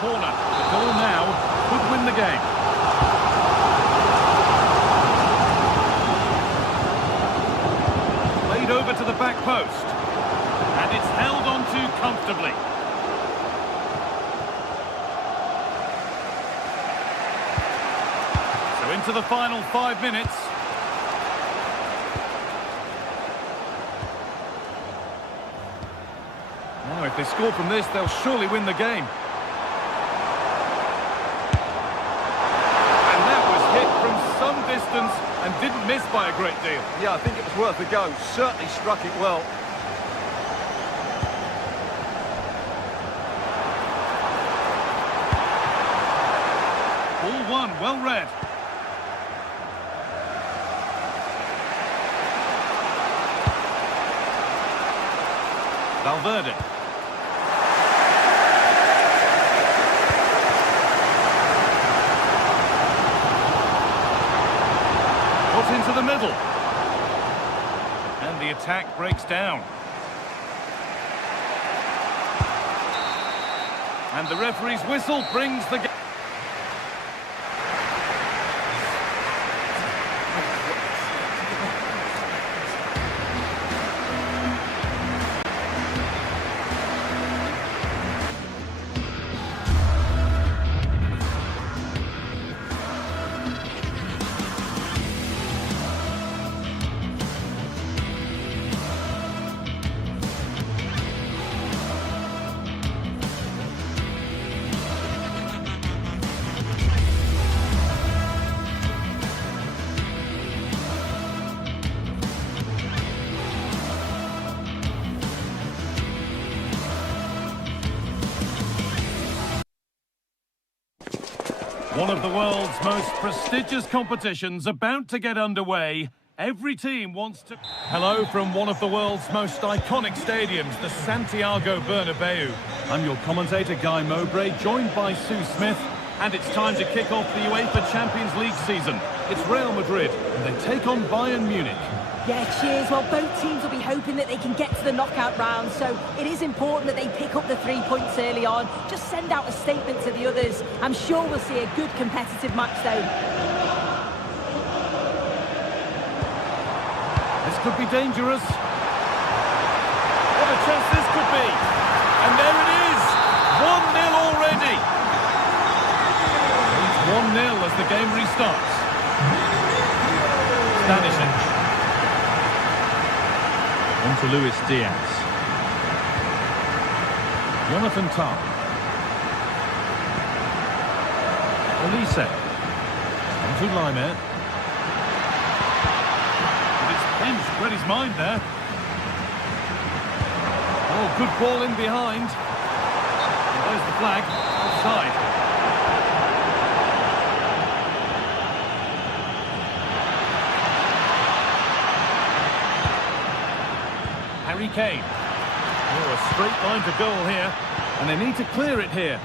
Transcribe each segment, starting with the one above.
corner. The goal now could win the game. Played over to the back post. And it's held on to comfortably. So into the final 5 minutes. Now, if they score from this, they'll surely win the game. And that was hit from some distance and didn't miss by a great deal. Yeah, I think it was worth a go. Certainly struck it well. Ball one, well read. Valverde. Put into the middle. And the attack breaks down. And the referee's whistle brings the game. One of the world's most prestigious competitions about to get underway. Every team wants to... Hello from one of the world's most iconic stadiums, the Santiago Bernabeu. I'm your commentator, Guy Mowbray, joined by Sue Smith. And it's time to kick off the UEFA Champions League season. It's Real Madrid, and they take on Bayern Munich. Yeah, cheers. Well, both teams will be hoping that they can get to the knockout round, so it is important that they pick up the 3 points early on. Just send out a statement to the others. I'm sure we'll see a good competitive match, though. This could be dangerous. What a chance this could be. And there it is. 1-0 already. It's 1-0 as the game restarts. Stanisic. On to Luis Diaz. Jonathan Tah. Olise. On to Laimer. But it's Pence read his mind there. Oh, good ball in behind. And there's the flag. Offside. Harry Kane. Oh, a straight line to goal here, and they need to clear it here.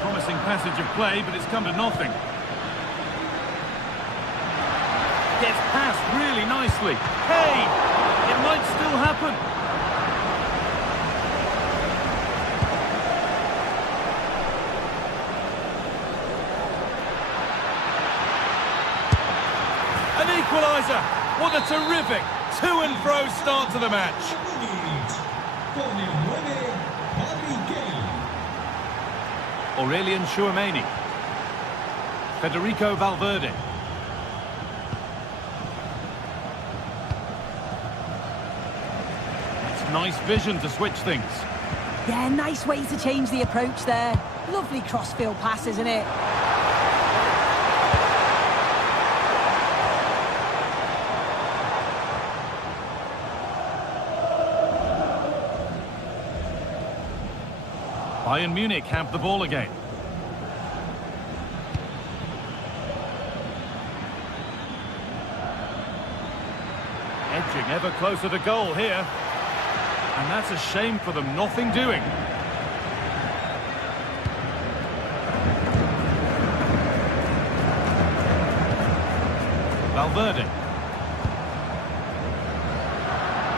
Promising passage of play, but it's come to nothing. Gets past really nicely. Hey, it might still happen. An equaliser. What a terrific to-and-fro start to the match. Aurelian Tchouameni. Federico Valverde. It's nice vision to switch things. Yeah, nice way to change the approach there. Lovely cross-field pass, isn't it? Bayern Munich have the ball again. Edging ever closer to goal here. And that's a shame for them, nothing doing. Valverde.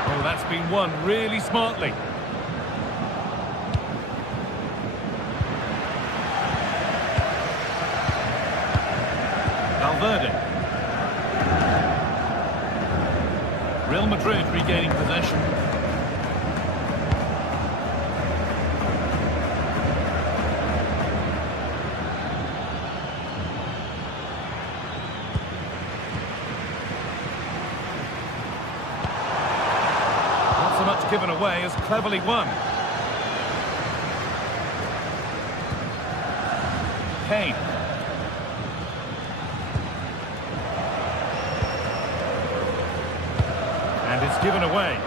Oh, that's been won really smartly. regaining possession. Not so much given away as cleverly won. Kane. And it's given away.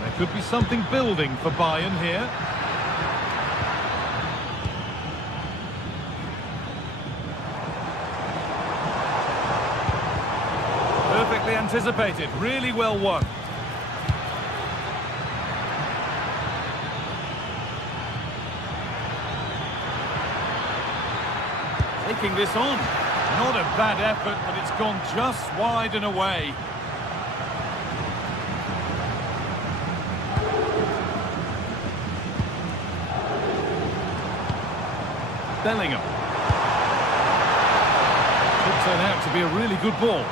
There could be something building for Bayern here. Perfectly anticipated, really well won. Taking this on. Not a bad effort, but it's gone just wide and away. Bellingham. Could turn out to be a really good ball.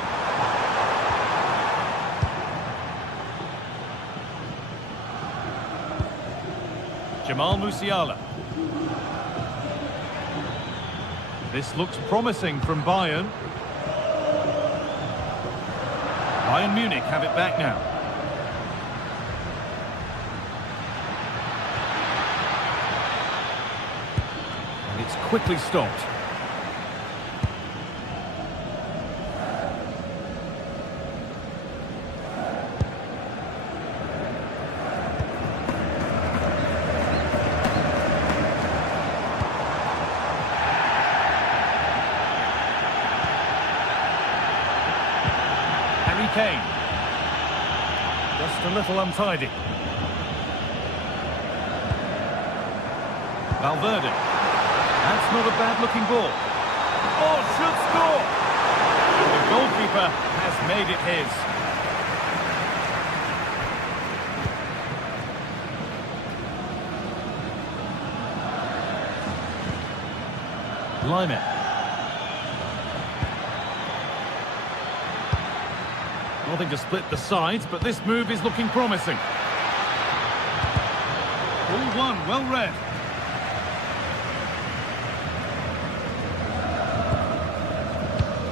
Jamal Musiala. This looks promising from Bayern. Bayern Munich have it back now. And it's quickly stopped. Kane. Just a little untidy. Valverde. That's not a bad-looking ball. Oh, should score! And the goalkeeper has made it his. Lime. Nothing to split the sides, but this move is looking promising. All one, well read.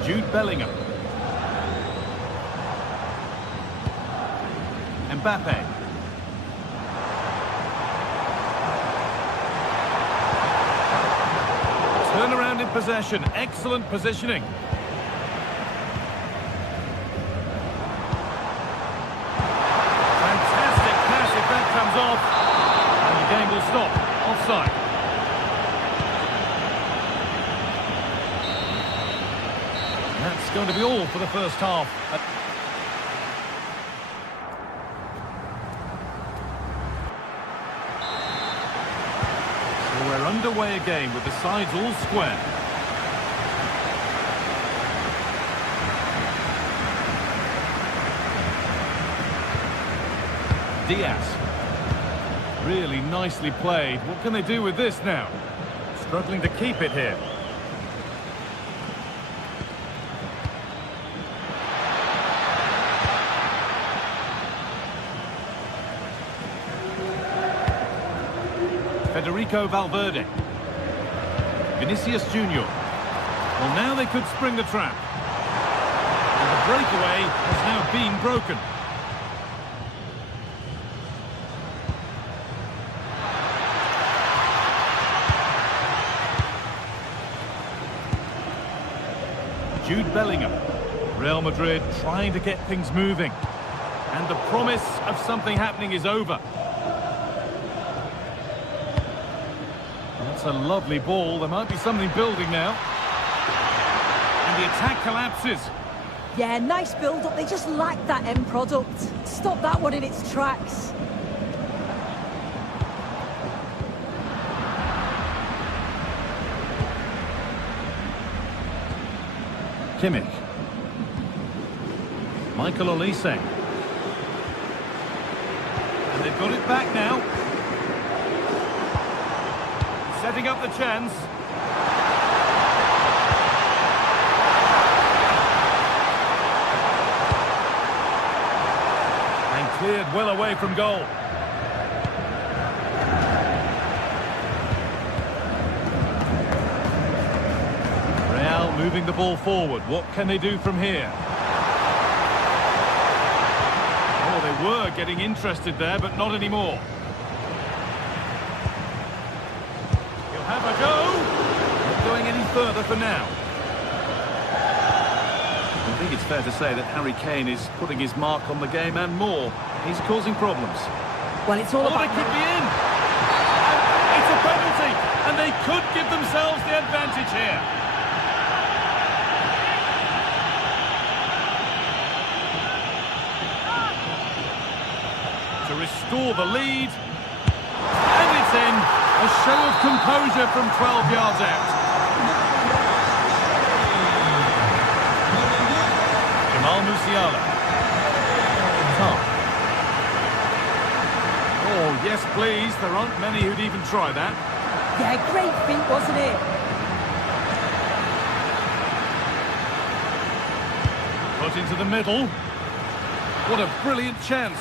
Jude Bellingham. Mbappe. Turn around in possession, excellent positioning. Off, and the game will stop. Offside. That's going to be all for the first half. So we're underway again with the sides all square. Diaz. Really nicely played. What can they do with this now? Struggling to keep it here. Federico Valverde. Vinicius Junior. Well, now they could spring the trap. And the breakaway has now been broken. Jude Bellingham. Real Madrid trying to get things moving. And the promise of something happening is over. That's a lovely ball. There might be something building now. And the attack collapses. Yeah, nice build-up. They just lack that end product. Stop that one in its tracks. Kimmich. Michael Olise. And they've got it back now. Setting up the chance. Cleared well away from goal. Real moving the ball forward. What can they do from here? Oh, they were getting interested there, but not anymore. He'll have a go. Not going any further for now. I think it's fair to say that Harry Kane is putting his mark on the game and more. He's causing problems. Well, it's all about... It could be in. And it's a penalty, and they could give themselves the advantage here. To restore the lead. And it's in. A show of composure from 12 yards out. Musiala. Tom. Oh, yes, please. There aren't many who'd even try that. Yeah, great feat, wasn't it? Put into the middle. What a brilliant chance.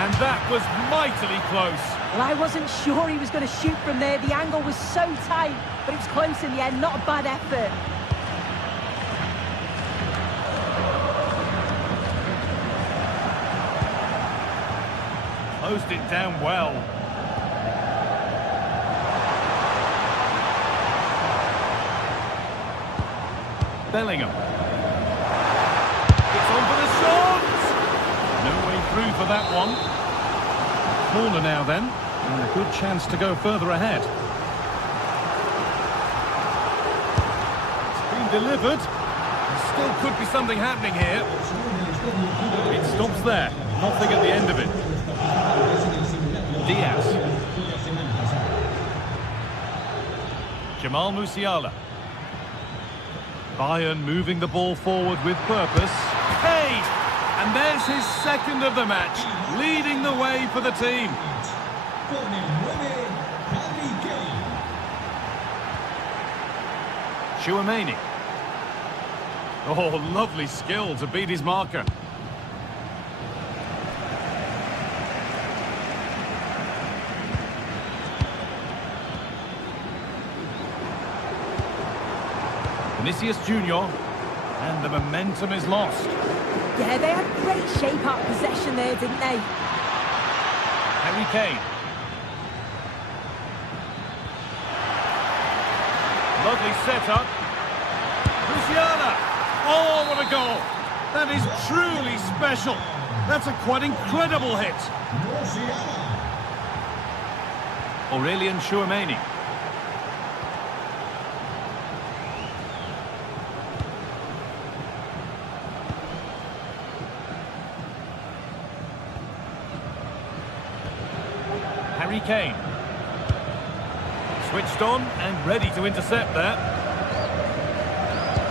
And that was mightily close. Well, I wasn't sure he was going to shoot from there. The angle was so tight, but it was close in the end. Not a bad effort. Closed it down well. Bellingham. It's on for the shot! No way through for that one. Corner now then. And a good chance to go further ahead. It's been delivered. There still could be something happening here. It stops there. Nothing at the end of it. Diaz. Jamal Musiala. Bayern moving the ball forward with purpose. Kane! And there's his second of the match, leading the way for the team. Tchouaméni. Oh, lovely skill to beat his marker. Vinicius Junior, and the momentum is lost. Yeah, they had great shape out of possession there, didn't they? Harry Kane. Lovely setup. Musiala. Oh, what a goal. That is truly special. That's a quite incredible hit. Aurelien Tchouaméni. Harry Kane. Switched on and ready to intercept there.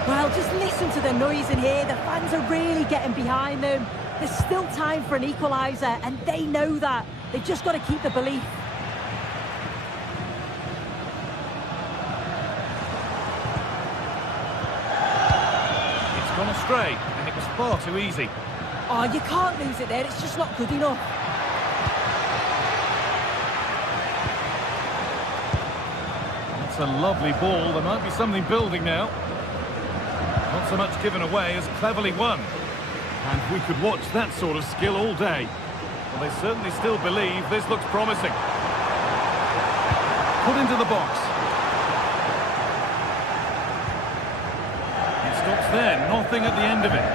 Well, just listen to the noise in here. The fans are really getting behind them. There's still time for an equaliser, and they know that. They've just got to keep the belief. It's gone astray, and it was far too easy. Oh, you can't lose it there. It's just not good enough. That's a lovely ball. There might be something building now. Not so much given away as cleverly won. And we could watch that sort of skill all day. Well, they certainly still believe this looks promising. Put into the box. It stops there. Nothing at the end of it.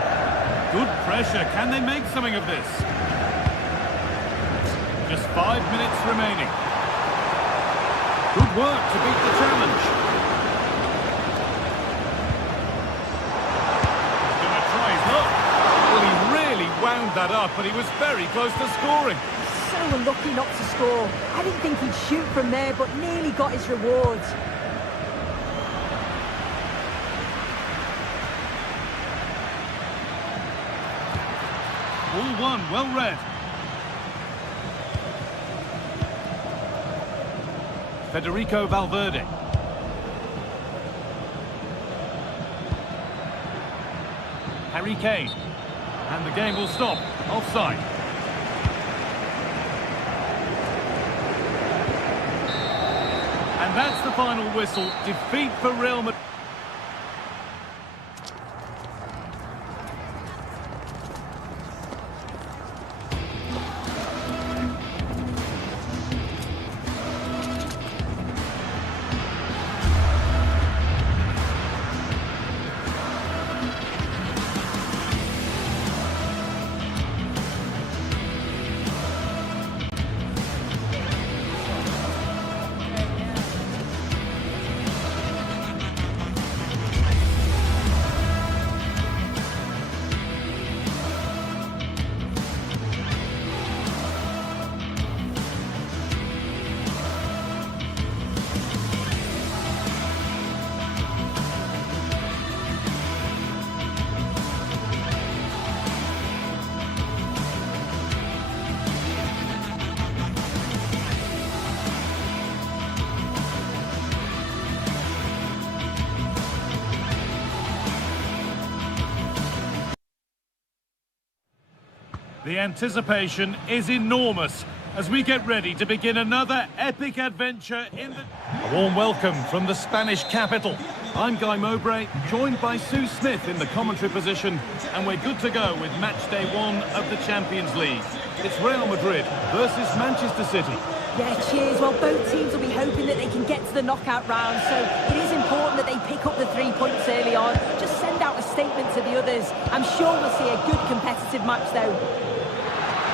Good pressure. Can they make something of this? Just 5 minutes remaining. Good work to beat the challenge. He's going to try his luck. Well, he really wound that up, but he was very close to scoring. So unlucky not to score. I didn't think he'd shoot from there, but nearly got his rewards. All one, well read. Federico Valverde. Harry Kane. And the game will stop. Offside. And that's the final whistle. Defeat for Real Madrid. The anticipation is enormous as we get ready to begin another epic adventure in the... A warm welcome from the Spanish capital. I'm Guy Mowbray, joined by Sue Smith in the commentary position, and we're good to go with match day 1 of the Champions League. It's Real Madrid versus Manchester City. Yeah, cheers. Well, both teams will be hoping that they can get to the knockout round, so it is important that they pick up the 3 points early on. Just send out a statement to the others. I'm sure we'll see a good competitive match, though.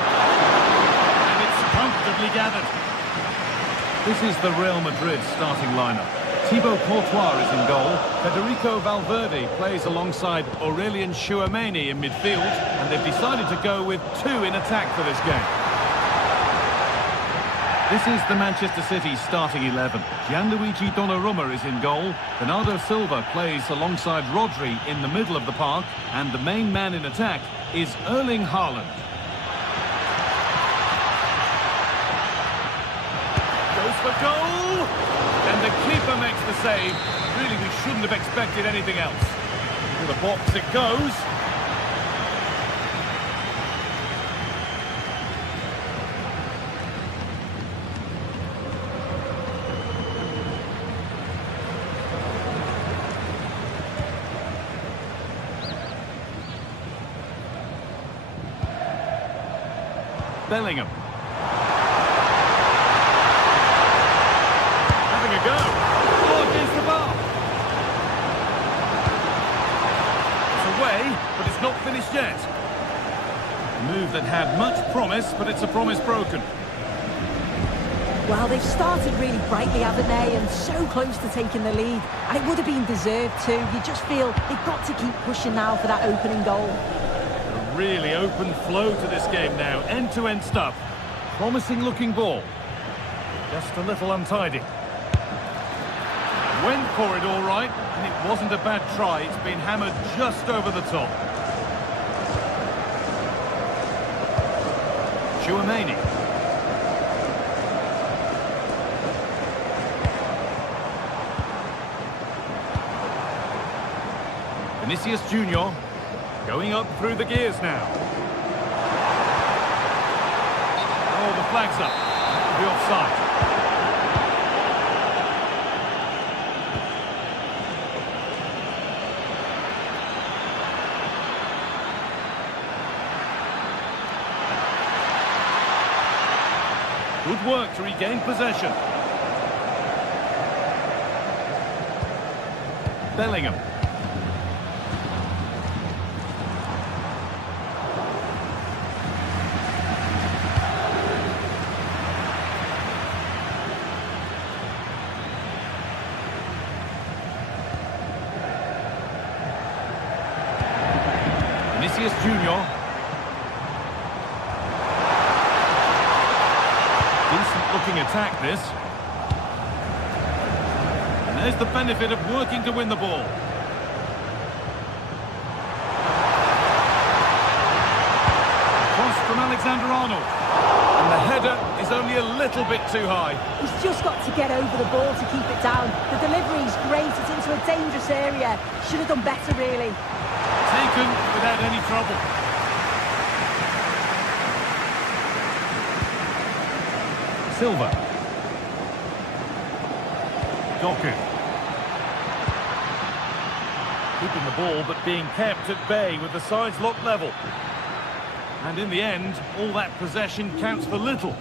And it's comfortably gathered. This is the Real Madrid starting lineup. Thibaut Courtois is in goal. Federico Valverde plays alongside Aurelien Tchouameni in midfield, and they've decided to go with 2 in attack for this game. This is the Manchester City starting 11. Gianluigi Donnarumma is in goal. Bernardo Silva plays alongside Rodri in the middle of the park, and the main man in attack is Erling Haaland. Goes for goal! And the keeper makes the save. Really, we shouldn't have expected anything else. To the box it goes. Bellingham. Having a go. Oh, against the bar. It's away, but it's not finished yet. A move that had much promise, but it's a promise broken. Well, they've started really brightly, haven't they? And so close to taking the lead. And it would have been deserved too. You just feel they've got to keep pushing now for that opening goal. Really open flow to this game now, end-to-end stuff. Promising looking ball. Just a little untidy. Went for it all right, and it wasn't a bad try. It's been hammered just over the top. Tchouameni. Vinicius Junior. Going up through the gears now. Oh, the flag's up. The offside. Good work to regain possession. Bellingham. Vinicius Junior. Decent looking attack this. And there's the benefit of working to win the ball. Cross from Alexander-Arnold. And the header is only a little bit too high. He's just got to get over the ball to keep it down. The delivery's great, it's into a dangerous area. Should have done better, really. Taken without any trouble. Silva. Doku. Keeping the ball, but being kept at bay with the sides locked level. And in the end, all that possession counts for little.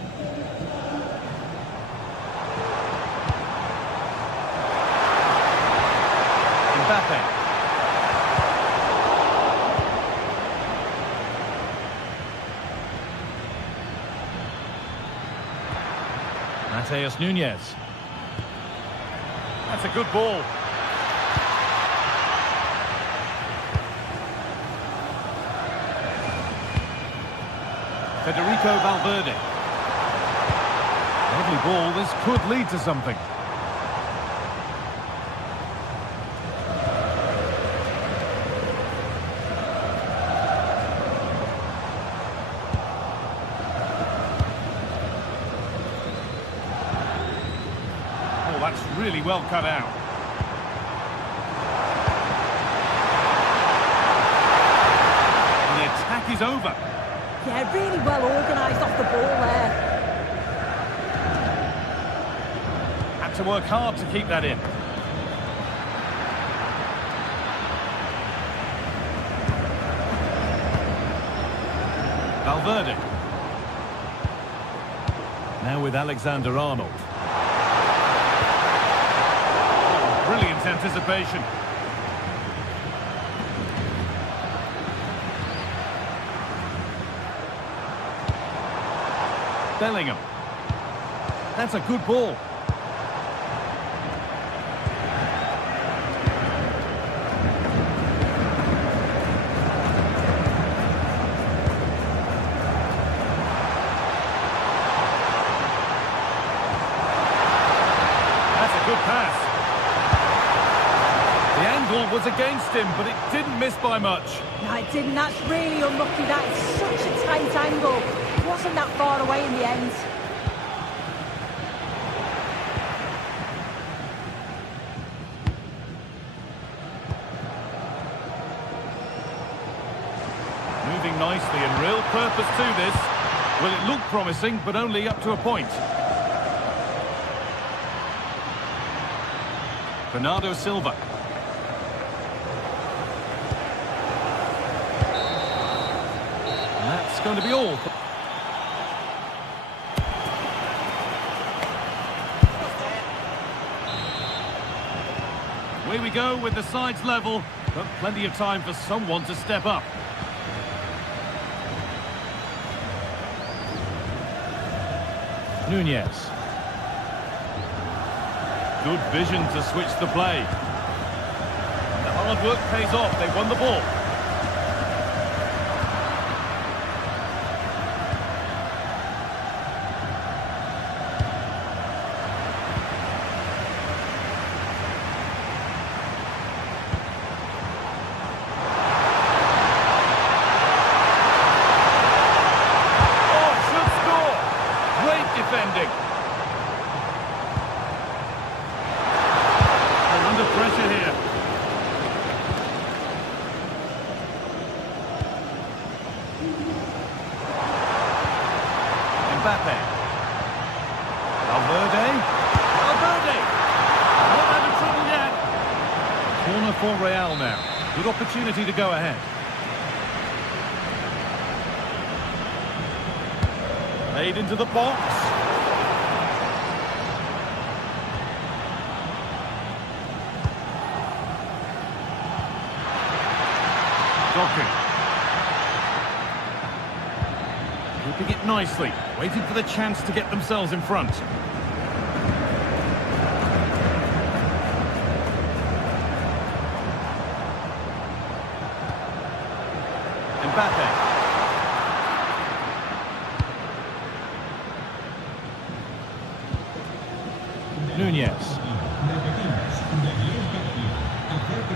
Mbappe. Mateus Nunes. That's a good ball. Federico Valverde. Lovely ball, this could lead to something. Oh, that's really well cut out. And the attack is over. Yeah, really well organised off the ball there. Had to work hard to keep that in. Valverde. Now with Alexander-Arnold. Oh, brilliant anticipation. Bellingham. That's a good ball. That's a good pass. The angle was against him, but it didn't miss by much. No, it didn't. That's really unlucky. That is such a tight angle. It wasn't that far away in the end. Moving nicely and real purpose to this. Well, it looked promising, but only up to a point. Bernardo Silva. And that's going to be all. Away we go with the sides level, but plenty of time for someone to step up. Nunes. Good vision to switch the play. The hard work pays off. They won the ball. Defending. They're under pressure here. Mbappe. Valverde. Not out of trouble yet. Corner for Real now. Good opportunity to go ahead. Played into the box. Doku. Keeping it nicely, waiting for the chance to get themselves in front. Mbappe. Nunes.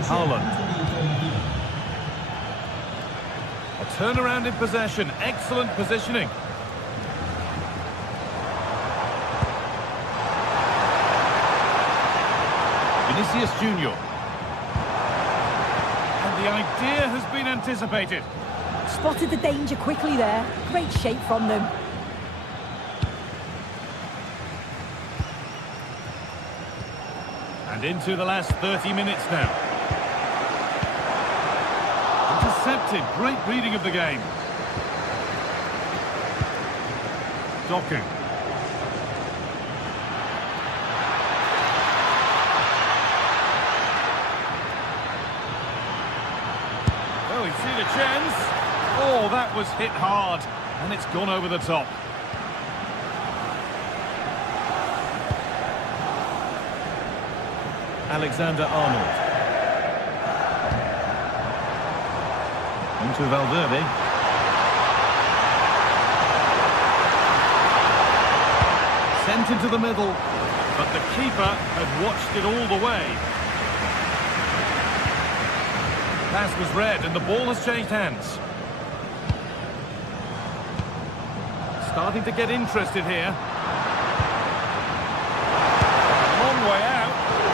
Haaland. A turnaround in possession. Excellent positioning. Vinicius Junior. And the idea has been anticipated. Spotted the danger quickly there. Great shape from them. And into the last 30 minutes now. Intercepted. Great reading of the game. Doku. Oh, he's seen a chance. Oh, that was hit hard. And it's gone over the top. Alexander-Arnold. Into Valverde. Sent into the middle, but the keeper had watched it all the way. Pass was read and the ball has changed hands. Starting to get interested here. Long way out.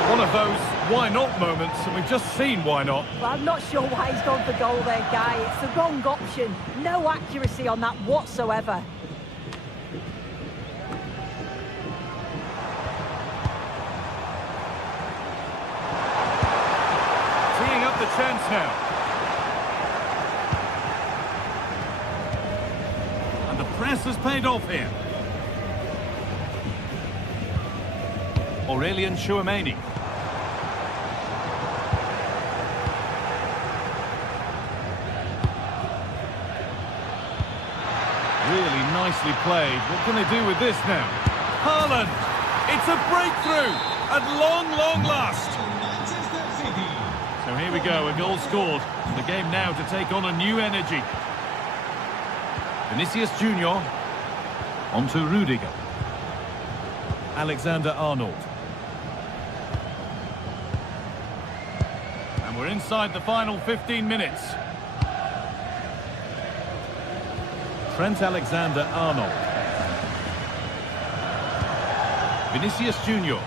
One of those why not moments, and we've just seen why not. Well, I'm not sure why he's gone for goal there, Guy. It's the wrong option. No accuracy on that whatsoever. Teeing up the chance now. And the press has paid off here. Aurelian Tchouameni. Really nicely played. What can they do with this now? Haaland! It's a breakthrough! At long, long last! So here we go, a goal scored. The game now to take on a new energy. Vinicius Junior. Onto Rudiger. Alexander-Arnold. And we're inside the final 15 minutes. Trent Alexander-Arnold. Vinicius Junior.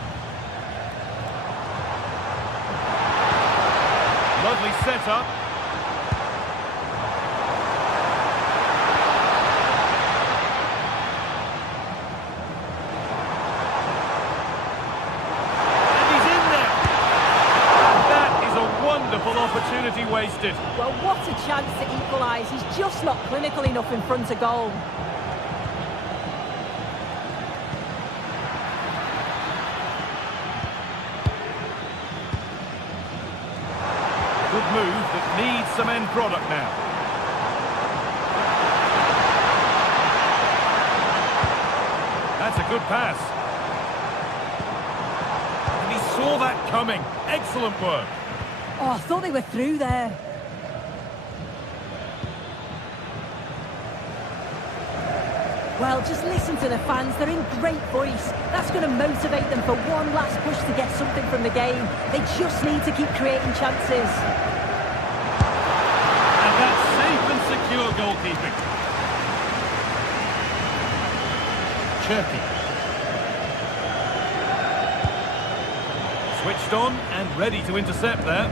Lovely setup. And he's in there. That is a wonderful opportunity wasted. Well, what a chance to equalise. He's just not clinical enough in front of goal. Good move that needs some end product now. That's a good pass. And he saw that coming. Excellent work. Oh, I thought they were through there. Well, just listen to the fans. They're in great voice. That's going to motivate them for one last push to get something from the game. They just need to keep creating chances. And that's safe and secure goalkeeping. Cherky. Switched on and ready to intercept there.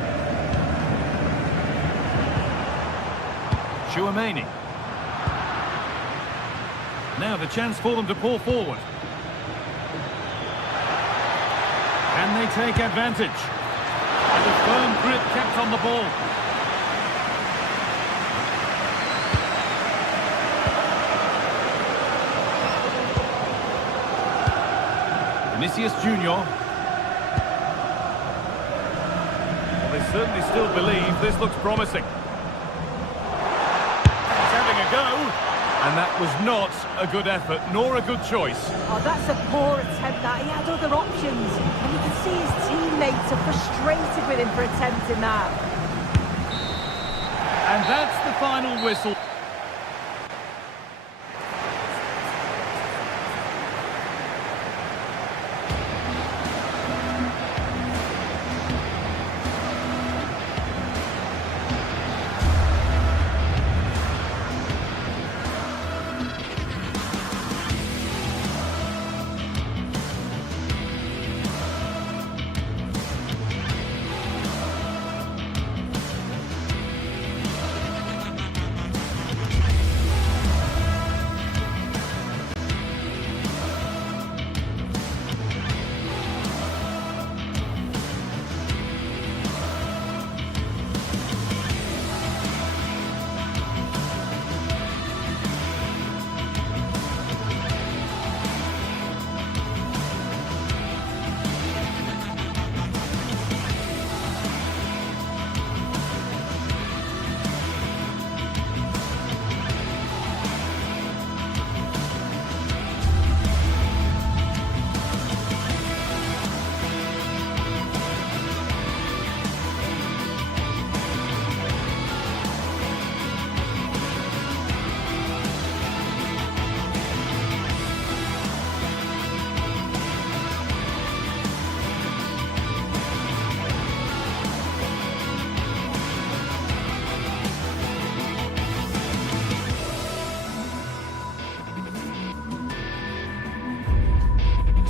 Tchouameni. Now the chance for them to pull forward. Can they take advantage? And a firm grip kept on the ball. Vinicius Junior. Well, they certainly still believe this looks promising. He's having a go. And that was not a good effort, nor a good choice. Oh, that's a poor attempt, that. He had other options. And you can see his teammates are frustrated with him for attempting that. And that's the final whistle.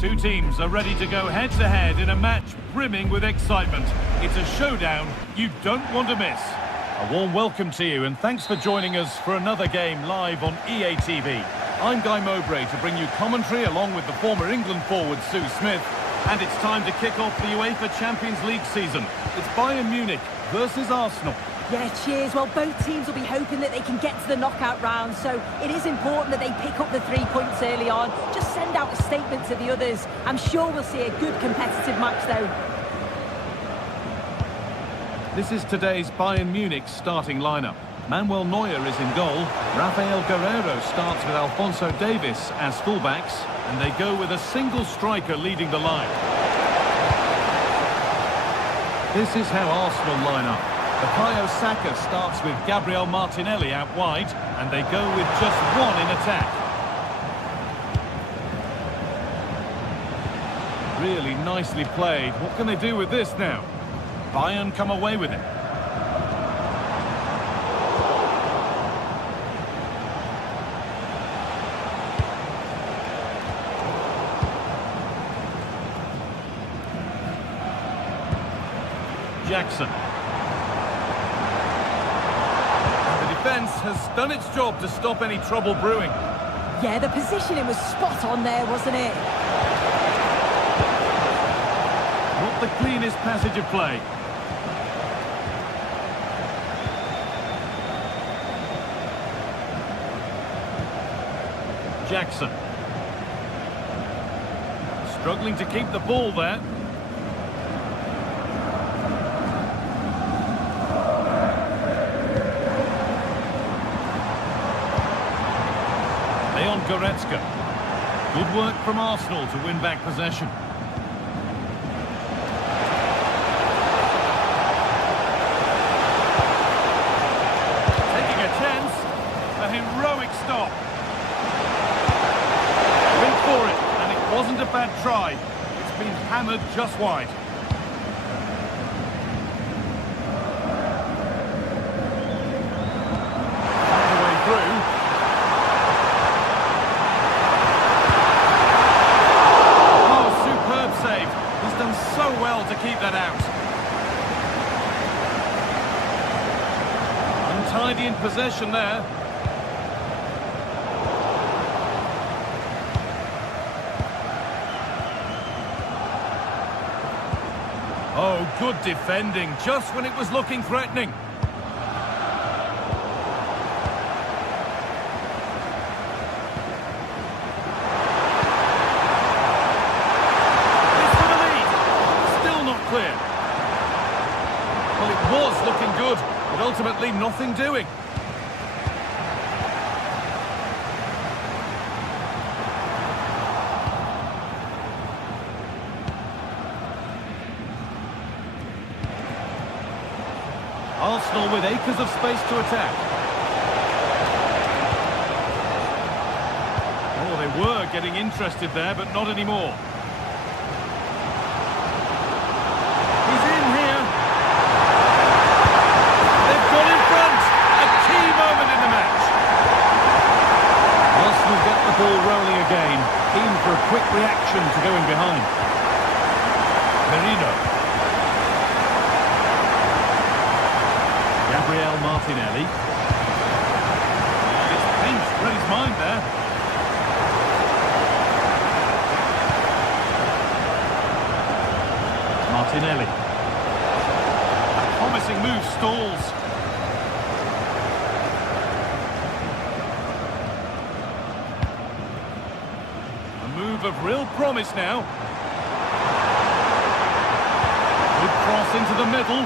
Two teams are ready to go head-to-head in a match brimming with excitement. It's a showdown you don't want to miss. A warm welcome to you and thanks for joining us for another game live on EA TV. I'm Guy Mowbray to bring you commentary along with the former England forward Sue Smith. And it's time to kick off the UEFA Champions League season. It's Bayern Munich versus Arsenal. Yeah, cheers. Well, both teams will be hoping that they can get to the knockout round, so it is important that they pick up the 3 points early on. Just send out a statement to the others. I'm sure we'll see a good competitive match, though. This is today's Bayern Munich starting lineup. Manuel Neuer is in goal. Rafael Guerreiro starts with Alphonso Davies as fullbacks, and they go with a single striker leading the line. This is how Arsenal line up. Bukayo Saka starts with Gabriel Martinelli out wide, and they go with just one in attack. Really nicely played. What can they do with this now? Bayern come away with it. Jackson. And the defence has done its job to stop any trouble brewing. Yeah, the positioning was spot on there, wasn't it? Not the cleanest passage of play. Jackson. Struggling to keep the ball there. Goretzka. Good work from Arsenal to win back possession. Taking a chance. A heroic stop. Went for it, and it wasn't a bad try. It's been hammered just wide. All the way through. So well to keep that out. Untidy in possession there. Oh, good defending, just when it was looking threatening. Well, it was looking good, but ultimately nothing doing. Arsenal with acres of space to attack. Oh, they were getting interested there, but not anymore. Ball rolling again, keen for a quick reaction to going behind. Merino. Gabriel Martinelli. It's pinched, read his mind there. Martinelli. A promising move stalls. Of real promise now. Good cross into the middle.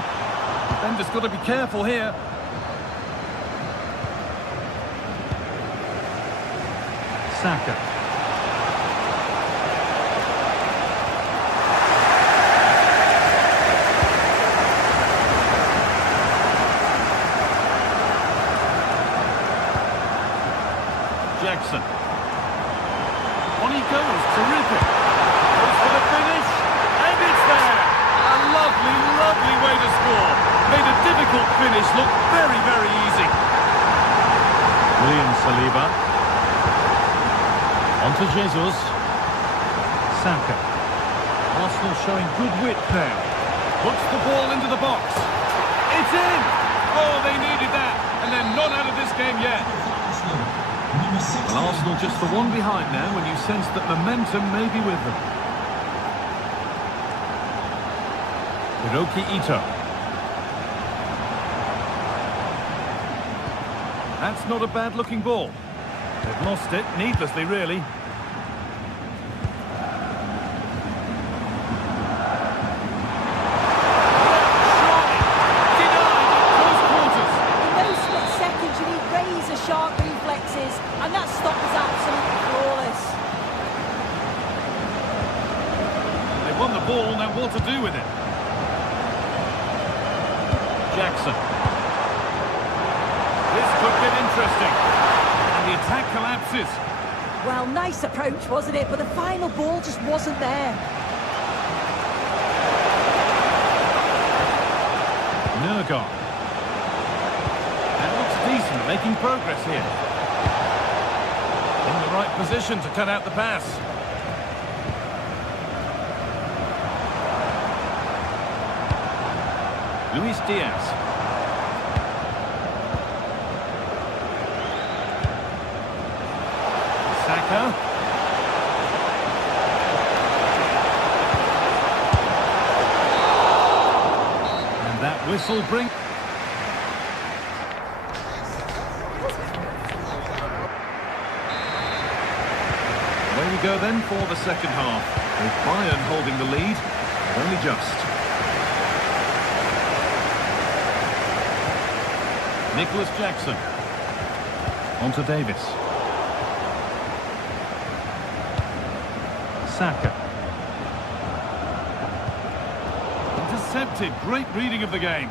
Defender's got to be careful here. Saka. Jackson. On he goes, terrific. Goes for the finish, and it's there. A lovely, lovely way to score. Made a difficult finish look very, very easy. William Saliba. On to Jesus. Saka. Arsenal showing good wit now. Puts the ball into the box. It's in! Oh, they needed that, and they're not out of this game yet. Well, Arsenal just the one behind now when you sense that momentum may be with them. Hiroki Ito. That's not a bad-looking ball. They've lost it, needlessly, really. Sharp reflexes, and that stop is absolutely flawless. They won the ball, now what to do with it? Jackson. This could get interesting. And the attack collapses. Well, nice approach, wasn't it? But the final ball just wasn't there. Nurgar. Decent, making progress here. In the right position to cut out the pass. Luis Diaz. Saka. And that whistle brings... Away we go then for the second half, with Bayern holding the lead, but only just. Nicholas Jackson. On to Davis. Saka. Intercepted, great reading of the game.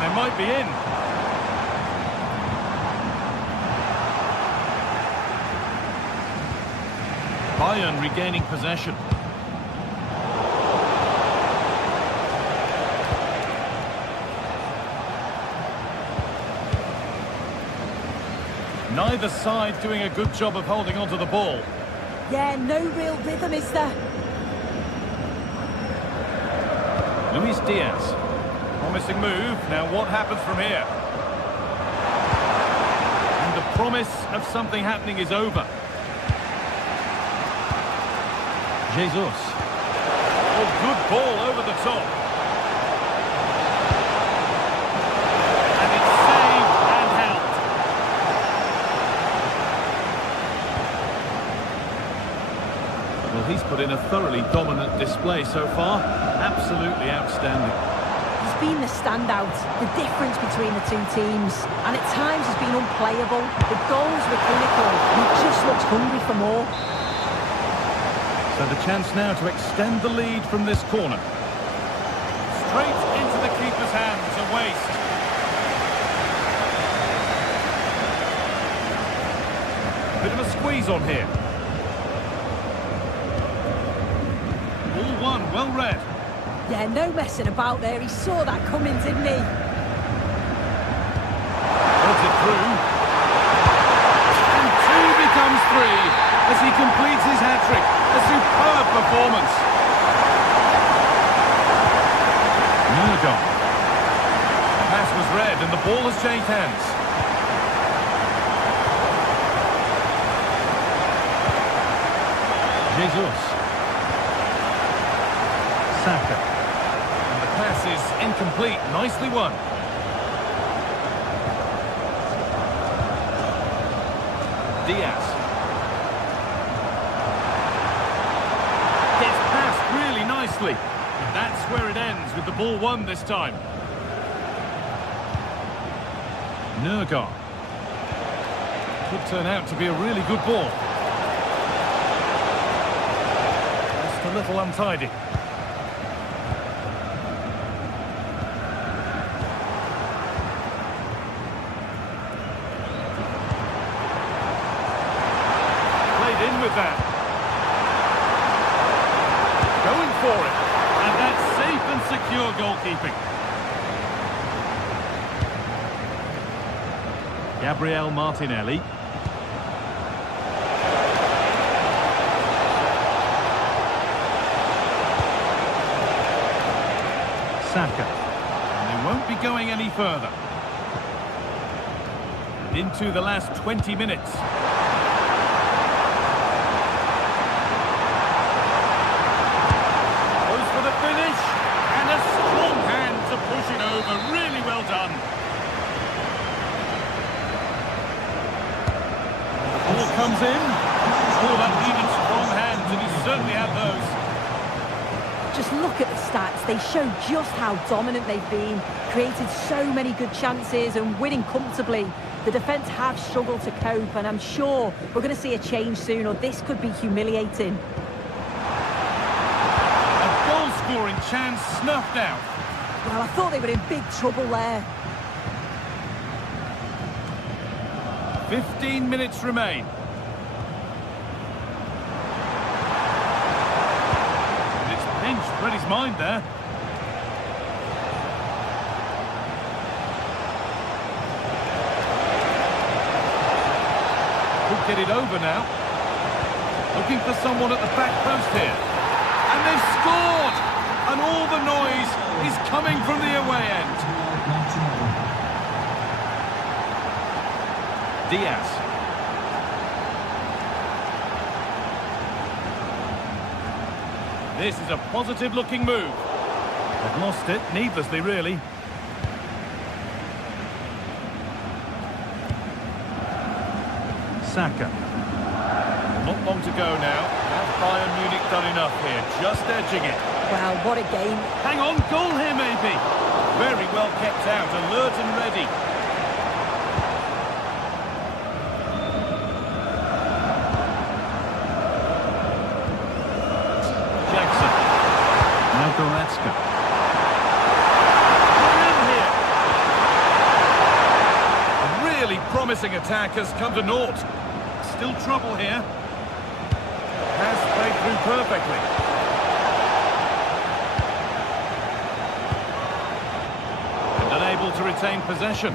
They might be in. Bayern regaining possession. Neither side doing a good job of holding onto the ball. Yeah, no real rhythm, is there? Luis Diaz. Promising move. Now what happens from here? And the promise of something happening is over. Jesus. Oh, good ball over the top. And it's saved and helped. Well, he's put in a thoroughly dominant display so far. Absolutely outstanding. He's been the standout, the difference between the two teams. And at times he's been unplayable. The goals were clinical, and he just looks hungry for more. So the chance now to extend the lead from this corner. Straight into the keeper's hands, a waste. Bit of a squeeze on here. All one, well read. Yeah, no messing about there. He saw that coming, didn't he? Puts it through. And two becomes three as he completes his hat-trick. A superb performance. Nurgar. The pass was read and the ball has changed hands. Jesus. Saka. And the pass is incomplete. Nicely won. Diaz. Gets passed really nicely. And that's where it ends, with the ball won this time. Nurgar. Could turn out to be a really good ball. Just a little untidy. Played in with that. Going for it. And that's safe and secure goalkeeping. Gabriel Martinelli. Saka. And they won't be going any further. And into the last 20 minutes. Goes for the finish. And a strong hand to push it over. Really well done. The ball comes in. Oh, that needed strong hands, and he certainly had those. Just look at the stats. They show just how dominant they've been. Created so many good chances and winning comfortably. The defence have struggled to cope, and I'm sure we're going to see a change soon, or this could be humiliating. A goal-scoring chance snuffed out. Well, I thought they were in big trouble there. 15 minutes remain. And it's pinched, read his mind there. Could get it over now. Looking for someone at the back post here. And they've scored! And all the noise is coming from the away end. Diaz. This is a positive-looking move. They've lost it, needlessly, really. Saka. Not long to go now. Have Bayern Munich done enough here? Just edging it. Well, what a game. Hang on, goal here maybe. Very well kept out, alert and ready. Jackson. Now Goretzka. We're in here. A really promising attack has come to naught. Still trouble here. Has played through perfectly. And unable to retain possession.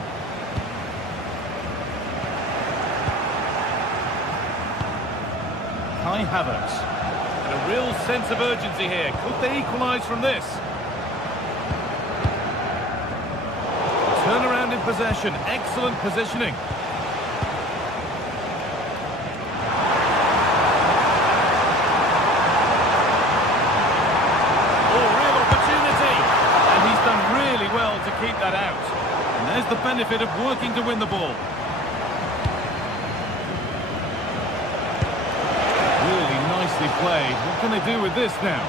Kai Havertz. And a real sense of urgency here. Could they equalise from this? Turn around in possession. Excellent positioning. Keep that out. And there's the benefit of working to win the ball. Really nicely played. What can they do with this now?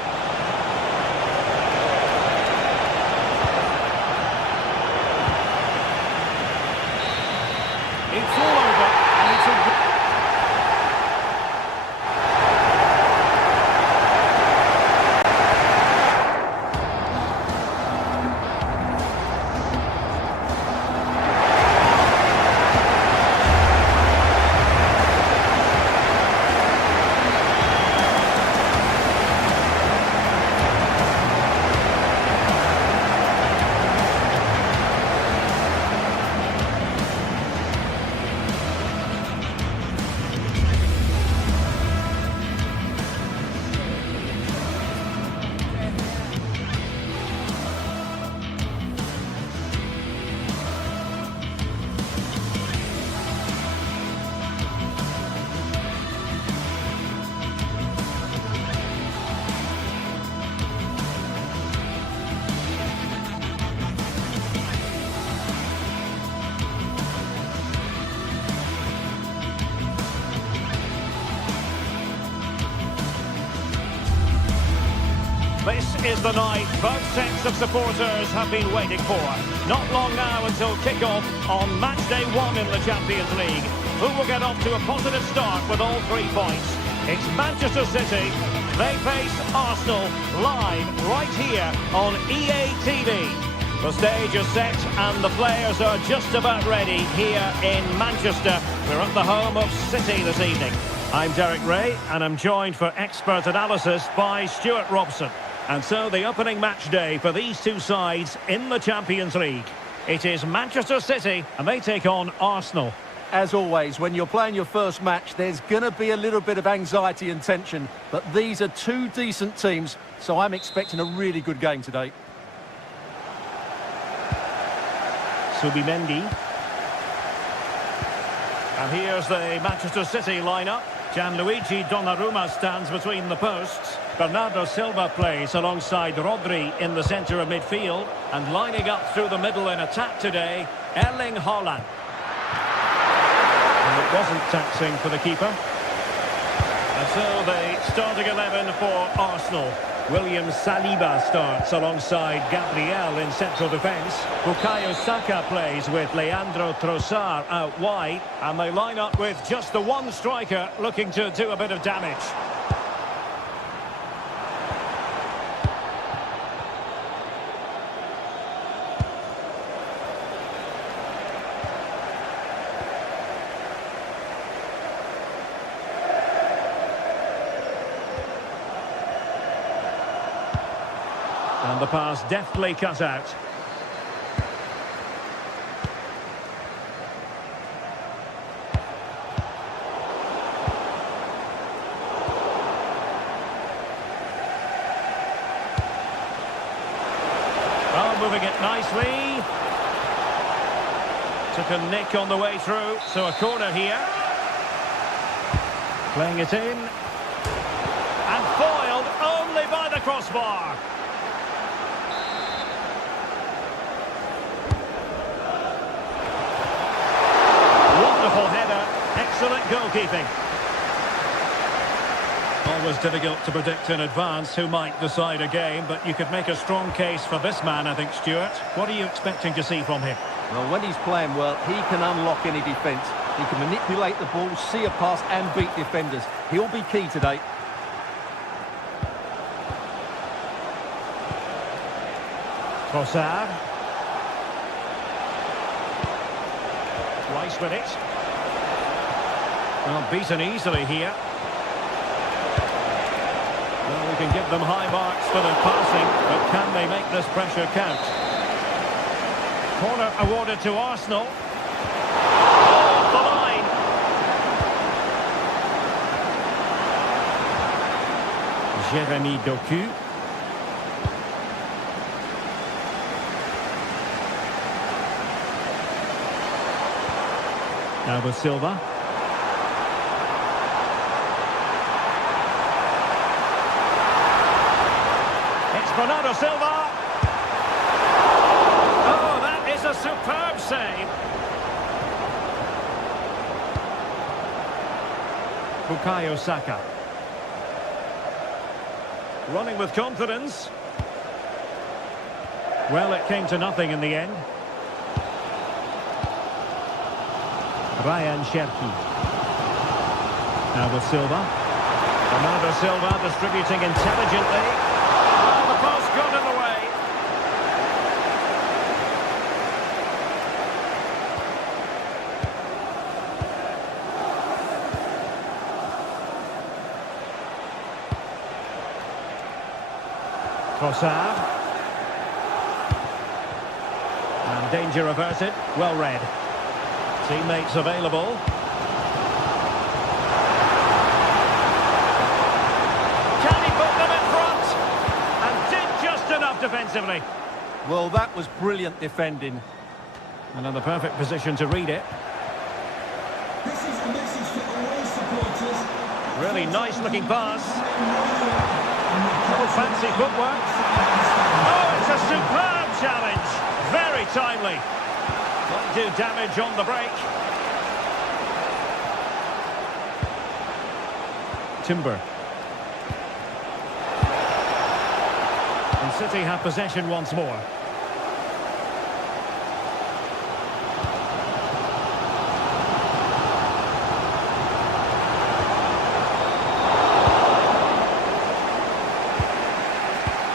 It's all over, and it's a... This is the night both sets of supporters have been waiting for. Not long now until kick-off on match day 1 in the Champions League. Who will get off to a positive start with all 3 points? It's Manchester City. They face Arsenal live right here on EA TV. The stage is set and the players are just about ready here in Manchester. We're at the home of City this evening. I'm Derek Ray and I'm joined for expert analysis by Stuart Robson. And so the opening match day for these two sides in the Champions League. It is Manchester City, and they take on Arsenal. As always, when you're playing your first match, there's going to be a little bit of anxiety and tension. But these are two decent teams, so I'm expecting a really good game today. Subimendi. And here's the Manchester City lineup. Gianluigi Donnarumma stands between the posts. Bernardo Silva plays alongside Rodri in the centre of midfield. And lining up through the middle in attack today, Erling Haaland. And it wasn't taxing for the keeper. And so the starting 11 for Arsenal. William Saliba starts alongside Gabriel in central defence. Bukayo Saka plays with Leandro Trossard out wide. And they line up with just the one striker looking to do a bit of damage. And the pass deftly cut out. Well, moving it nicely. Took a nick on the way through, so a corner here. Playing it in. And foiled only by the crossbar. Wonderful header, excellent goalkeeping. Always difficult to predict in advance who might decide a game, but you could make a strong case for this man, I think, Stuart. What are you expecting to see from him? Well, when he's playing well, he can unlock any defence. He can manipulate the ball, see a pass and beat defenders. He'll be key today. Trossard. Rice with it. Well, beaten easily here. Well, we can give them high marks for their passing, but can they make this pressure count? Corner awarded to Arsenal. Off the line. Jeremy Doku. Now with Silva. It's Bernardo Silva. Oh, that is a superb save. Bukayo Saka. Running with confidence. Well, it came to nothing in the end. Ryan Cherki. Now with Silva. Bernardo Silva distributing intelligently. Oh, the post got in the way. Trossard. And danger averted. Well read. Teammates available. Can he put them in front? And did just enough defensively. Well, that was brilliant defending. Another perfect position to read it. This is a message for away supporters. Really nice looking pass. Oh, fancy footwork. Oh, it's a superb challenge. Very timely. Won't do damage on the break. Timber. And City have possession once more.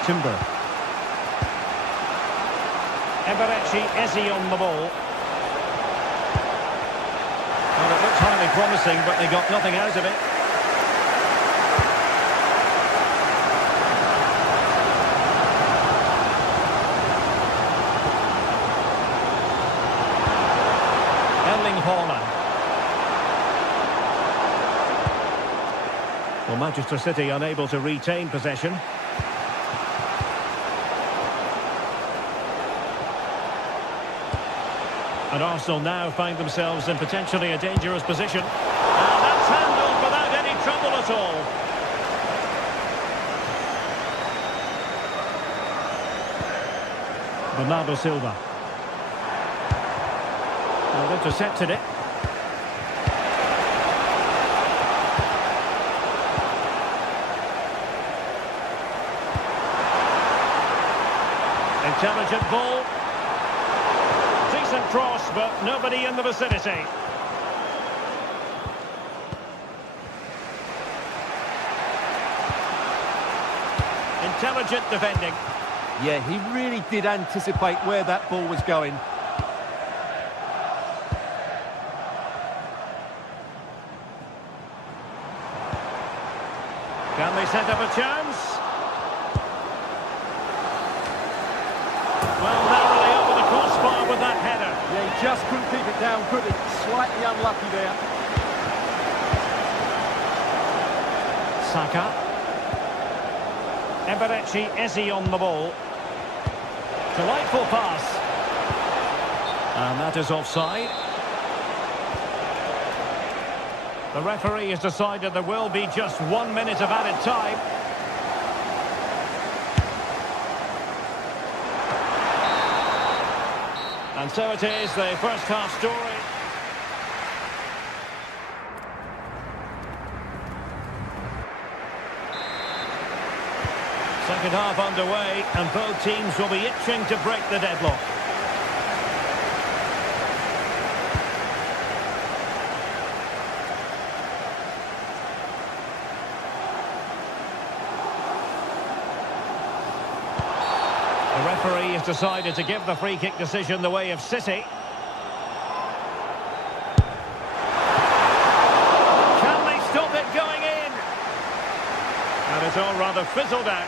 Timber. Eberechi Eze on the ball. Well, it looks highly promising, but they got nothing out of it. Erling Haaland. Well, Manchester City unable to retain possession. And Arsenal now find themselves in potentially a dangerous position. And that's handled without any trouble at all. Bernardo Silva. Well, intercepted it. Intelligent ball. Decent cross, but nobody in the vicinity. Intelligent defending. Yeah, he really did anticipate where that ball was going. Can they set up a chance? Well, narrowly over the crossbar with that header. Yeah, he just couldn't keep it down, could he? Slightly unlucky there. Saka. Eberechi Eze on the ball. Delightful pass. And that is offside. The referee has decided there will be just 1 minute of added time. And so it is, the first half story. Second half underway, and both teams will be itching to break the deadlock. The referee has decided to give the free kick decision the way of City. Can they stop it going in? And it's all rather fizzled out.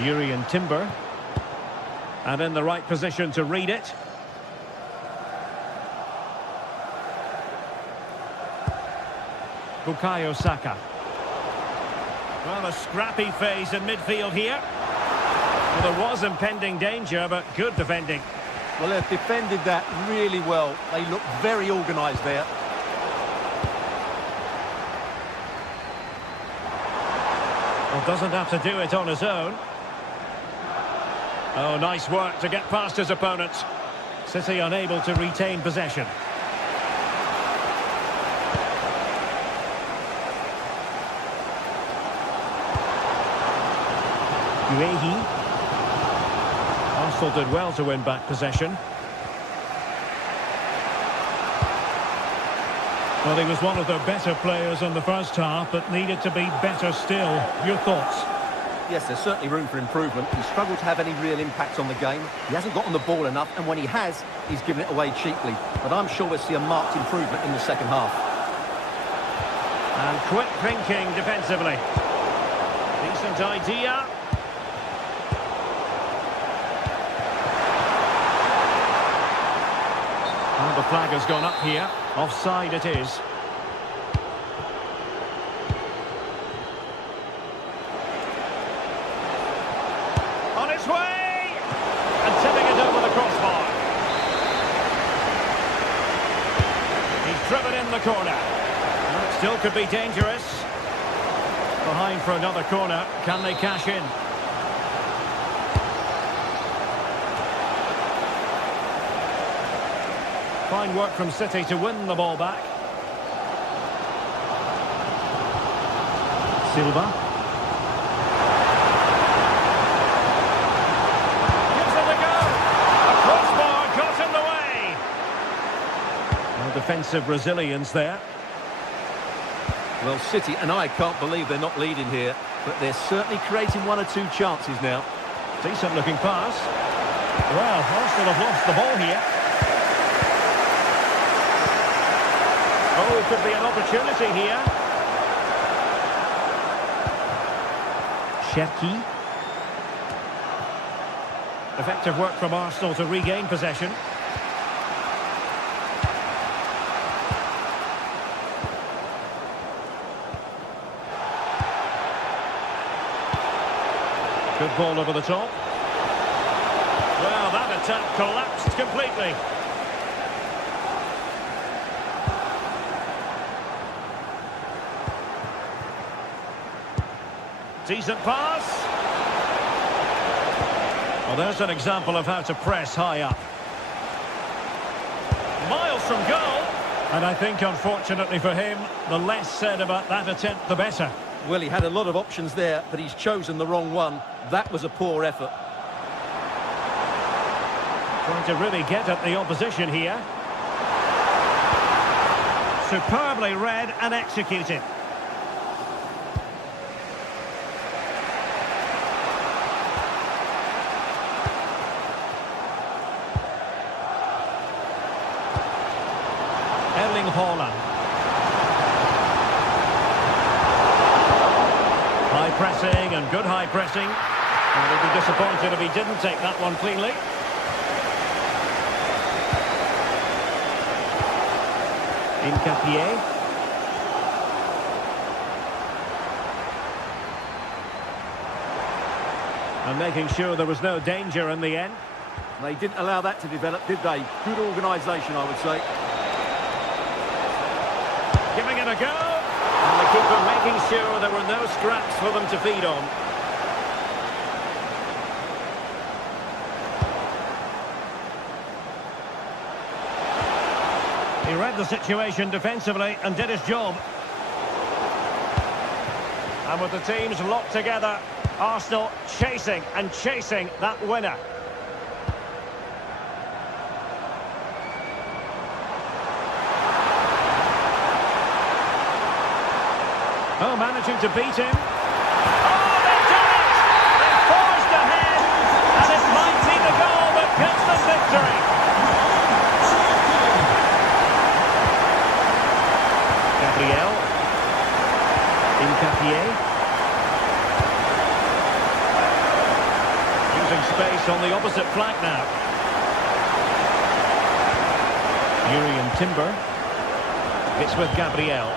Urian Timber. And in the right position to read it. Bukayo Saka. Well, a scrappy phase in midfield here. Well, there was impending danger, but good defending. Well, they've defended that really well. They look very organised there. Well, doesn't have to do it on his own. Oh, nice work to get past his opponents. City unable to retain possession. Uehi. Arsenal did well to win back possession. Well, he was one of the better players in the first half, but needed to be better still. Your thoughts? Yes, there's certainly room for improvement. He's struggled to have any real impact on the game. He hasn't got on the ball enough, and when he has, he's given it away cheaply. But I'm sure we'll see a marked improvement in the second half. And quick thinking defensively. Decent idea. And the flag has gone up here. Offside it is. On its way! And tipping it over the crossbar. He's driven in the corner. Well, it still could be dangerous. Behind for another corner. Can they cash in? Fine work from City to win the ball back. Silva. Gives it a go. A crossbar got in the way. Well, defensive resilience there. Well, City and I can't believe they're not leading here, but they're certainly creating one or two chances now. Decent looking pass. Well, Arsenal have lost the ball here. Oh, could be an opportunity here. Cherki. Effective work from Arsenal to regain possession. Good ball over the top. Well, that attack collapsed completely. Decent pass. Well, there's an example of how to press high up. Miles from goal. And I think, unfortunately for him, the less said about that attempt, the better. Well, he had a lot of options there, but he's chosen the wrong one. That was a poor effort. Trying to really get at the opposition here. Superbly read and executed. Haaland. High pressing and good high pressing. And he'd be disappointed if he didn't take that one cleanly. Incapié. And making sure there was no danger in the end. They didn't allow that to develop, did they? Good organisation, I would say. Giving it a go. And the keeper making sure there were no scraps for them to feed on. He read the situation defensively and did his job. And with the teams locked together, Arsenal chasing and chasing that winner. Oh, managing to beat him. Oh, they've done it! They've forged ahead, and it might be the goal that gets the victory. Gabriel. Incapié. Using space on the opposite flank now. Urian Timber. It's with Gabriel.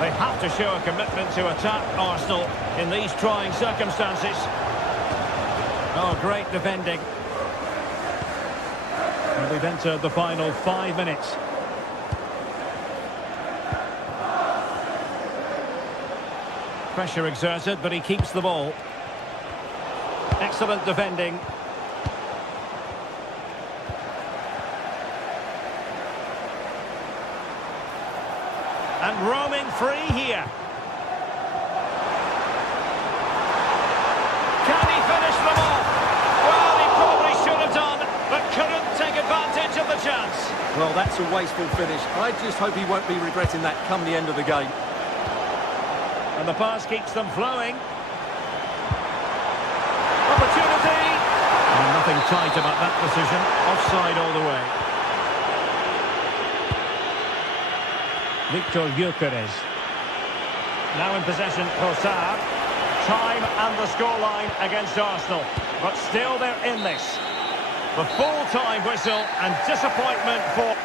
They have to show a commitment to attack Arsenal in these trying circumstances. Oh, great defending. And we've entered the final 5 minutes. Pressure exerted, but he keeps the ball. Excellent defending. And roaming free here. Can he finish them off? Well, he probably should have done, but couldn't take advantage of the chance. Well, that's a wasteful finish. I just hope he won't be regretting that come the end of the game. And the pass keeps them flowing. Opportunity. And nothing tight about that decision. Offside all the way. Victor Gyökeres. Now in possession, Trossard. Time and the scoreline against Arsenal. But still they're in this. The full-time whistle and disappointment for...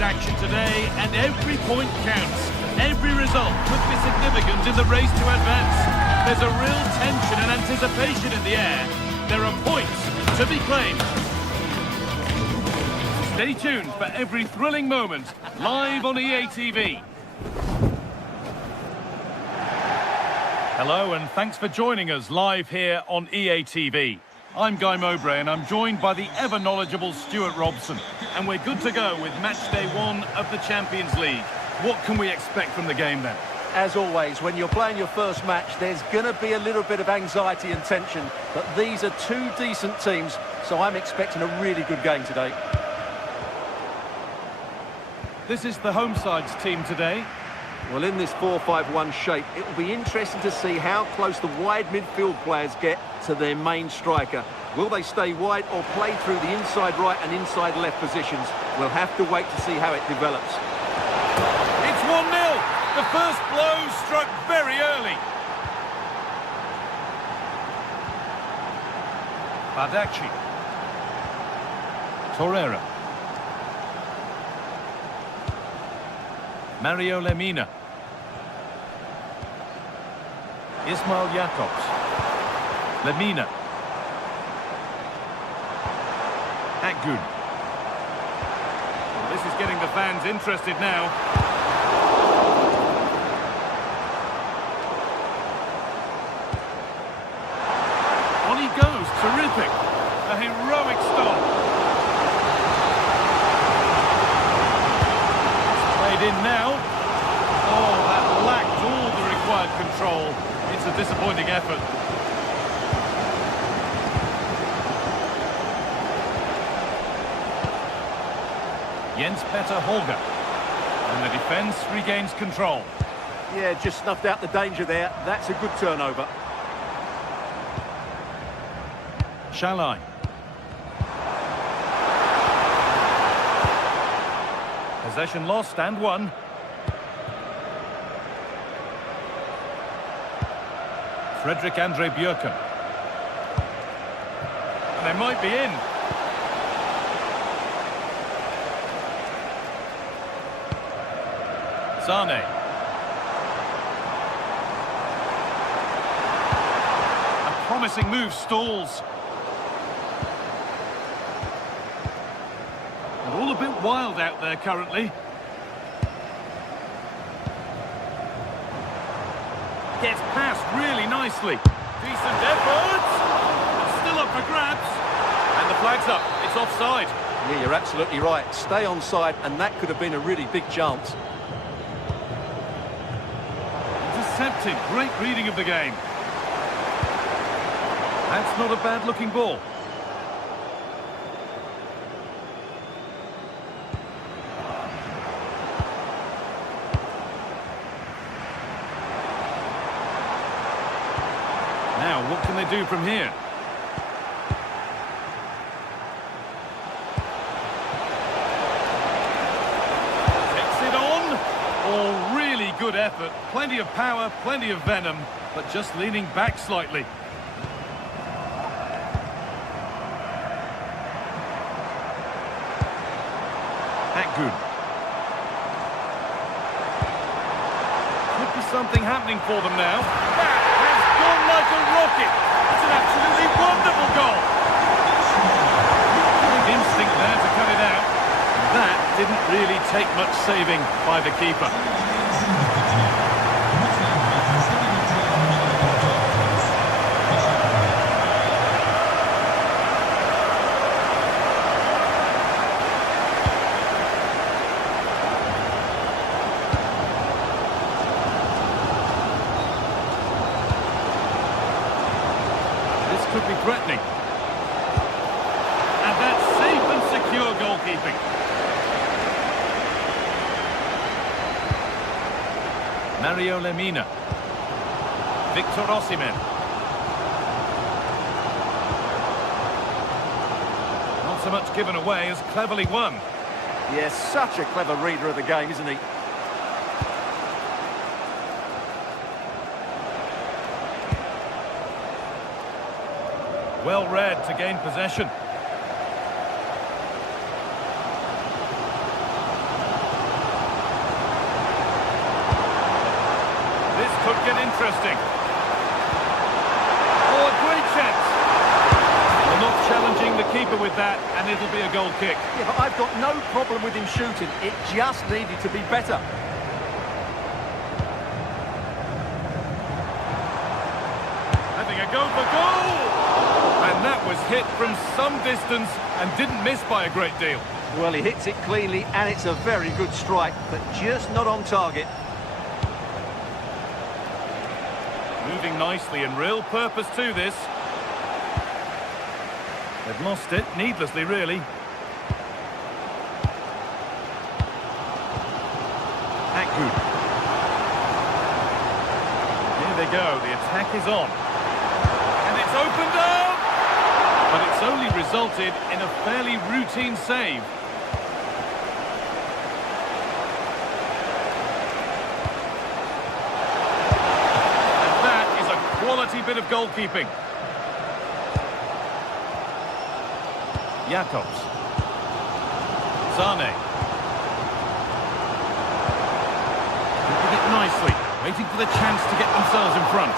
Action today, and every point counts. Every result could be significant in the race to advance. There's a real tension and anticipation in the air. There are points to be claimed. Stay tuned for every thrilling moment, live on EA TV. Hello, and thanks for joining us live here on EA TV. I'm Guy Mowbray and I'm joined by the ever-knowledgeable Stuart Robson. And we're good to go with match day 1 of the Champions League. What can we expect from the game then? As always, when you're playing your first match, there's going to be a little bit of anxiety and tension. But these are two decent teams, so I'm expecting a really good game today. This is the home side's team today. Well, in this 4-5-1 shape, it will be interesting to see how close the wide midfield players get to their main striker. Will they stay wide or play through the inside right and inside left positions? We'll have to wait to see how it develops. It's 1-0. The first blow struck very early. Badaci. Torreira. Mario Lemina. Ismail Jakobs. Lemina. Akgün. Well, this is getting the fans interested now. On he goes, terrific. A heroic stop. It's played in now. Oh, that lacked all the required control. It's a disappointing effort. Jens-Peter Holger. And the defence regains control. Yeah, just snuffed out the danger there. That's a good turnover. Shalai. Possession lost and won. Frederick Andre Björken. And they might be in. Sane. A promising move stalls. And all a bit wild out there currently. Gets past really nicely. Decent effort. It's still up for grabs. And the flag's up. It's offside. Yeah, you're absolutely right. Stay onside, and that could have been a really big chance. Intercepted. Great reading of the game. That's not a bad-looking ball. Now, what can they do from here? Takes it on. Oh, really good effort. Plenty of power, plenty of venom, but just leaning back slightly. Akgün. Could be something happening for them now. Gone like a rocket. It's an absolutely wonderful goal. Good instinct there to cut it out. That didn't really take much saving by the keeper. Could be threatening. And that's safe and secure goalkeeping. Mario Lemina. Victor Osimhen. Not so much given away as cleverly won. Yes, such a clever reader of the game, isn't he? Well read to gain possession. This could get interesting. Oh, a great chance. Well, not challenging the keeper with that, and it'll be a goal kick. Yeah, but I've got no problem with him shooting. It just needed to be better. Having a go for goal! And that was hit from some distance and didn't miss by a great deal. Well, he hits it cleanly, and it's a very good strike, but just not on target. Moving nicely and real purpose to this. They've lost it, needlessly really. Akgu. Here they go, the attack is on. And it's opened up! But it's only resulted in a fairly routine save. And that is a quality bit of goalkeeping. Jakobs. Zane. Keeping it nicely, waiting for the chance to get themselves in front.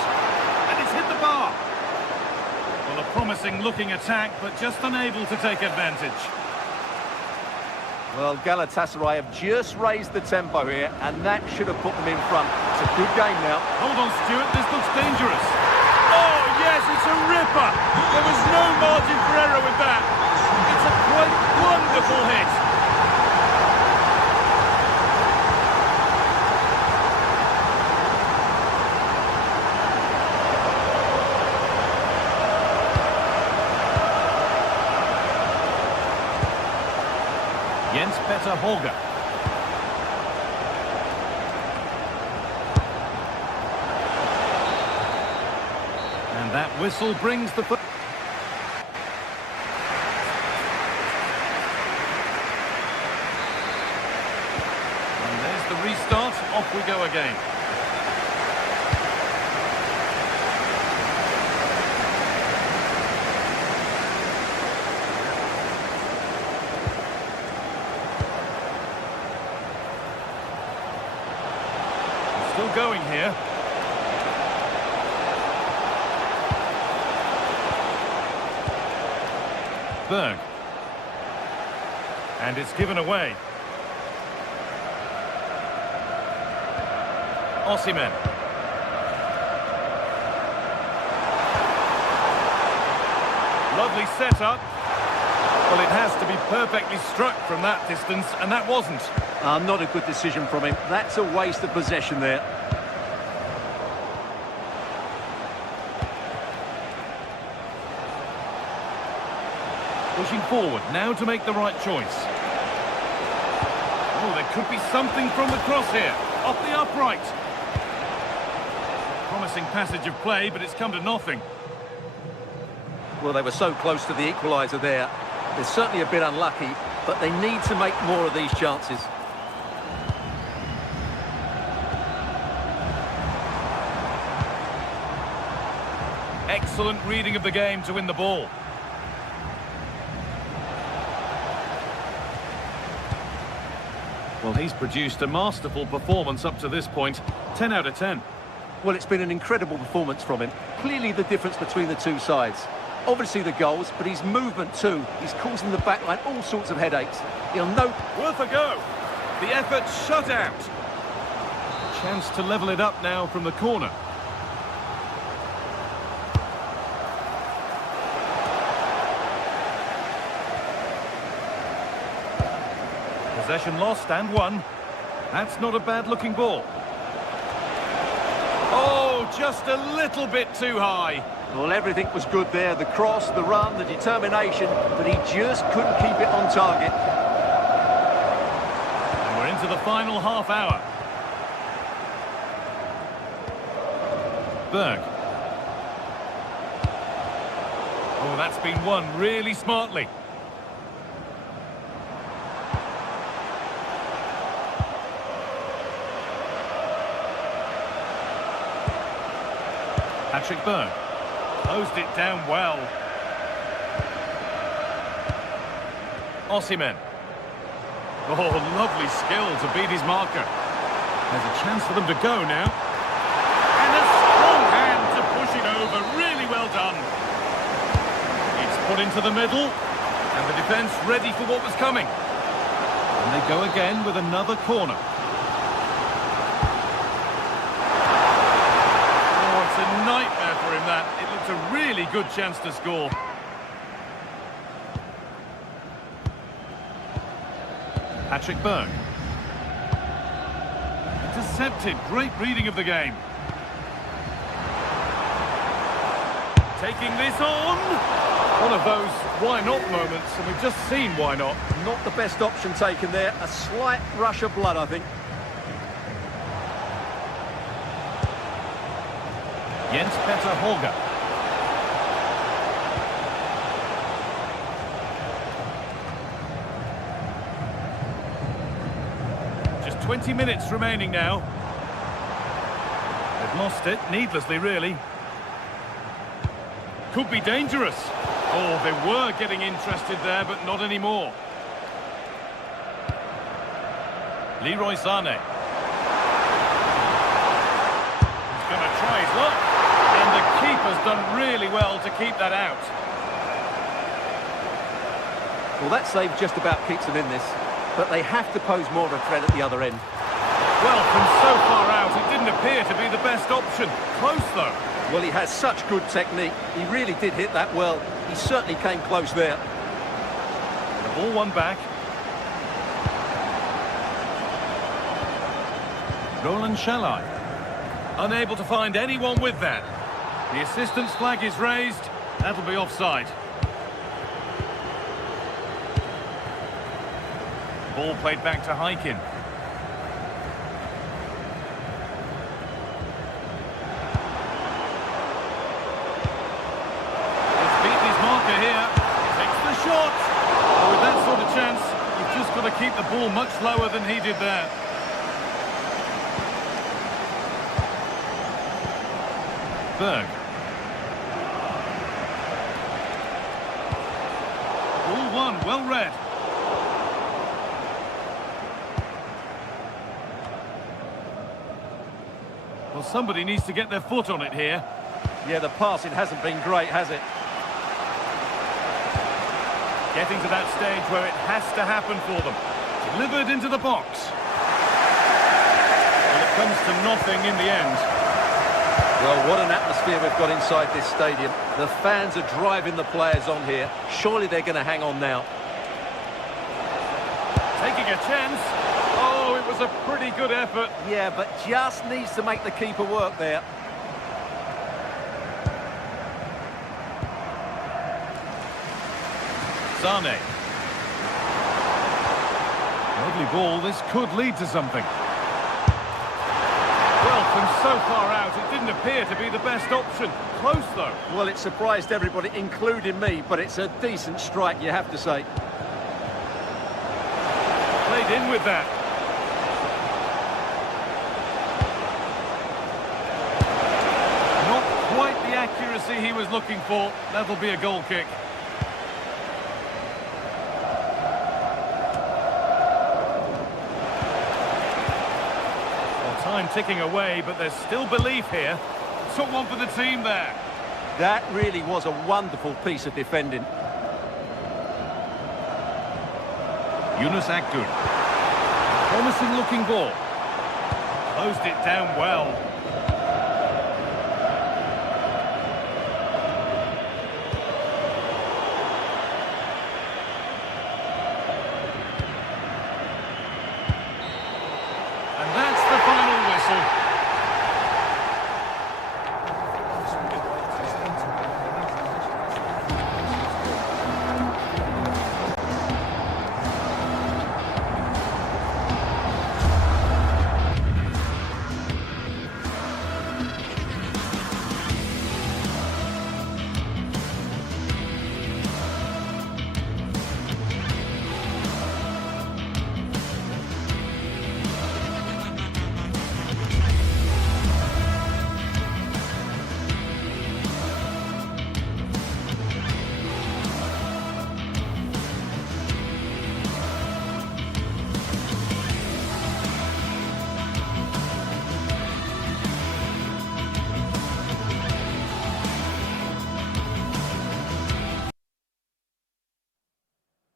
And it's hit the bar. Well, a promising looking attack, but just unable to take advantage. Well, Galatasaray have just raised the tempo here, and that should have put them in front. It's a good game now. Hold on, Stuart, this looks dangerous. Oh, yes, it's a ripper. There was no margin for error with that. It's a quite wonderful hit. Jens-Petter Holger. And that whistle brings the... And there's the restart. Off we go again. Still going here. Berg. And it's given away. Osimhen. Lovely setup. Well, it has to be perfectly struck from that distance, and that wasn't. Not a good decision from him. That's a waste of possession there. Pushing forward, now to make the right choice. Oh, there could be something from the cross here. Off the upright. Promising passage of play, but it's come to nothing. Well, they were so close to the equaliser there. They're certainly a bit unlucky, but they need to make more of these chances. Excellent reading of the game to win the ball. Well, he's produced a masterful performance up to this point. 10 out of 10. Well, it's been an incredible performance from him. Clearly the difference between the two sides. Obviously the goals, but his movement too. He's causing the backline all sorts of headaches. He'll know... Worth a go. The effort shut out. Chance to level it up now from the corner. Possession lost and won. That's not a bad-looking ball. Oh, just a little bit too high. Well, everything was good there. The cross, the run, the determination, but he just couldn't keep it on target. And we're into the final half hour. Berg. Oh, that's been won really smartly. Patrick Berg. Closed it down well. Osimhen. Oh, lovely skill to beat his marker. There's a chance for them to go now. And a strong hand to push it over. Really well done. It's put into the middle. And the defence ready for what was coming. And they go again with another corner. Oh, it's a nightmare for him, that. It looked a really good chance to score. Patrick Berg. Intercepted. Great reading of the game. Taking this on. One of those why not moments, and we've just seen why not. Not the best option taken there. A slight rush of blood, I think. Jens Petter Holger. Just 20 minutes remaining now. They've lost it, needlessly really. Could be dangerous. Oh, they were getting interested there, but not anymore. Leroy Sané. He's going to try his luck. And the keeper's done really well to keep that out. Well, that save just about keeps them in this. But they have to pose more of a threat at the other end. Well, from so far out, it didn't appear to be the best option. Close, though. Well, he has such good technique. He really did hit that well. He certainly came close there. The ball won back. Roland Shalai. Unable to find anyone with that. The assistant's flag is raised. That'll be offside. Ball played back to Heikin. Here, takes the shot. Oh, with that sort of chance, you've just got to keep the ball much lower than he did there. Berg. Ball won, well read. Well, somebody needs to get their foot on it here. Yeah, the passing hasn't been great, has it? Getting to that stage where it has to happen for them. Delivered into the box. Well, it comes to nothing in the end. Well, what an atmosphere we've got inside this stadium. The fans are driving the players on here. Surely they're going to hang on now. Taking a chance. Oh, it was a pretty good effort. Yeah, but just needs to make the keeper work there. Sané. Lovely ball, this could lead to something. Well, from so far out, it didn't appear to be the best option. Close, though. Well, it surprised everybody, including me, but it's a decent strike, you have to say. Played in with that. Not quite the accuracy he was looking for. That'll be a goal kick. Time ticking away, but there's still belief here. Took one for the team there. That really was a wonderful piece of defending. Yunus Akgün. Promising looking ball. Closed it down well.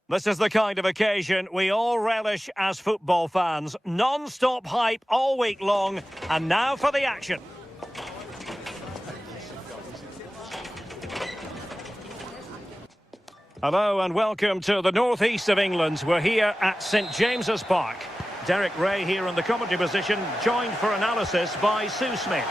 This is the kind of occasion we all relish as football fans. Non-stop hype all week long, and now for the action. Hello and welcome to the northeast of England. We're here at St James's Park. Derek Ray here in the commentary position, joined for analysis by Sue Smith.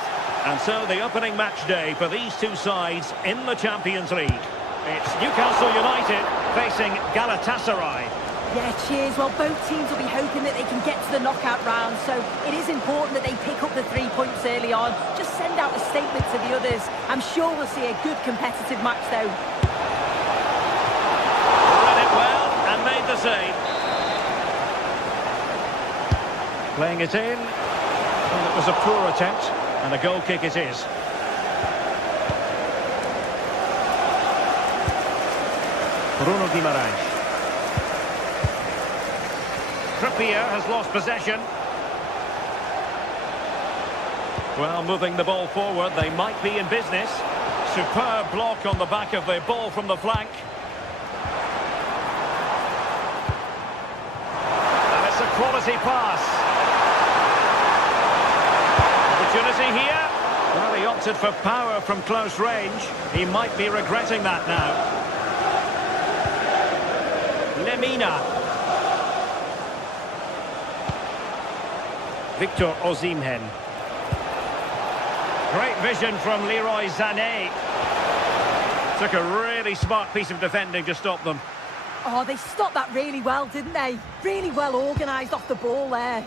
And so the opening match day for these two sides in the Champions League. It's Newcastle United facing Galatasaray. Yeah, cheers. Well, both teams will be hoping that they can get to the knockout round, so it is important that they pick up the 3 points early on. Just send out a statement to the others. I'm sure we'll see a good competitive match, though. Read it well and made the save. Playing it in. Well, it was a poor attempt, and a goal kick it is. Bruno Guimaraes. Trippier has lost possession. Well, moving the ball forward, they might be in business. Superb block on the back of the ball from the flank. And it's a quality pass. Opportunity here. Well, he opted for power from close range. He might be regretting that now. Lemina. Victor Osimhen. Great vision from Leroy Sané. Took a really smart piece of defending to stop them. Oh, they stopped that really well, didn't they? Really well organised off the ball there.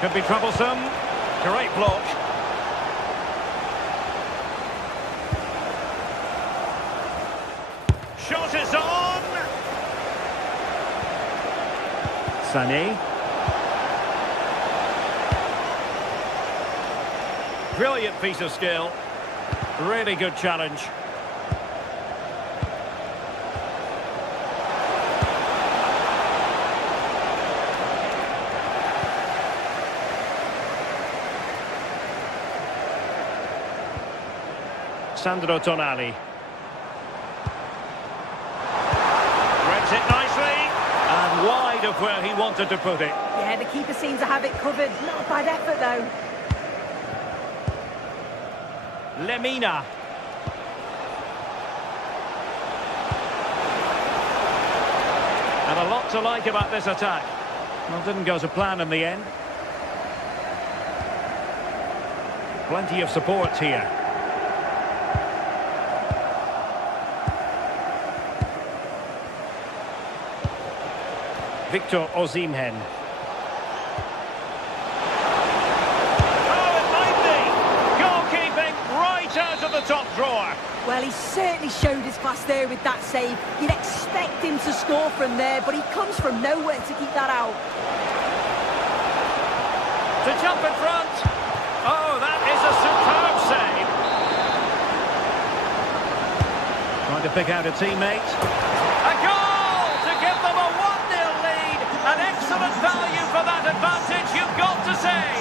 Could be troublesome. Great block. Shot is on! Sané. Brilliant piece of skill. Really good challenge. Sandro Tonali. Reads it nicely. And wide of where he wanted to put it. Yeah, the keeper seems to have it covered. Not a bad effort, though. Lemina. And a lot to like about this attack. Well, didn't go to plan in the end. Plenty of support here. Victor Osimhen. Out of the top drawer. Well, he certainly showed his class there with that save. You'd expect him to score from there, but he comes from nowhere to keep that out. To jump in front. Oh, that is a superb save. Trying to pick out a teammate. A goal to give them a 1-0 lead. An excellent value for that advantage, you've got to say.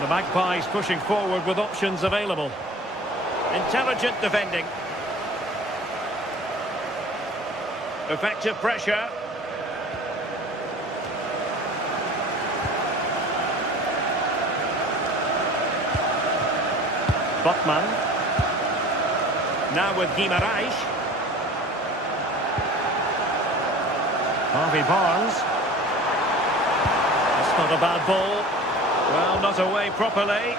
The Magpies pushing forward with options available. Intelligent defending. Effective pressure. Botman. Now with Guimaraes. Harvey Barnes. That's not a bad ball. Well, not away properly.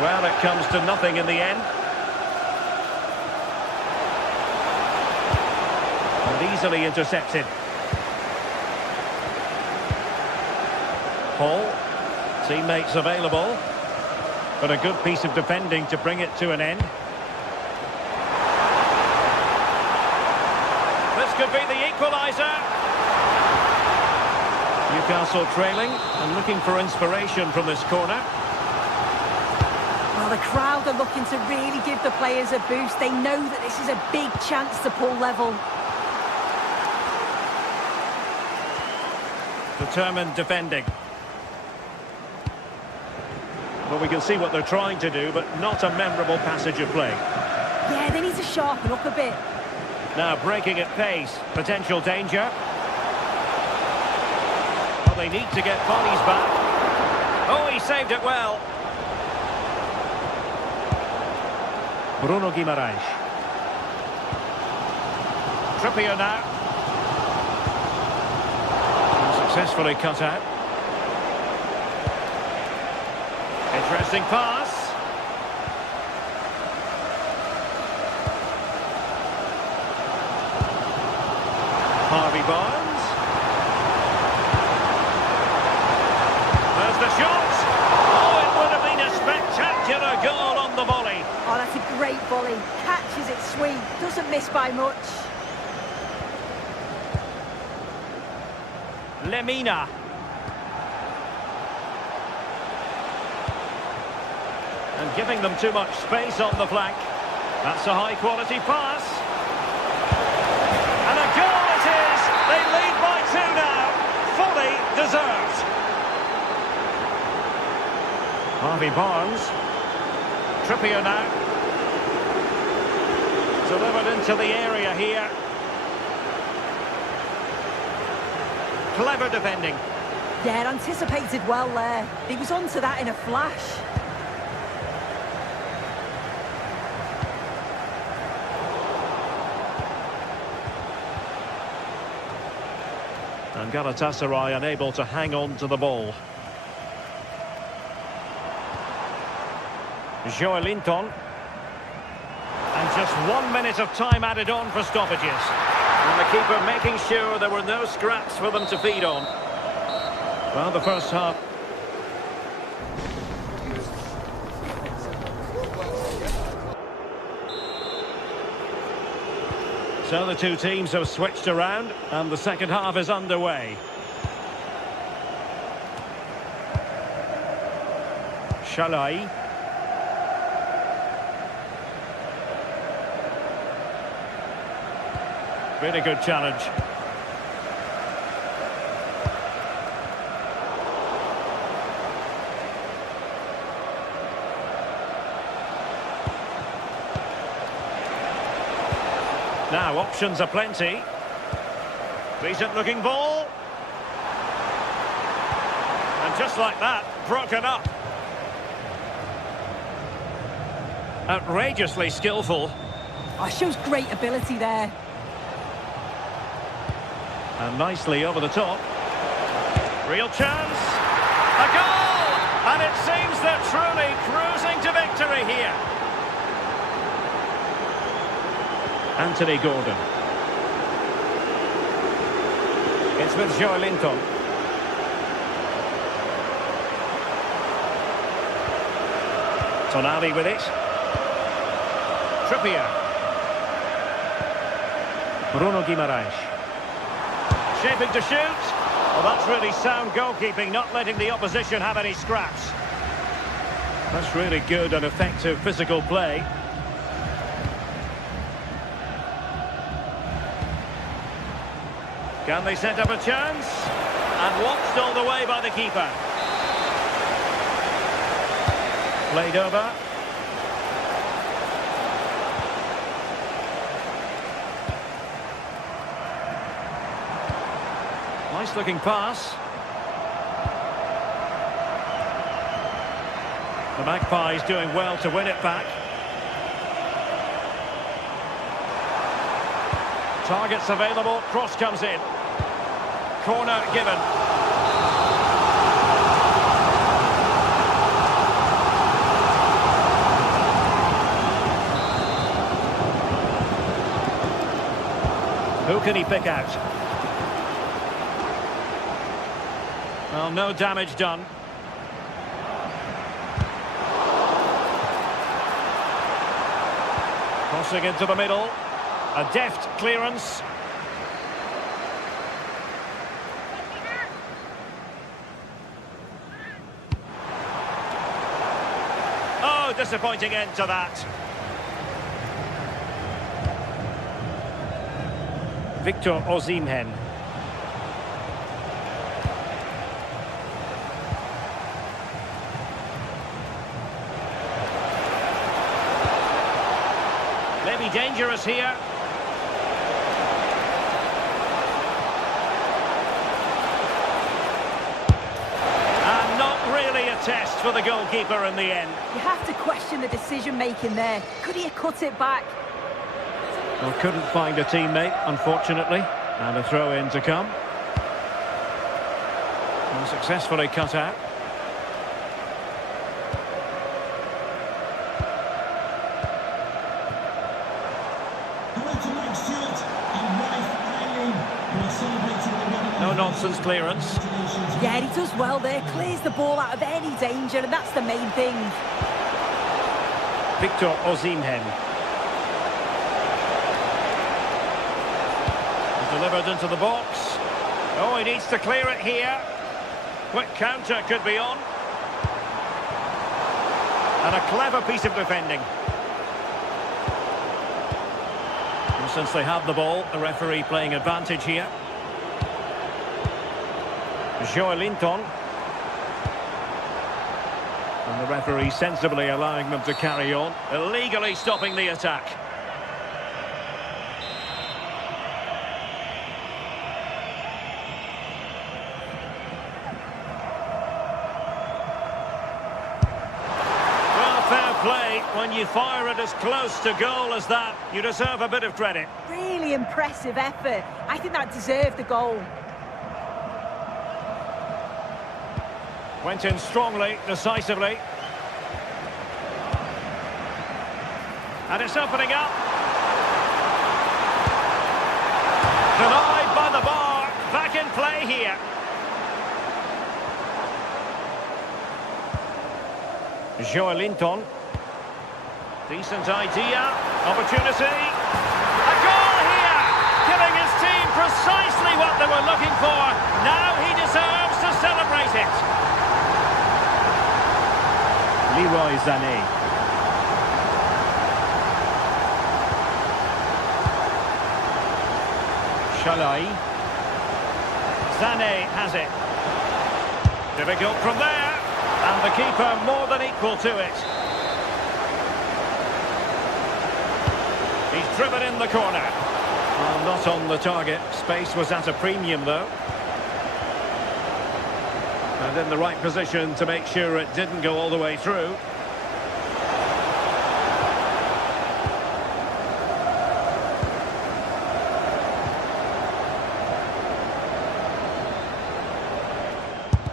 Well, it comes to nothing in the end. And easily intercepted. Paul. Teammates available. But a good piece of defending to bring it to an end. This could be the equaliser. Newcastle trailing and looking for inspiration from this corner. Well, the crowd are looking to really give the players a boost. They know that this is a big chance to pull level. Determined defending. Well, we can see what they're trying to do, but not a memorable passage of play. Yeah, they need to sharpen up a bit. Now breaking at pace. Potential danger. they need to get bodies back. Oh, he saved it well. Bruno Guimaraes. Trippier now. Successfully cut out. Interesting pass. Harvey Barnes. There's the shot. Oh, it would have been a spectacular goal on the volley. Oh, that's a great volley. Catches it sweet. Doesn't miss by much. Lemina. And giving them too much space on the flank. That's a high-quality pass. And a goal it is! They lead by 2 now. Fully deserved. Harvey Barnes. Trippier now. Delivered into the area here. Clever defending. Yeah, anticipated well there. He was onto that in a flash. And Galatasaray unable to hang on to the ball. Joelinton. And just 1 minute of time added on for stoppages. And the keeper making sure there were no scraps for them to feed on. Well, the first half. So the two teams have switched around and the second half is underway. Shalai. Really good challenge. Now, options are plenty. Decent looking ball. And just like that, broken up. Outrageously skillful. Oh, shows great ability there. And nicely over the top. Real chance. A goal! And it seems they're truly cruising to victory here. Anthony Gordon. It's with Joelinton. Tonali with it. Trippier. Bruno Guimaraes. Shaping to shoot. Well, that's really sound goalkeeping, not letting the opposition have any scraps. That's really good and effective physical play. Can they set up a chance? And watched all the way by the keeper. Played over. Nice looking pass. The Magpies doing well to win it back. Targets available, cross comes in. Corner given. Who can he pick out? Well, no damage done. Crossing into the middle. A deft clearance. Oh, disappointing end to that. Victor Osimhen. Maybe dangerous here. for the goalkeeper in the end. You have to question the decision-making there. Could he have cut it back? Well, couldn't find a teammate, unfortunately. And a throw-in to come. And successfully cut out. No-nonsense clearance. Yeah, he does well there. Clears the ball out of any danger, and that's the main thing. Victor Osimhen. Delivered into the box. Oh, he needs to clear it here. Quick counter could be on. And a clever piece of defending. And since they have the ball, the referee playing advantage here. Joelinton. And the referee sensibly allowing them to carry on, illegally stopping the attack. Well, fair play. When you fire it as close to goal as that, you deserve a bit of credit. Really impressive effort. I think that deserved the goal. Went in strongly, decisively. And it's opening up. Denied by the bar. Back in play here. Joelinton. Decent idea. Opportunity. A goal here! Giving his team precisely what they were looking for. Now he deserves to celebrate it. Leroy Sané. Shalai. Sané has it. Difficult from there. And the keeper more than equal to it. He's driven in the corner. Well, not on the target. Space was at a premium, though. And in the right position to make sure it didn't go all the way through.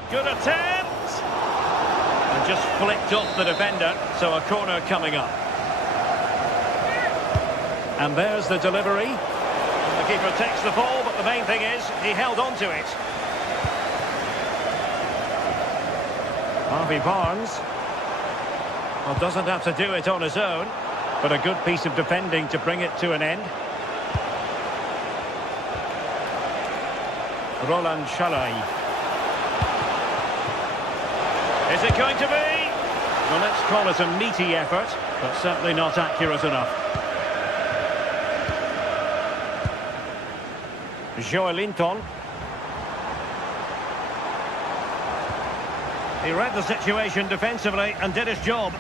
Good attempt! And just flicked off the defender, so a corner coming up. And there's the delivery. And the keeper takes the ball, but the main thing is he held on to it. Harvey Barnes. Well, doesn't have to do it on his own, but a good piece of defending to bring it to an end. Roland Shalai. Is it going to be? Well, let's call it a meaty effort, but certainly not accurate enough. Joelinton. He read the situation defensively and did his job.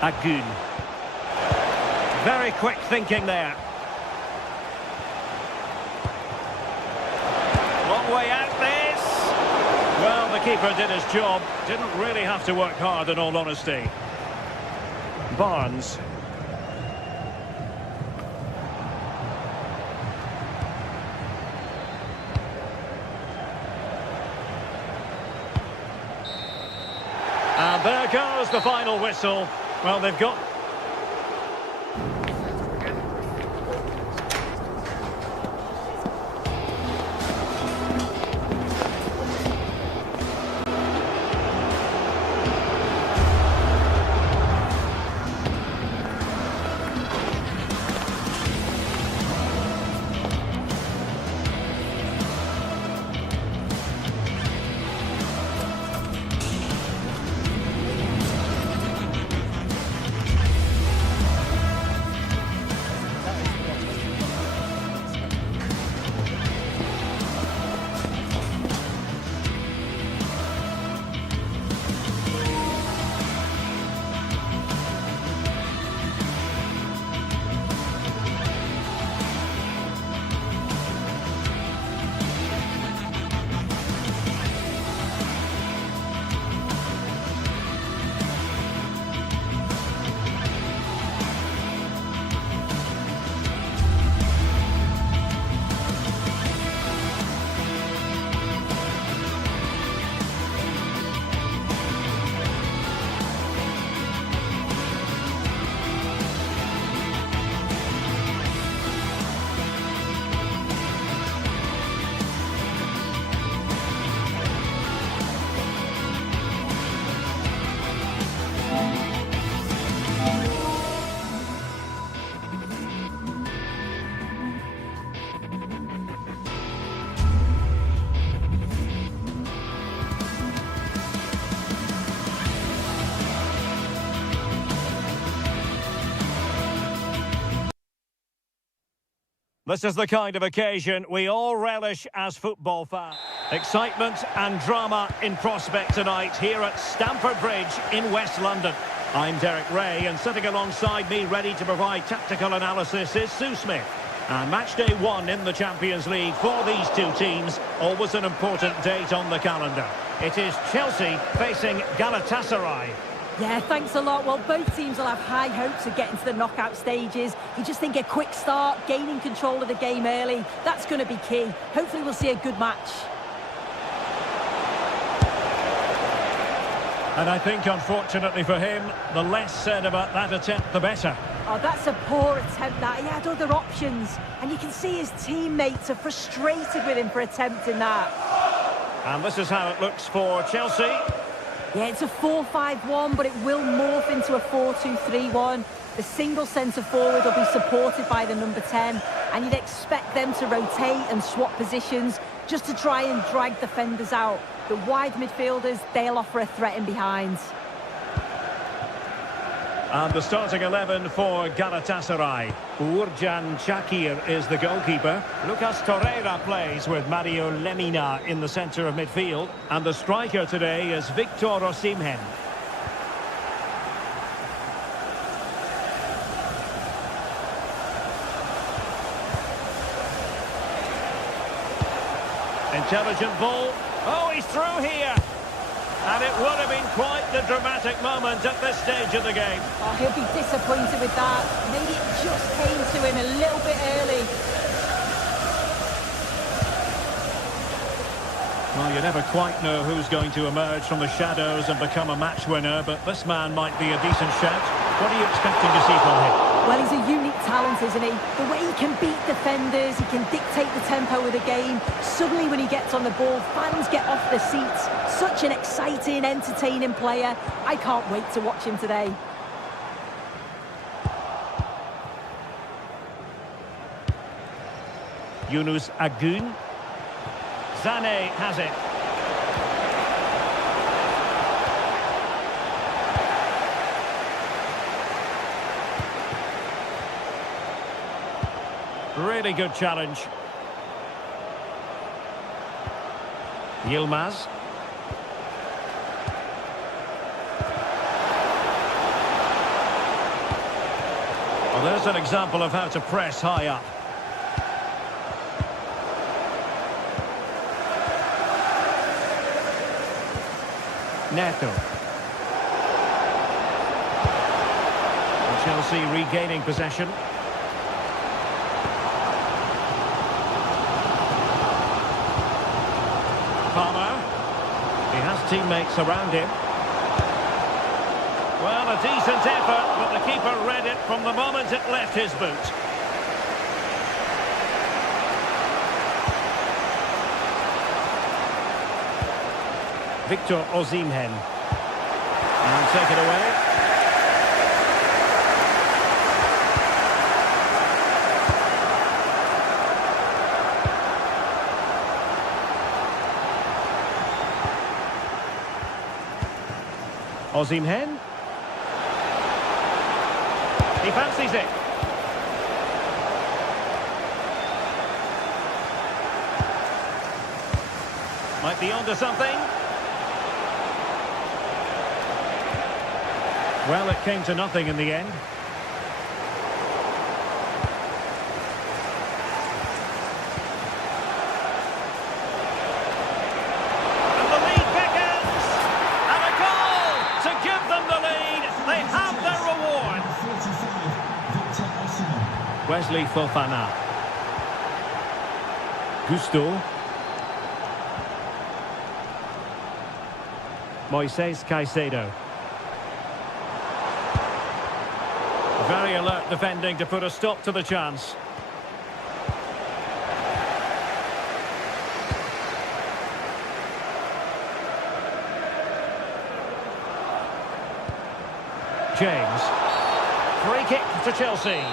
Agun. Very quick thinking there. Long way out this. Well, the keeper did his job. Didn't really have to work hard, in all honesty. Barnes. And there goes the final whistle. Well, they've got... This is the kind of occasion we all relish as football fans. Excitement and drama in prospect tonight here at Stamford Bridge in West London. I'm Derek Ray, and sitting alongside me ready to provide tactical analysis is Sue Smith. And match day 1 in the Champions League for these two teams, always an important date on the calendar. It is Chelsea facing Galatasaray. Yeah, thanks a lot. Well, both teams will have high hopes of getting to the knockout stages. You just think a quick start, gaining control of the game early, that's going to be key. Hopefully we'll see a good match. And I think, unfortunately for him, the less said about that attempt, the better. Oh, that's a poor attempt, that. He had other options. And you can see his teammates are frustrated with him for attempting that. And this is how it looks for Chelsea. Yeah, it's a 4-5-1, but it will morph into a 4-2-3-1. The single centre-forward will be supported by the number 10, and you'd expect them to rotate and swap positions just to try and drag defenders out. The wide midfielders, they'll offer a threat in behind. And the starting 11 for Galatasaray. Uğurcan Çakır is the goalkeeper. Lucas Torreira plays with Mario Lemina in the centre of midfield. And the striker today is Victor Osimhen. Intelligent ball. Oh, he's through here. And it would have been quite the dramatic moment at this stage of the game. Oh, he'll be disappointed with that. Maybe it just came to him a little bit early. Well, you never quite know who's going to emerge from the shadows and become a match winner, but this man might be a decent shout. What are you expecting to see from him? Well, he's a unique talent, isn't he? The way he can beat defenders, he can dictate the tempo of the game. Suddenly, when he gets on the ball, fans get off their seats. Such an exciting, entertaining player. I can't wait to watch him today. Yunus Akgün. Sané has it. Really good challenge. Yilmaz. Well, there's an example of how to press high up. Neto. And Chelsea regaining possession. Palmer. He has teammates around him. Well, a decent effort, but the keeper read it from the moment it left his boot. Victor Osimhen. And take it away. Osimhen. He fancies it. Might be onto something. Well, it came to nothing in the end. And the lead beckons! And a goal to give them the lead. They have their reward. 45, Wesley Fofana. Gusto. Moises Caicedo. Very alert defending to put a stop to the chance. James. Free kick to Chelsea.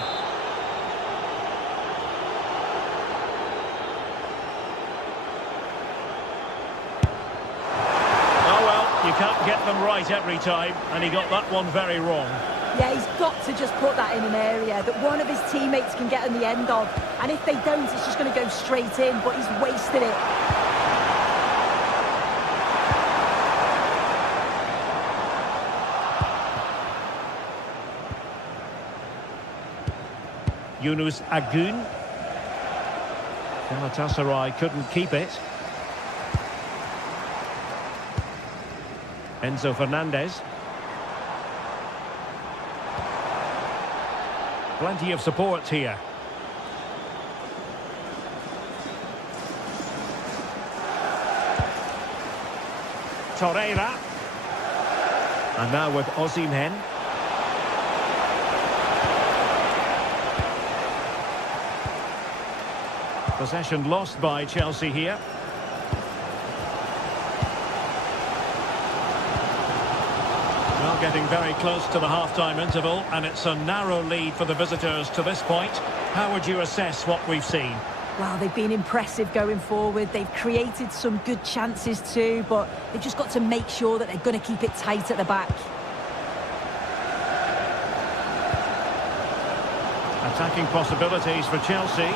Oh well, you can't get them right every time, and he got that one very wrong. Yeah, he's got to just put that in an area that one of his teammates can get on the end of. And if they don't, it's just going to go straight in, but he's wasted it. Yunus Agun. Galatasaray couldn't keep it. Enzo Fernandez. Plenty of support here. Torreira. And now with Osimhen. Possession lost by Chelsea here. Well, getting very close to the half-time interval, and it's a narrow lead for the visitors to this point. How would you assess what we've seen? Well, they've been impressive going forward. They've created some good chances too, but they've just got to make sure that they're going to keep it tight at the back. Attacking possibilities for Chelsea.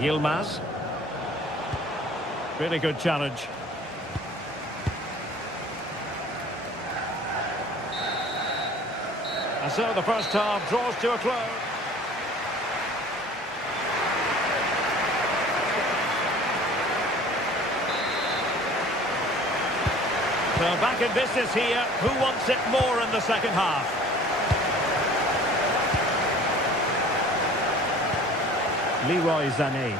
Yilmaz. Really good challenge. And so the first half draws to a close. So back in business here. Who wants it more in the second half? Leroy Sané.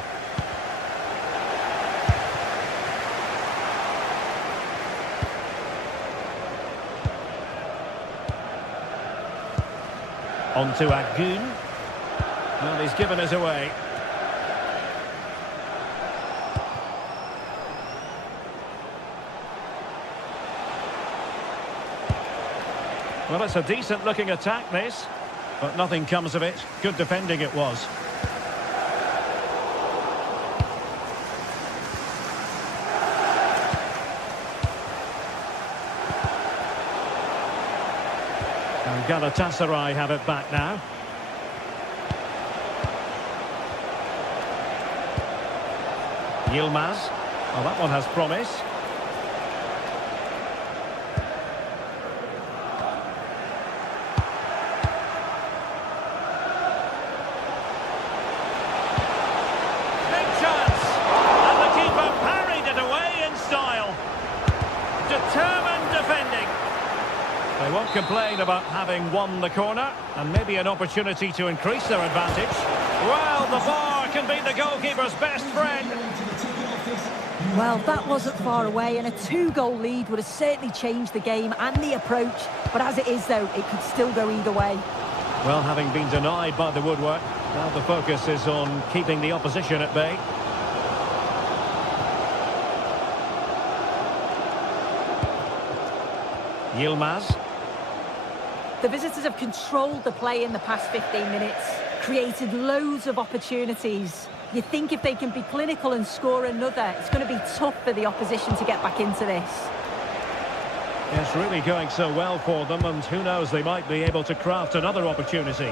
On to Agun. Well, he's given us away. Well, it's a decent-looking attack, this. But nothing comes of it. Good defending it was. And Galatasaray have it back now. Yilmaz. Well, that one has promise. Big chance. And the keeper parried it away in style. Determined defending. They won't complain about having won the corner, and maybe an opportunity to increase their advantage. Well, the bar can be the goalkeeper's best friend. Well, that wasn't far away, and a 2-goal lead would have certainly changed the game and the approach. But as it is, though, it could still go either way. Well, having been denied by the woodwork, now the focus is on keeping the opposition at bay. Yilmaz. The visitors have controlled the play in the past 15 minutes, created loads of opportunities. You think if they can be clinical and score another, it's going to be tough for the opposition to get back into this. It's really going so well for them, and who knows, they might be able to craft another opportunity.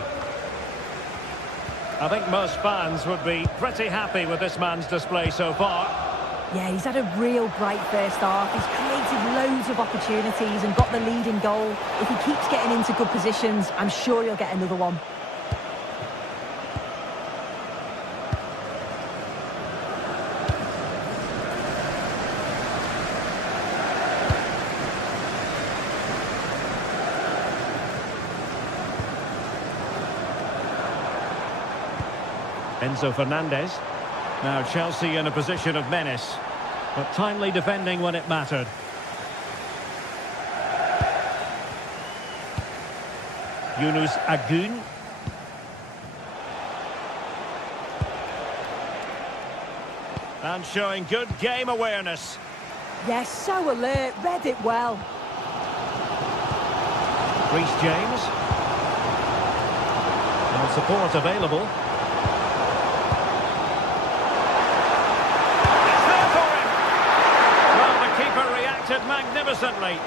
I think most fans would be pretty happy with this man's display so far. Yeah, he's had a real bright first half. He's created loads of opportunities and got the lead in goal. If he keeps getting into good positions, I'm sure he'll get another one. Enzo Fernandez. Now Chelsea in a position of menace, but timely defending when it mattered. Yunus Agun. And showing good game awareness. Yes, so alert, read it well. Reece James. And support available. magnificently.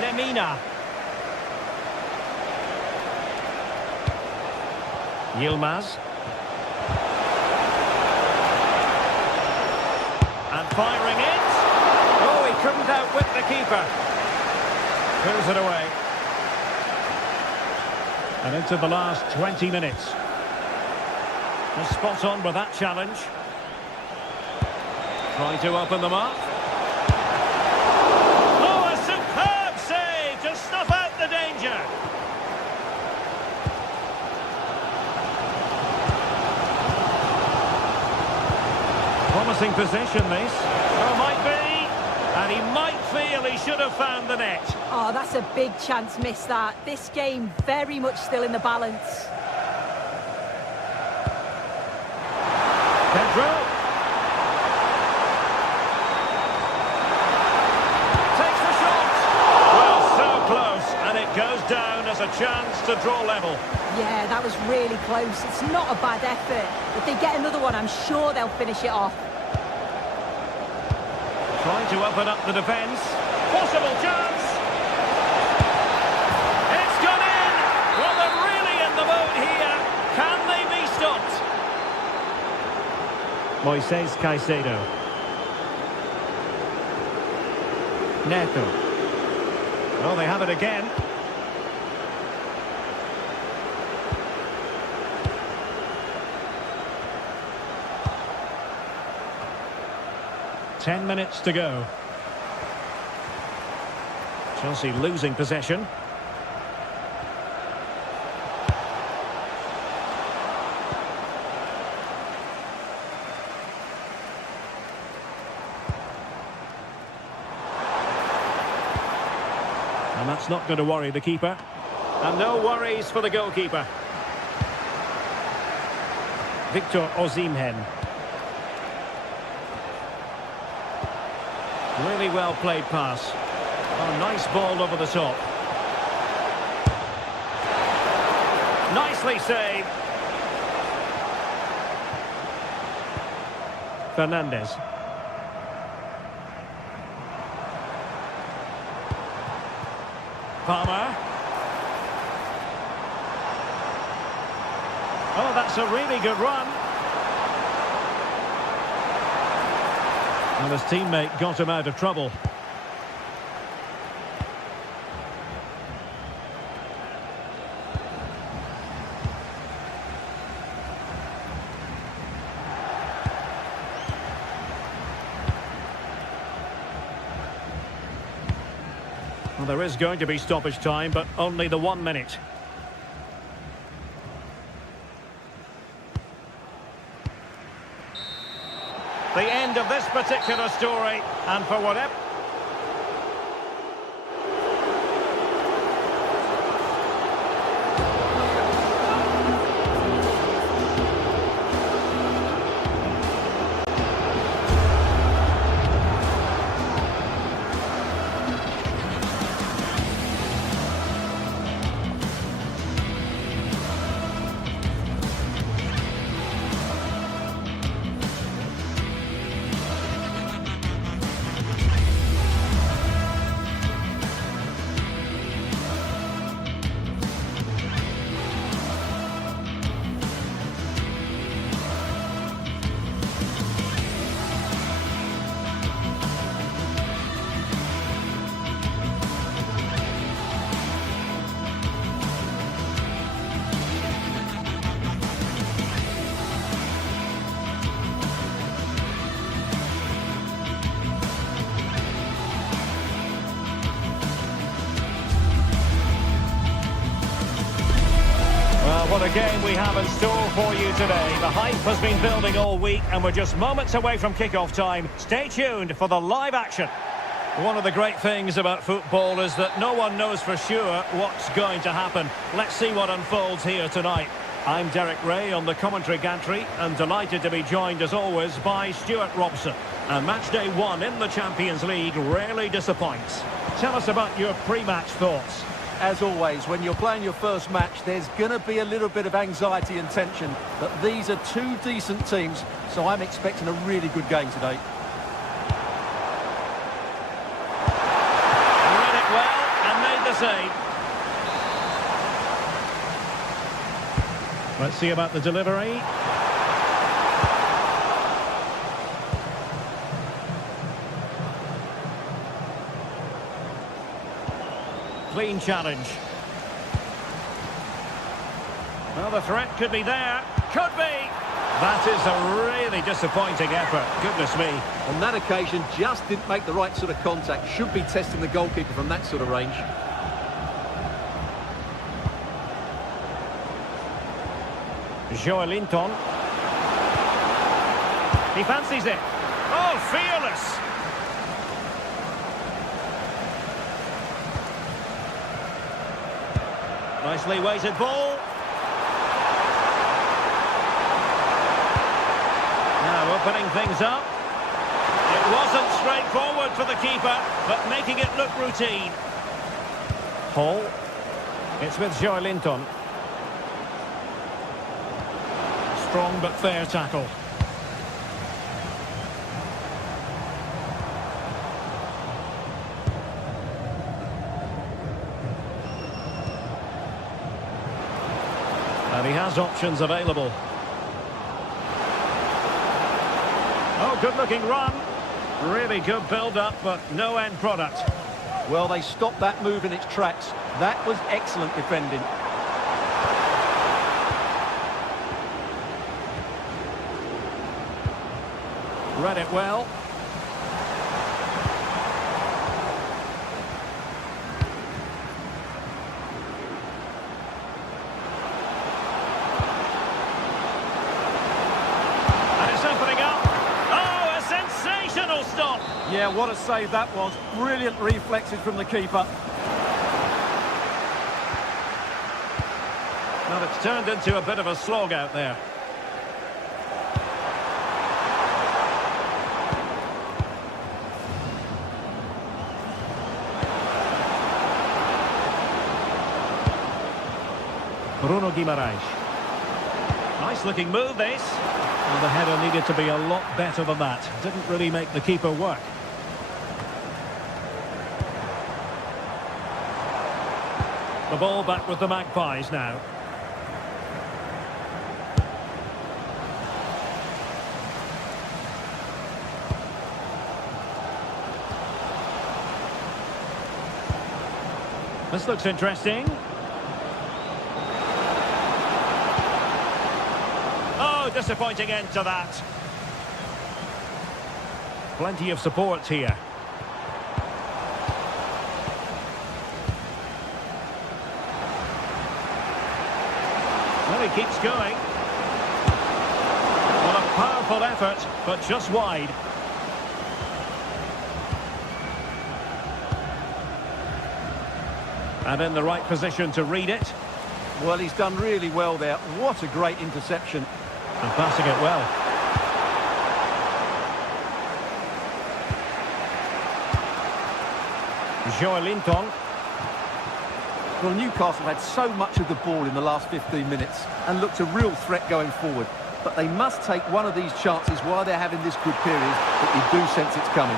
Lemina. Yilmaz. And firing it. Oh, he couldn't outwit the keeper. Clears it away. And into the last 20 minutes. Just spot on with that challenge. Trying to open them up. Oh, a superb save to snuff out the danger. Promising possession, this. Oh, might be. And he might feel he should have found the net. Oh, that's a big chance missed, that. This game very much still in the balance. Pedro. Takes the shot. Well, so close. And it goes down as a chance to draw level. Yeah, that was really close. It's not a bad effort. If they get another one, I'm sure they'll finish it off. Trying to open up the defence. Possible chance. It's gone in. Well, they're really in the mood here. Can they be stopped? Moises Caicedo. Neto. Oh, they have it again. Ten minutes to go. Chelsea losing possession. And that's not going to worry the keeper. And no worries for the goalkeeper. Victor Osimhen. Really well played pass. Oh, nice ball over the top. Nicely saved. Fernandes. Palmer. Oh, that's a really good run. And his teammate got him out of trouble. Well, there is going to be stoppage time, but only the 1 minute. The end of this particular story, and for whatever... What a game we have in store for you today. The hype has been building all week and we're just moments away from kick-off time. Stay tuned for the live action. One of the great things about football is that no one knows for sure what's going to happen. Let's see what unfolds here tonight. I'm Derek Ray on the commentary gantry and delighted to be joined as always by Stuart Robson. And match day 1 in the Champions League rarely disappoints. Tell us about your pre-match thoughts. As always, when you're playing your first match, there's going to be a little bit of anxiety and tension. But these are two decent teams, so I'm expecting a really good game today. Let's see about the delivery. Clean challenge. Well, the threat could be there. Could be. That is a really disappointing effort. Goodness me. On that occasion, just didn't make the right sort of contact. Should be testing the goalkeeper from that sort of range. Joelinton. He fancies it. Oh, fearless. Nicely weighted ball. Now opening things up. It wasn't straightforward for the keeper, but making it look routine. Hall. It's with Joelinton. Strong but fair tackle. And he has options available. Oh, good-looking run. Really good build-up, but no end product. Well, they stopped that move in its tracks. That was excellent defending. Read it well. And it's opening up. Oh, a sensational stop. Yeah, what a save that was. Brilliant reflexes from the keeper. Well, it's turned into a bit of a slog out there. Bruno Guimaraes. Nice looking move, this. Well, the header needed to be a lot better than that. Didn't really make the keeper work. The ball back with the Magpies now. This looks interesting. Oh, disappointing end to that. Plenty of support here. Well, he keeps going. What a powerful effort, but just wide. And in the right position to read it. Well, he's done really well there. What a great interception. And passing it well. Joelinton. Well, Newcastle had so much of the ball in the last 15 minutes and looked a real threat going forward. But they must take one of these chances while they're having this good period, but you do sense it's coming.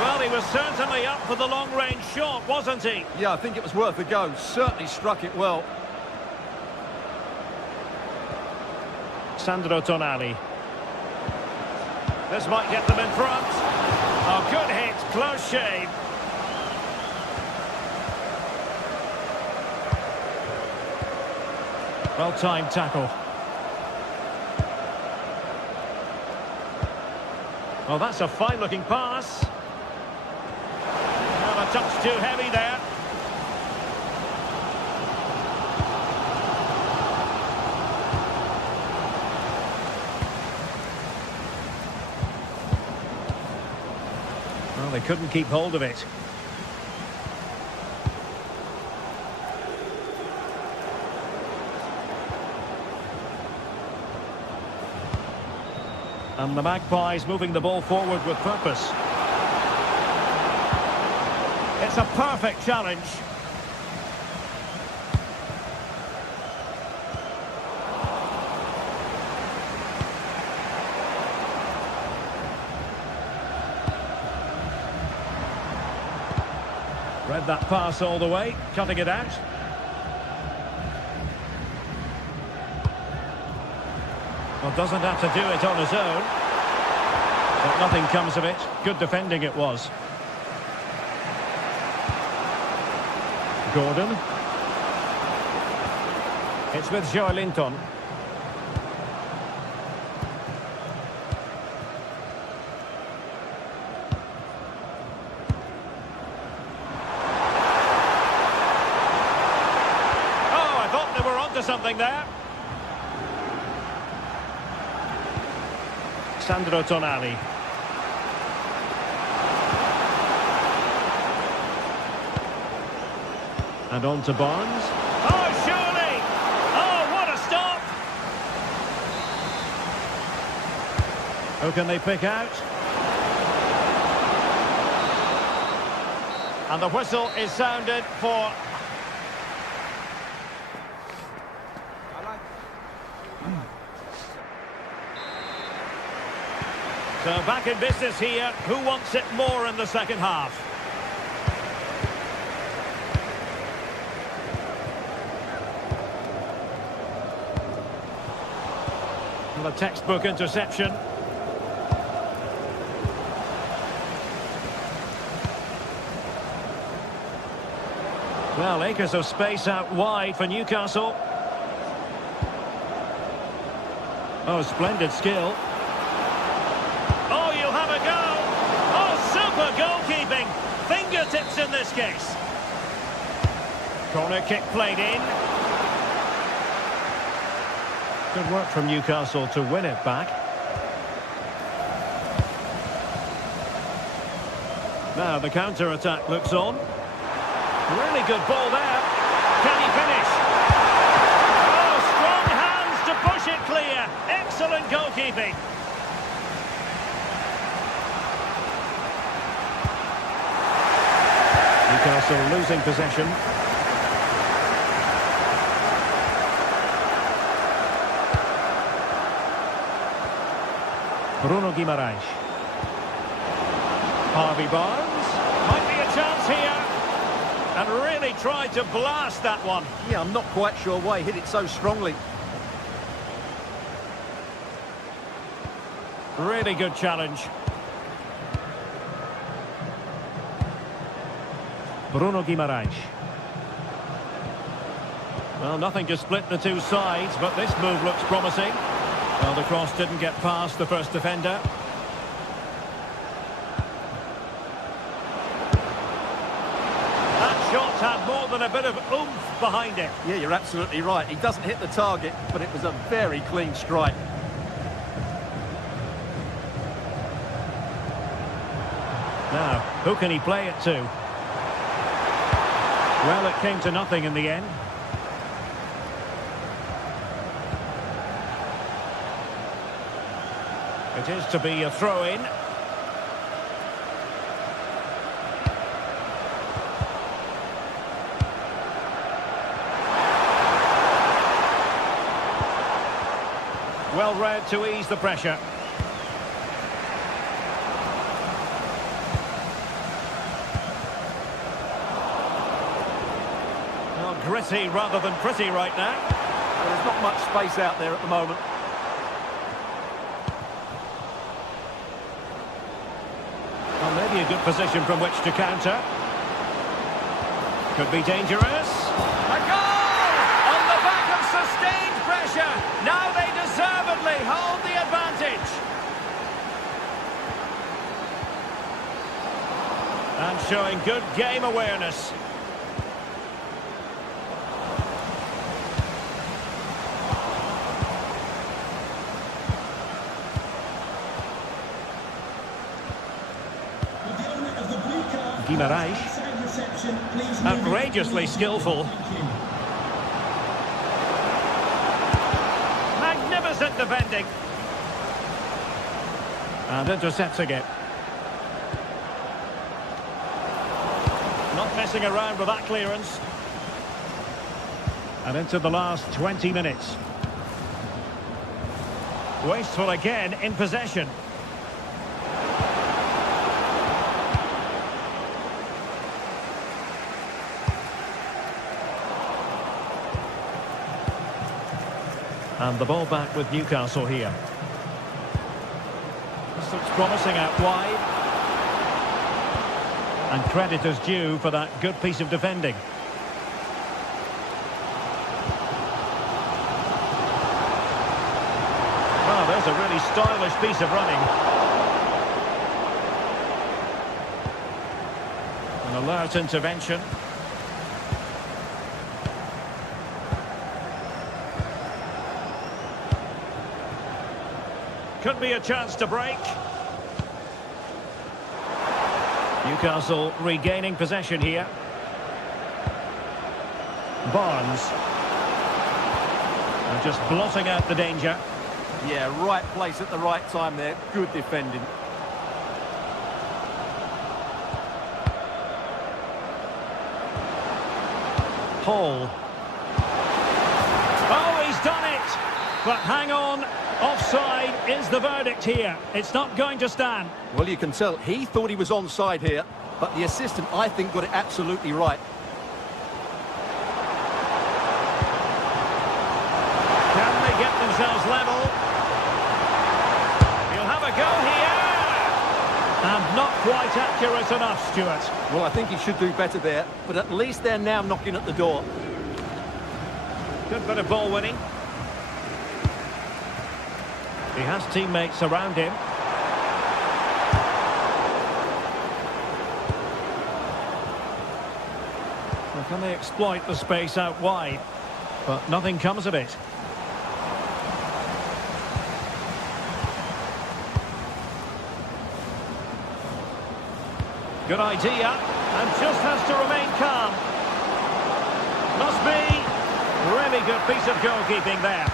Well, he was certainly up for the long-range shot, wasn't he? Yeah, I think it was worth a go. Certainly struck it well. Sandro Tonali. This might get them in front. Oh, good hit, close shave. Well-timed tackle. Well, that's a fine-looking pass. Well, a touch too heavy there. Well, they couldn't keep hold of it. And the Magpies moving the ball forward with purpose. It's a perfect challenge. Read that pass all the way, cutting it out. Well, doesn't have to do it on his own. But nothing comes of it. Good defending it was. Gordon. It's with Joelinton. Oh, I thought they were onto something there. Sandro Tonali. And on to Barnes. Oh, surely! Oh, what a stop! Who can they pick out? And the whistle is sounded for... So back in business here. Who wants it more in the second half? The textbook interception. Well, acres of space out wide for Newcastle. Oh, splendid skill. Oh, you'll have a go. Oh, super goalkeeping. Fingertips in this case. Corner kick played in. Good work from Newcastle to win it back. Now the counter-attack looks on. Really good ball there. Can he finish? Oh, strong hands to push it clear. Excellent goalkeeping. Newcastle losing possession. Bruno Guimaraes. Harvey Barnes. Might be a chance here. And really tried to blast that one. Yeah, I'm not quite sure why he hit it so strongly. Really good challenge. Bruno Guimaraes. Well, nothing to split the two sides, but this move looks promising. Well, the cross didn't get past the first defender. That shot had more than a bit of oomph behind it. Yeah, you're absolutely right. He doesn't hit the target, but it was a very clean strike. Now, who can he play it to? Well, it came to nothing in the end. It is to be a throw-in. Well read to ease the pressure. Well, gritty rather than pretty right now. Well, there's not much space out there at the moment. Well, maybe a good position from which to counter. Could be dangerous. A goal! On the back of sustained pressure. Now they deservedly hold the advantage. And showing good game awareness. Guimaraes. Outrageously skillful. Magnificent defending. And intercepts again. Not messing around with that clearance. And into the last 20 minutes. Wasteful again in possession. And the ball back with Newcastle here. This looks promising out wide. And credit is due for that good piece of defending. Well, there's a really stylish piece of running. An alert intervention. Could be a chance to break. Newcastle regaining possession here. Barnes. And just blotting out the danger. Yeah, right place at the right time there. Good defending. Hall. Oh, he's done it! But hang on. Offside is the verdict here. It's not going to stand. Well, you can tell he thought he was onside here, but the assistant, I think, got it absolutely right. Can they get themselves level? He'll have a go here. And not quite accurate enough, Stuart. Well, I think he should do better there, but at least they're now knocking at the door. Good bit of ball winning. He has teammates around him. Well, can they exploit the space out wide? But nothing comes of it. Good idea, and just has to remain calm. Must be. Really good piece of goalkeeping there.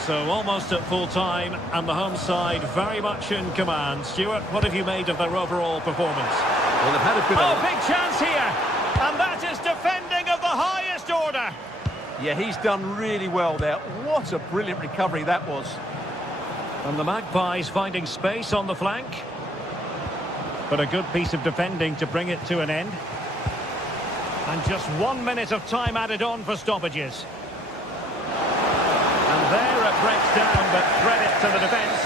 So almost at full time, and the home side very much in command. Stuart, what have you made of their overall performance? Well, they've had a bit of... big chance here! And that is defending of the highest order! Yeah, he's done really well there. What a brilliant recovery that was. And the Magpies finding space on the flank. But a good piece of defending to bring it to an end. And just 1 minute of time added on for stoppages. And there it breaks down, but credit to the defence.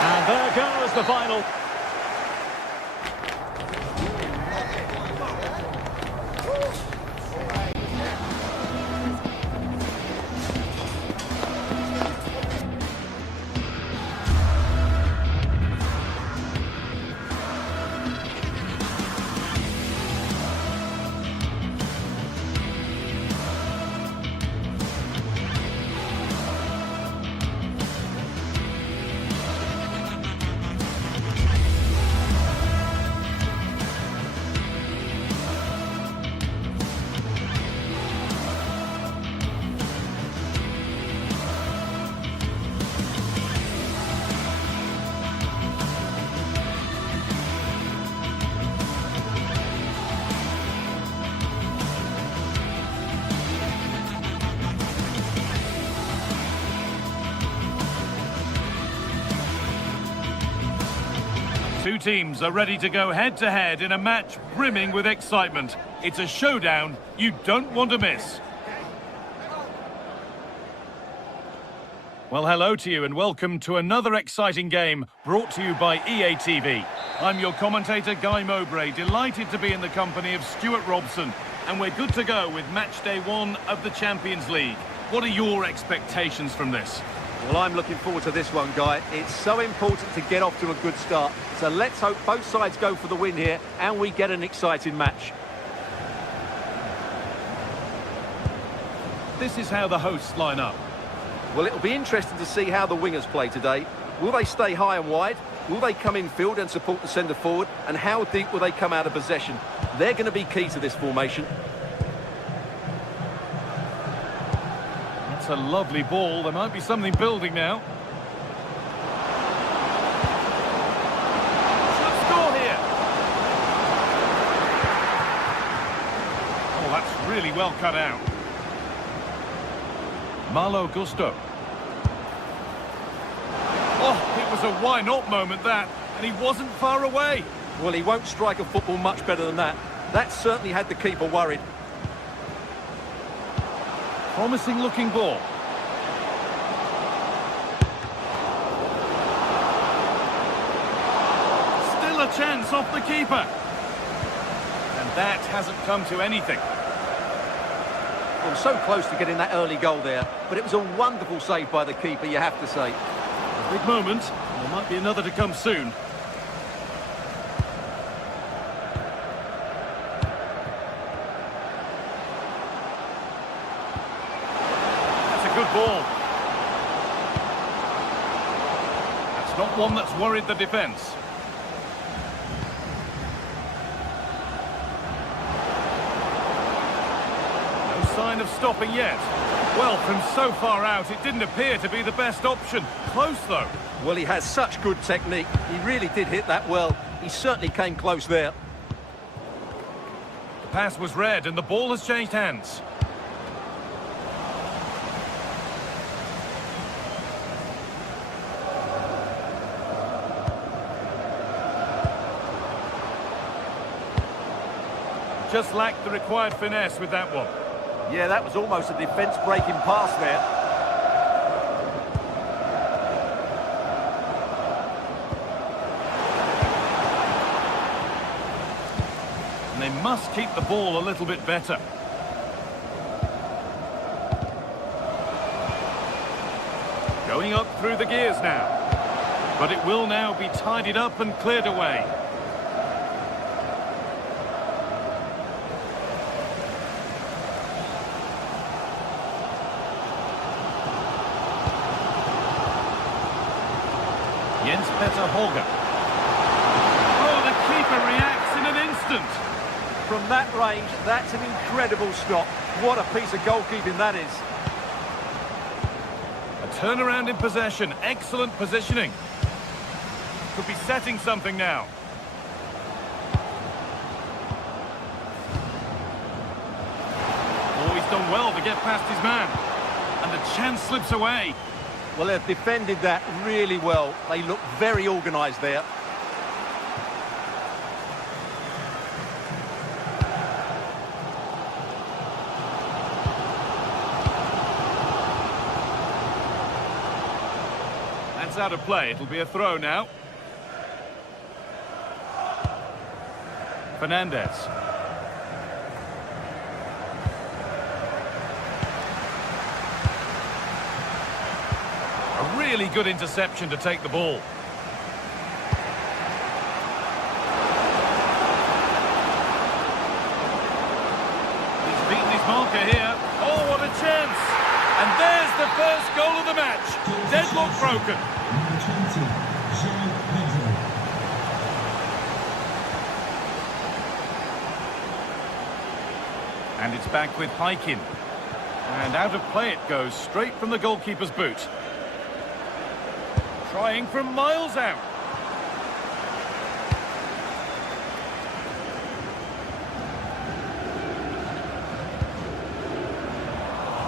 And there goes the final. Two teams are ready to go head-to-head in a match brimming with excitement. It's a showdown you don't want to miss. Well, hello to you and welcome to another exciting game brought to you by EA TV. I'm your commentator, Guy Mowbray, delighted to be in the company of Stuart Robson, and we're good to go with match day 1 of the Champions League. What are your expectations from this? Well, I'm looking forward to this one, Guy. It's so important to get off to a good start. So let's hope both sides go for the win here and we get an exciting match. This is how the hosts line up. Well, it'll be interesting to see how the wingers play today. Will they stay high and wide? Will they come in field and support the centre forward? And how deep will they come out of possession? They're going to be key to this formation. That's a lovely ball. There might be something building now. Should score here. Oh, that's really well cut out. Malo Gusto. Oh, it was a why not moment that, and he wasn't far away. Well, he won't strike a football much better than that. That certainly had the keeper worried. Promising looking ball. Still a chance off the keeper. And that hasn't come to anything. Well, so close to getting that early goal there, but it was a wonderful save by the keeper, you have to say. A big moment. There might be another to come soon. Good ball. That's not one that's worried the defence. No sign of stopping yet. Well, from so far out, it didn't appear to be the best option. Close, though. Well, he has such good technique. He really did hit that well. He certainly came close there. The pass was read, and the ball has changed hands. Just lacked the required finesse with that one. Yeah, that was almost a defence-breaking pass there. And they must keep the ball a little bit better. Going up through the gears now. But it will now be tidied up and cleared away. Jens-Peter Holger. Oh, the keeper reacts in an instant. From that range, that's an incredible stop. What a piece of goalkeeping that is. A turnaround in possession. Excellent positioning. Could be setting something now. Oh, he's done well to get past his man. And the chance slips away. Well, they've defended that really well. They look very organised there. That's out of play. It'll be a throw now. Fernandez. A really good interception to take the ball. He's beaten his marker here. Oh, what a chance! And there's the first goal of the match. Deadlock broken. Number 20, João Pedro. And it's back with Hikin. And out of play it goes, straight from the goalkeeper's boot. Trying from miles out.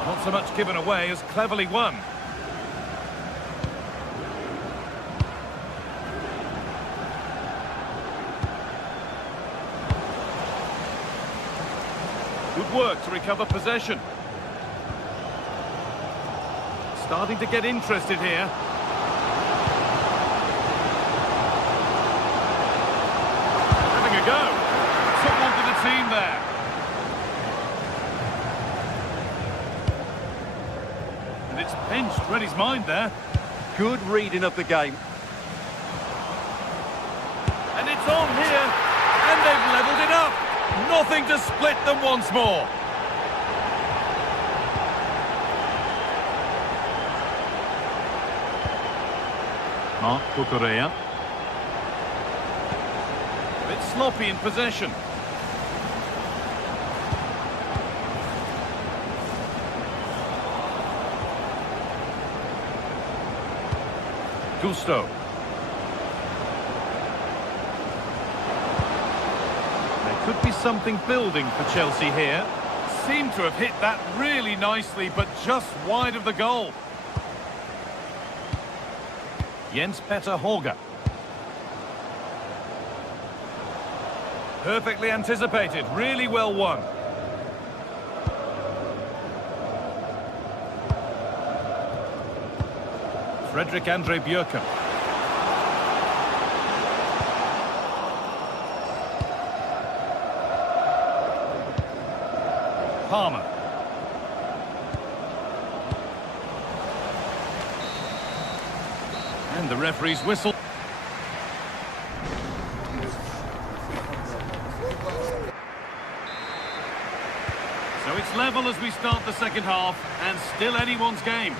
Not so much given away as cleverly won. Good work to recover possession. Starting to get interested here. Having a go. Took one to the team there. And it's pinched, read his mind there. Good reading of the game. And it's on here. And they've levelled it up. Nothing to split them once more. Marc Cucurella. A bit sloppy in possession. Gusto. There could be something building for Chelsea here. Seem to have hit that really nicely, but just wide of the goal. Jens-Peter Holger. Perfectly anticipated, really well won. Frederick Andre Björken. Palmer. And the referee's whistle. So it's level as we start the second half, and still anyone's game.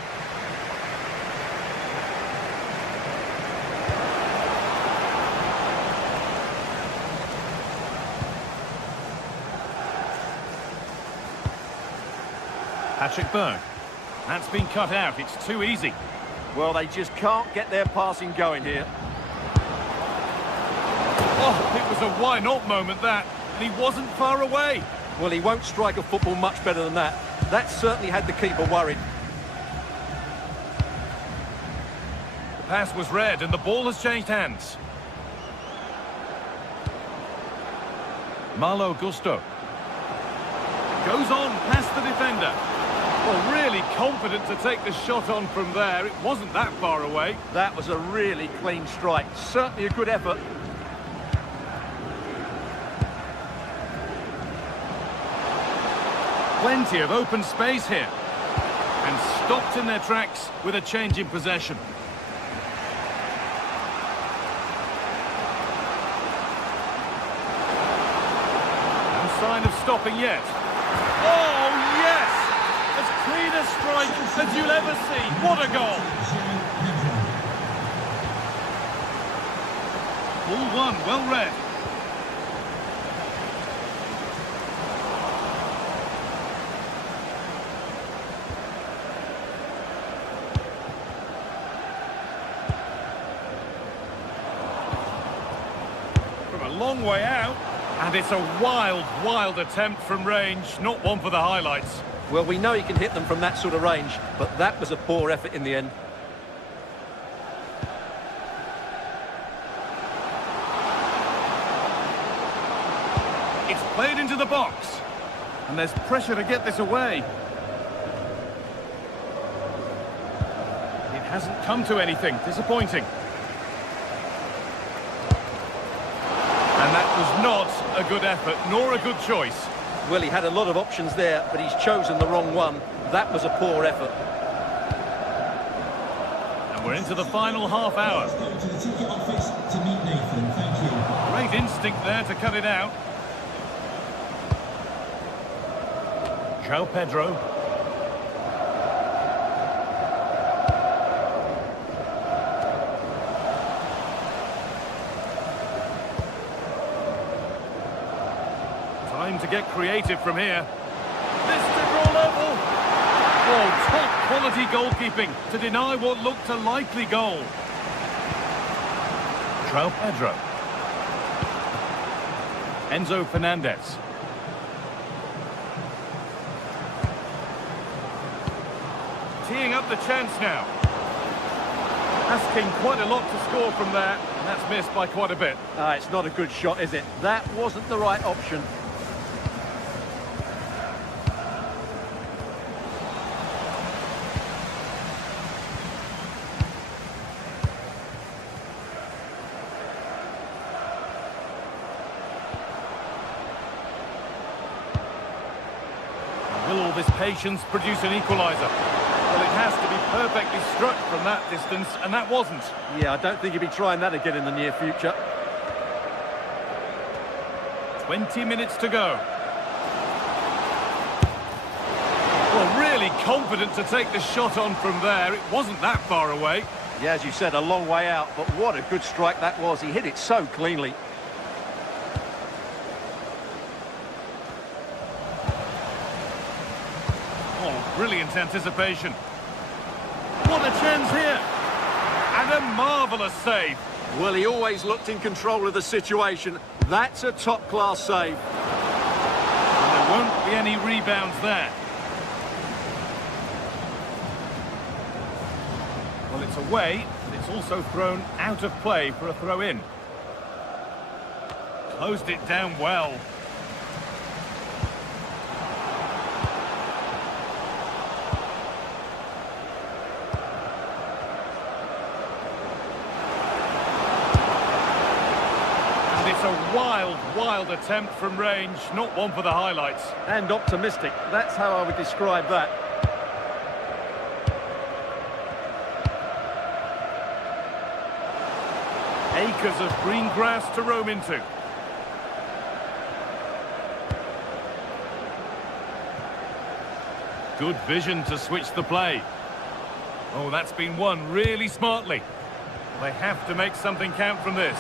Patrick Berg. That's been cut out. It's too easy. Well, they just can't get their passing going here. Oh, it was a why-not moment, that. And he wasn't far away. Well, he won't strike a football much better than that. That certainly had the keeper worried. The pass was read, and the ball has changed hands. Malo Gusto. Goes on past the defender. Well, really confident to take the shot on from there. It wasn't that far away. That was a really clean strike. Certainly a good effort. Plenty of open space here. And stopped in their tracks with a change in possession. No sign of stopping yet. Oh, yes! As clean a strike as you'll ever see. What a goal! Ball one, well read. From a long way out. And it's a wild, wild attempt from range. Not one for the highlights. Well, we know he can hit them from that sort of range, but that was a poor effort in the end. It's played into the box. And there's pressure to get this away. It hasn't come to anything. Disappointing. And that was not a good effort, nor a good choice. Well, he had a lot of options there, but he's chosen the wrong one. That was a poor effort. And we're into the final half hour. Go to the ticket office to meet Nathan. Thank you. Great instinct there to cut it out. João Pedro. Time to get creative from here. This to draw level. Oh, top quality goalkeeping to deny what looked a likely goal. João Pedro. Enzo Fernandez. Teeing up the chance now. Asking quite a lot to score from there, and that's missed by quite a bit. It's not a good shot, is it? That wasn't the right option. Will all this patience produce an equaliser? Well, it has to be perfectly struck from that distance, and that wasn't. Yeah, I don't think he'll be trying that again in the near future. 20 minutes to go. Well, really confident to take the shot on from there. It wasn't that far away. Yeah, as you said, a long way out, but what a good strike that was. He hit it so cleanly. Oh, brilliant anticipation. What a chance here. And a marvellous save. Well, he always looked in control of the situation. That's a top-class save. And there won't be any rebounds there. Well, it's away, but it's also thrown out of play for a throw-in. Closed it down well. wild attempt from range. Not one for the highlights. And optimistic. That's how I would describe that. Acres of green grass to roam into. Good vision to switch the play. Oh, that's been won really smartly. They have to make something count from this.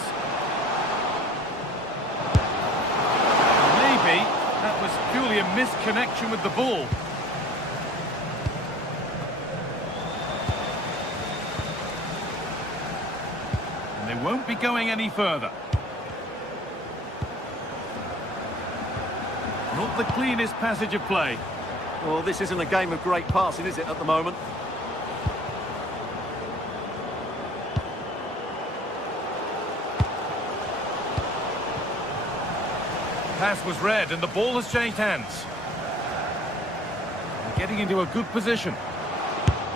Maybe that was purely a misconnection with the ball. And they won't be going any further. Not the cleanest passage of play. Well, this isn't a game of great passing, is it, at the moment? Pass was read and the ball has changed hands. They're getting into a good position.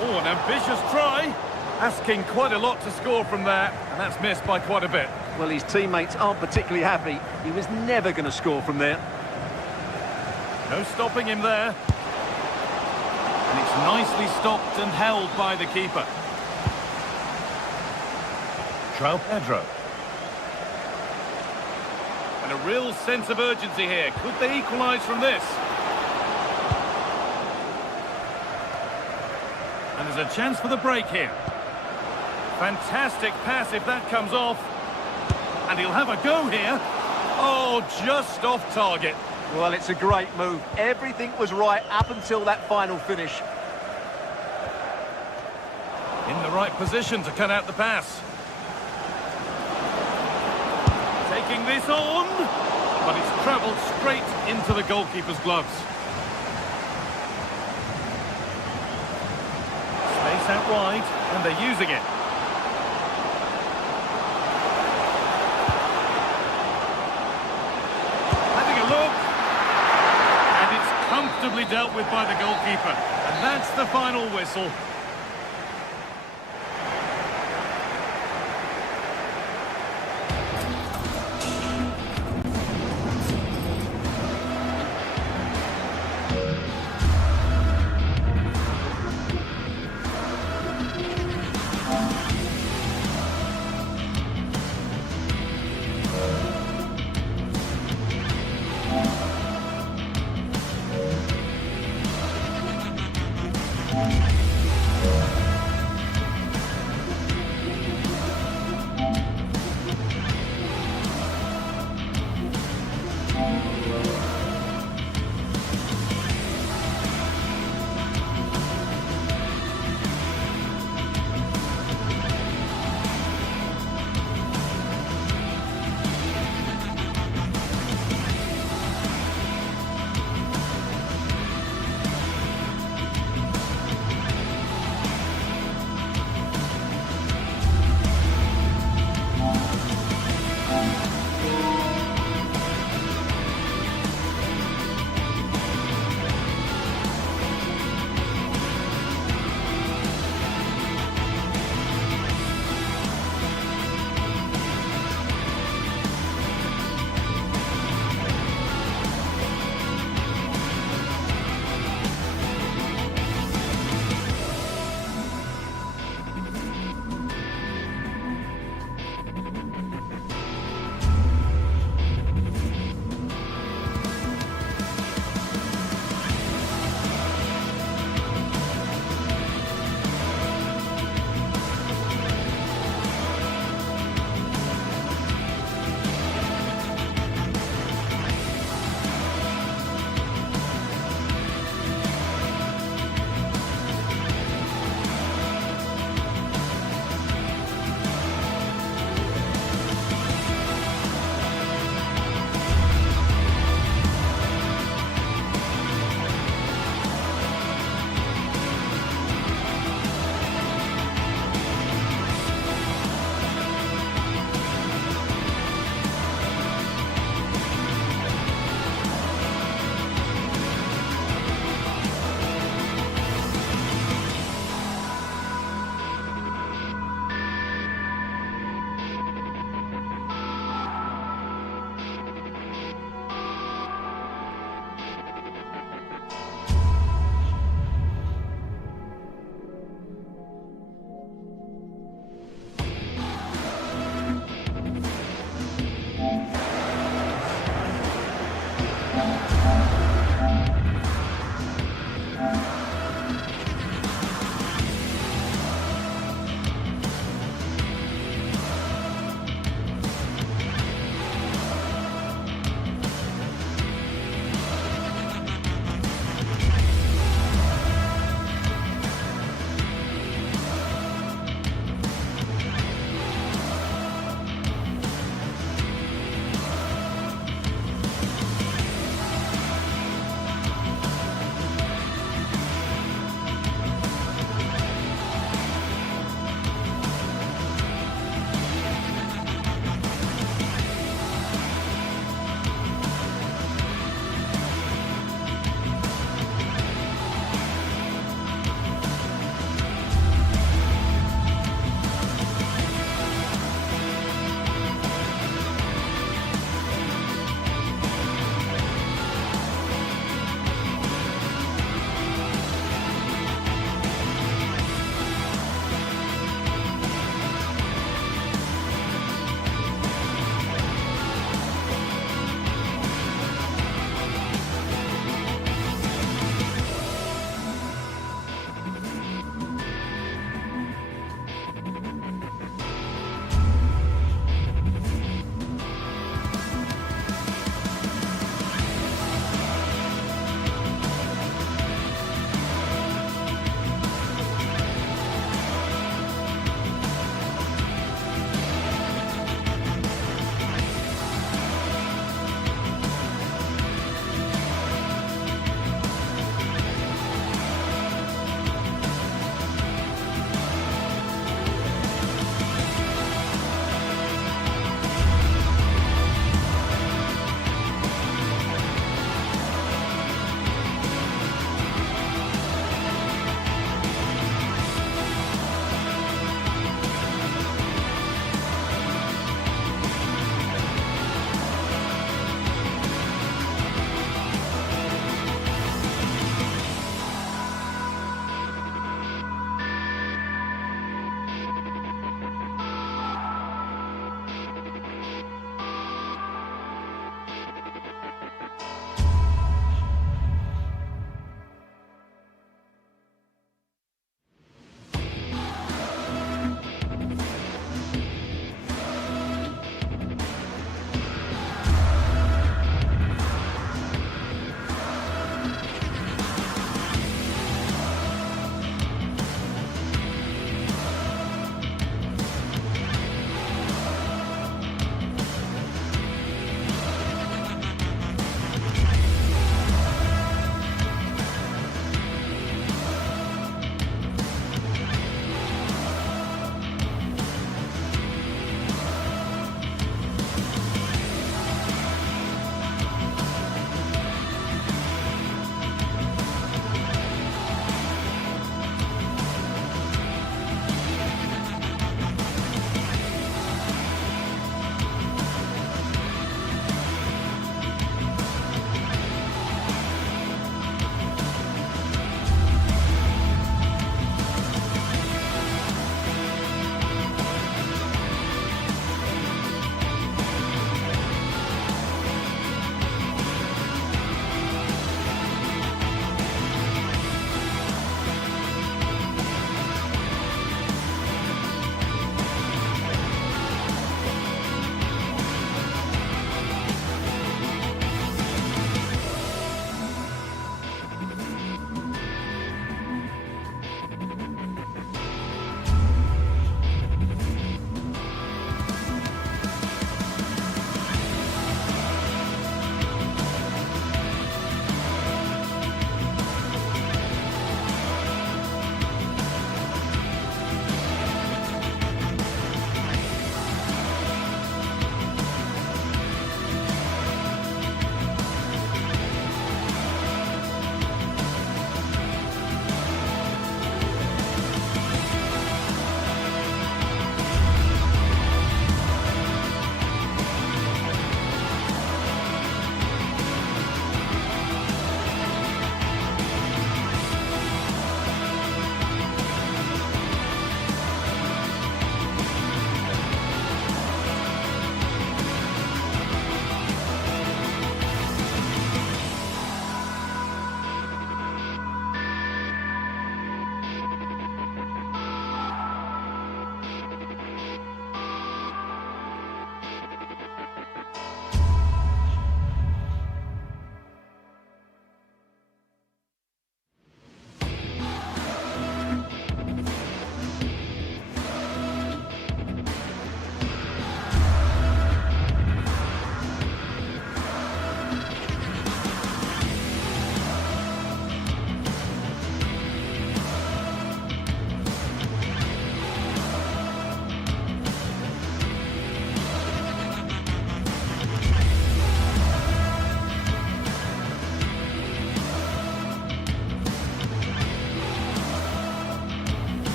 Oh, an ambitious try. Asking quite a lot to score from there, and that's missed by quite a bit. Well, his teammates aren't particularly happy. He was never going to score from there. No stopping him there. And it's nicely stopped and held by the keeper. João Pedro. And a real sense of urgency here. Could they equalise from this? And there's a chance for the break here. Fantastic pass if that comes off. And he'll have a go here. Oh, just off target. Well, it's a great move. Everything was right up until that final finish. In the right position to cut out the pass. Taking this on, but it's travelled straight into the goalkeeper's gloves. Space out wide, and they're using it. Having a look, and it's comfortably dealt with by the goalkeeper. And that's the final whistle.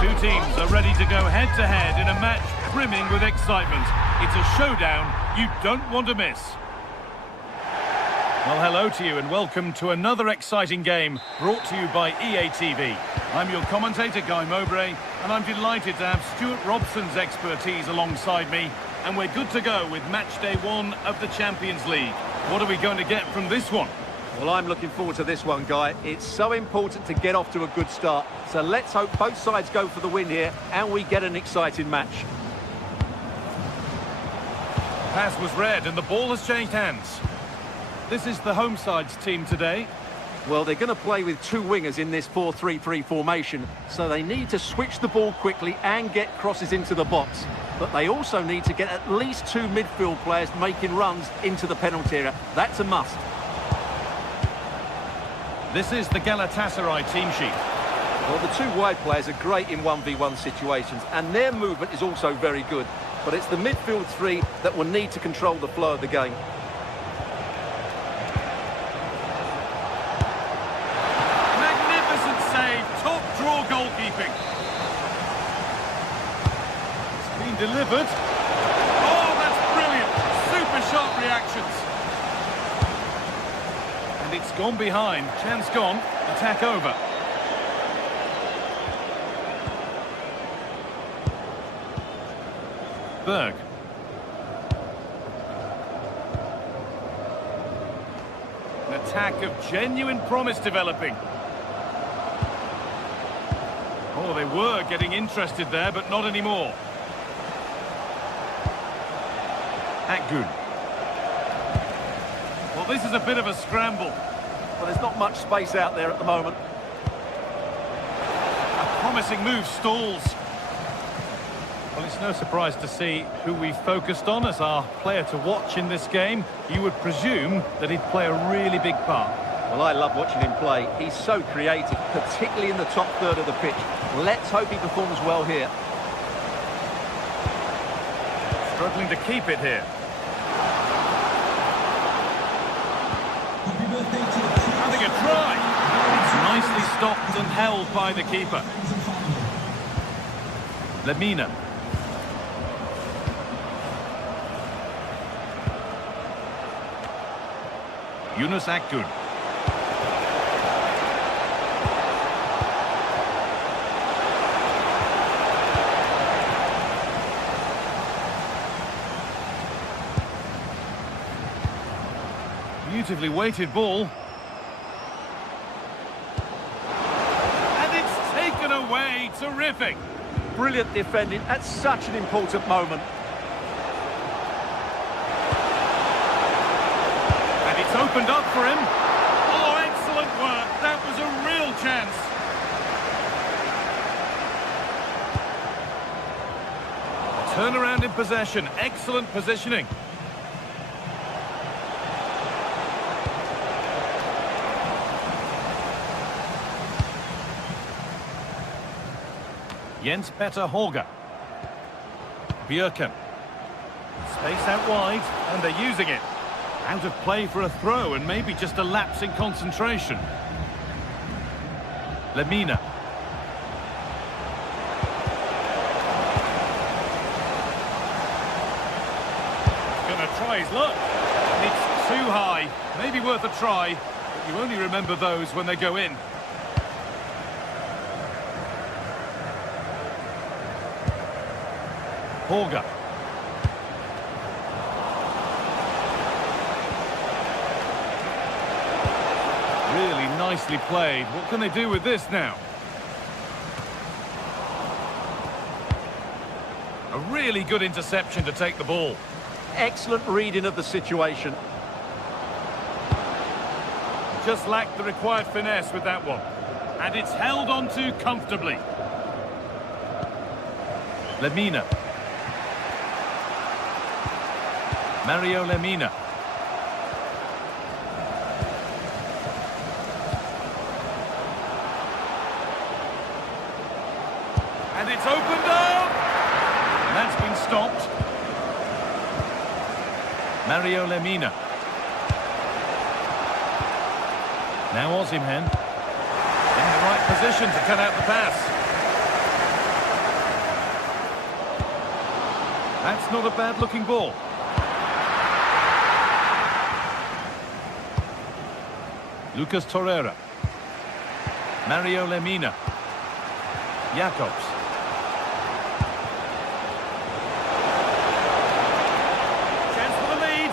Two teams are ready to go head-to-head in a match brimming with excitement. It's a showdown you don't want to miss. Well, hello to you and welcome to another exciting game brought to you by EA TV. I'm your commentator, Guy Mowbray, and I'm delighted to have Stuart Robson's expertise alongside me, and we're good to go with match day 1 of the Champions League. What are we going to get from this one? Well, I'm looking forward to this one, Guy. It's so important to get off to a good start. So let's hope both sides go for the win here and we get an exciting match. Pass was read and the ball has changed hands. This is the home side's team today. Well, they're going to play with two wingers in this 4-3-3 formation, so they need to switch the ball quickly and get crosses into the box. But they also need to get at least two midfield players making runs into the penalty area. That's a must. This is the Galatasaray team sheet. Well, the two wide players are great in 1v1 situations, and their movement is also very good. But it's the midfield three that will need to control the flow of the game. Top-draw goalkeeping. It's been delivered. Oh, that's brilliant. Super sharp reactions. And it's gone behind. Chance gone. Attack over. Berg. An attack of genuine promise developing. Oh, they were getting interested there, but not anymore. Akgün. Well, this is a bit of a scramble. Well, there's not much space out there at the moment. A promising move stalls. Well, it's no surprise to see who we focused on as our player to watch in this game. You would presume that he'd play a really big part. Well, I love watching him play. He's so creative, particularly in the top third of the pitch. Let's hope he performs well here. Struggling to keep it here. Having a try. It's nicely stopped and held by the keeper. Lemina. Yunus Akgün. Beautifully weighted ball. And it's taken away. Terrific. Brilliant defending at such an important moment. And it's opened up for him. Oh, excellent work. That was a real chance. Turnaround in possession. Excellent positioning. Jens Petter Horga. Björken. Space out wide, and they're using it. Out of play for a throw, and maybe just a lapse in concentration. Lemina. Gonna try his luck. It's too high. Maybe worth a try, but you only remember those when they go in. Horga. Really nicely played. What can they do with this now? A really good interception to take the ball. Excellent reading of the situation. Just lacked the required finesse with that one. And it's held on to comfortably. Lemina. Mario Lemina. And it's opened up! And that's been stopped. Mario Lemina. Now Osimhen. In the right position to cut out the pass. That's not a bad-looking ball. Lucas Torreira. Mario Lemina. Jacobs. Chance for the lead.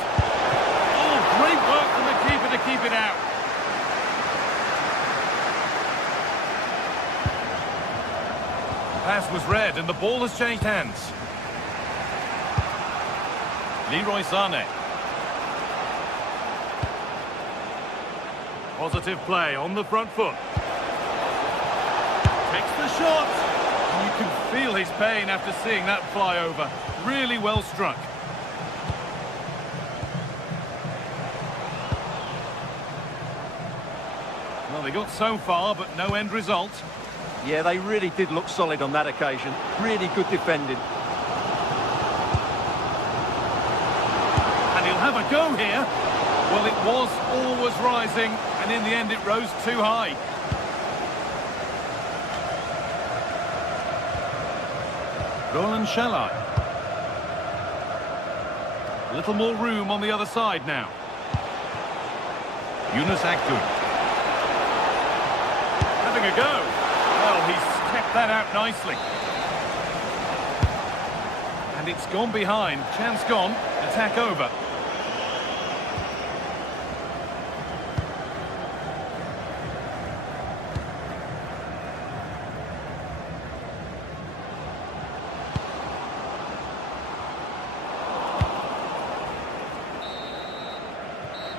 Oh, great work from the keeper to keep it out. The pass was read and the ball has changed hands. Leroy Sané. Positive play on the front foot. Takes the shot. And you can feel his pain after seeing that fly over. Really well struck. Well, they got so far, but no end result. Yeah, they really did look solid on that occasion. Really good defending. And he'll have a go here. Well, it was always rising, and in the end it rose too high. Roland Shalai. A little more room on the other side now. Yunus Akgün. Having a go. Well, he's kept that out nicely. And it's gone behind. Chance gone. Attack over.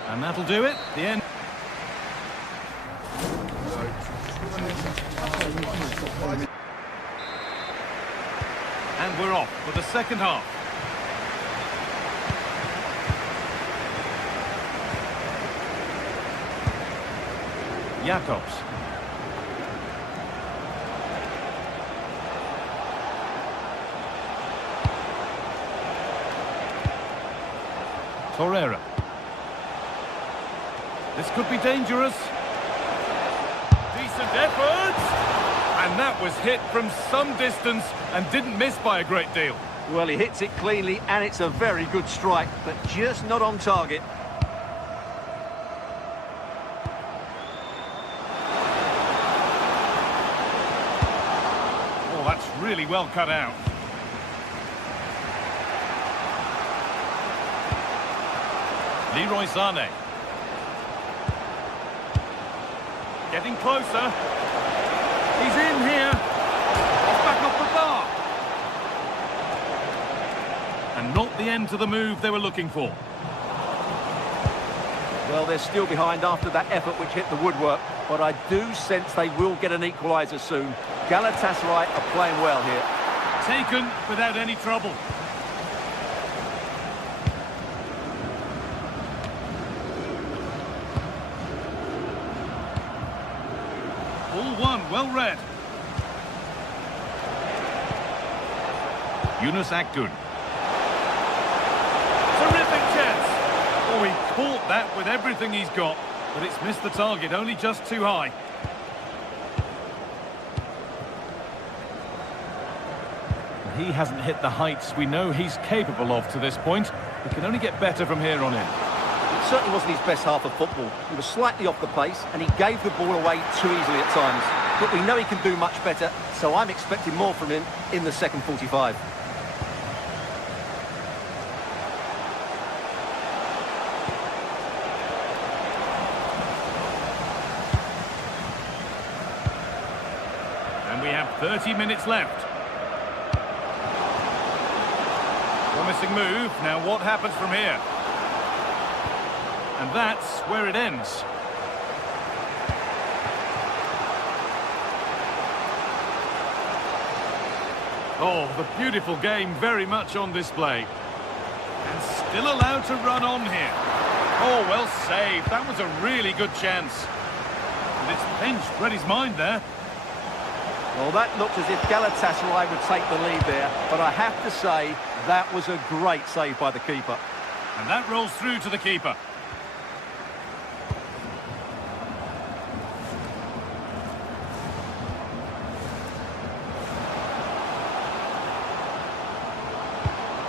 And that'll do it. The end. And we're off for the second half. Jacobs. Torreira. This could be dangerous. Decent effort. And that was hit from some distance and didn't miss by a great deal. Well, he hits it cleanly and it's a very good strike, but just not on target. Oh, that's really well cut out. Leroy Sané. Getting closer. He's in here. He's back off the bar. And not the end to the move they were looking for. Well, they're still behind after that effort which hit the woodwork, but I do sense they will get an equaliser soon. Galatasaray are playing well here. Taken without any trouble. Ball one, well read. Yunus Akgün. Terrific chance. Oh, he caught that with everything he's got, but it's missed the target, only just too high. He hasn't hit the heights we know he's capable of to this point. He can only get better from here on in. It certainly wasn't his best half of football. He was slightly off the pace and he gave the ball away too easily at times. But we know he can do much better, so I'm expecting more from him in the second 45. And we have 30 minutes left. Promising move. Now what happens from here? And that's where it ends. Oh, the beautiful game very much on display. And still allowed to run on here. Oh, well saved. That was a really good chance. And it's pinched Reddy's mind there. Well, that looked as if Galatasaray would take the lead there, but I have to say that was a great save by the keeper. And that rolls through to the keeper.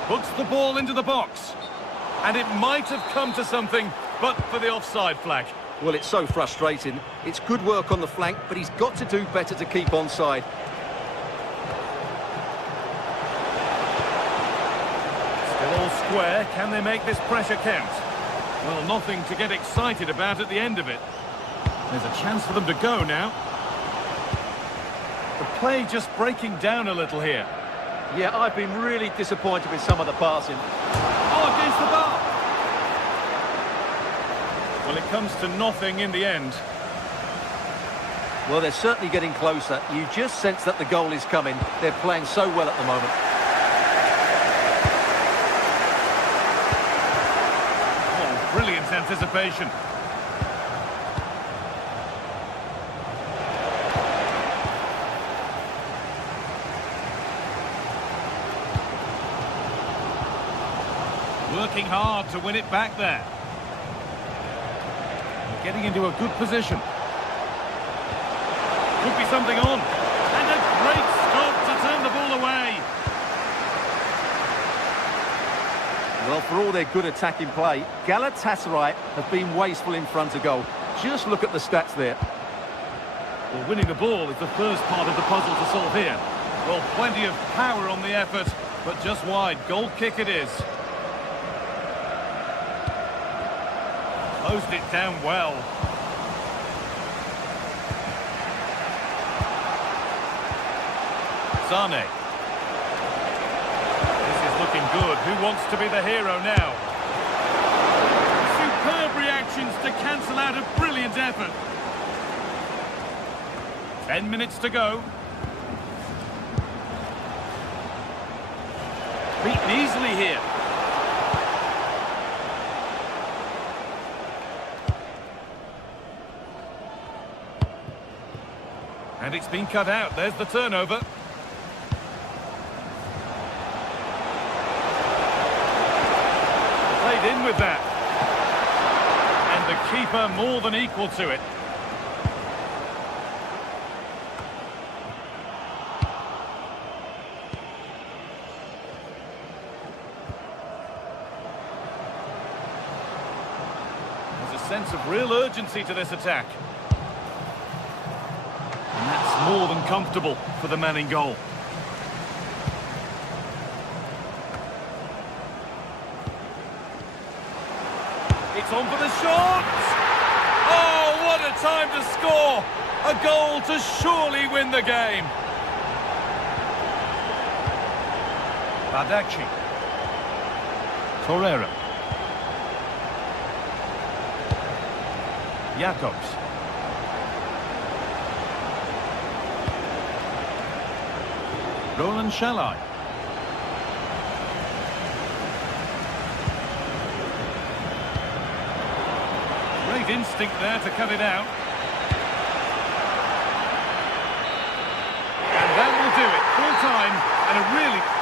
Puts the ball into the box. And it might have come to something, but for the offside flag. Well, it's so frustrating. It's good work on the flank, but he's got to do better to keep onside. Still all square. Can they make this pressure count? Well, nothing to get excited about at the end of it. There's a chance for them to go now. The play just breaking down a little here. Yeah, I've been really disappointed with some of the passing. Oh, against the bar! Well, it comes to nothing in the end. Well, they're certainly getting closer. You just sense that the goal is coming. They're playing so well at the moment. Oh, brilliant anticipation. Working hard to win it back there. Getting into a good position. Could be something on. And a great stop to turn the ball away. Well, for all their good attacking play, Galatasaray have been wasteful in front of goal. Just look at the stats there. Well, winning the ball is the first part of the puzzle to solve here. Well, plenty of power on the effort, but just wide. Goal kick it is. Closed it down well. Sane. This is looking good. Who wants to be the hero now? Superb reactions to cancel out a brilliant effort. 10 minutes to go. Beaten easily here. And it's been cut out. There's the turnover. Played in with that. And the keeper more than equal to it. There's a sense of real urgency to this attack. And that's more than comfortable for the man in goal. It's on for the shot! Oh, what a time to score! A goal to surely win the game. Badaci. Torreira. Jacobs. Roland Shalai. Great instinct there to cut it out. And that will do it. Full time and a really...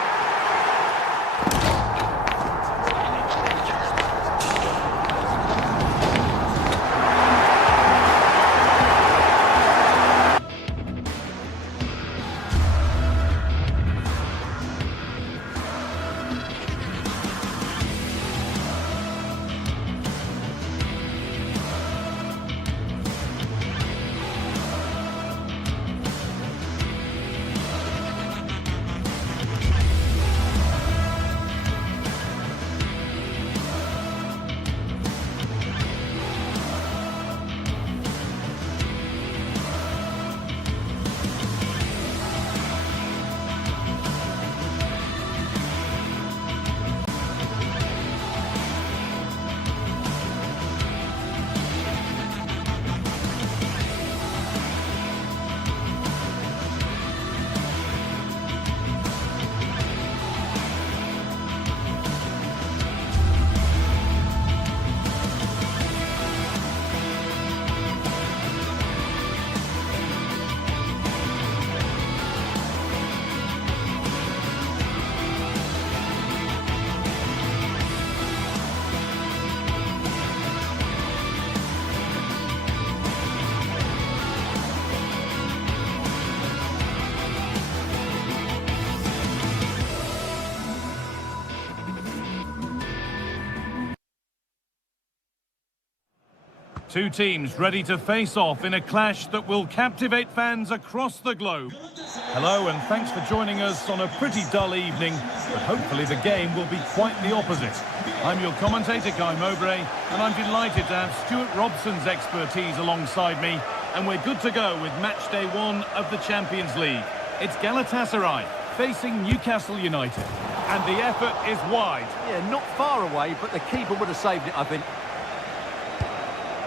Two teams ready to face off in a clash that will captivate fans across the globe. Hello and thanks for joining us on a pretty dull evening, but hopefully the game will be quite the opposite. I'm your commentator, Guy Mowbray, and I'm delighted to have Stuart Robson's expertise alongside me, and we're good to go with match day 1 of the Champions League. It's Galatasaray facing Newcastle United, and the effort is wide. Yeah, not far away, but the keeper would have saved it, I think.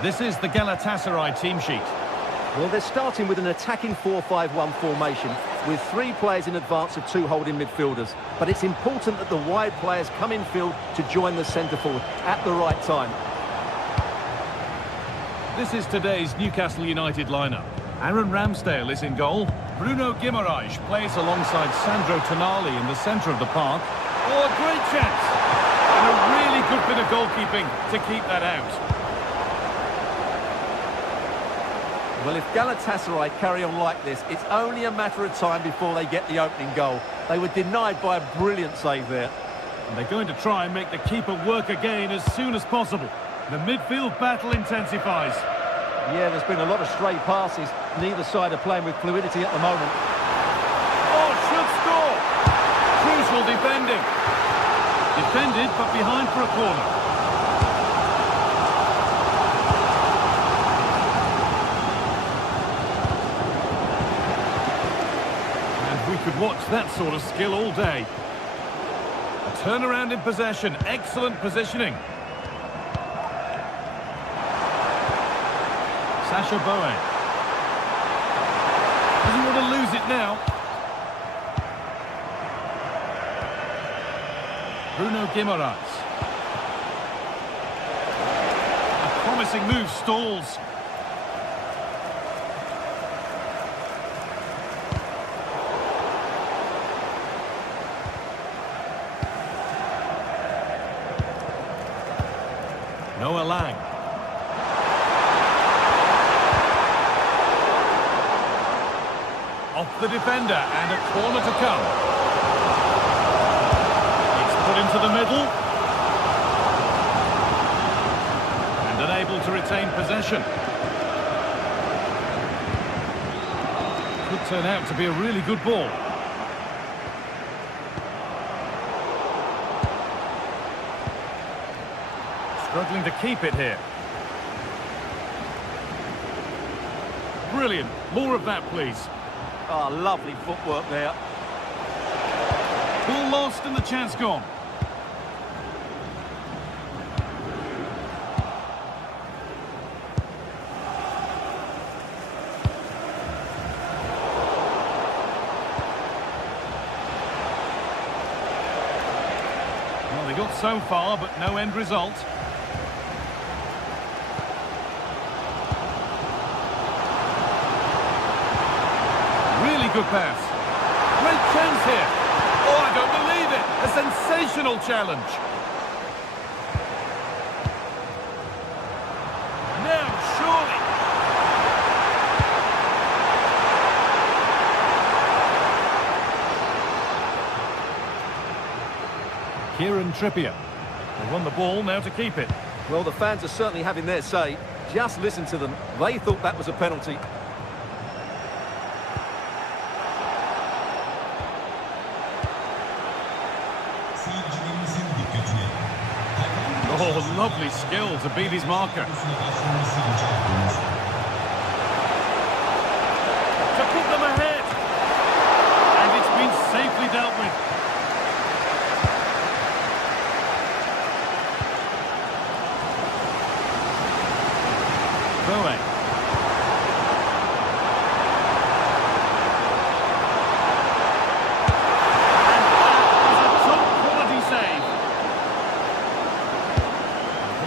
This is the Galatasaray team sheet. Well, they're starting with an attacking 4-5-1 formation with 3 players in advance of 2 holding midfielders. But it's important that the wide players come in field to join the centre forward at the right time. This is today's Newcastle United lineup. Aaron Ramsdale is in goal. Bruno Guimaraes plays alongside Sandro Tonali in the centre of the park. Oh, a great chance! And a really good bit of goalkeeping to keep that out. Well, if Galatasaray carry on like this, it's only a matter of time before they get the opening goal. They were denied by a brilliant save there. And they're going to try and make the keeper work again as soon as possible. The midfield battle intensifies. Yeah, there's been a lot of stray passes. Neither side are playing with fluidity at the moment. Oh, should score! Crucial defending. Defended, but behind for a corner. We could watch that sort of skill all day. A turnaround in possession, excellent positioning. Sacha Boey. Doesn't want to lose it now. Bruno Guimaraes. A promising move stalls. Noah Lang. Off the defender and a corner to come. It's put into the middle. And unable to retain possession. Could turn out to be a really good ball. Struggling to keep it here. Brilliant. More of that, please. Oh, lovely footwork there. Ball lost and the chance gone. Well, they got so far, but no end result. Good pass. Great chance here. Oh, I don't believe it. A sensational challenge. Now, surely. Kieran Trippier. They won the ball, now to keep it. Well, the fans are certainly having their say. Just listen to them. They thought that was a penalty. Oh, lovely skill to beat his marker. To put them ahead. And it's been safely dealt with. Boey. And that is a top quality save.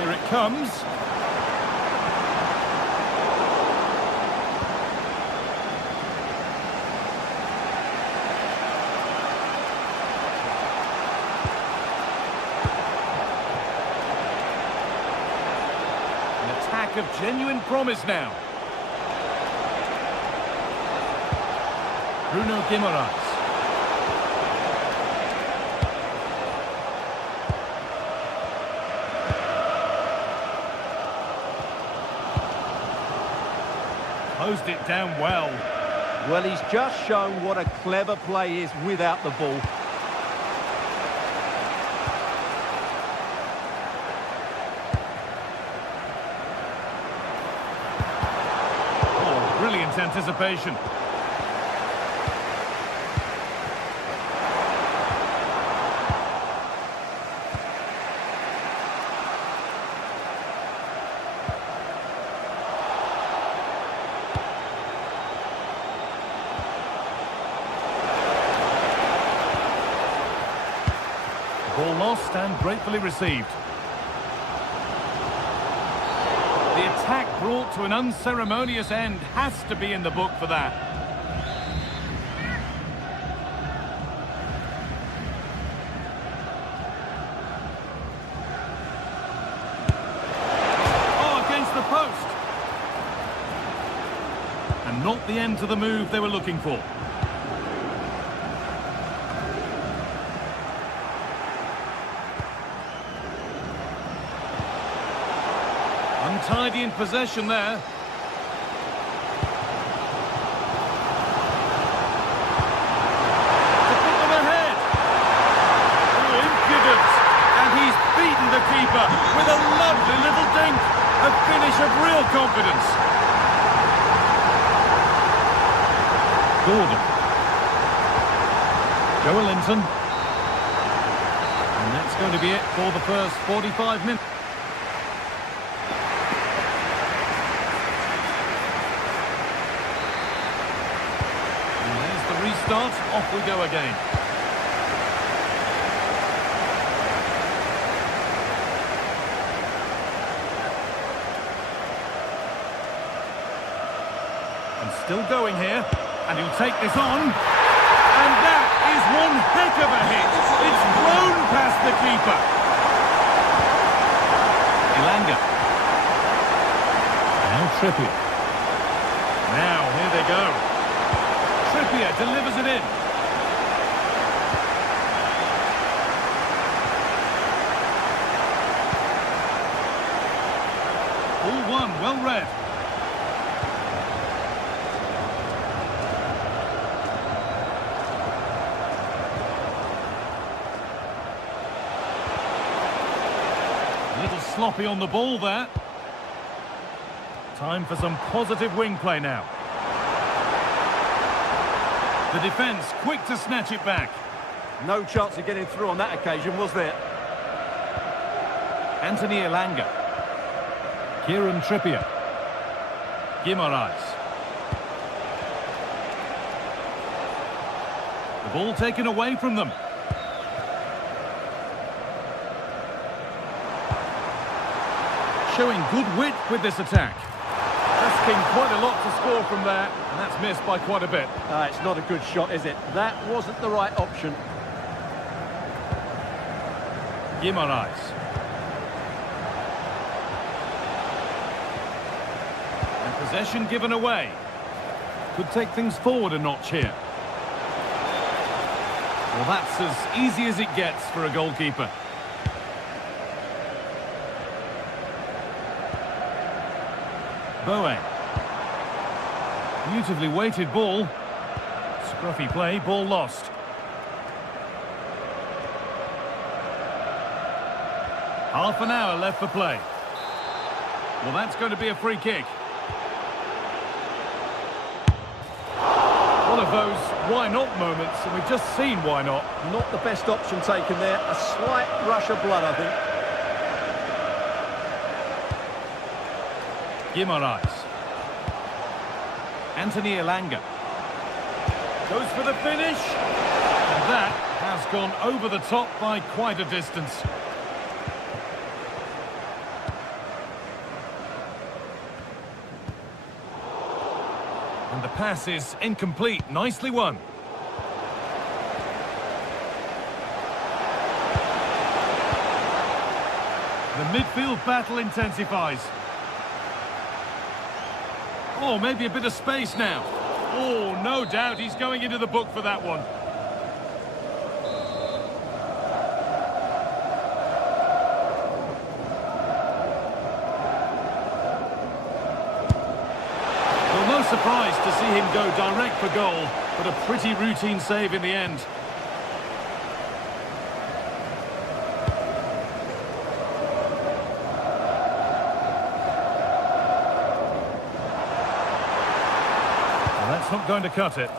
Here it comes. An attack of genuine promise now. Bruno Guimaraes. closed it down well. Well, he's just shown what a clever play is without the ball. Oh, brilliant anticipation. Ball lost and gratefully received. The attack brought to an unceremonious end has to be in the book for that. Oh, against the post. And not the end to the move they were looking for. Untidy in possession there. To put them ahead. Oh, impudent. And he's beaten the keeper with a lovely little dink. A finish of real confidence. Gordon. Joelinton. And that's going to be it for the first 45 minutes. Restart, off we go again. And still going here, and he'll take this on. And that is one heck of a hit. It's blown past the keeper. Elanga. Now Trippier. Now, here they go. Trippier delivers it in. Ball one, well read. A little sloppy on the ball there. Time for some positive wing play now. The defence quick to snatch it back. No chance of getting through on that occasion, was there? Anthony Elanga. Kieran Trippier. Guimaraes. The ball taken away from them. Showing good wit with this attack. Asking quite a lot to score from there, and that's missed by quite a bit. It's not a good shot, is it? That wasn't the right option. Guimaraes. And possession given away. Could take things forward a notch here. Well, that's as easy as it gets for a goalkeeper. Bowen. Beautifully weighted ball. Scruffy play, ball lost. Half an hour left for play. Well, that's going to be a free kick. One of those why not moments, and we've just seen why not. Not the best option taken there. A slight rush of blood, I think. Guimaraes. Anthony Elanga. Goes for the finish. And that has gone over the top by quite a distance. And the pass is incomplete. Nicely won. The midfield battle intensifies. Oh, maybe a bit of space now. Oh, no doubt he's going into the book for that one. Well, no surprise. him go direct for goal, but a pretty routine save in the end. Well, that's not going to cut it.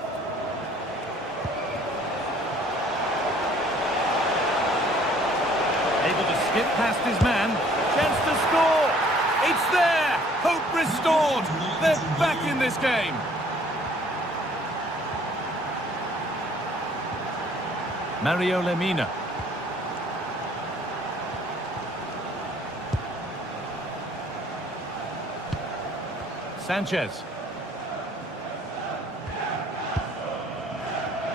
Able to skip past his man. Chance to score. It's there. Hope restored. They're back in this game. Mario Lemina. Sanchez.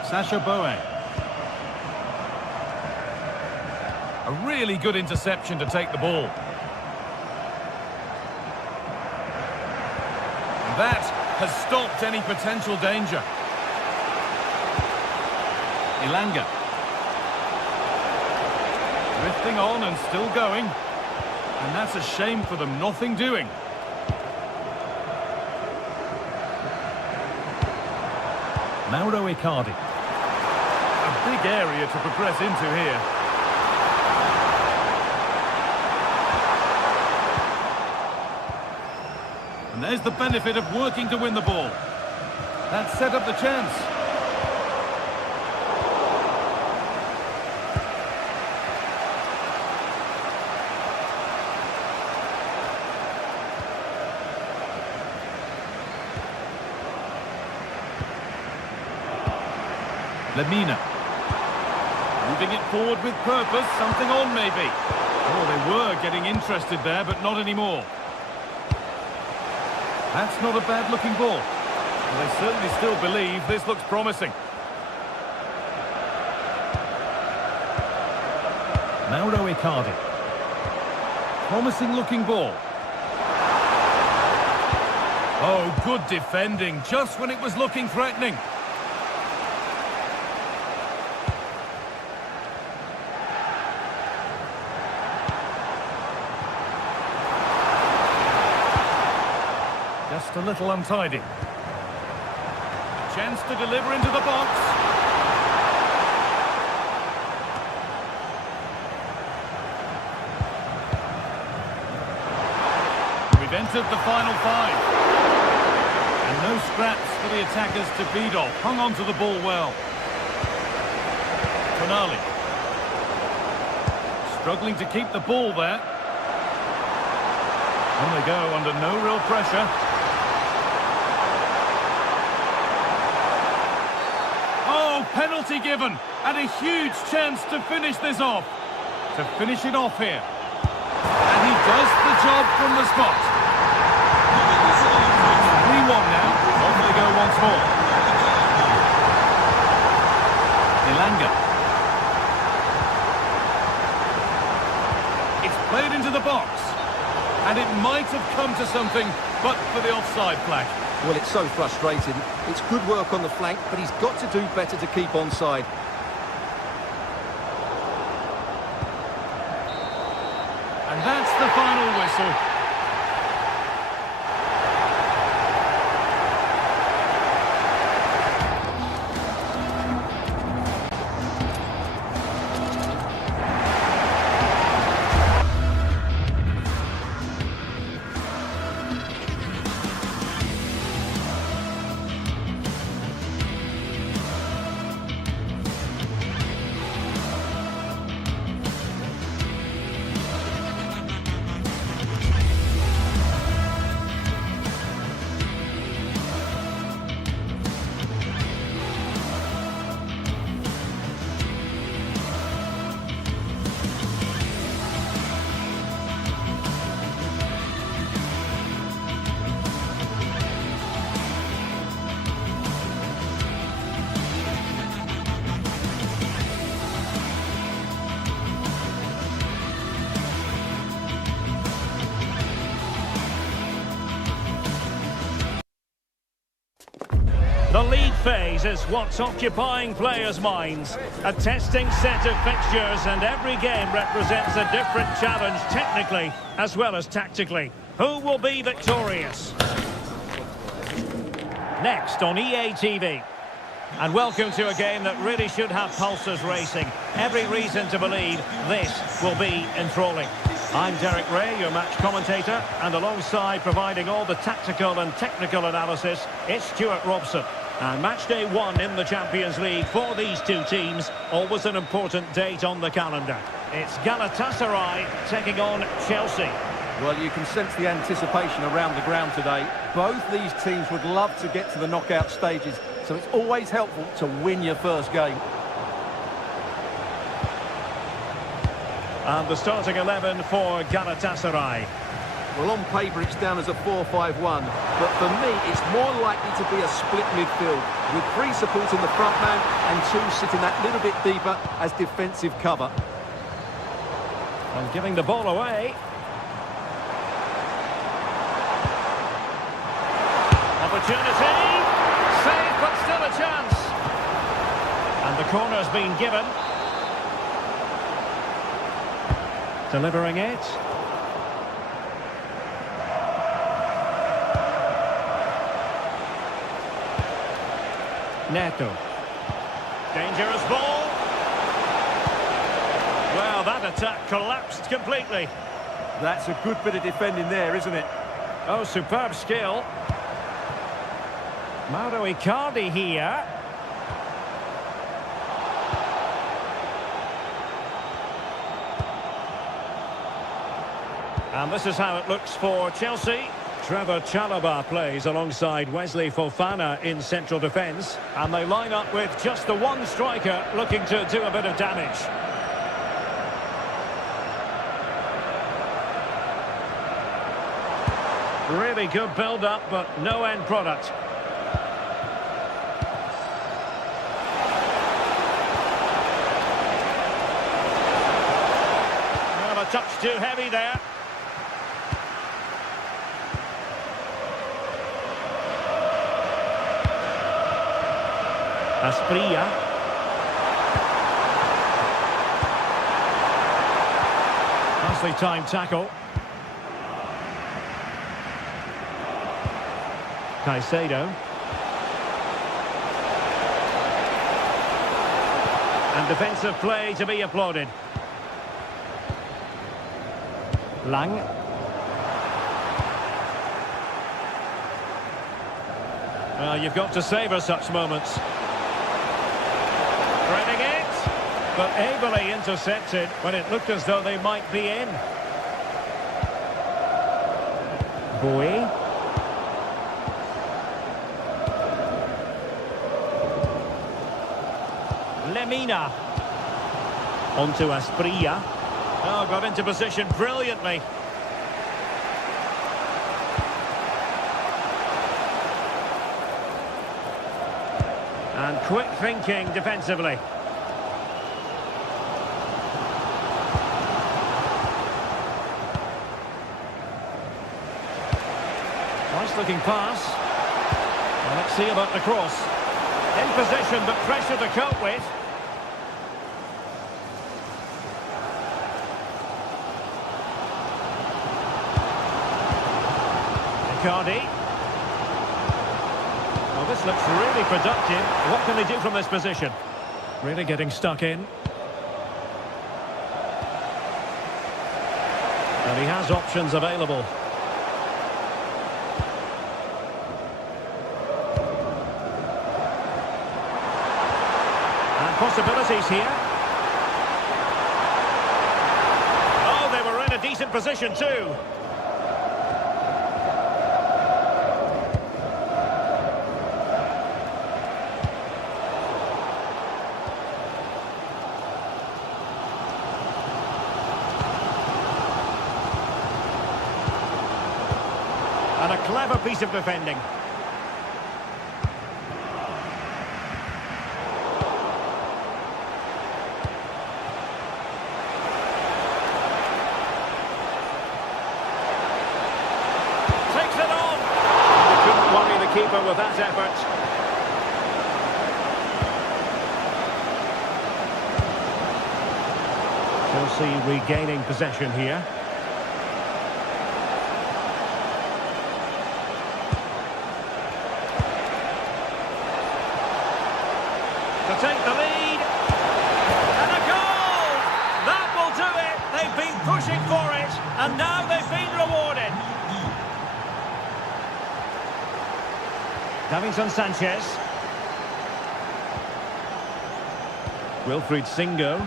Sacha Boey. A really good interception to take the ball. That has stopped any potential danger. Ilanga. Drifting on and still going. And that's a shame for them, nothing doing. Mauro Icardi. A big area to progress into here. And there's the benefit of working to win the ball. That set up the chance. Lemina. Moving it forward with purpose, something on maybe. Oh, they were getting interested there, but not anymore. That's not a bad-looking ball. Well, they certainly still believe this looks promising. Mauro Icardi. Promising-looking ball. Oh, good defending, just when it was looking threatening. Just a little untidy. Chance to deliver into the box. We've entered the final 5. And no scraps for the attackers to feed off. Hung on to the ball well. Tonali. Struggling to keep the ball there. On they go under no real pressure. Penalty given, and a huge chance to finish this off. To finish it off here. And he does the job from the spot. 3-1 now. On they go once more. Ilanga. It's played into the box. And it might have come to something, but for the offside flag. Well, it's so frustrating. It's good work on the flank, but he's got to do better to keep onside. And that's the final whistle. The league phase is what's occupying players' minds. A testing set of fixtures, and every game represents a different challenge technically as well as tactically. Who will be victorious? next on EA TV. And welcome to a game that really should have pulses racing. Every reason to believe this will be enthralling. I'm Derek Ray, your match commentator, and alongside providing all the tactical and technical analysis, it's Stuart Robson. And match day 1 in the Champions League for these two teams, always an important date on the calendar. It's Galatasaray taking on Chelsea. Well, you can sense the anticipation around the ground today. Both these teams would love to get to the knockout stages, so it's always helpful to win your first game. And the starting 11 for Galatasaray. Well, on paper it's down as a 4-5-1, but for me it's more likely to be a split midfield, with 3 supporting the front man and 2 sitting that little bit deeper as defensive cover. And giving the ball away. Opportunity. Save, but still a chance. And the corner's been given. Delivering it. Neto. Dangerous ball. Well, that attack collapsed completely. That's a good bit of defending there, isn't it? Oh, superb skill. Mauro Icardi here. And this is how it looks for Chelsea. Trevor Chalobah plays alongside Wesley Fofana in central defence. And they line up with just the one striker looking to do a bit of damage. Really good build-up, but no end product. Well, a touch too heavy there. Asprilla. Nicely timed tackle. Caicedo. And defensive play to be applauded. Lang. Well, you've got to savour such moments. Threading it, but ably intercepted when it looked as though they might be in. Bowie. Lemina. Onto Asprilla. Oh, got into position brilliantly. And quick thinking defensively. Nice looking pass. Well, let's see about the cross. In position, but pressure to cope with. Icardi. Well, this looks really productive. What can they do from this position? Really getting stuck in. And he has options available. And possibilities here. Oh, they were in a decent position too. And a clever piece of defending. Takes it on! They couldn't worry the keeper with that effort. Chelsea regaining possession here. to take the lead. And a goal! That will do it. They've been pushing for it, and now they've been rewarded. Davinson Sanchez. Wilfried Singo.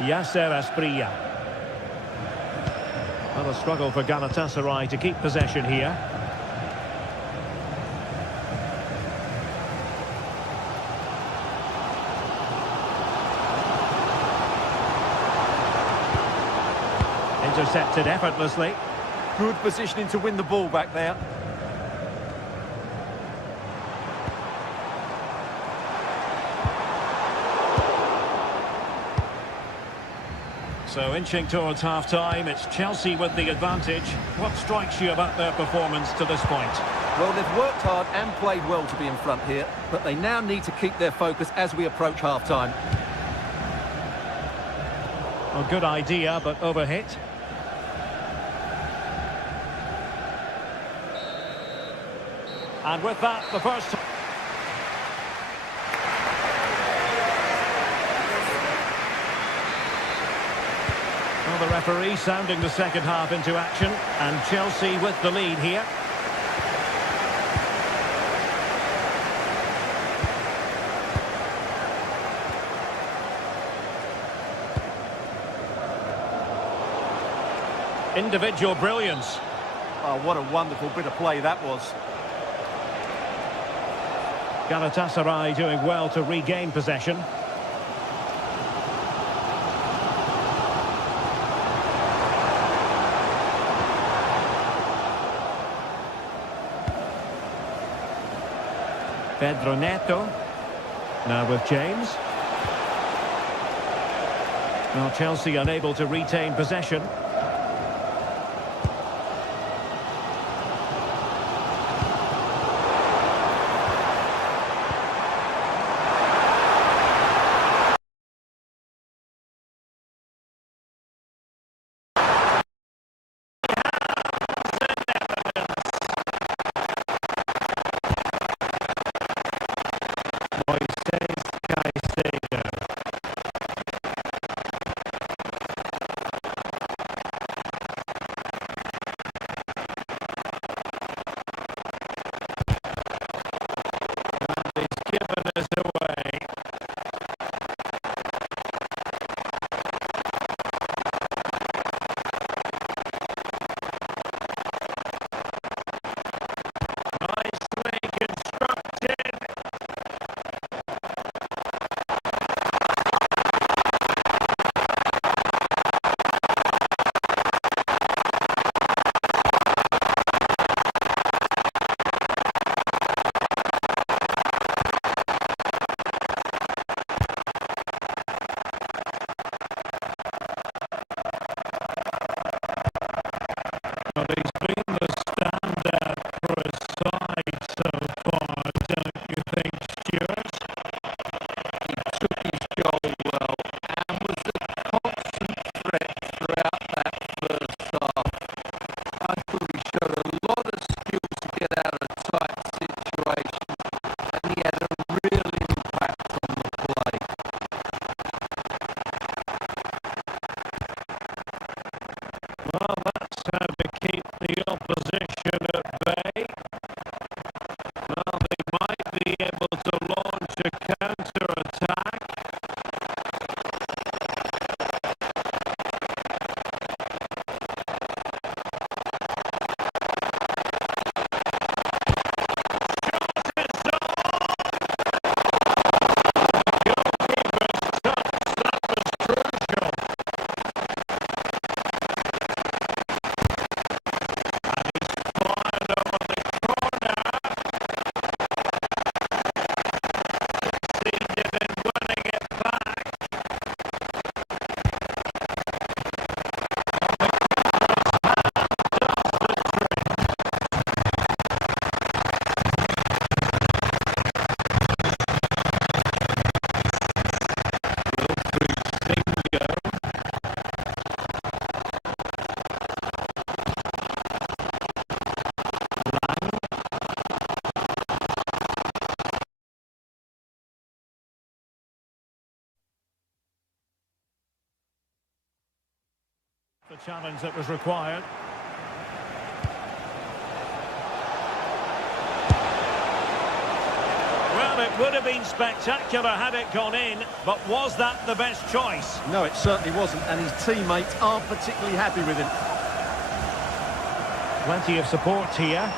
Yasser Asprilla. Well, a struggle for Galatasaray to keep possession here. Intercepted effortlessly. Good positioning to win the ball back there. So inching towards half-time, it's Chelsea with the advantage. What strikes you about their performance to this point? Well, they've worked hard and played well to be in front here, but they now need to keep their focus as we approach half-time. A good idea, but overhit. And with that, the first... Well, the referee sounding the second half into action, and Chelsea with the lead here. Individual brilliance. Oh, what a wonderful bit of play that was. Galatasaray doing well to regain possession. Pedro Neto. Now with James. Well, Chelsea unable to retain possession. The challenge that was required. Well, it would have been spectacular had it gone in, but was that the best choice? No, it certainly wasn't, and his teammates aren't particularly happy with him. Plenty of support here.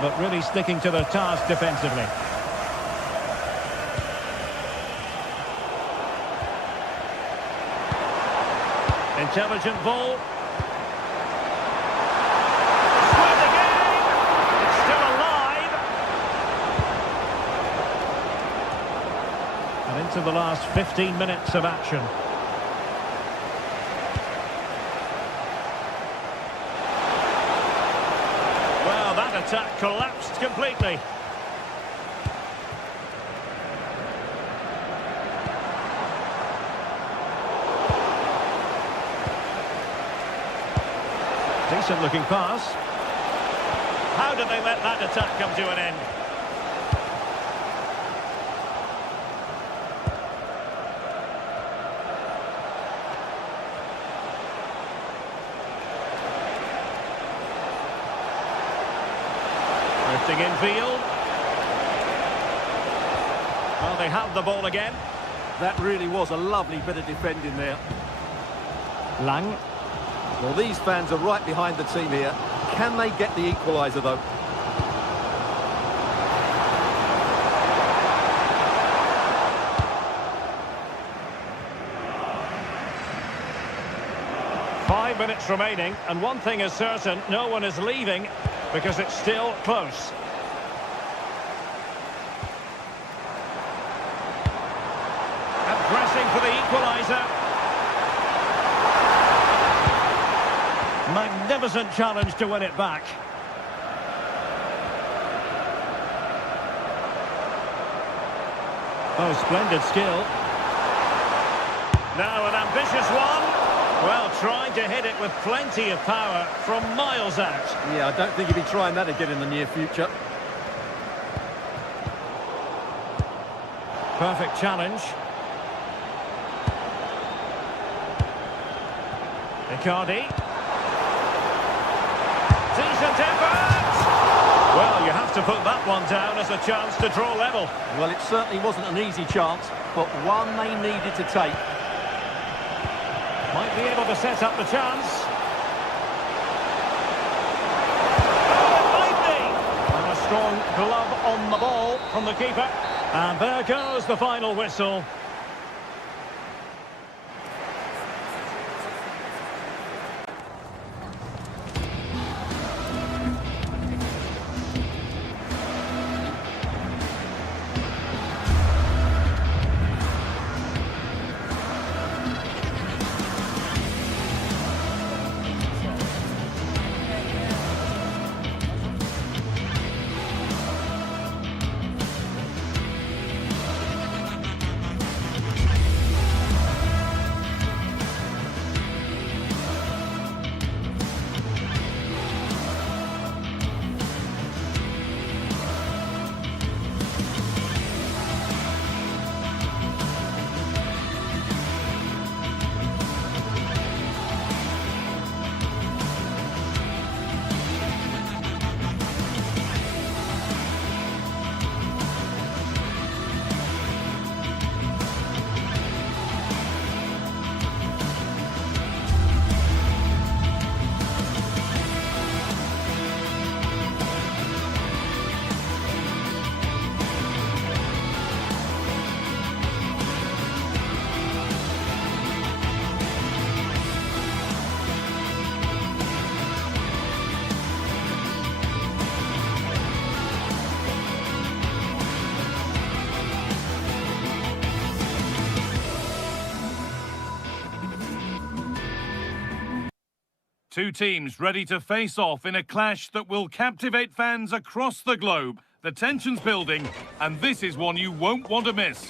But really sticking to their task defensively. Intelligent ball. Squared again. It's still alive. And into the last 15 minutes of action. Well, that attack collapsed completely. Decent looking pass. How did they let that attack come to an end? Drifting infield. Well, they have the ball again. That really was a lovely bit of defending there. Lang. Well, these fans are right behind the team here. Can they get the equaliser, though? Five minutes remaining, and one thing is certain, no one is leaving because it's still close. And pressing for the equaliser. Magnificent challenge to win it back. Oh, splendid skill. Now an ambitious one. Well, trying to hit it with plenty of power from miles out. Yeah, I don't think he'll be trying that again in the near future. Perfect challenge. Icardi. Decent effort! Well, you have to put that one down as a chance to draw level. Well, it certainly wasn't an easy chance, but one they needed to take. Might be able to set up the chance. Oh, it might be! And a strong glove on the ball from the keeper. And there goes the final whistle. Two teams ready to face off in a clash that will captivate fans across the globe. The tension's building, and this is one you won't want to miss.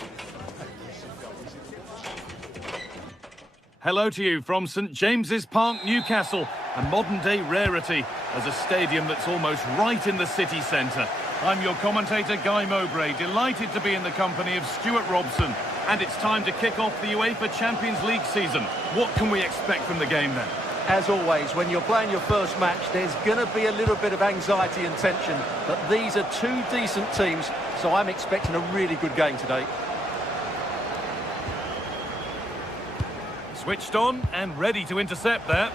Hello to you from St James's Park, Newcastle, a modern-day rarity as a stadium that's almost right in the city centre. I'm your commentator, Guy Mowbray, delighted to be in the company of Stuart Robson. And it's time to kick off the UEFA Champions League season. What can we expect from the game then? As always, when you're playing your first match, there's going to be a little bit of anxiety and tension. But these are two decent teams, so I'm expecting a really good game today. Switched on and ready to intercept there.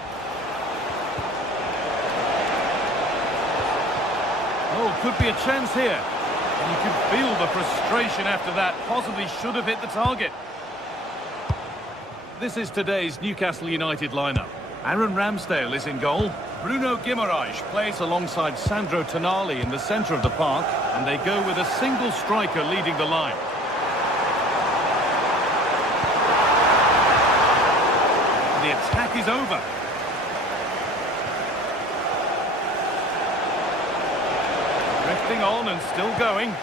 Oh, could be a chance here. And you can feel the frustration after that. Possibly should have hit the target. This is today's Newcastle United lineup. Aaron Ramsdale is in goal. Bruno Guimaraes plays alongside Sandro Tonali in the centre of the park. And they go with a single striker leading the line. The attack is over. Drifting on and still going.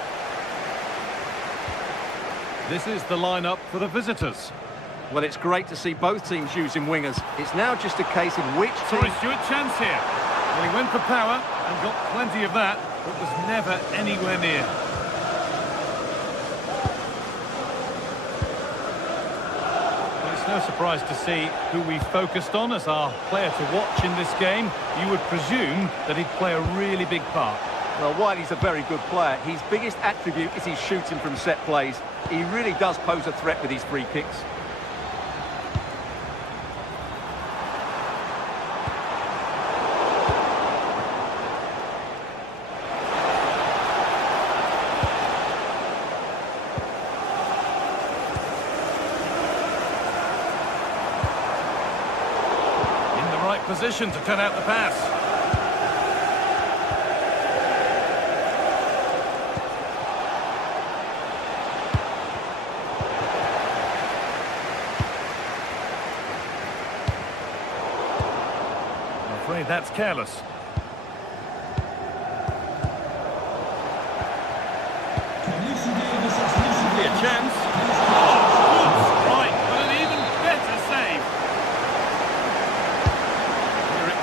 This is the lineup for the visitors. Well, it's great to see both teams using wingers. It's now just a case of which team... Sorry, Stuart, chance here. Well, he went for power and got plenty of that, but was never anywhere near. Well, it's no surprise to see who we focused on as our player to watch in this game. You would presume that he'd play a really big part. Well, while he's a very good player, his biggest attribute is his shooting from set plays. He really does pose a threat with his free kicks. Position to cut out the pass. I'm afraid that's careless. Be a chance.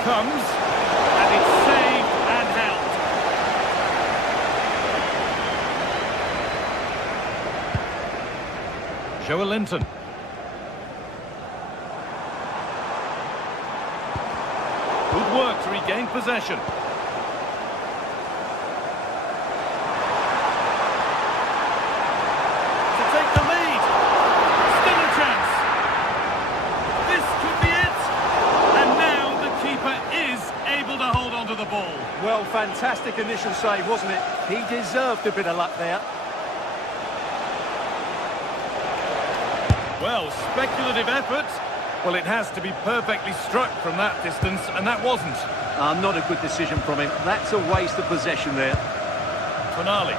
Comes, and it's saved and helped. Joelinton. Good work to regain possession. To take the lead. Still a chance. This could be it. And now keeper is able to hold on to the ball. Well, fantastic initial save, wasn't it? He deserved a bit of luck there. Well, speculative effort. Well, it has to be perfectly struck from that distance, and that wasn't. Not a good decision from him. That's a waste of possession there. Tonali.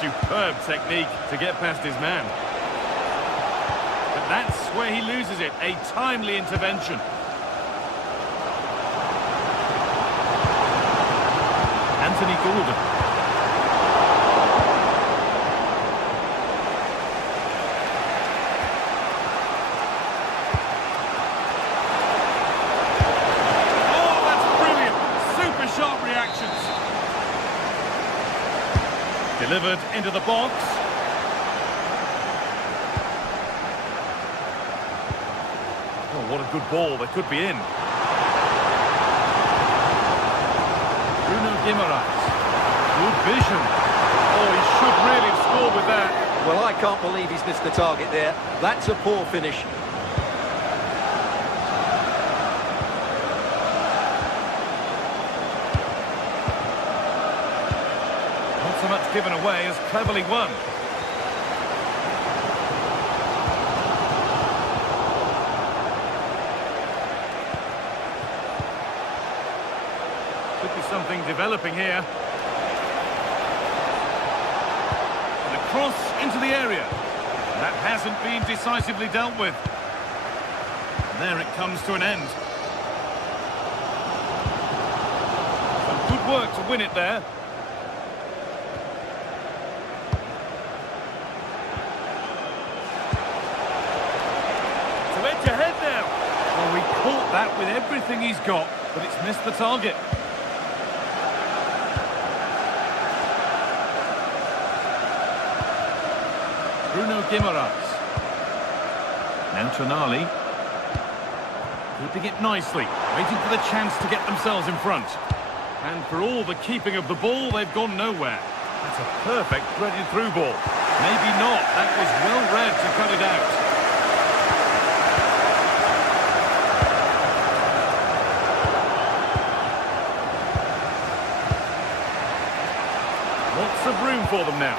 Superb technique to get past his man. But that's where he loses it. A timely intervention. Anthony Gordon. Oh, that's brilliant. Super sharp reactions. Delivered into the box. Oh, what a good ball. They could be in. Bruno Guimaraes. Good vision. Oh, he should really have scored with that. Well, I can't believe he's missed the target there. That's a poor finish. Not so much given away as cleverly won. Could be something developing here. And a cross into the area. That hasn't been decisively dealt with. And there it comes to an end. Some good work to win it there. That with everything he's got, but it's missed the target. Bruno Guimaraes. Now Tonali. Keeping it nicely, waiting for the chance to get themselves in front. And for all the keeping of the ball, they've gone nowhere. That's a perfect threaded through ball. Maybe not. That was well read to cut it out. Lots of room for them now.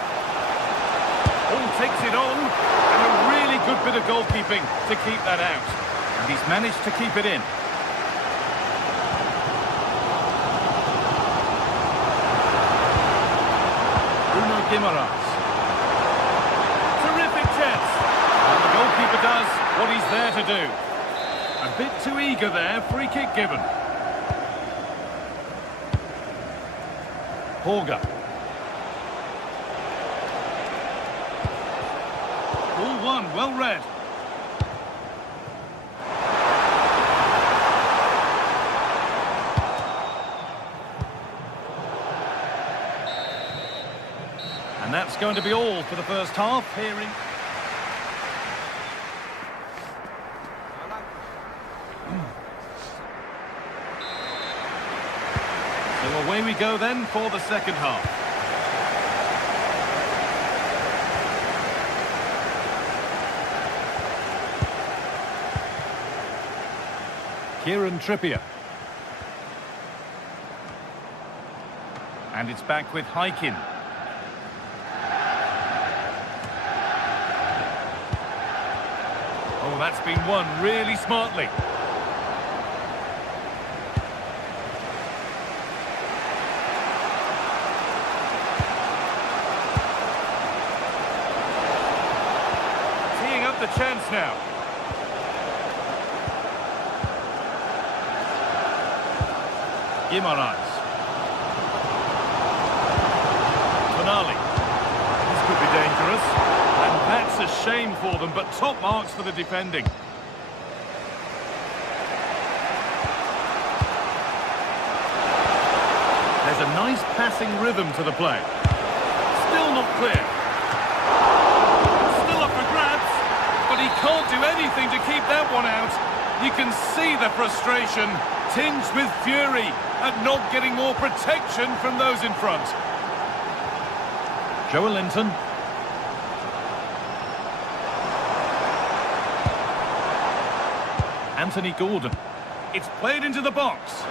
All takes it on, and a really good bit of goalkeeping to keep that out. And he's managed to keep it in. Bruno Guimaraes. Terrific chance. And the goalkeeper does what he's there to do. A bit too eager there, free kick given. Horga. Ball one, well read. And that's going to be all for the first half here in... So away we go then for the second half. Kieran Trippier. And it's back with Hykin. Oh, that's been won really smartly. Teeing up the chance now. Guimaraes. Tonali. This could be dangerous. And that's a shame for them, but top marks for the defending. There's a nice passing rhythm to the play. Still not clear. Still up for grabs, but he can't do anything to keep that one out. You can see the frustration, tinged with fury at not getting more protection from those in front. Joe Linton. Anthony Gordon. It's played into the box.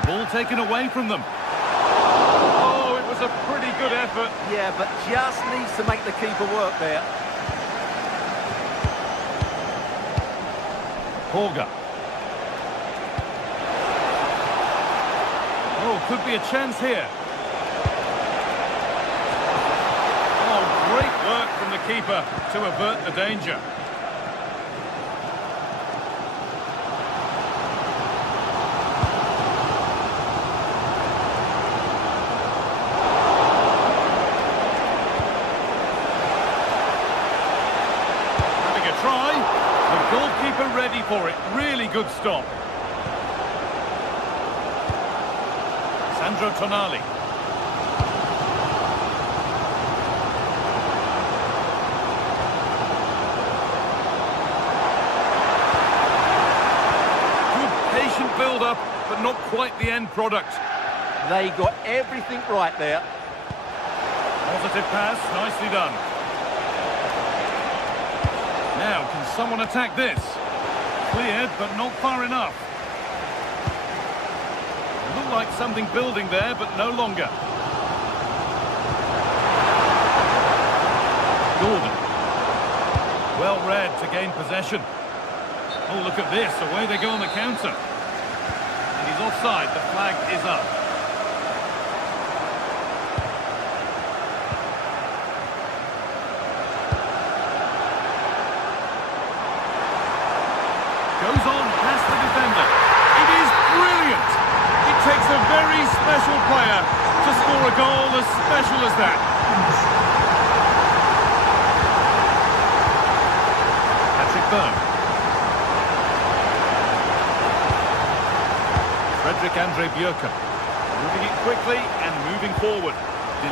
The ball taken away from them. Oh, it was a pretty good effort. Yeah, but just needs to make the keeper work there. Horga. Oh, could be a chance here. Oh, great work from the keeper to avert the danger. Having a try. The goalkeeper ready for it. Really good stop. Sandro Tonali. Good patient build-up, but not quite the end product. They got everything right there. Positive pass, nicely done. Now, can someone attack this? Cleared, but not far enough. Looked like something building there, but no longer. Gordon. Well read to gain possession. Oh, look at this. Away they go on the counter. And he's offside. The flag is up. Goes on past the defender. It is brilliant. It takes a very special player to score a goal as special as that. Byrne. Frederick Andre Bjerke. Moving it quickly and moving forward.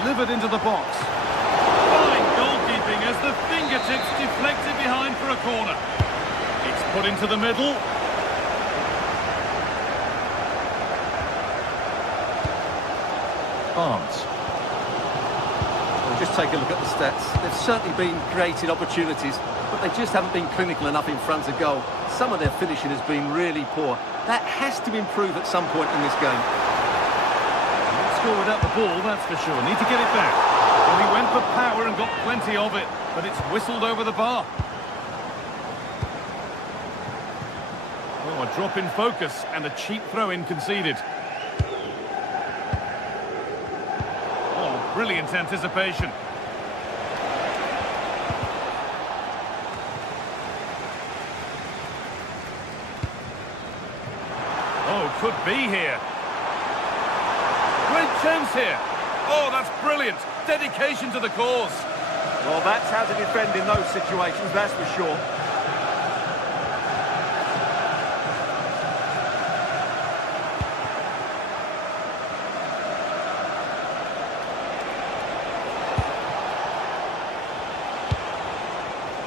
Delivered into the box. Fine goalkeeping as the fingertips deflected behind for a corner. It's put into the middle. Barnes. Well, just take a look at the stats. They've certainly been created opportunities, but they just haven't been clinical enough in front of goal. Some of their finishing has been really poor. That has to improve at some point in this game. Not score without the ball, that's for sure. Need to get it back. Well, he went for power and got plenty of it, but it's whistled over the bar. Oh, a drop in focus and a cheap throw-in conceded. Oh, brilliant anticipation. Oh, could be here. Great chance here. Oh, that's brilliant. Dedication to the cause. Well, that's how to defend in those situations, that's for sure.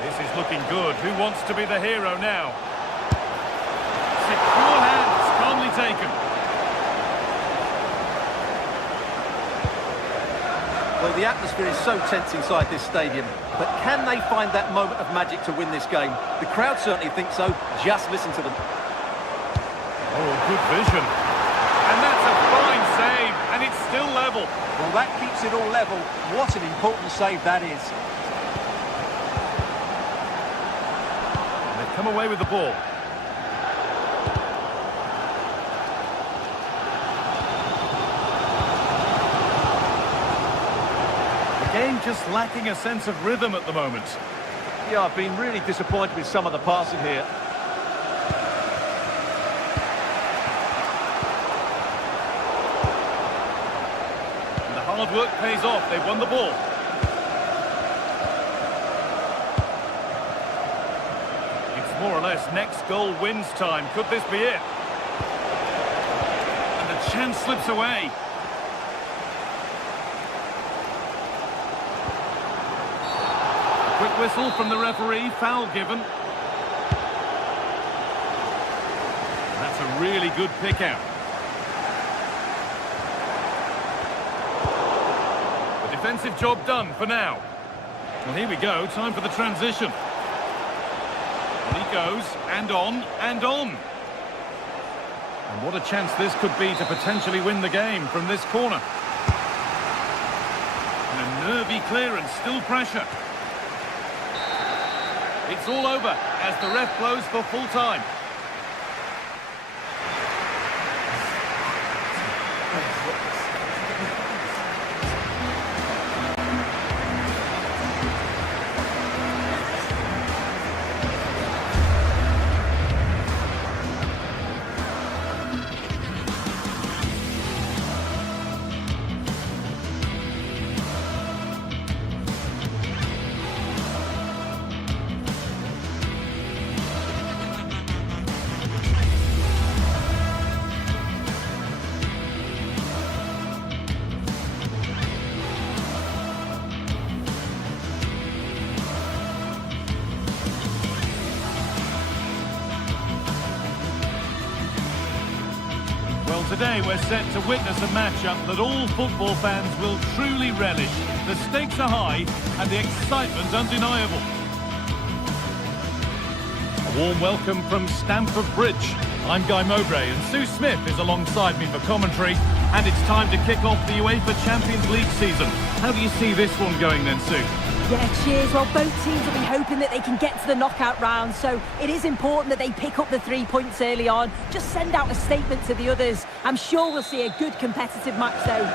This is looking good. Who wants to be the hero now? Secure hands, calmly taken. Well, the atmosphere is so tense inside this stadium, but can they find that moment of magic to win this game? The crowd certainly think so. Just listen to them. Oh, good vision. And that's a fine save, and it's still level. Well, that keeps it all level. What an important save that is. And they've come away with the ball. Game just lacking a sense of rhythm at the moment. Yeah, I've been really disappointed with some of the passing here. And the hard work pays off. They've won the ball. It's more or less next goal wins time. Could this be it? And the chance slips away. Quick whistle from the referee, foul given. That's a really good pick out. The defensive job done for now. Well, here we go, time for the transition. And he goes, and on, and on. And what a chance this could be to potentially win the game from this corner. And a nervy clearance, still pressure. It's all over as the ref blows for full time. Well, today we're set to witness a matchup that all football fans will truly relish. The stakes are high and the excitement undeniable. A warm welcome from Stamford Bridge. I'm Guy Mowbray and Sue Smith is alongside me for commentary. And it's time to kick off the UEFA Champions League season. How do you see this one going then, Sue? Yeah, cheers. Well, both teams will be hoping that they can get to the knockout round, so it is important that they pick up the 3 points early on. Just send out a statement to the others. I'm sure we'll see a good competitive match, though.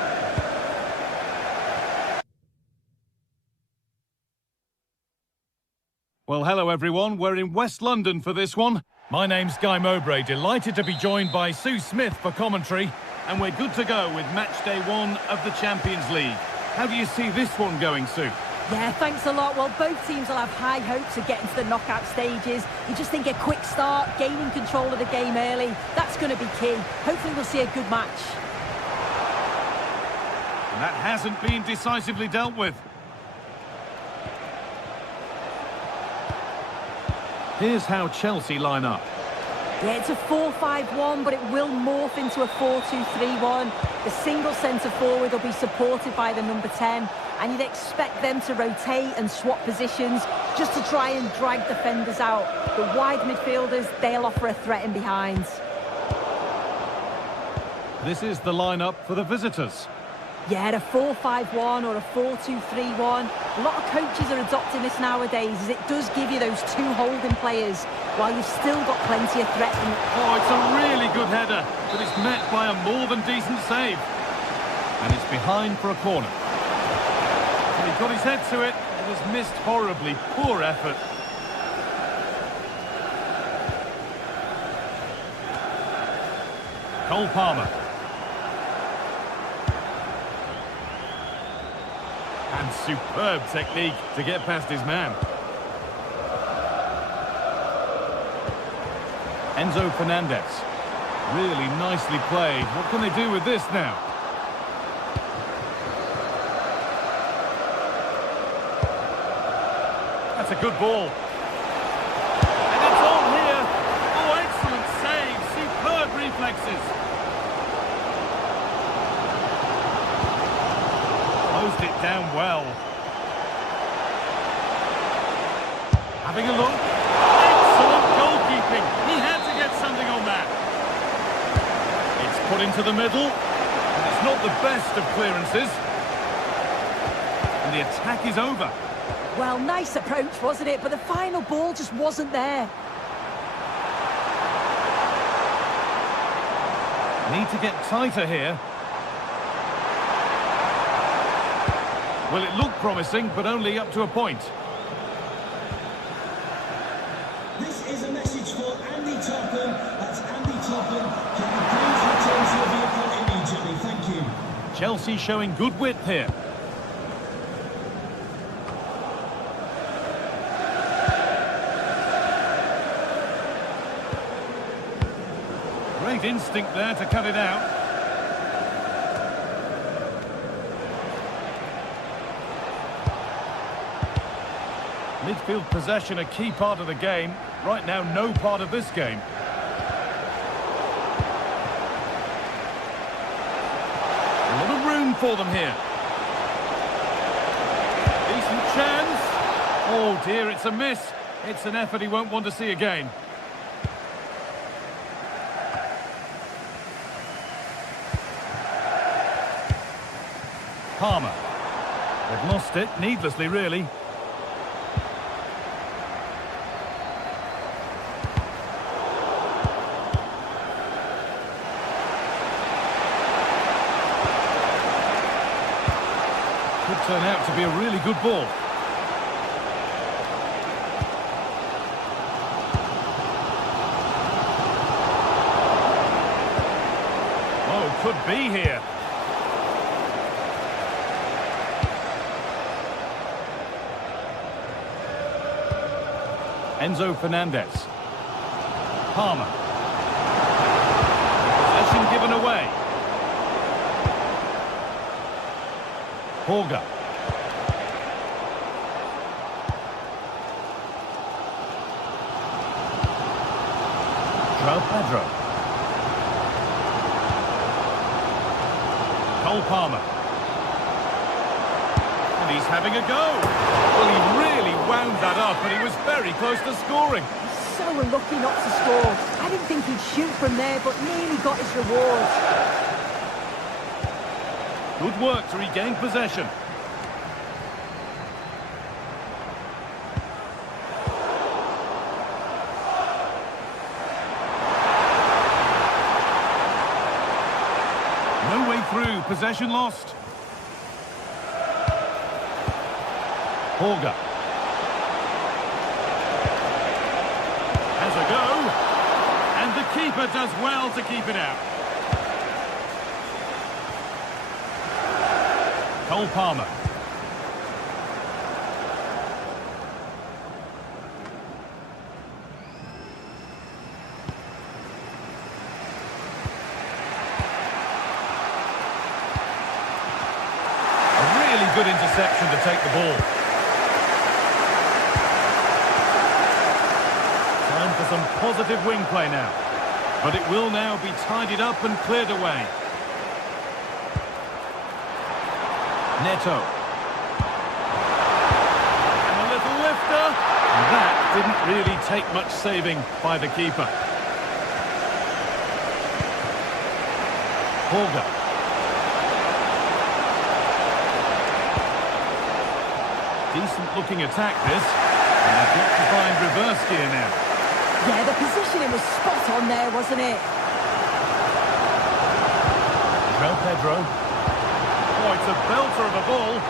Well, hello everyone. We're in West London for this one. My name's Guy Mowbray, delighted to be joined by Sue Smith for commentary. And we're good to go with match day 1 of the Champions League. How do you see this one going, Sue? Yeah, thanks a lot. Well, both teams will have high hopes of getting to the knockout stages. You just think a quick start, gaining control of the game early, that's going to be key. Hopefully we'll see a good match. And that hasn't been decisively dealt with. Here's how Chelsea line up. Yeah, it's a 4-5-1, but it will morph into a 4-2-3-1. The single centre-forward will be supported by the number 10, and you'd expect them to rotate and swap positions just to try and drag defenders out. The wide midfielders, they'll offer a threat in behind. This is the lineup for the visitors. Yeah, a 4-5-1 or a 4-2-3-1. A lot of coaches are adopting this nowadays, as it does give you those two holding players, while you've still got plenty of threat. Oh, it's a really good header, but it's met by a more than decent save. And it's behind for a corner. And he got his head to it, it was missed horribly. Poor effort. Cole Palmer. And superb technique to get past his man. Enzo Fernandez. Really nicely played. What can they do with this now? That's a good ball. And it's on here. Oh, excellent save. Superb reflexes. Closed it down well. Having a look. Excellent goalkeeping. He had to get something on that. It's put into the middle. And it's not the best of clearances. And the attack is over. Well, nice approach, wasn't it? But the final ball just wasn't there. Need to get tighter here. Well, it looked promising, but only up to a point. This is a message for Andy Topham. That's Andy Topham. Can you please return to your vehicle immediately? Thank you. Chelsea showing good width here. Great instinct there to cut it out. Midfield possession a key part of the game. Right now, no part of this game. A lot of room for them here. Decent chance. Oh dear, it's a miss. It's an effort he won't want to see again. Palmer. They've lost it, needlessly really. Could turn out to be a really good ball. Oh, could be here. Enzo Fernandez. Palmer. Possession given away. Horga. João Pedro. Cole Palmer. And he's having a go. Well, he really wound that up, and he was very close to scoring. So unlucky not to score. I didn't think he'd shoot from there, but nearly got his reward. Good work to regain possession. No way through, possession lost. Horga. Has a go. And the keeper does well to keep it out. Cole Palmer. good interception to take the ball. Time for some positive wing play now. But it will now be tidied up and cleared away. Neto. And a little lifter. And that didn't really take much saving by the keeper. Holger. Decent looking attack this. And they've got to find reverse gear now. Yeah, the positioning was spot on there, wasn't it? João Pedro. Oh, it's a belter of a ball.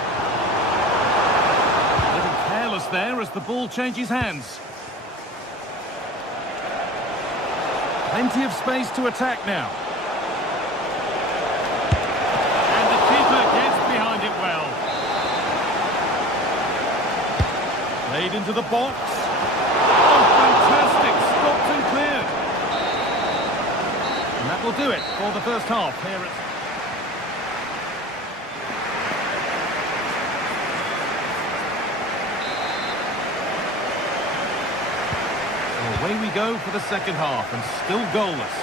A little careless there as the ball changes hands. Plenty of space to attack now. And the keeper gets behind it well. Played into the box. Oh, fantastic. Stopped and cleared. And that will do it for the first half. Here it's... Away we go for the second half, and still goalless.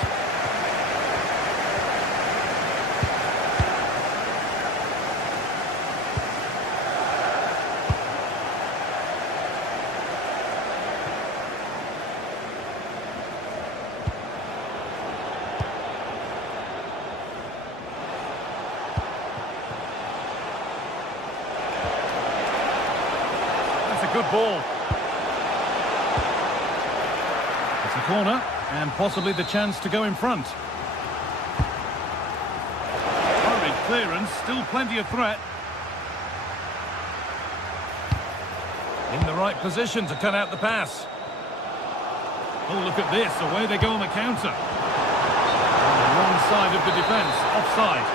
That's a good ball. It's a corner, and possibly the chance to go in front. Hurried clearance, still plenty of threat. In the right position to cut out the pass. Oh, look at this, away they go on the counter. On the wrong side of the defence, offside.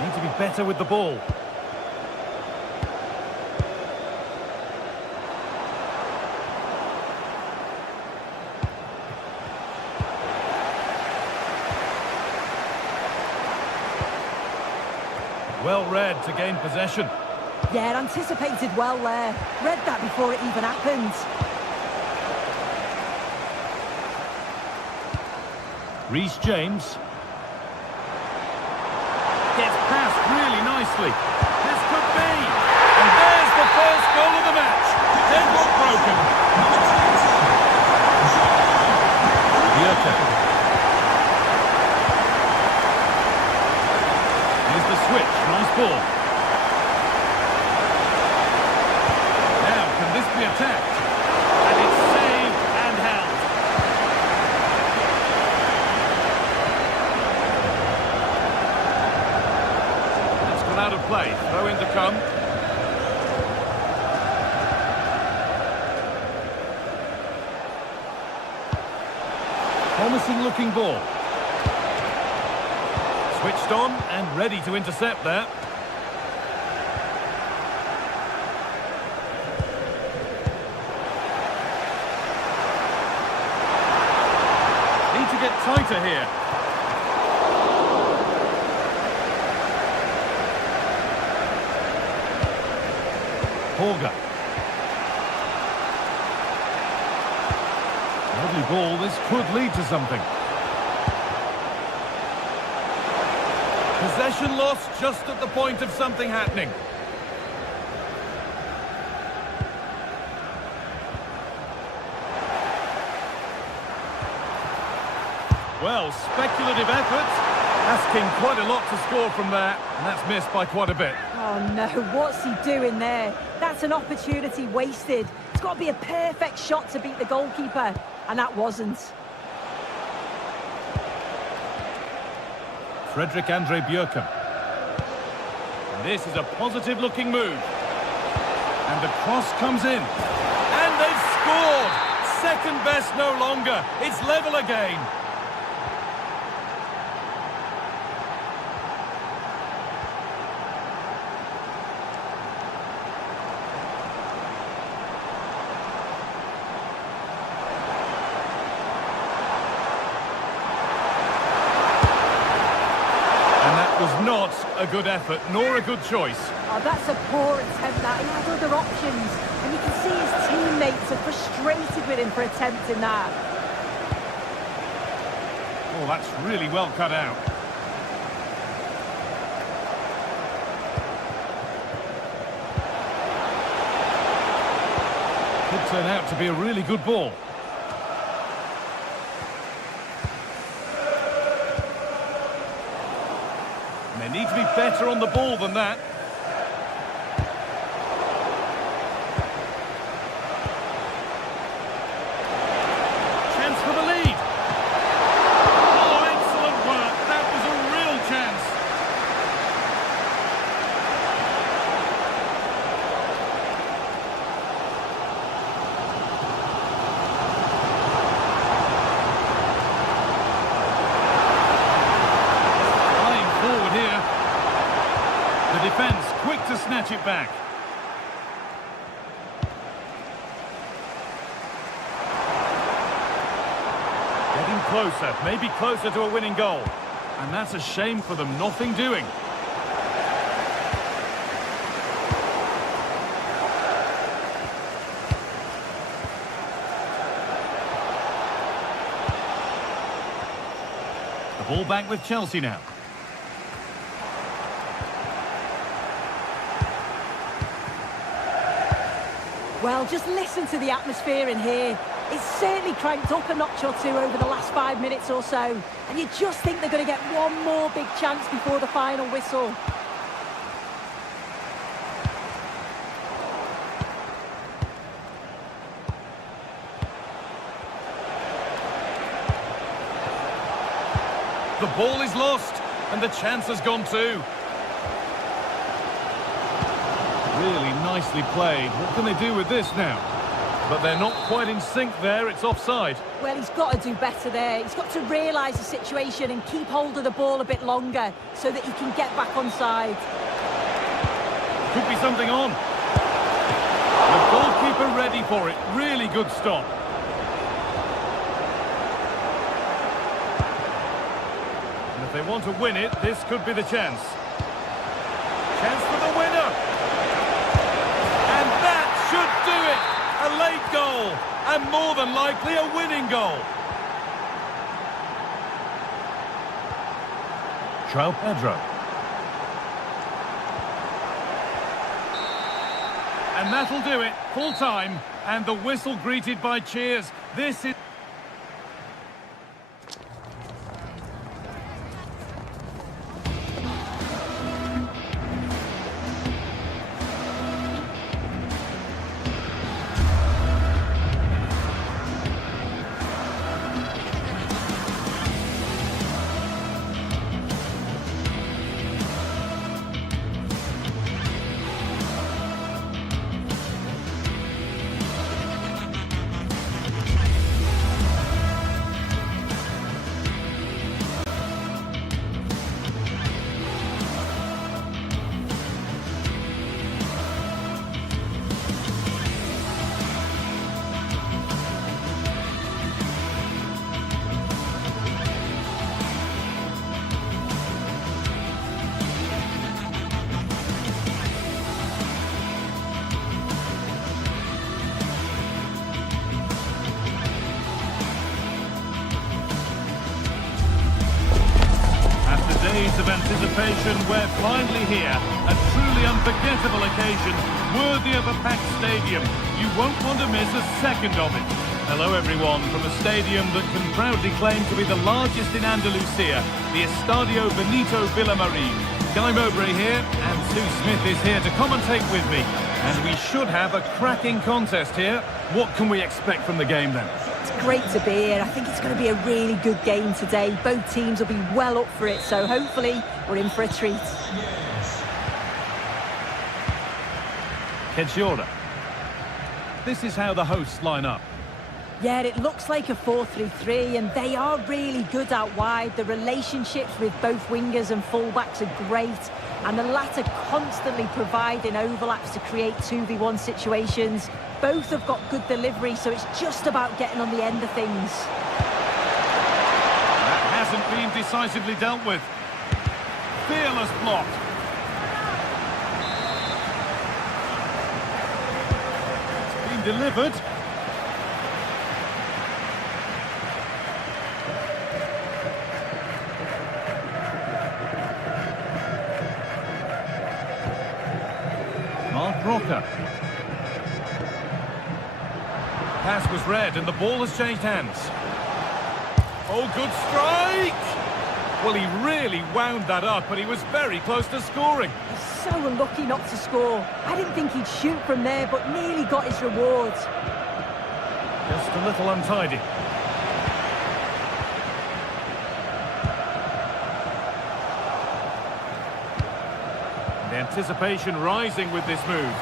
Need to be better with the ball. Well read to gain possession. Yeah, anticipated well there. Read that before it even happened. Reece James. Gets past really nicely. This could be. And there's the first goal of the match. Deadlock broken. Bjerke. Here's the switch. Nice ball. Now, can this be attacked? And it's saved and held. Out of play, throw in to come. Promising looking ball. Switched on and ready to intercept there. Need to get tighter here. Holger. Lovely ball, this could lead to something. Possession lost just at the point of something happening. Well, speculative effort, asking quite a lot to score from there, and that's missed by quite a bit. Oh no, what's he doing there? That's an opportunity wasted. It's got to be a perfect shot to beat the goalkeeper, and that wasn't. Fredrik Andre Bjerke. This is a positive looking move. And the cross comes in. And they've scored! Second best no longer. It's level again. a good effort, nor a good choice. Oh, that's a poor attempt, that. He had other options. And you can see his teammates are frustrated with him for attempting that. Oh, that's really well cut out. Could turn out to be a really good ball. And they need to be better on the ball than that. Chance for the lead. Oh, excellent work. That was a real chance. The defence quick to snatch it back. Getting closer, maybe closer to a winning goal. And that's a shame for them, nothing doing. The ball back with Chelsea now. Well, just listen to the atmosphere in here. It's certainly cranked up a notch or two over the last 5 minutes or so. And you just think they're going to get one more big chance before the final whistle. The ball is lost, and the chance has gone too. Really nicely played. What can they do with this now? But they're not quite in sync there. It's offside. Well, he's got to do better there. He's got to realise the situation and keep hold of the ball a bit longer so that he can get back on side. Could be something on. The goalkeeper ready for it. Really good stop. And if they want to win it, this could be the chance. Chance for the winner. Should do it! A late goal, and more than likely a winning goal. João Pedro. And that'll do it, full time, and the whistle greeted by cheers. This is... Days of anticipation, we're finally here. A truly unforgettable occasion, worthy of a packed stadium. You won't want to miss a second of it. Hello everyone, from a stadium that can proudly claim to be the largest in Andalusia, the Estadio Benito Villamarín. Guy Mowbray here, and Sue Smith is here to commentate with me. And we should have a cracking contest here. What can we expect from the game then? It's great to be here. I think it's going to be a really good game today. Both teams will be well up for it, so hopefully we're in for a treat. Kedjiora. This is how the hosts line up. Yeah, it looks like a 4-3-3, and they are really good out wide. The relationships with both wingers and fullbacks are great, and the latter constantly providing overlaps to create 2v1 situations. Both have got good delivery, so it's just about getting on the end of things. That hasn't been decisively dealt with. Fearless block. delivered. Mark Rocker. Pass was read and the ball has changed hands. Oh, good strike! Well, he really wound that up, but he was very close to scoring. He's so unlucky not to score. I didn't think he'd shoot from there, but nearly got his rewards. Just a little untidy. The anticipation rising with this move.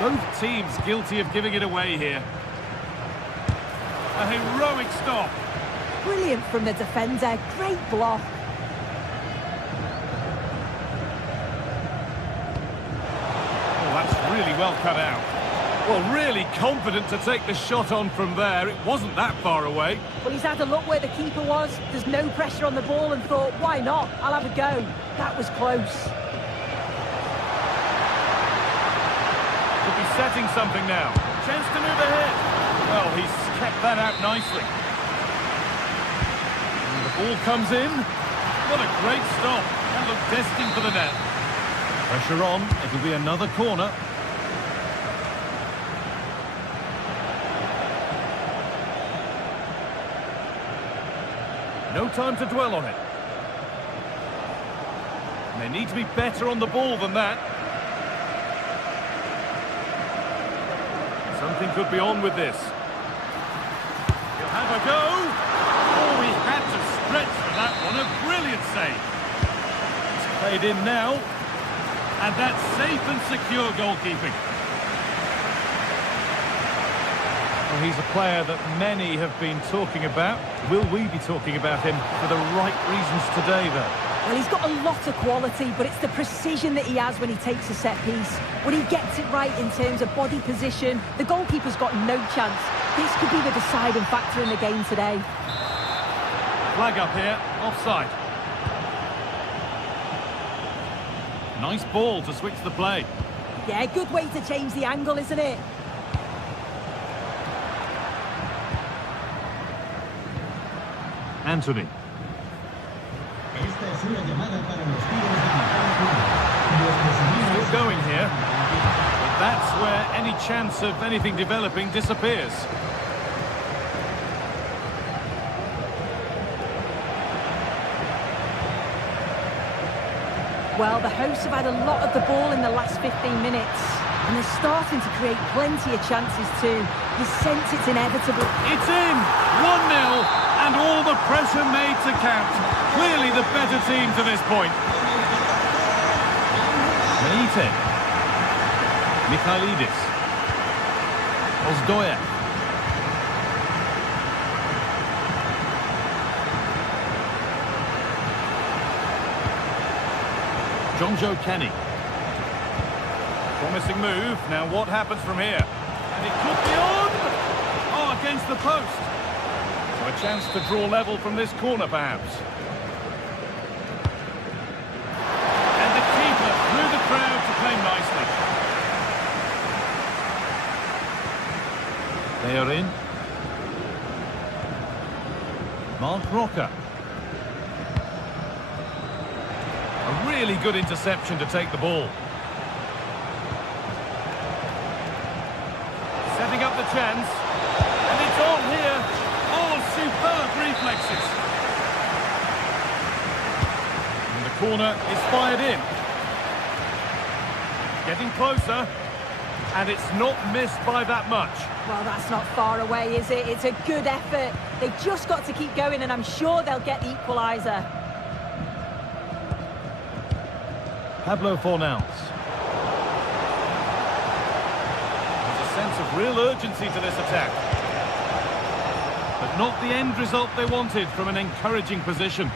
Both teams guilty of giving it away here. A heroic stop. Brilliant from the defender. Great block. Oh, that's really well cut out. Well, really confident to take the shot on from there. It wasn't that far away. Well, he's had a look where the keeper was. There's no pressure on the ball and thought, why not? I'll have a go. That was close. Could be setting something now. Chance to move ahead. Well, he's kept that out nicely. And the ball comes in. What a great stop. That looked destined for the net. Pressure on. It'll be another corner. No time to dwell on it. And they need to be better on the ball than that. Something could be on with this. He'll have a go. Oh, he had to stretch for that one. A brilliant save. It's played in now. And that's safe and secure goalkeeping. Well, he's a player that many have been talking about. Will we be talking about him for the right reasons today, though? Well, he's got a lot of quality, but it's the precision that he has when he takes a set piece. When he gets it right in terms of body position, the goalkeeper's got no chance. This could be the deciding factor in the game today. Flag up here, offside. Nice ball to switch the play. Yeah, good way to change the angle, isn't it? Anthony. Still going here, but that's where any chance of anything developing disappears. Well, the hosts have had a lot of the ball in the last 15 minutes, and they're starting to create plenty of chances too. You sense it's inevitable. It's in! 1-0, and all the pressure made to count. Clearly the better team to this point. Meite. Mikhailidis. Ozdoyev. John-Joe Kenny. Promising move. Now what happens from here? And it could be on! Oh, against the post. So a chance to draw level from this corner, perhaps. And the keeper through the crowd to play nicely. They are in. Mark Rocker. A really good interception to take the ball. Setting up the chance. And it's all here. All superb reflexes. And the corner is fired in. Getting closer. And it's not missed by that much. Well, that's not far away, is it? It's a good effort. They've just got to keep going, and I'm sure they'll get the equaliser. Pablo Fornals. There's a sense of real urgency to this attack. But not the end result they wanted from an encouraging position.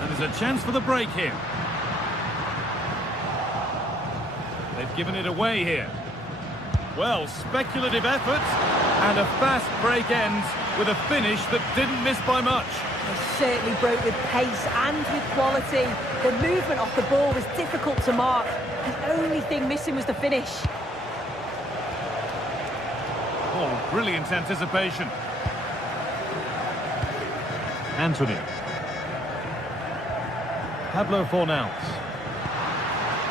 And there's a chance for the break here. They've given it away here. Well, speculative effort. And a fast break ends with a finish that didn't miss by much. They certainly broke with pace and with quality. The movement off the ball was difficult to mark. The only thing missing was the finish. Oh, brilliant anticipation. Anthony. Pablo Fornals.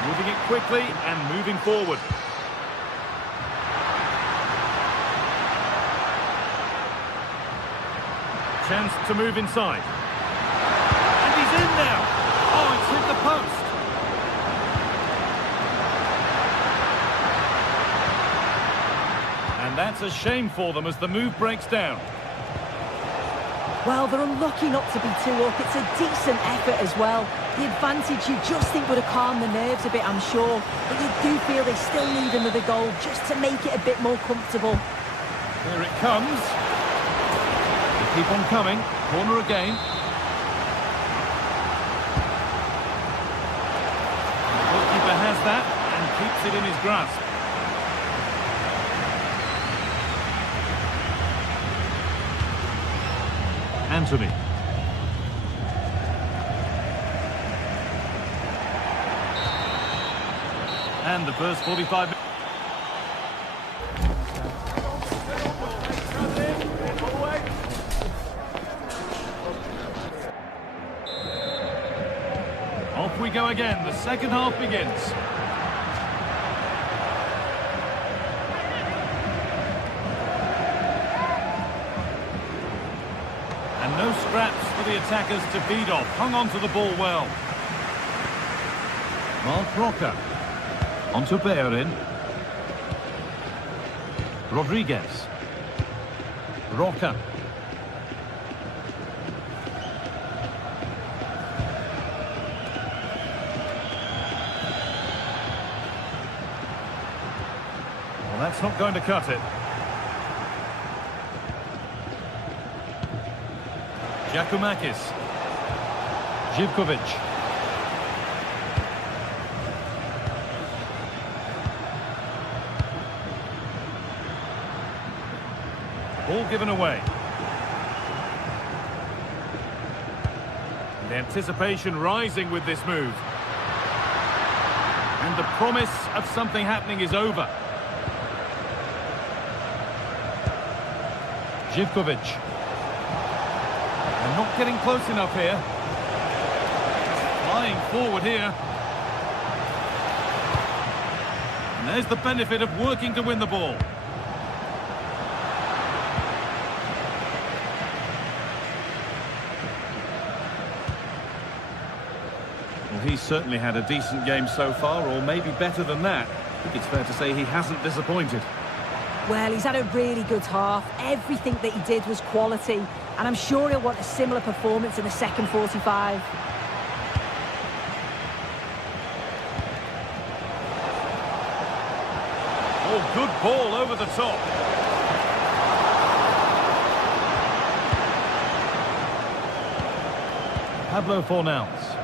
Moving it quickly and moving forward. Chance to move inside. And he's in now. Oh, it's hit the post. And that's a shame for them as the move breaks down. Well, they're unlucky not to be 2 up. It's a decent effort as well. The advantage you just think would have calmed the nerves a bit, I'm sure. But you do feel they still need another goal just to make it a bit more comfortable. Here it comes. They keep on coming. Corner again. The goalkeeper has that and keeps it in his grasp. Anthony. And the first 45 minutes. Off we go again. The second half begins. And no scraps for the attackers to feed off. Hung on to the ball well. Mark Roca. On to Bellerin. Rodriguez. Roca. Well, that's not going to cut it. Giacomakis. Živkovic. Ball given away. The anticipation rising with this move. And the promise of something happening is over. Živkovic. They're not getting close enough here. Flying forward here. And there's the benefit of working to win the ball. Well, he's certainly had a decent game so far, or maybe better than that. I think it's fair to say he hasn't disappointed. Well, he's had a really good half. Everything that he did was quality. And I'm sure he'll want a similar performance in the second 45. Oh, good ball over the top. Pablo Fornals.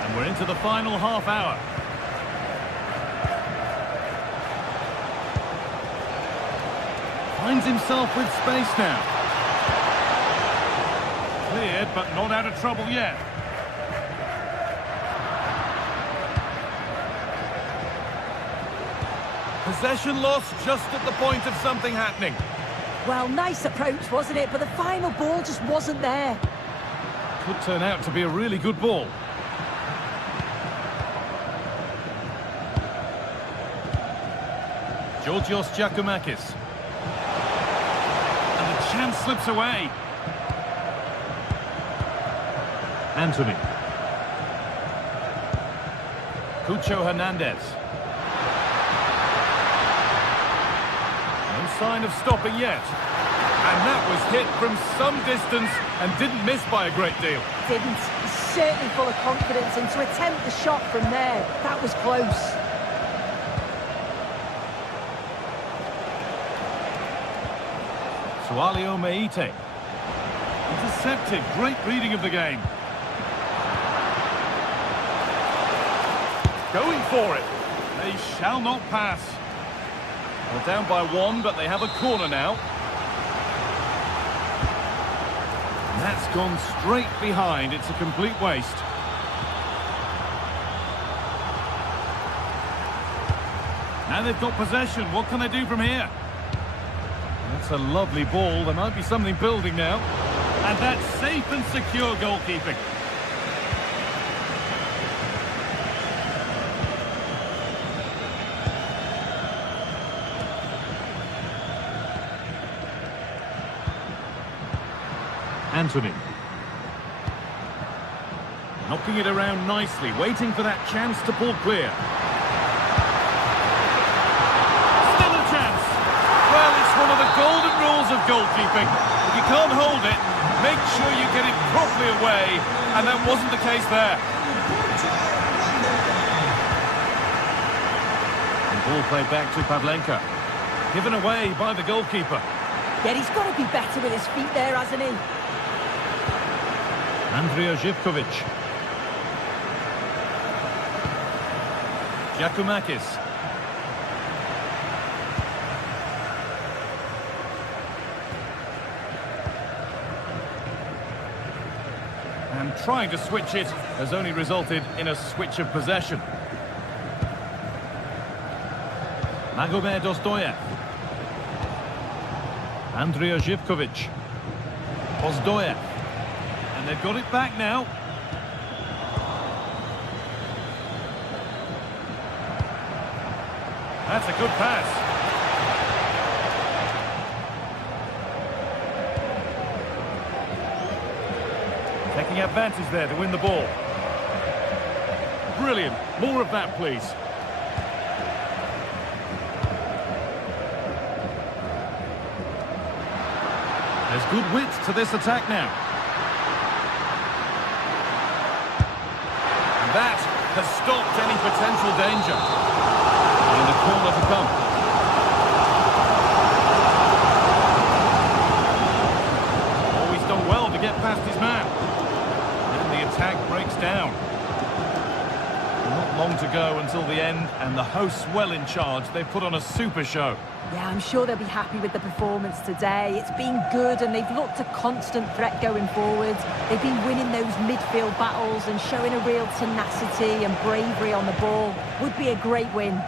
And we're into the final half hour. Finds himself with space now. Cleared, but not out of trouble yet. Possession lost just at the point of something happening. Well, nice approach, wasn't it? But the final ball just wasn't there. Could turn out to be a really good ball. Georgios Giacomakis. And the chance slips away. Anthony. Cucho Hernandez. No sign of stopping yet. And that was hit from some distance and didn't miss by a great deal. Didn't. He's certainly full of confidence, and to attempt the shot from there, that was close. Sualio Meite. Intercepted. Great reading of the game. going for it. They shall not pass. They're down by 1, but they have a corner now. And that's gone straight behind. It's a complete waste. Now they've got possession. What can they do from here? That's a lovely ball. There might be something building now. And that's safe and secure goalkeeping. Anthony. Knocking it around nicely, waiting for that chance to pull clear. Still a chance. Well, it's one of the golden rules of goalkeeping. If you can't hold it, make sure you get it properly away, and that wasn't the case there. And ball played back to Pavlenka. Given away by the goalkeeper. Yeah, he's got to be better with his feet there, hasn't he? Andrija Živković. Giacomakis. And trying to switch it has only resulted in a switch of possession. Magomed Ozdoyev. Andrija Živković. Ozdoyev. And they've got it back now. That's a good pass. Taking advantage there to win the ball. Brilliant. More of that, please. There's good width to this attack now. That has stopped any potential danger. And the corner to come. Always done well to get past his man. And the attack breaks down. Not long to go until the end, and the hosts well in charge. They've put on a super show. Yeah, I'm sure they'll be happy with the performance today. It's been good and they've looked a constant threat going forward. They've been winning those midfield battles and showing a real tenacity and bravery on the ball. Would be a great win.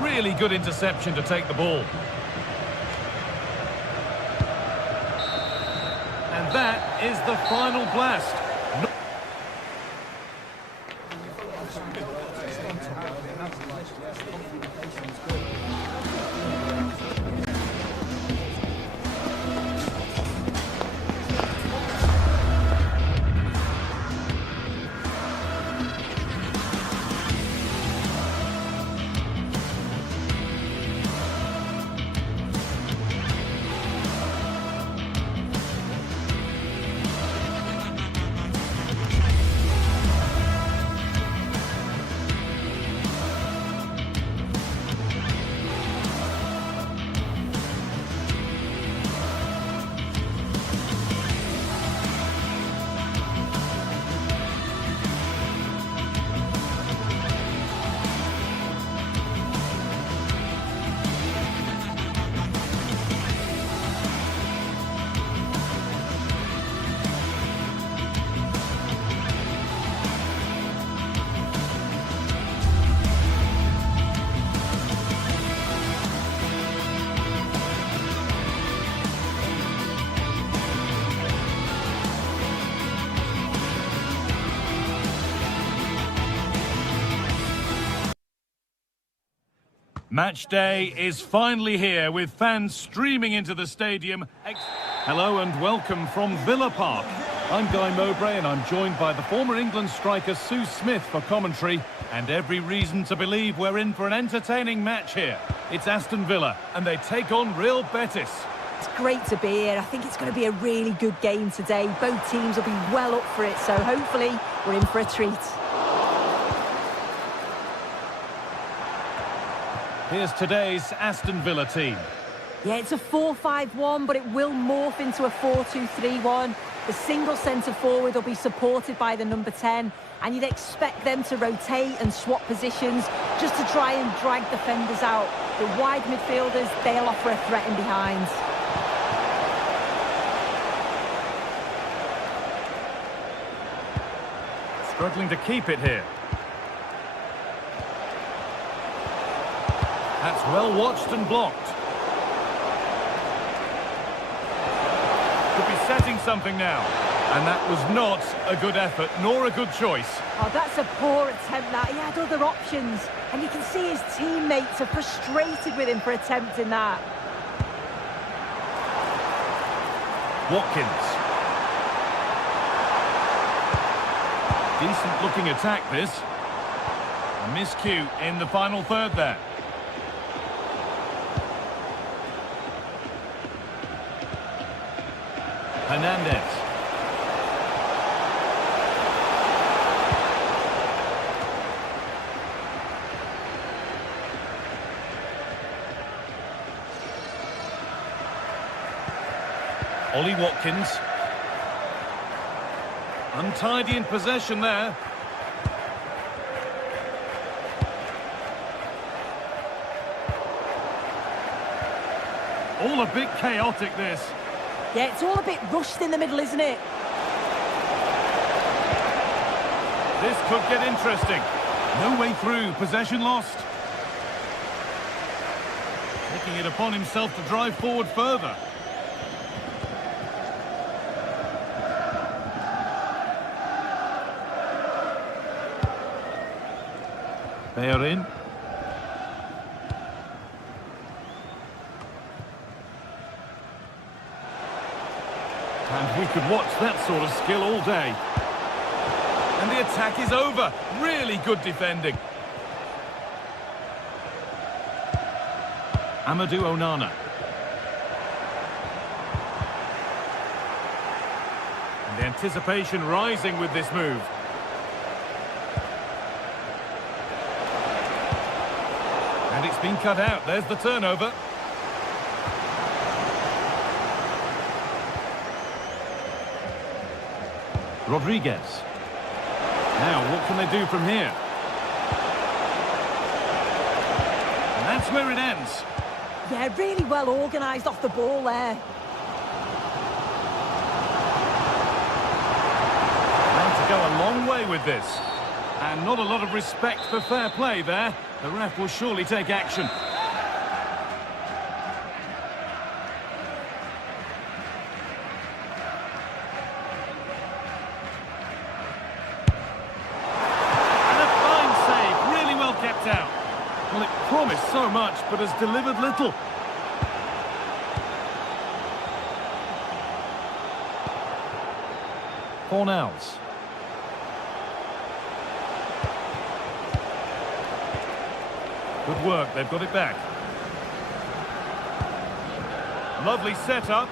Really good interception to take the ball. And that is the final blast. Match day is finally here with fans streaming into the stadium. Hello and welcome from Villa Park. I'm Guy Mowbray and I'm joined by the former England striker Sue Smith for commentary, and every reason to believe we're in for an entertaining match here. It's Aston Villa and they take on Real Betis. It's great to be here. I think it's going to be a really good game today. Both teams will be well up for it, so hopefully we're in for a treat. Here's today's Aston Villa team. Yeah, it's a 4-5-1, but it will morph into a 4-2-3-1. The single centre-forward will be supported by the number 10, and you'd expect them to rotate and swap positions just to try and drag defenders out. The wide midfielders, they'll offer a threat in behind. Struggling to keep it here. That's well watched and blocked. Could be setting something now. And that was not a good effort, nor a good choice. Oh, that's a poor attempt, that. He had other options. And you can see his teammates are frustrated with him for attempting that. Watkins. Decent looking attack, this. A miscue in the final third there. Hernandez. Ollie Watkins. Untidy in possession there. All a bit chaotic, this. Yeah, it's all a bit rushed in the middle, isn't it? This could get interesting. No way through, possession lost. Taking it upon himself to drive forward further. They're in. And we could watch that sort of skill all day. And the attack is over. Really good defending. Amadou Onana. And the anticipation rising with this move. And it's been cut out. There's the turnover. Rodriguez. Now, what can they do from here? And that's where it ends. Yeah, really well organised off the ball there. Going to go a long way with this. And not a lot of respect for fair play there. The ref will surely take action. Out. Well, it promised so much, but has delivered little. Fornals. Good work, they've got it back. Lovely setup.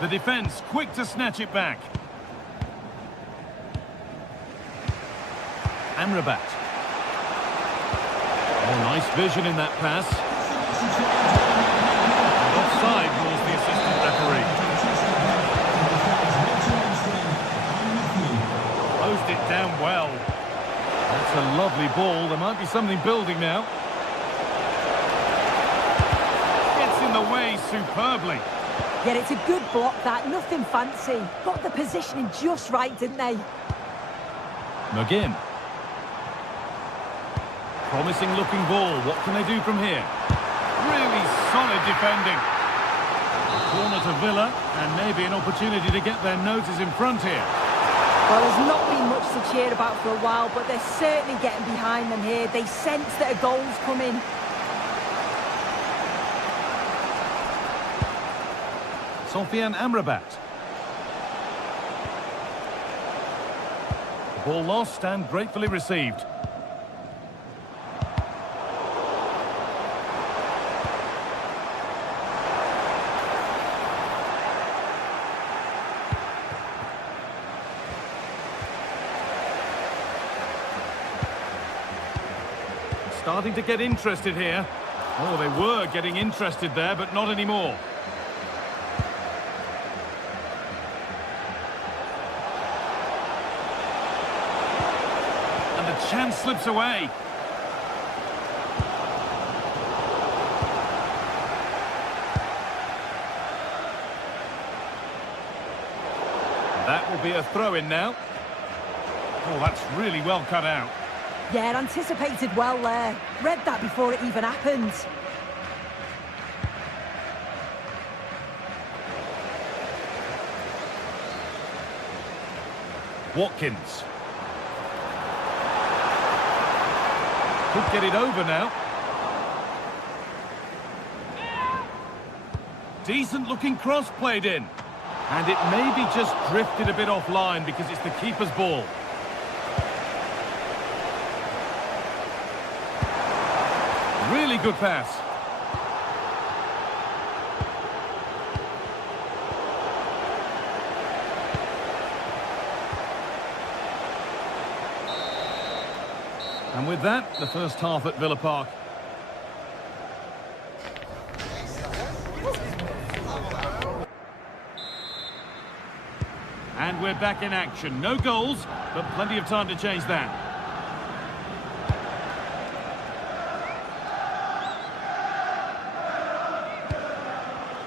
The defence quick to snatch it back. Amrabat. Oh, nice vision in that pass. And offside rules the assistant referee. Closed it down well. That's a lovely ball. There might be something building now. Gets in the way superbly. Yeah, it's a good block, that. Nothing fancy. Got the positioning just right, didn't they? McGinn. Promising looking ball. What can they do from here? Really solid defending. A corner to Villa, and maybe an opportunity to get their noses in front here. Well, there's not been much to cheer about for a while, but they're certainly getting behind them here. They sense that a goal's coming. Sofiane Amrabat. Ball lost and gratefully received. starting to get interested here. Oh, they were getting interested there, but not anymore. And the chance slips away. That will be a throw-in now. Oh, that's really well cut out. Yeah, anticipated well there. Read that before it even happened. Watkins. Could get it over now. Decent looking cross played in. And it maybe just drifted a bit offline because it's the keeper's ball. Really good pass. And with that, the first half at Villa Park. And we're back in action. No goals, but plenty of time to change that.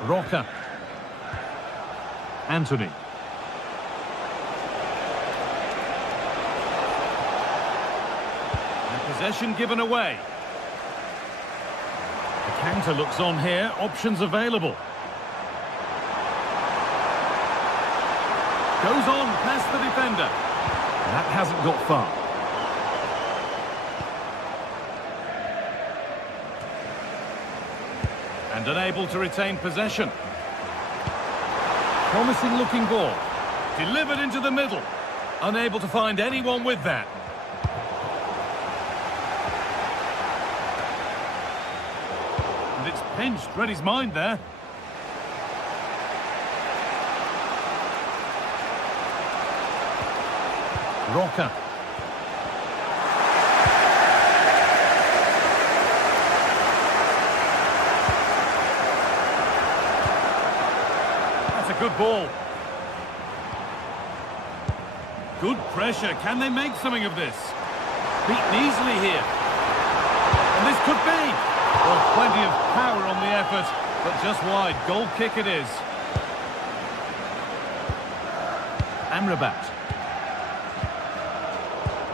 Roca. Anthony. And possession given away. The counter looks on here. Options available. Goes on past the defender. That hasn't got far. And unable to retain possession. Promising looking ball. Delivered into the middle. Unable to find anyone with that. And it's pinched. Read his mind there. Roca. That's a good ball. Good pressure. Can they make something of this? Beaten easily here. And this could be. Well, plenty of power on the effort, but just wide. Goal kick it is. Amrabat.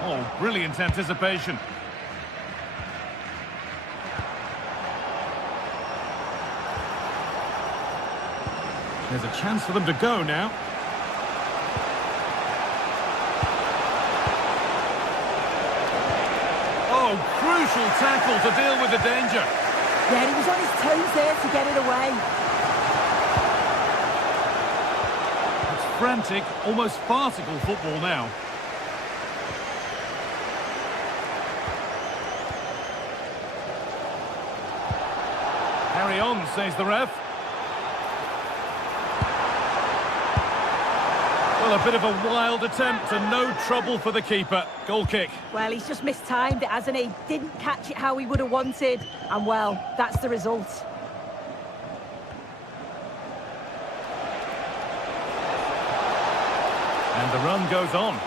Oh, brilliant anticipation. There's a chance for them to go now. Oh, crucial tackle to deal with the danger. Yeah, he was on his toes there to get it away. It's frantic, almost farcical football now. Carry on, says the ref. Well, a bit of a wild attempt and no trouble for the keeper. Goal kick. Well, he's just mistimed it, hasn't he? Didn't catch it how he would have wanted. And, well, that's the result. And the run goes on.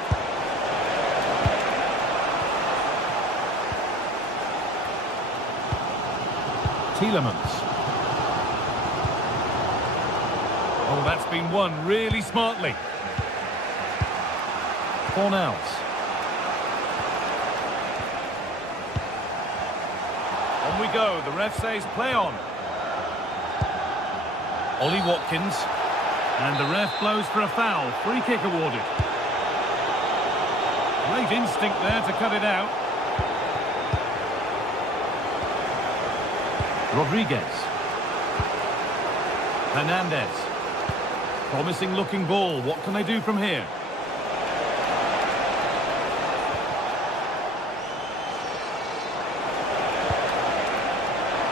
Tielemans. Oh, that's been won really smartly. Fornals. On we go. The ref says play on. Ollie Watkins. And the ref blows for a foul. Free kick awarded. Great instinct there to cut it out. Rodriguez. Hernandez. Promising looking ball. What can they do from here?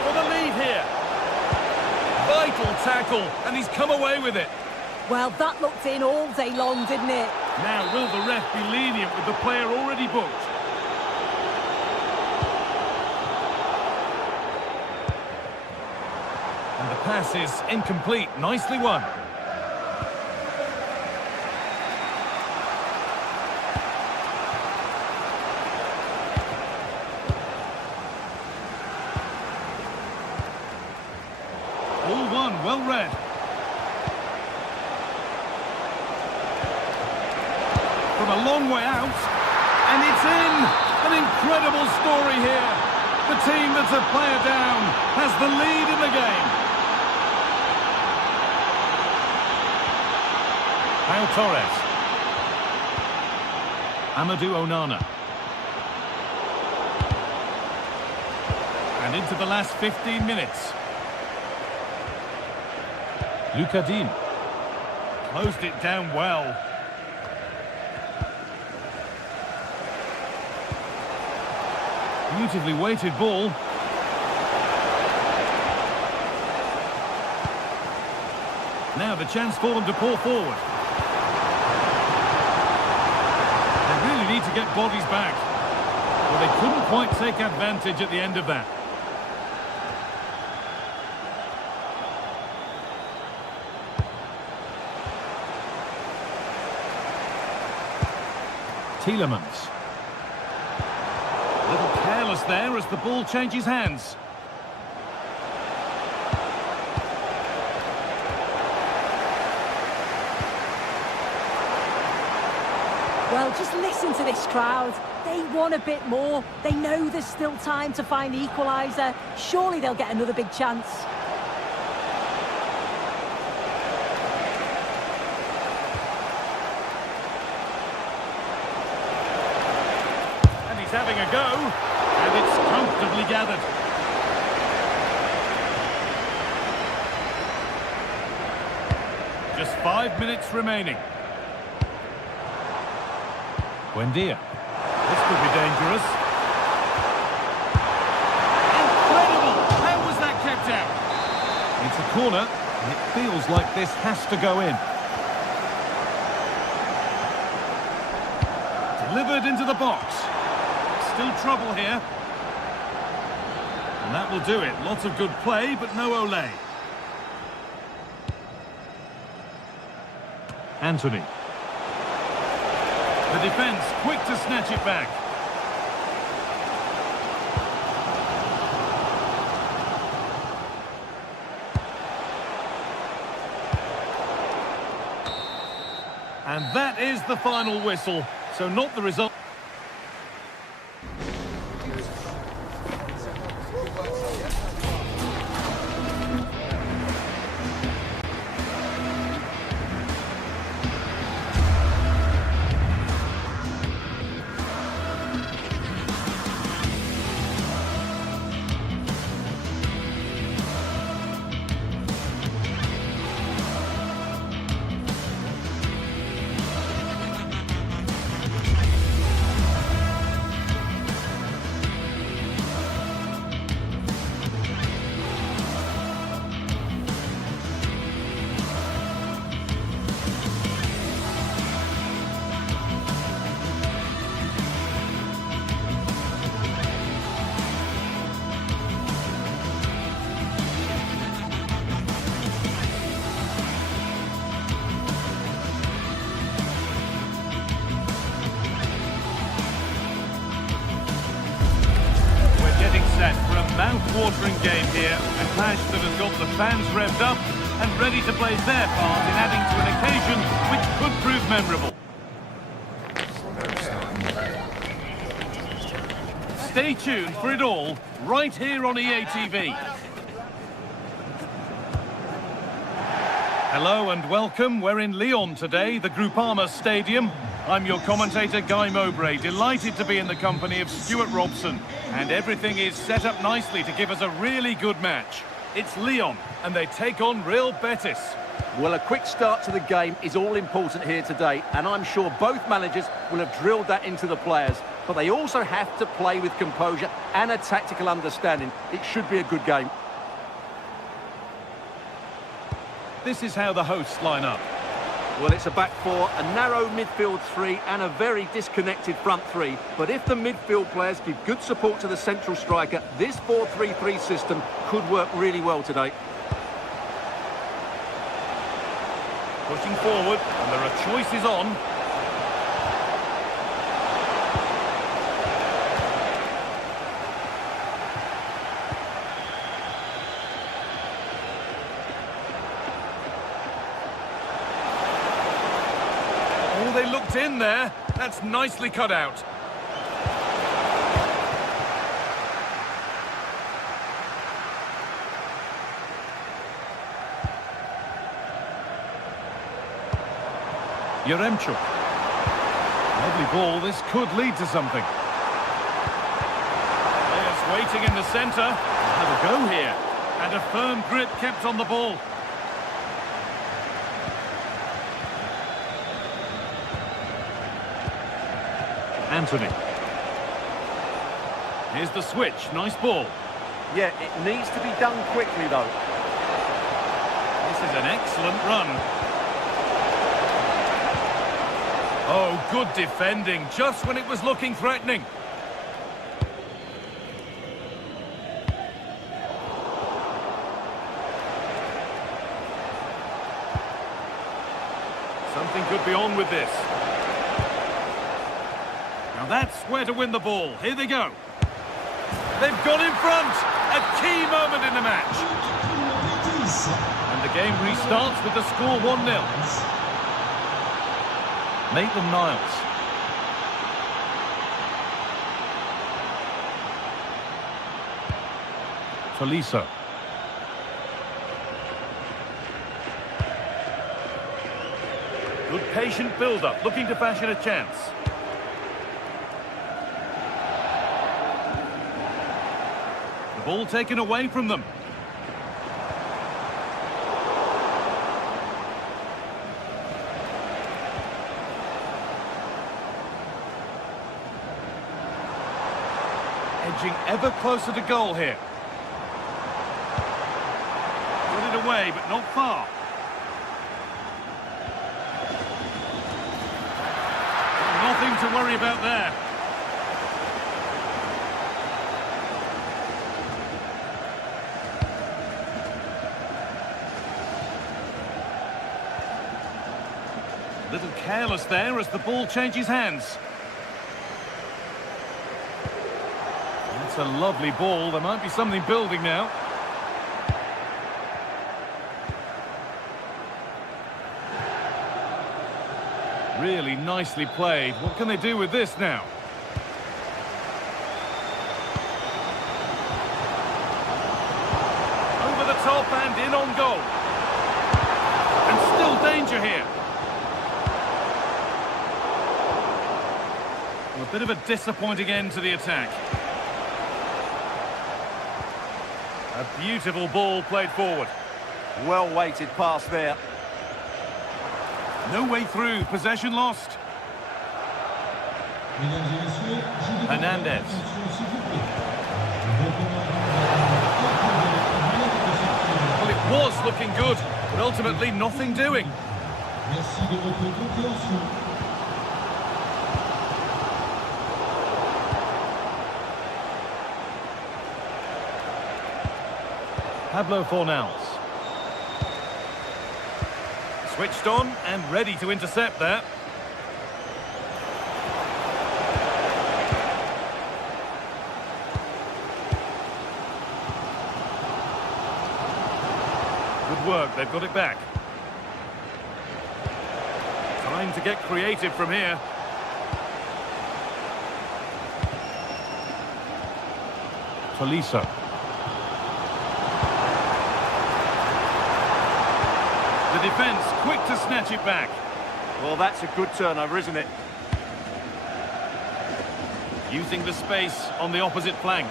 For the lead here. Vital tackle, and he's come away with it. Well, that looked in all day long, didn't it? Now, will the ref be lenient with the player already booked? pass is incomplete. Nicely won. All one, well read. From a long way out, and it's in! An incredible story here. The team that's a player down has the lead in the game. Pau Torres. Amadou Onana. And into the last 15 minutes. Lucadine. Closed it down well. Beautifully weighted ball. Now the chance for them to pull forward. They really need to get bodies back. Well, they couldn't quite take advantage at the end of that. Tielemans. A little careless there as the ball changes hands. Well, just listen to this crowd. They want a bit more. They know there's still time to find the equaliser. Surely they'll get another big chance. Having a go, and it's comfortably gathered. Just 5 minutes remaining. Buendia. This could be dangerous. Incredible! How was that kept out? It's a corner, and it feels like this has to go in. Delivered into the box. Still trouble here. And that will do it. Lots of good play, but no Olé. Anthony. The defence quick to snatch it back. And that is the final whistle. So not the result. For a mouth-watering game here, a clash that has got the fans revved up and ready to play their part in adding to an occasion which could prove memorable. Stay tuned for it all, right here on EA TV. Hello and welcome. We're in Lyon today, the Groupama Stadium. I'm your commentator, Guy Mowbray, delighted to be in the company of Stuart Robson. And everything is set up nicely to give us a really good match. It's Lyon, and they take on Real Betis. Well, a quick start to the game is all important here today, and I'm sure both managers will have drilled that into the players. But they also have to play with composure and a tactical understanding. It should be a good game. This is how the hosts line up. Well, it's a back four, a narrow midfield three and a very disconnected front three. But if the midfield players give good support to the central striker, this 4-3-3 system could work really well today. Pushing forward, and there are choices on. Oh, they looked in there. That's nicely cut out. Yaremchuk. Lovely ball, this could lead to something. Players waiting in the centre. Have a go here. And a firm grip kept on the ball. Anthony. Here's the switch, nice ball. Yeah, it needs to be done quickly though. This is an excellent run. Oh, good defending, just when it was looking threatening. Something could be on with this. Now that's where to win the ball. Here they go. They've gone in front. A key moment in the match. And the game restarts with the score 1-0. Maitland Niles. Tolisso. Good patient build-up, looking to fashion a chance. The ball taken away from them. Edging ever closer to goal here. Put it away, but not far. Nothing to worry about there. A little careless there as the ball changes hands. That's a lovely ball. There might be something building now. Really nicely played. What can they do with this now? Over the top and in on goal. And still danger here. Well, a bit of a disappointing end to the attack. A beautiful ball played forward. Well-weighted pass there. No way through, possession lost. Hernandez. Well, it was looking good, but ultimately nothing doing. Pablo Fornals. Switched on and ready to intercept there. Good work, they've got it back. Time to get creative from here. Tolisso. The defence quick to snatch it back. Well, that's a good turnover, isn't it? Using the space on the opposite flank.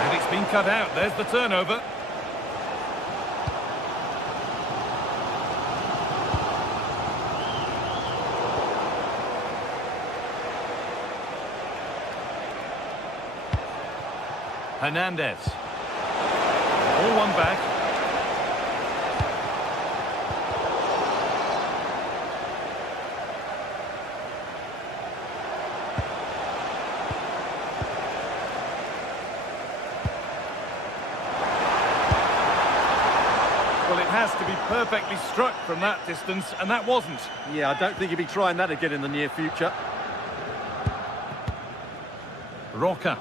And it's been cut out. There's the turnover. Hernandez. All one back. has to be perfectly struck from that distance, and that wasn't. Yeah, I don't think he'll be trying that again in the near future. Roca.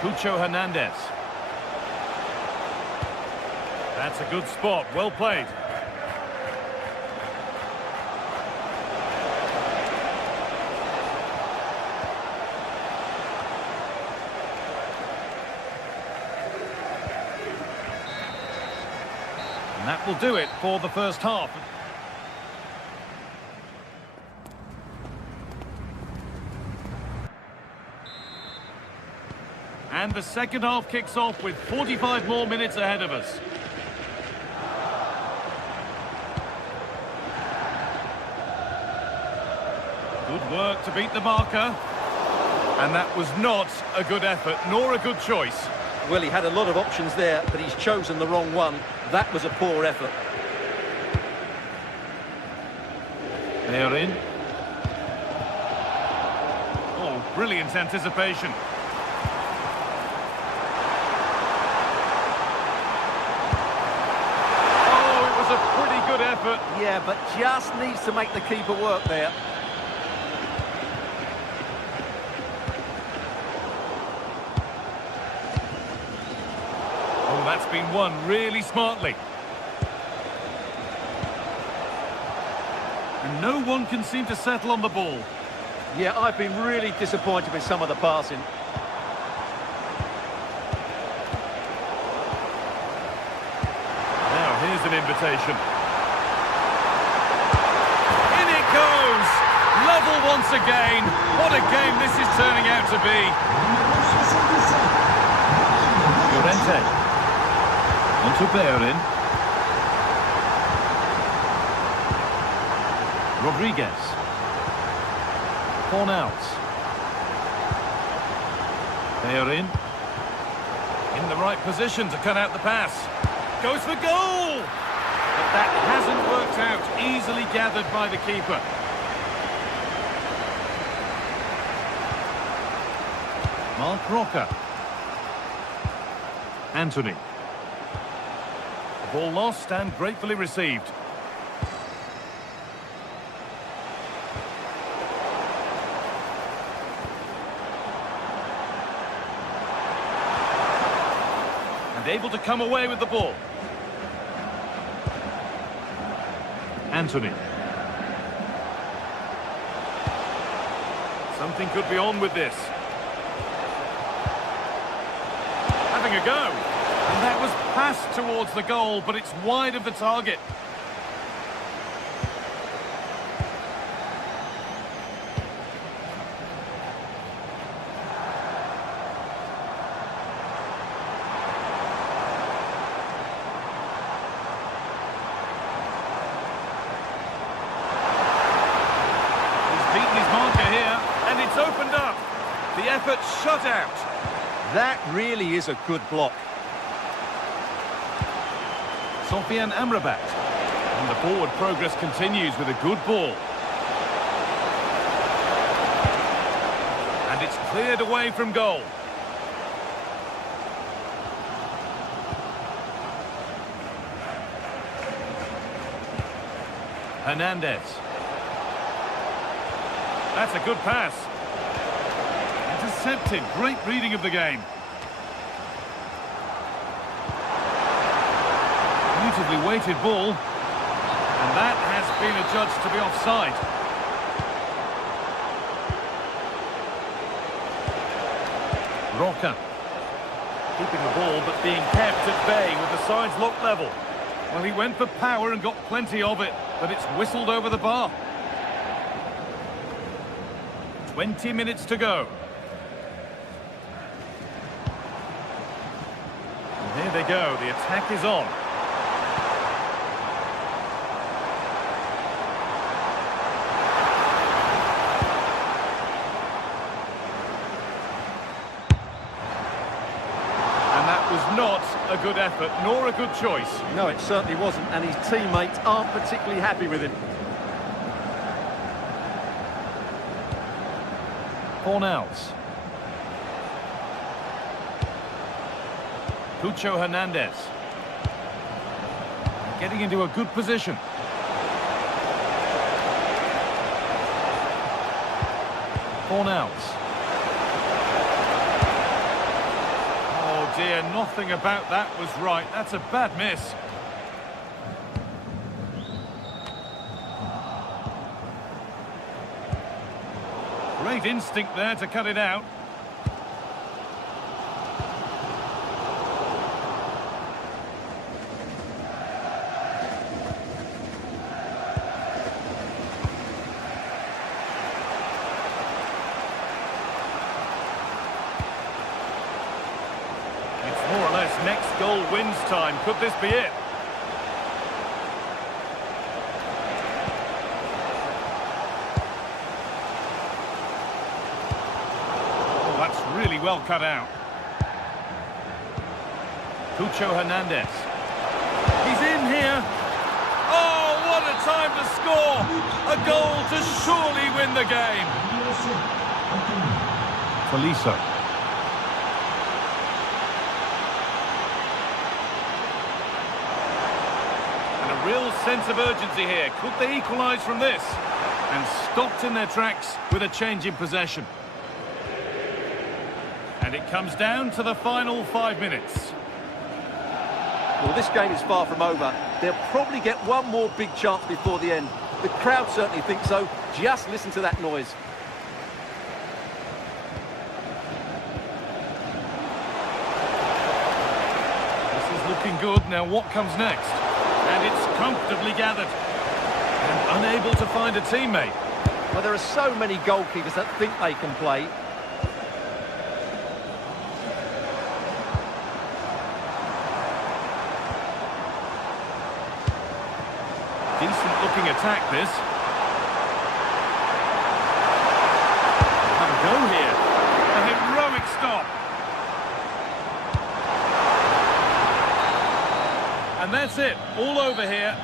Cucho Hernandez. That's a good spot, well played. And that will do it for the first half. And the second half kicks off with 45 more minutes ahead of us. Good work to beat the marker. And that was not a good effort, nor a good choice. Well, he had a lot of options there, but he's chosen the wrong one. That was a poor effort. They're in. Oh, brilliant anticipation. A pretty good effort. Yeah, but just needs to make the keeper work there. Oh, that's been won really smartly. And no one can seem to settle on the ball. Yeah, I've been really disappointed with some of the passing. Here's an invitation. In it goes! Level once again. What a game this is turning out to be. Llorente. Onto Bellerin. Rodriguez. Fornals. Bellerin. In the right position to cut out the pass. Goes for goal! But that hasn't worked out. Easily gathered by the keeper. Marc Roca. Anthony. The ball lost and gratefully received. And able to come away with the ball. Anthony. Something could be on with this. Having a go. And that was passed towards the goal, but it's wide of the target. Opened up. The effort shut out. That really is a good block. Sofian Amrabat. And the forward progress continues with a good ball. And it's cleared away from goal. Hernandez. That's a good pass. Intercepted. Great reading of the game. Beautifully weighted ball. And that has been adjudged to be offside. Roca. Keeping the ball but being kept at bay with the sides locked level. Well, he went for power and got plenty of it, but it's whistled over the bar. 20 minutes to go. And here they go, the attack is on. And that was not a good effort, nor a good choice. No, it certainly wasn't, and his teammates aren't particularly happy with him. Fornals. Cucho Hernandez. getting into a good position. Fornals. Oh dear, nothing about that was right. That's a bad miss. Great instinct there to cut it out. It's more or less next goal wins time. Could this be it? Really well cut out. Cucho Hernandez. He's in here. Oh, what a time to score! A goal to surely win the game. Tolisso. And a real sense of urgency here. Could they equalise from this? And stopped in their tracks with a change in possession. And it comes down to the final 5 minutes. Well, this game is far from over. They'll probably get one more big chance before the end. The crowd certainly think so. Just listen to that noise. This is looking good. Now what comes next? And it's comfortably gathered. And unable to find a teammate. Well, there are so many goalkeepers that think they can play. Decent looking attack, this. Have a go here. A heroic stop. And that's it. All over here.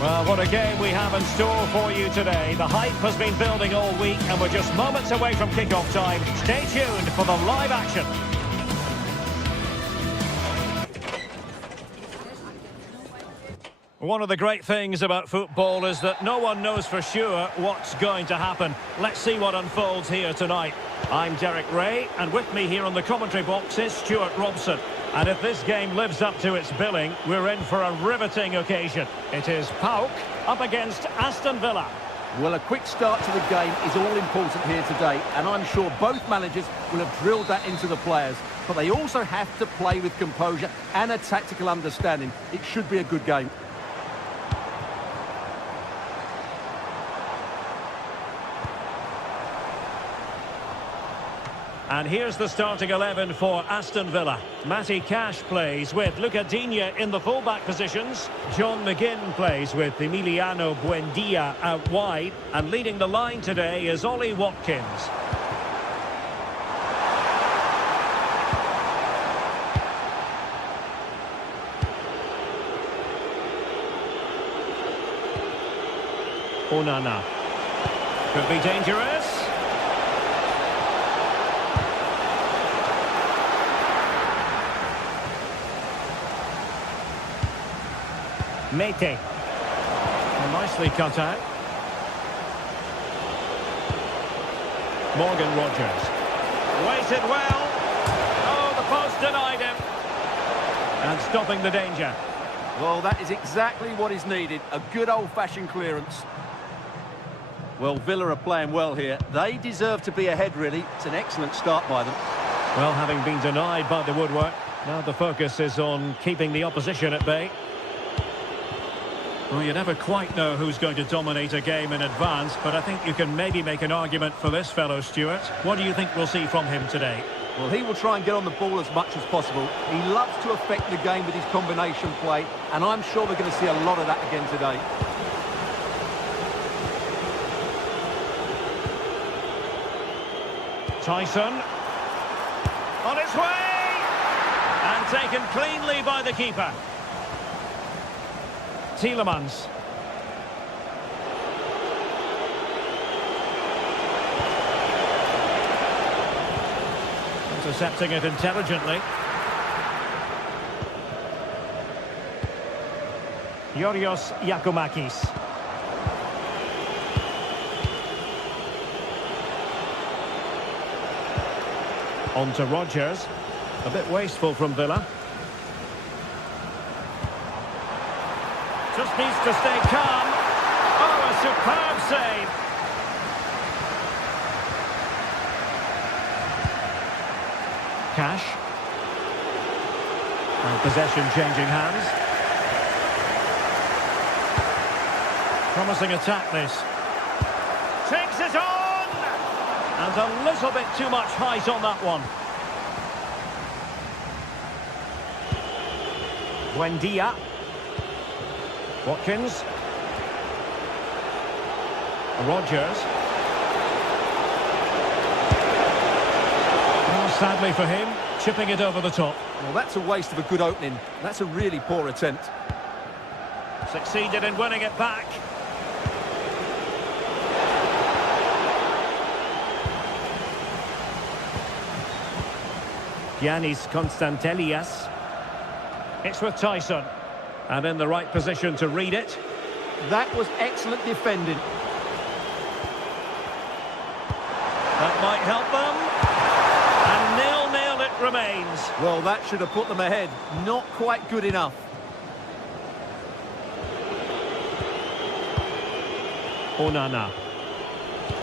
Well, what a game we have in store for you today. The hype has been building all week and we're just moments away from kick-off time. Stay tuned for the live action. One of the great things about football is that no one knows for sure what's going to happen. Let's see what unfolds here tonight. I'm Derek Ray, and with me here on the commentary box is Stuart Robson. And if this game lives up to its billing, we're in for a riveting occasion. It is PAOK up against Aston Villa. Well, a quick start to the game is all important here today, and I'm sure both managers will have drilled that into the players. But they also have to play with composure and a tactical understanding. It should be a good game. And here's the starting 11 for Aston Villa. Matty Cash plays with Luca Digne in the full-back positions. John McGinn plays with Emiliano Buendia out wide. And leading the line today is Ollie Watkins. Onana. Could be dangerous. Mete. Well, nicely cut out. Morgan Rogers. Waited well. Oh, the post denied him. And stopping the danger. Well, that is exactly what is needed. A good old-fashioned clearance. Well, Villa are playing well here. They deserve to be ahead, really. It's an excellent start by them. Well, having been denied by the woodwork, now the focus is on keeping the opposition at bay. Well, you never quite know who's going to dominate a game in advance, but I think you can maybe make an argument for this fellow, Stuart. What do you think we'll see from him today? Well, he will try and get on the ball as much as possible. He loves to affect the game with his combination play, and I'm sure we're going to see a lot of that again today. Tyson. On its way! And taken cleanly by the keeper. Tielemans. Intercepting it intelligently. Yorios Giacomakis. On to Rogers. A bit wasteful from Villa. Just needs to stay calm. Oh, a superb save. Cash. And possession changing hands. Promising attack this. Takes it on! And a little bit too much height on that one. Buendia. Watkins. Rogers. Oh, sadly for him, chipping it over the top. Well, that's a waste of a good opening. That's a really poor attempt. Succeeded in winning it back. Giannis Konstantelias. It's with Tyson. And in the right position to read it. That was excellent defending. That might help them. And 0-0 it remains. Well, that should have put them ahead. Not quite good enough. Onana.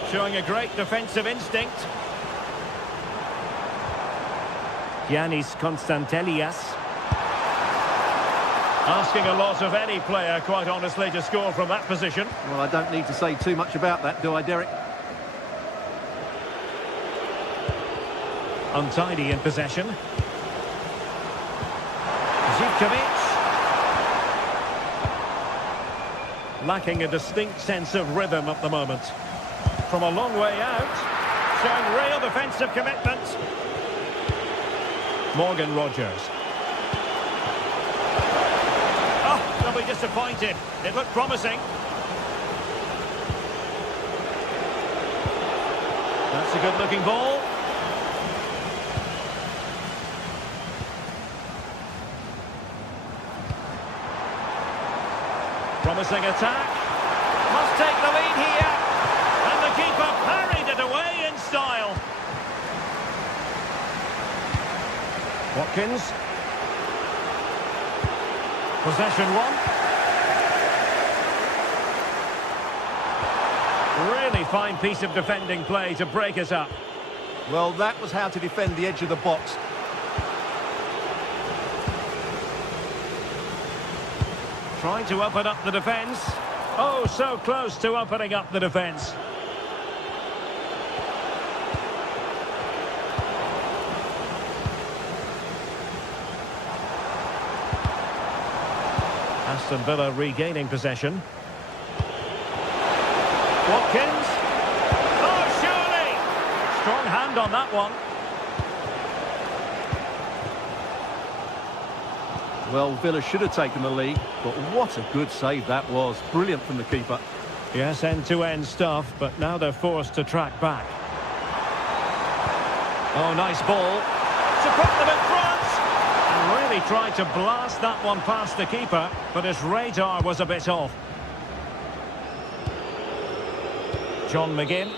Showing a great defensive instinct. Giannis Konstantelias. Asking a lot of any player, quite honestly, to score from that position. Well, I don't need to say too much about that, do I, Derek? Untidy in possession. Zivkovic. Lacking a distinct sense of rhythm at the moment. From a long way out. Showing real defensive commitment. Morgan Rogers. Be disappointed. It looked promising. That's a good-looking ball. Promising attack. Must take the lead here. And the keeper parried it away in style. Watkins. Possession one. Really fine piece of defending play to break us up. Well, that was how to defend the edge of the box. Trying to open up the defence. Oh, so close to opening up the defence. Aston Villa regaining possession. Watkins. Oh, surely! Strong hand on that one. Well, Villa should have taken the lead, but what a good save that was. Brilliant from the keeper. Yes, end-to-end stuff, but now they're forced to track back. Oh, nice ball. To put them in front! And really tried to blast that one past the keeper, but his radar was a bit off. John McGinn.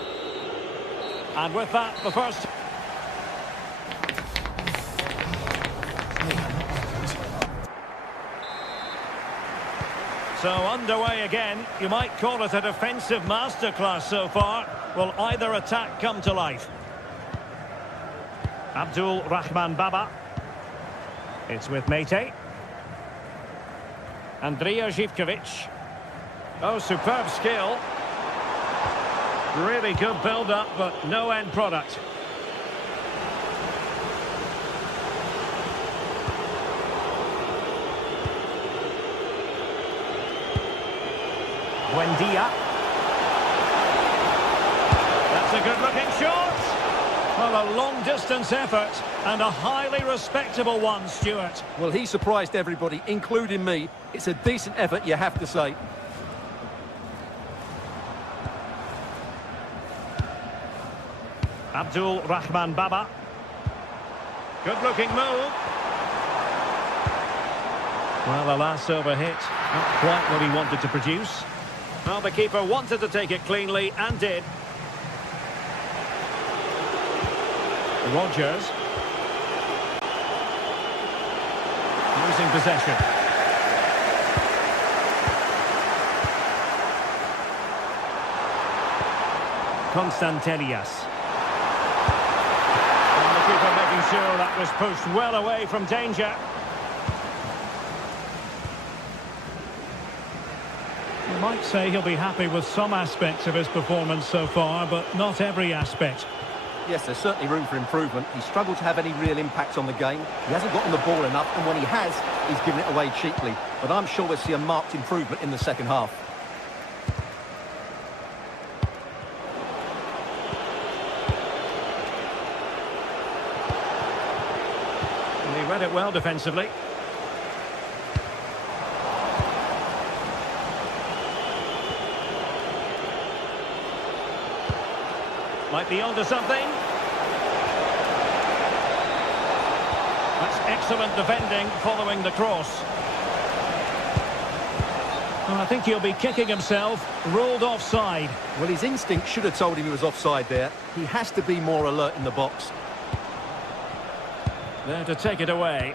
And with that, the first... So underway again. You might call it a defensive masterclass so far. Will either attack come to life? Abdul Rahman Baba. It's with Mete. Andrija Živković. Oh, superb skill. Really good build-up, but no end product. Buendia. That's a good-looking shot. Well, a long-distance effort and a highly respectable one, Stuart. Well, he surprised everybody, including me. It's a decent effort, you have to say. Abdul Rahman Baba. Good-looking move. Well, the last over hit, not quite what he wanted to produce. Well, the keeper wanted to take it cleanly and did. Rodgers. Losing possession. Constantelias. And the keeper making sure that was pushed well away from danger. You might say he'll be happy with some aspects of his performance so far, but not every aspect. Yes, there's certainly room for improvement. He struggled to have any real impact on the game. He hasn't gotten the ball enough, and when he has, he's given it away cheaply. But I'm sure we'll see a marked improvement in the second half. And he read it well defensively. Might be onto something. That's excellent defending following the cross. Well, I think he'll be kicking himself, ruled offside. Well, his instinct should have told him he was offside there. He has to be more alert in the box. There to take it away.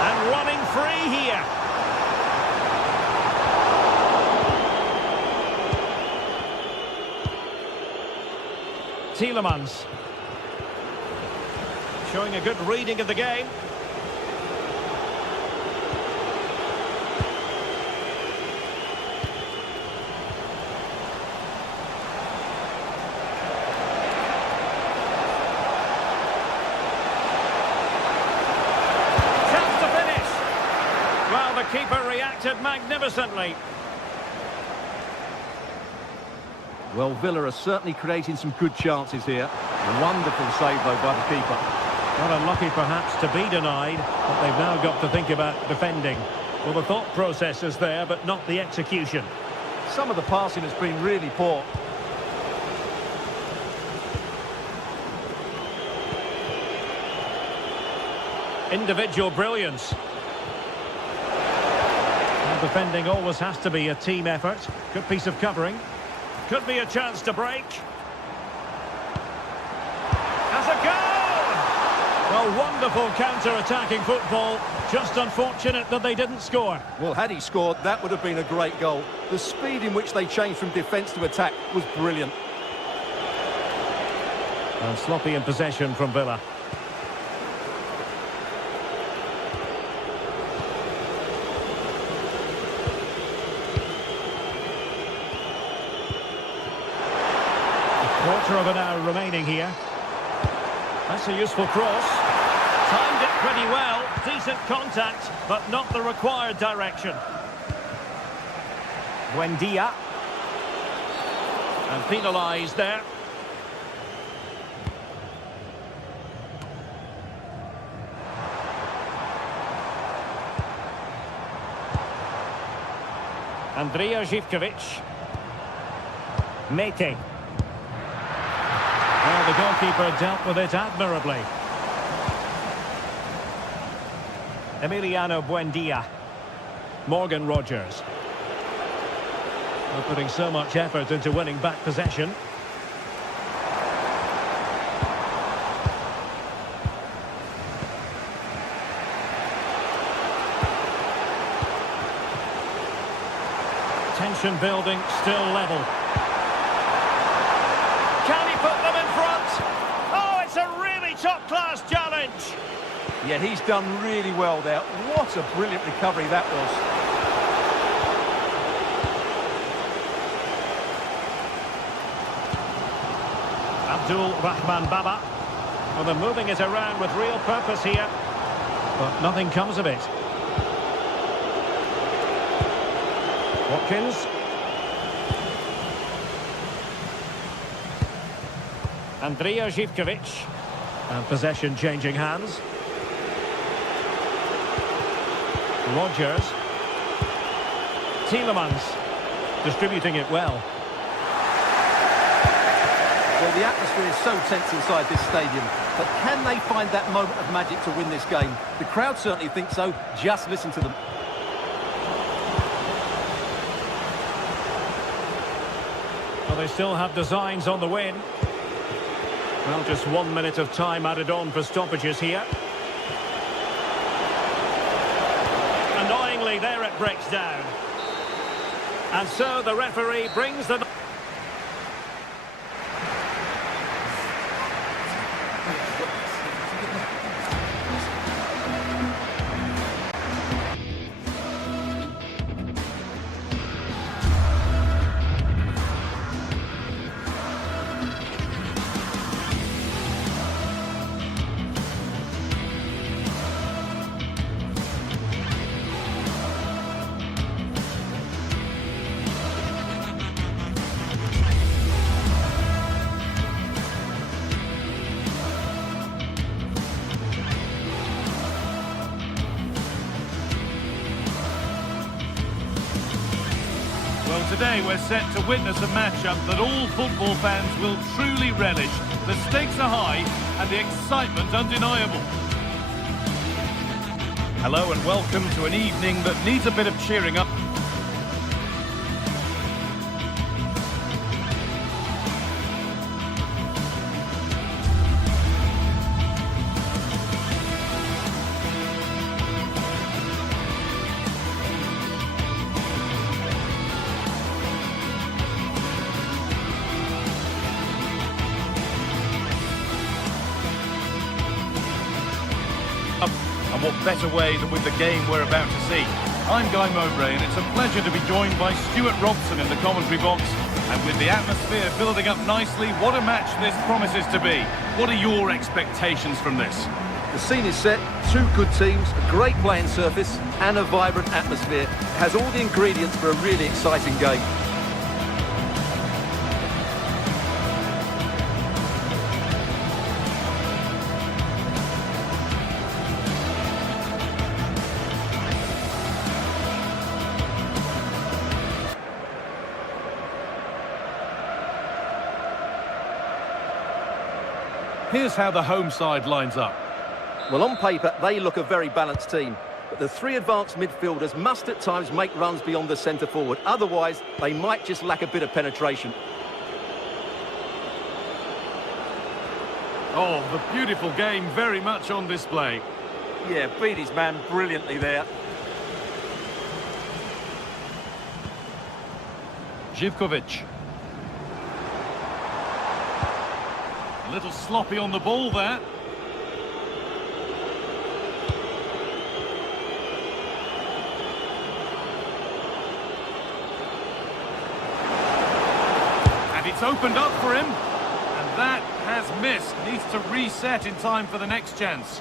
And running free here. Tielemans. Showing a good reading of the game. Chance to finish. Well, the keeper reacted magnificently. Well, Villa are certainly creating some good chances here. Wonderful save, though, by the keeper. Not unlucky, perhaps, to be denied, but they've now got to think about defending. Well, the thought process is there, but not the execution. Some of the passing has been really poor. Individual brilliance. And defending always has to be a team effort. Good piece of covering. Could be a chance to break. Has a goal! Well, wonderful counter-attacking football. Just unfortunate that they didn't score. Well, had he scored, that would have been a great goal. The speed in which they changed from defence to attack was brilliant. And sloppy in possession from Villa. Quarter of an hour remaining here. That's a useful cross. Timed it pretty well. Decent contact, but not the required direction. Buendia. And penalised there. Andrija Živković. Mete. Well, the goalkeeper dealt with it admirably. Emiliano Buendia. Morgan Rogers. They're putting so much effort into winning back possession. Tension building, still level. Can he put them in front? Oh, it's a really top-class challenge. Yeah, he's done really well there. What a brilliant recovery that was. Abdul Rahman Baba. Well, they're moving it around with real purpose here, but nothing comes of it. Watkins. Andrija Živković. And possession changing hands. Rogers. Tielemans. Distributing it well. Well, the atmosphere is so tense inside this stadium, but can they find that moment of magic to win this game? The crowd certainly think so. Just listen to them. Well, they still have designs on the win. Well, just 1 minute of time added on for stoppages here. Annoyingly, there it breaks down. And so the referee brings the... Well, today we're set to witness a matchup that all football fans will truly relish. The stakes are high and the excitement undeniable. Hello and welcome to an evening that needs a bit of cheering up. And what better way than with the game we're about to see. I'm Guy Mowbray, and it's a pleasure to be joined by Stuart Robson in the commentary box. And with the atmosphere building up nicely, what a match this promises to be. What are your expectations from this? The scene is set, two good teams, a great playing surface and a vibrant atmosphere. It has all the ingredients for a really exciting game. Here's how the home side lines up. Well, on paper, they look a very balanced team. But the three advanced midfielders must at times make runs beyond the centre forward. Otherwise, they might just lack a bit of penetration. Oh, the beautiful game very much on display. Yeah, beat his man brilliantly there. Živković. A little sloppy on the ball there. And it's opened up for him. And That has missed. Needs to reset in time for the next chance.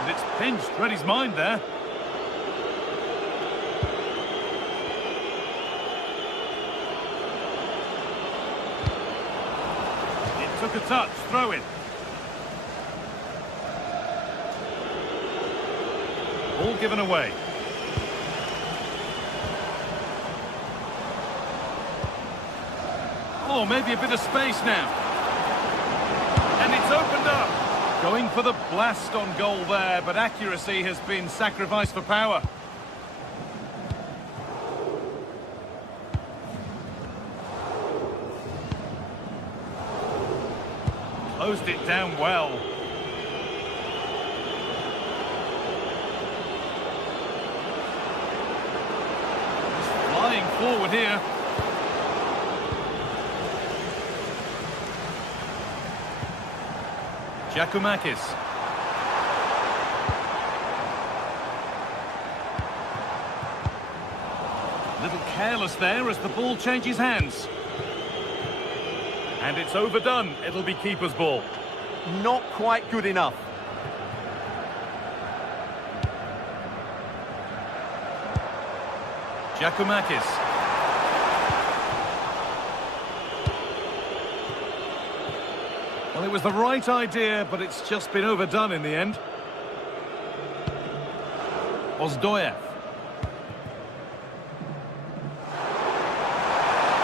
And it's pinched. Read his mind there. It took a touch. Throw in. All given away. Oh, maybe a bit of space now. And it's opened up. Going for the blast on goal there, but accuracy has been sacrificed for power. Closed it down well. He's flying forward here. Giacomakis. A little careless there as the ball changes hands. And it's overdone. It'll be keeper's ball. Not quite good enough. Giacomakis. Well, it was the right idea, but it's just been overdone in the end. Ozdoyev.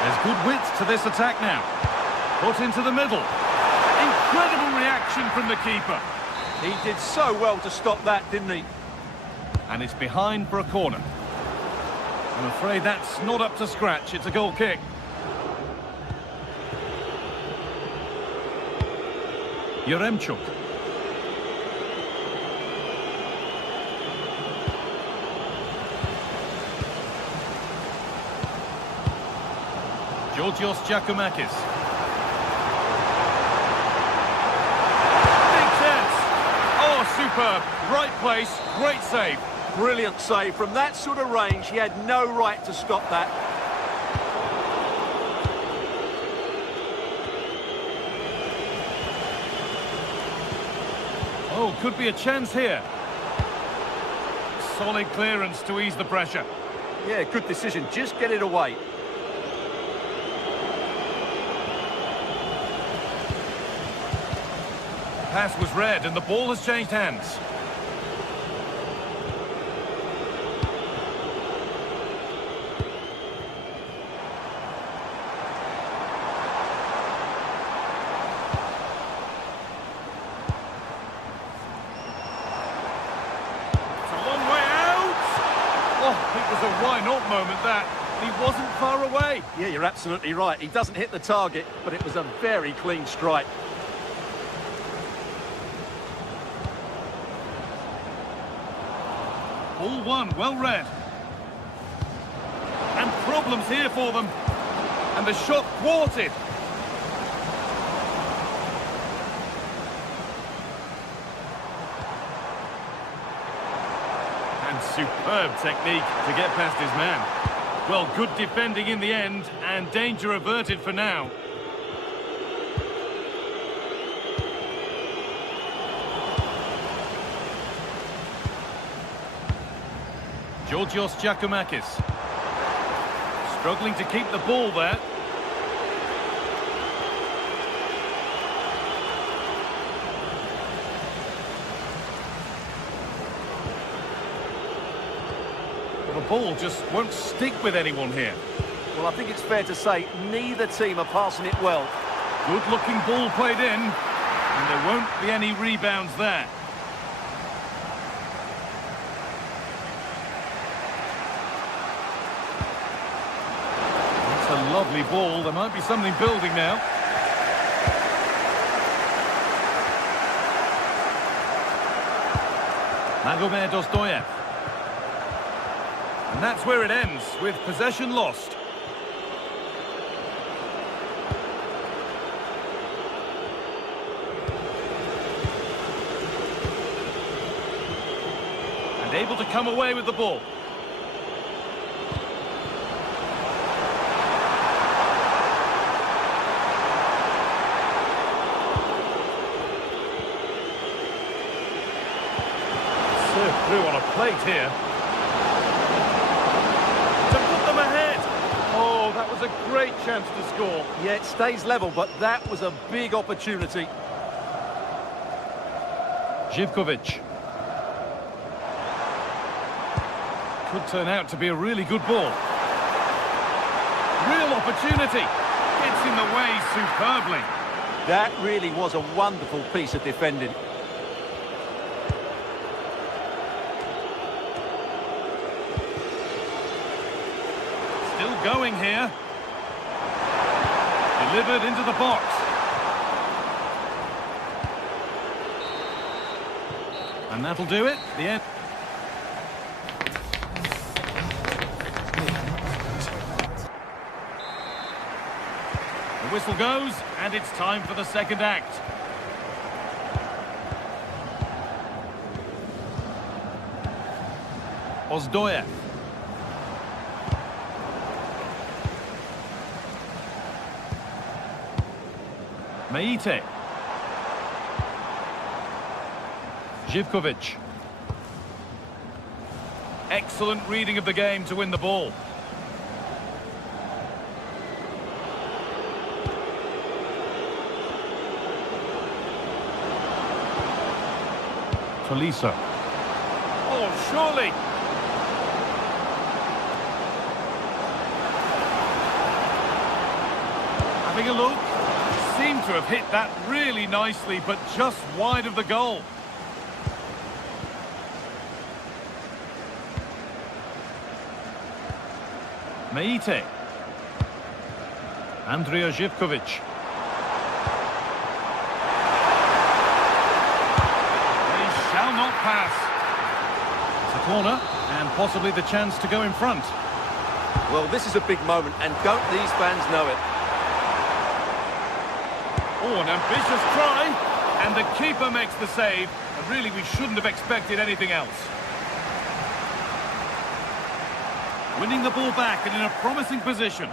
There's good width to this attack now. Put into the middle. Incredible reaction from the keeper. He did so well to stop that, didn't he? And it's behind for a corner. I'm afraid that's not up to scratch. It's a goal kick. Yaremchuk. Georgios Giacomakis. Big chance. Oh, superb. Right place. Great save. Brilliant save. From that sort of range, he had no right to stop that. Oh, could be a chance here. Solid clearance to ease the pressure. Yeah, good decision. Just get it away. Pass was read and the ball has changed hands. It was a why-not moment, that. He wasn't far away. Yeah, you're absolutely right. He doesn't hit the target, but it was a very clean strike. All one, well read. And problems here for them. And the shot thwarted. Superb technique to get past his man. Well, good defending in the end, and danger averted for now. Georgios Giacomakis. Struggling to keep the ball there. The ball just won't stick with anyone here. Well, I think it's fair to say neither team are passing it well. Good-looking ball played in, and there won't be any rebounds there. It's a lovely ball. There might be something building now. Magomed Ozdoyev. And that's where it ends, with possession lost. And able to come away with the ball. through on a plate here. To put them ahead. Oh, that was a great chance to score. Yeah, it stays level, but that was a big opportunity. Živković. Could turn out to be a really good ball. Real opportunity. Gets in the way superbly. That really was a wonderful piece of defending. Still going here. Delivered into the box. And that'll do it. The end. The whistle goes, and it's time for the second act. Ozdoyev. Meite. Živković. Excellent reading of the game to win the ball. Tolisso. Oh, surely. Having a look. Seemed to have hit that really nicely, but just wide of the goal. Meite. Andrea Živković. They shall not pass. It's a corner, and possibly the chance to go in front. Well, this is a big moment, and don't these fans know it? Oh, an ambitious try, and the keeper makes the save. And really, we shouldn't have expected anything else. Winning the ball back and in a promising position.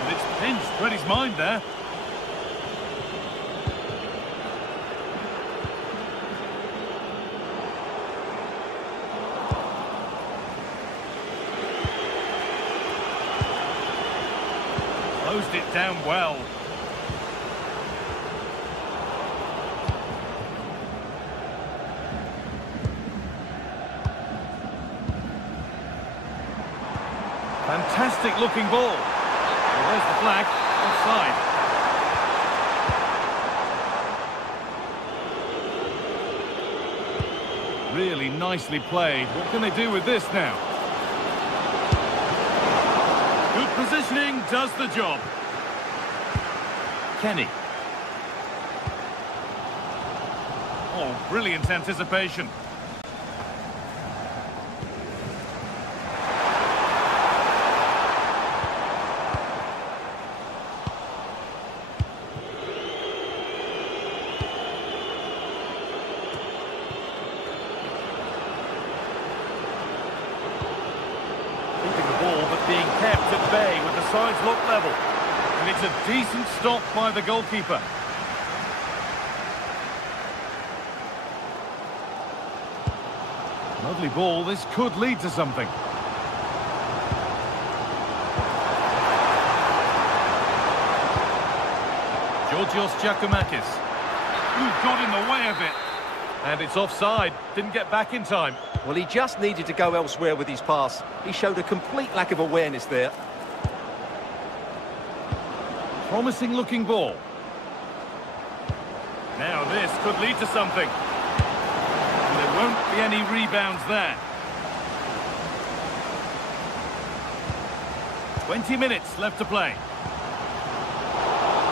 And it's pinched, read his mind there. Closed it down well. Fantastic looking ball. Well, there's the flag. Offside. Really nicely played. What can they do with this now? Good positioning does the job. Kenny. Oh, brilliant anticipation. Being kept at bay with the sides locked level. And it's a decent stop by the goalkeeper. Lovely ball, this could lead to something. Georgios Giacomakis. Ooh, got in the way of it. And it's offside, didn't get back in time. Well, he just needed to go elsewhere with his pass. He showed a complete lack of awareness there. Promising looking ball. Now this could lead to something. And there won't be any rebounds there. 20 minutes left to play.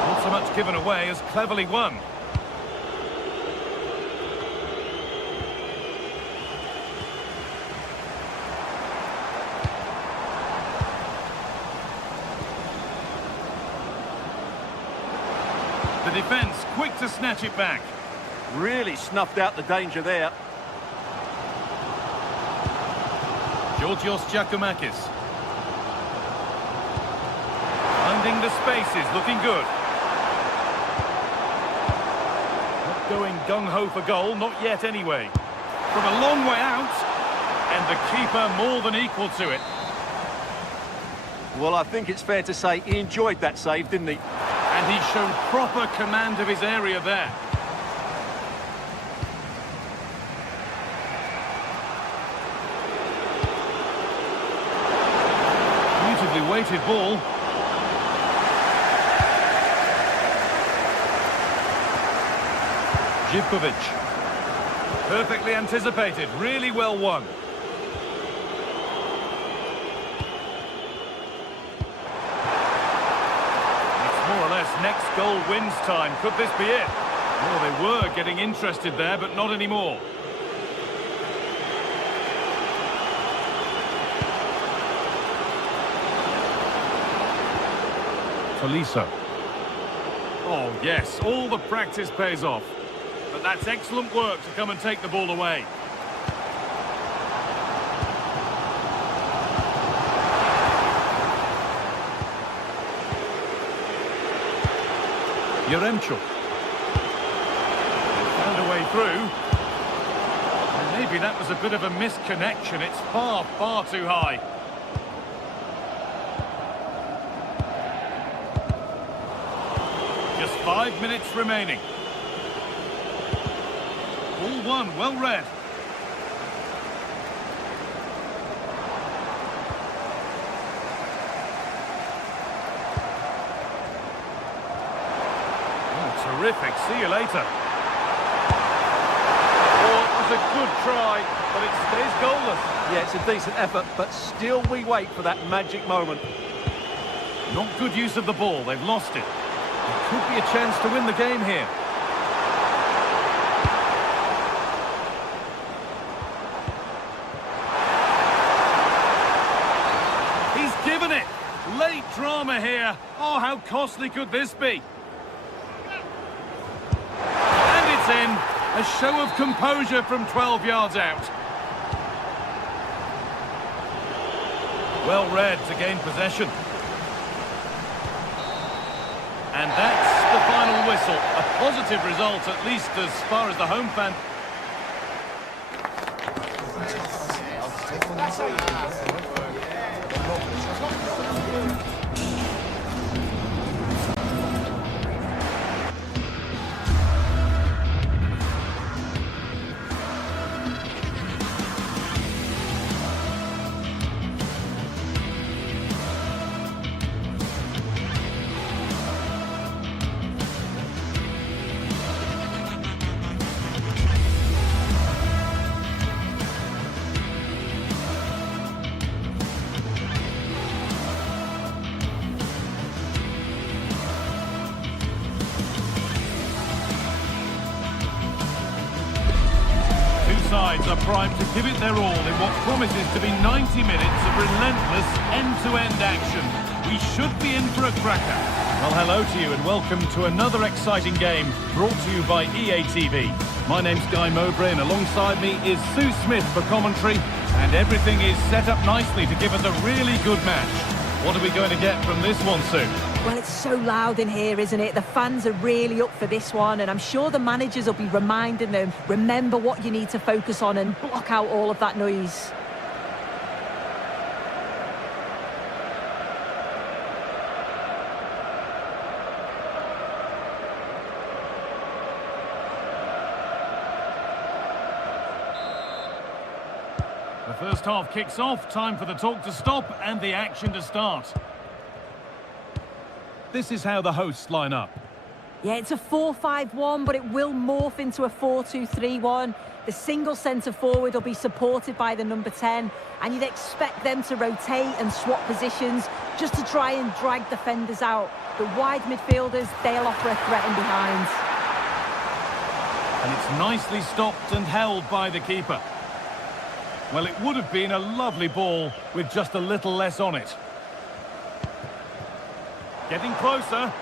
Not so much given away as cleverly won. The defence quick to snatch it back. Really snuffed out the danger there. Georgios Giacomakis. the spaces, looking good. Not going gung-ho for goal, not yet anyway. From a long way out, and the keeper more than equal to it. Well, I think it's fair to say he enjoyed that save, didn't he? And he showed proper command of his area there. Beautifully weighted ball. Zivkovic. Perfectly anticipated, really well won. It's more or less next goal wins time. Could this be it? Well, they were getting interested there, but not anymore. Tolisso. Oh, yes, all the practice pays off. But that's excellent work to come and take the ball away. Yaremchuk. Found a way through. And maybe that was a bit of a misconnection. It's far, far too high. Just 5 minutes remaining. Ball one, well read. Oh, terrific. See you later. Oh, it was a good try, but it stays goalless. Yeah, it's a decent effort, but still we wait for that magic moment. Not good use of the ball. They've lost it. It could be a chance to win the game here. Given it. Late drama here. Oh, how costly could this be? And it's in. A show of composure from 12 yards out. Well read to gain possession. And that's the final whistle. A positive result, at least as far as the home fan. Sides are primed to give it their all in what promises to be 90 minutes of relentless end-to-end action. We should be in for a cracker. Well, hello to you and welcome to another exciting game brought to you by EA TV. My name's Guy Mowbray and alongside me is Sue Smith for commentary, and everything is set up nicely to give us a really good match. What are we going to get from this one, Sue? Well, it's so loud in here, isn't it? The fans are really up for this one, and I'm sure the managers will be reminding them, remember what you need to focus on and block out all of that noise. The first half kicks off, time for the talk to stop and the action to start. This is how the hosts line up. Yeah, it's a 4-5-1, but it will morph into a 4-2-3-1. The single centre-forward will be supported by the number 10, and you'd expect them to rotate and swap positions just to try and drag defenders out. The wide midfielders, they'll offer a threat in behind. And it's nicely stopped and held by the keeper. Well, it would have been a lovely ball with just a little less on it. Getting closer.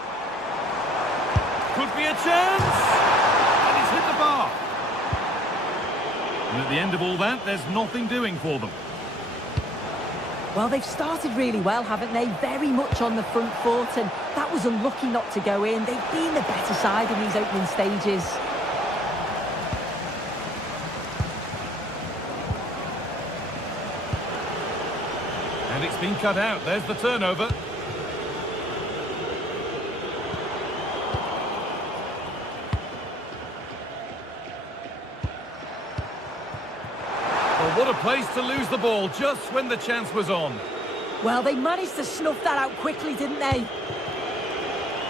Could be a chance. And it's hit the bar. And at the end of all that, there's nothing doing for them. Well, they've started really well, haven't they? Very much on the front foot, and that was unlucky not to go in. They've been the better side in these opening stages. And it's been cut out. There's the turnover. Well, what a place to lose the ball just when the chance was on. Well, they managed to snuff that out quickly, didn't they?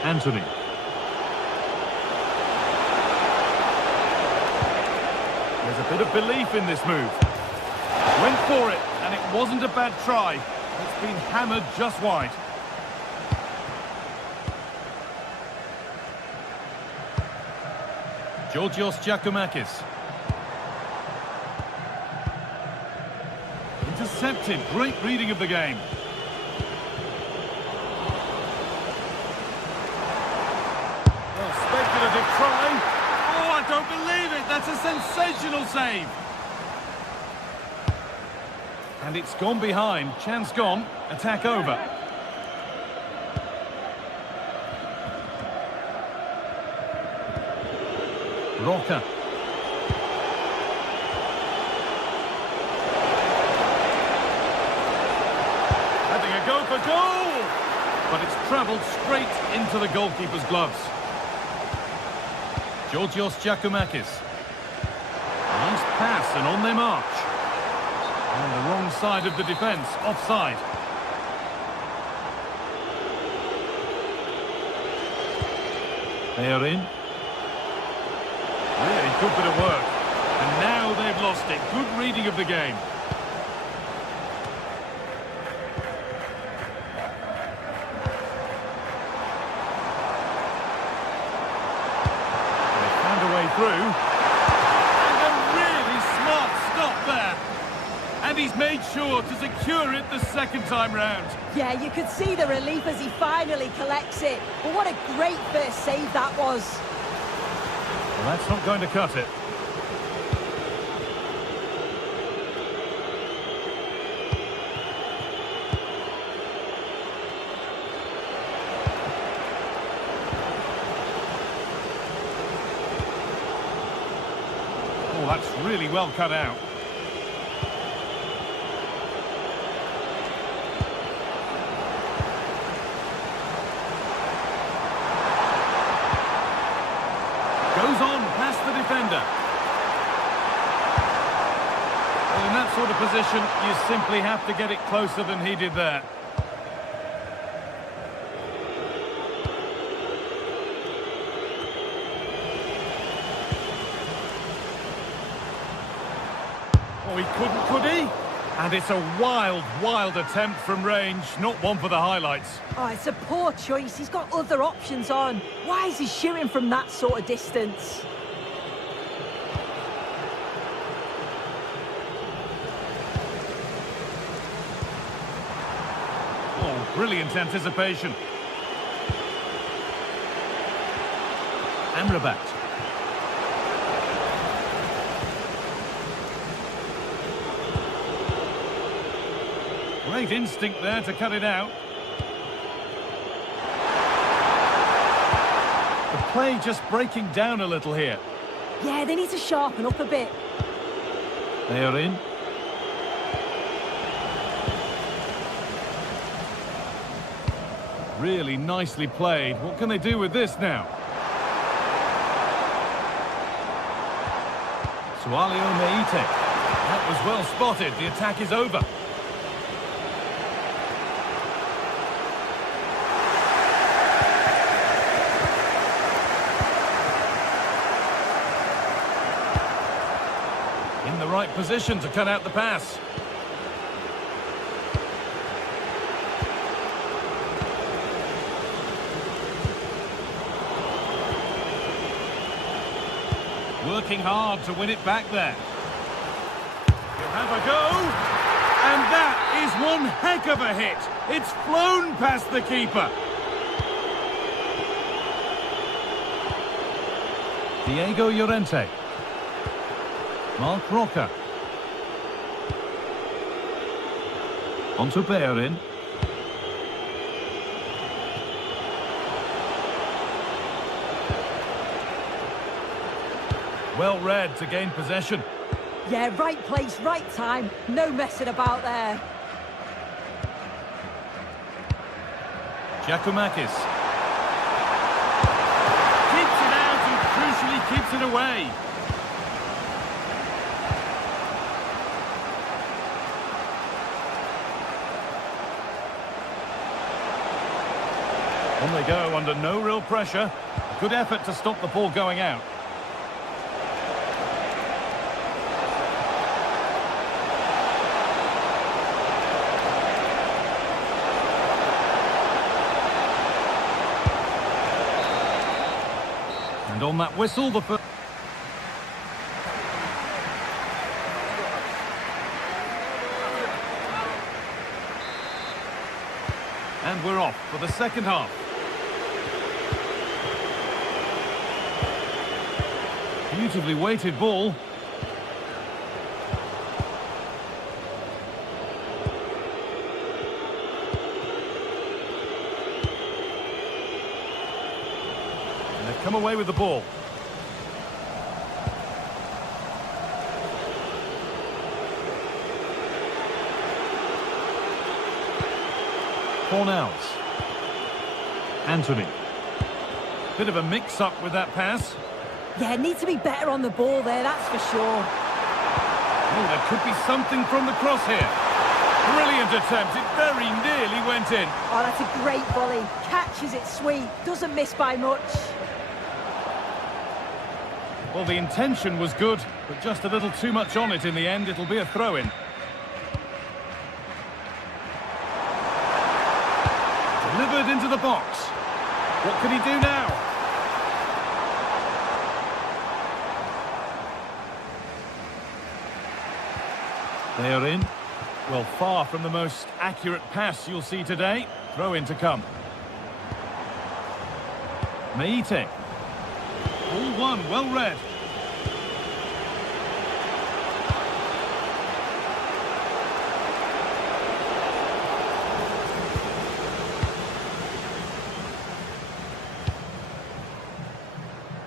Anthony. There's a bit of belief in this move. Went for it, and it wasn't a bad try. It's been hammered just wide. Georgios Giacomakis. Intercepted. Great reading of the game. Oh, speculative try. Oh, I don't believe it. That's a sensational save. And it's gone behind. Chance gone. Attack over. Roca. Having a go for goal! But it's travelled straight into the goalkeeper's gloves. Georgios Giacomakis. Nice pass and on their march. On the wrong side of the defence, offside. They are in. Really good bit of work. And now they've lost it. Good reading of the game. They found a way through. And a really smart stop there. And he's made sure to secure it the second time round. Yeah, you could see the relief as he finally collects it. But what a great first save that was. Well, that's not going to cut it. Oh, that's really well cut out. Goes on past the defender. Well, in that sort of position, you simply have to get it closer than he did there. Oh, he couldn't, could he? And it's a wild, wild attempt from range, not one for the highlights. Oh, it's a poor choice. He's got other options on. Why is he shooting from that sort of distance? Oh, brilliant anticipation. Amrabat. Great instinct there to cut it out. The play just breaking down a little here. Yeah, they need to sharpen up a bit. They are in. Really nicely played. What can they do with this now? Sualio Meite. That was well spotted. The attack is over. In the right position to cut out the pass. Working hard to win it back there. He'll have a go. And that is one heck of a hit. It's flown past the keeper. Diego Llorente. Marc Roca. On to Bellerin. Well read to gain possession. Yeah, right place, right time. No messing about there. Giacomakis. Keeps it out and crucially keeps it away. On they go under no real pressure. Good effort to stop the ball going out. And on that whistle, the first... And we're off for the second half. Beautifully weighted ball. And they've come away with the ball. Cornels. Anthony. Bit of a mix-up with that pass. Yeah, need to be better on the ball there, that's for sure. Oh, there could be something from the cross here. Brilliant attempt. It very nearly went in. Oh, that's a great volley. Catches it sweet. Doesn't miss by much. Well, the intention was good, but just a little too much on it in the end. It'll be a throw-in. Delivered into the box. What can he do now? They are in. Well, far from the most accurate pass you'll see today. Throw in to come. Meite. All one, well read.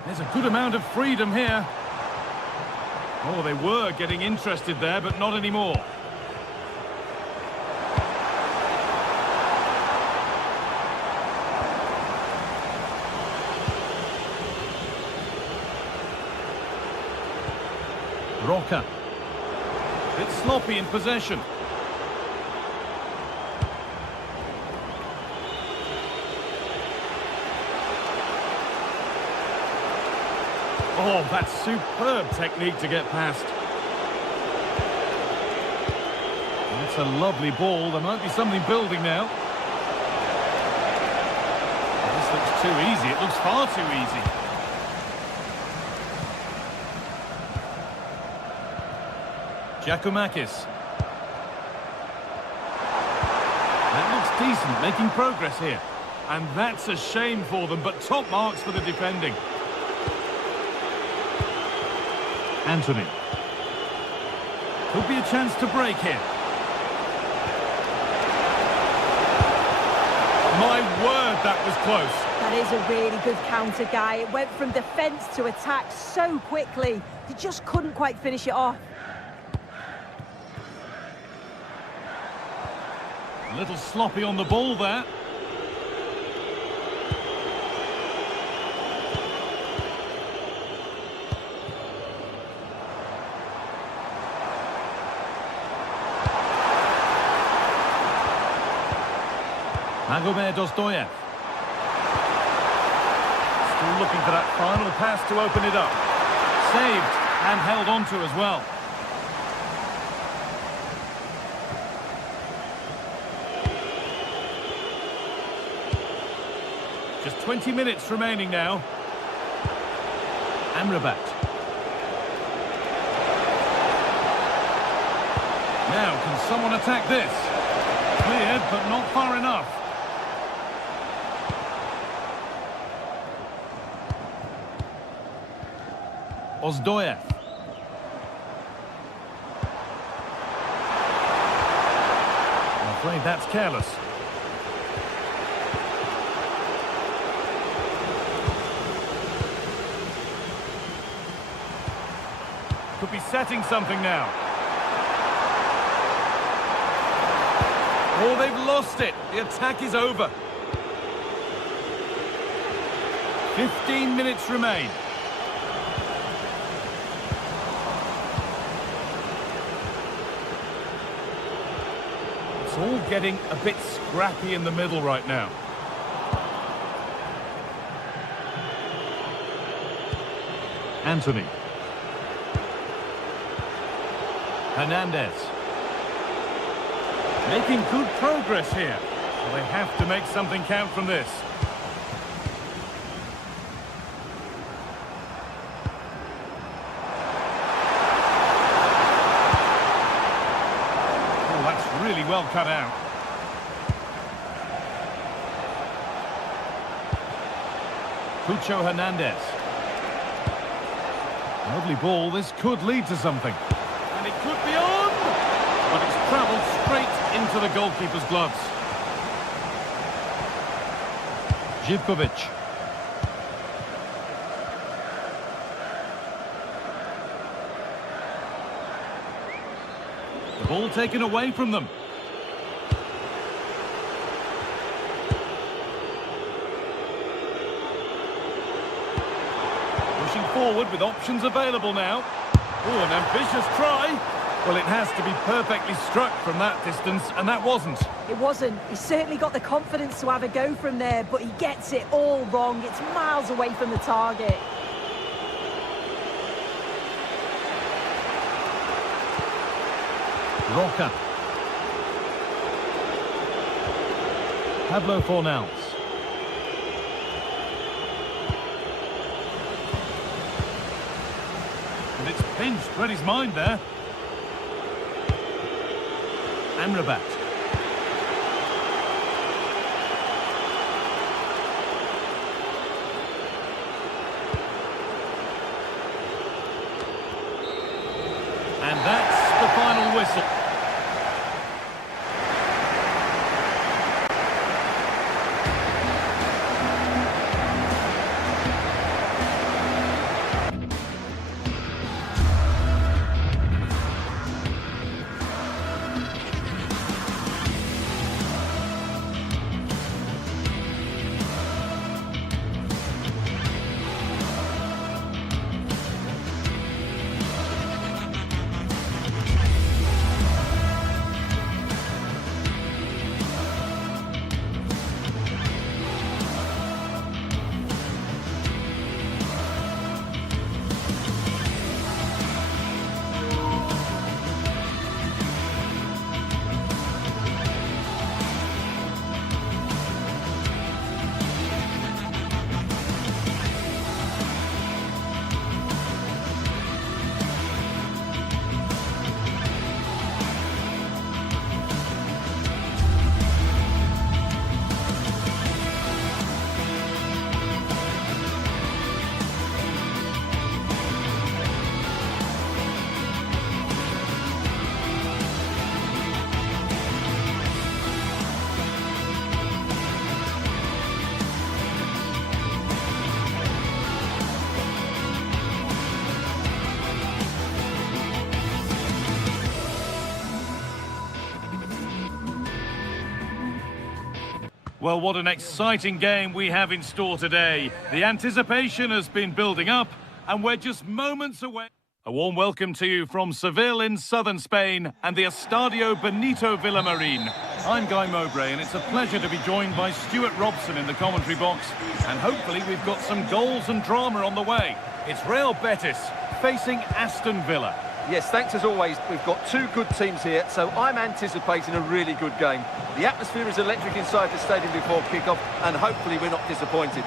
There's a good amount of freedom here. Oh, they were getting interested there, but not anymore. Roca. Bit sloppy in possession. Oh, that's superb technique to get past. That's a lovely ball. There might be something building now. This looks too easy. It looks far too easy. Giacomakis. That looks decent, making progress here. And that's a shame for them, but top marks for the defending. Anthony. Could be a chance to break here. My word, that was close. That is a really good counter, Guy. It went from defence to attack so quickly. They just couldn't quite finish it off. A little sloppy on the ball there. Magomed Dostoyev. Still looking for that final pass to open it up. Saved and held on to as well. Just 20 minutes remaining now. Amrabat. Now, can someone attack this? Cleared, but not far enough. Ozdoyev. afraid that's careless. Could be setting something now. Oh, they've lost it. The attack is over. 15 minutes remain. It's all getting a bit scrappy in the middle right now. Anthony. Hernandez. Making good progress here. Well, they have to make something count from this. Oh, that's really well cut out. Cucho Hernandez. Lovely ball. This could lead to something. And it could be on! But it's travelled straight into the goalkeeper's gloves. Živkovic. The ball taken away from them. Pushing forward with options available now. Oh, an ambitious try. Well, it has to be perfectly struck from that distance, and that wasn't. It wasn't. He's certainly got the confidence to have a go from there, but he gets it all wrong. It's miles away from the target. Roca. Pablo Fornals. And it's pinched, read his mind there. Amrabat. And that's the final whistle. Well, what an exciting game we have in store today. The anticipation has been building up, and we're just moments away. A warm welcome to you from Seville in southern Spain and the Estadio Benito Villamarín. I'm Guy Mowbray, and it's a pleasure to be joined by Stuart Robson in the commentary box. And hopefully we've got some goals and drama on the way. It's Real Betis facing Aston Villa. Yes, thanks as always. We've got two good teams here, so I'm anticipating a really good game. The atmosphere is electric inside the stadium before kick-off, and hopefully we're not disappointed.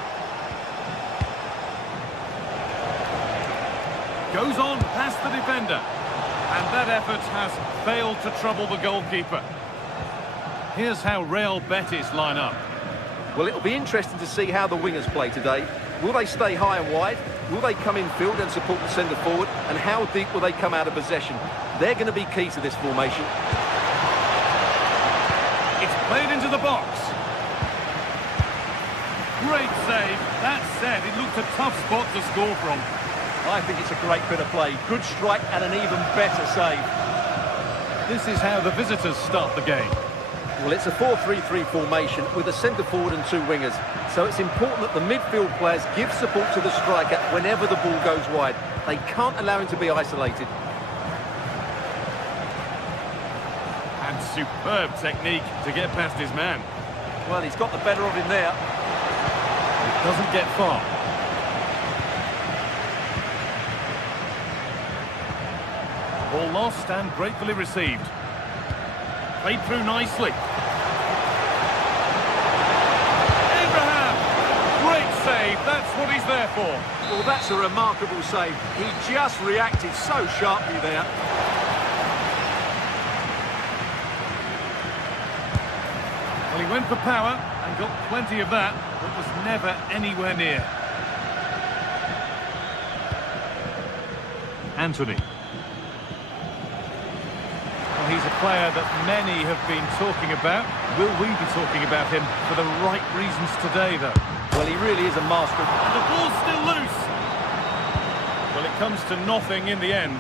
Goes on past the defender, and that effort has failed to trouble the goalkeeper. Here's how Real Betis line up. Well, it'll be interesting to see how the wingers play today. Will they stay high and wide? Will they come in field and support the centre forward? And how deep will they come out of possession? They're going to be key to this formation. Played into the box. Great save. That said, it looked a tough spot to score from. I think it's a great bit of play. Good strike and an even better save. This is how the visitors start the game. Well, it's a 4-3-3 formation with a centre forward and two wingers. So it's important that the midfield players give support to the striker whenever the ball goes wide. They can't allow him to be isolated. And superb technique to get past his man. Well, he's got the better of him there. It doesn't get far. Ball lost and gratefully received. Played through nicely. Abraham! Great save, that's what he's there for. Well, that's a remarkable save. He just reacted so sharply there. Well, he went for power and got plenty of that, but was never anywhere near. Anthony. Well, he's a player that many have been talking about. Will we be talking about him for the right reasons today, though? Well, he really is a master. And the ball's still loose. Well, it comes to nothing in the end.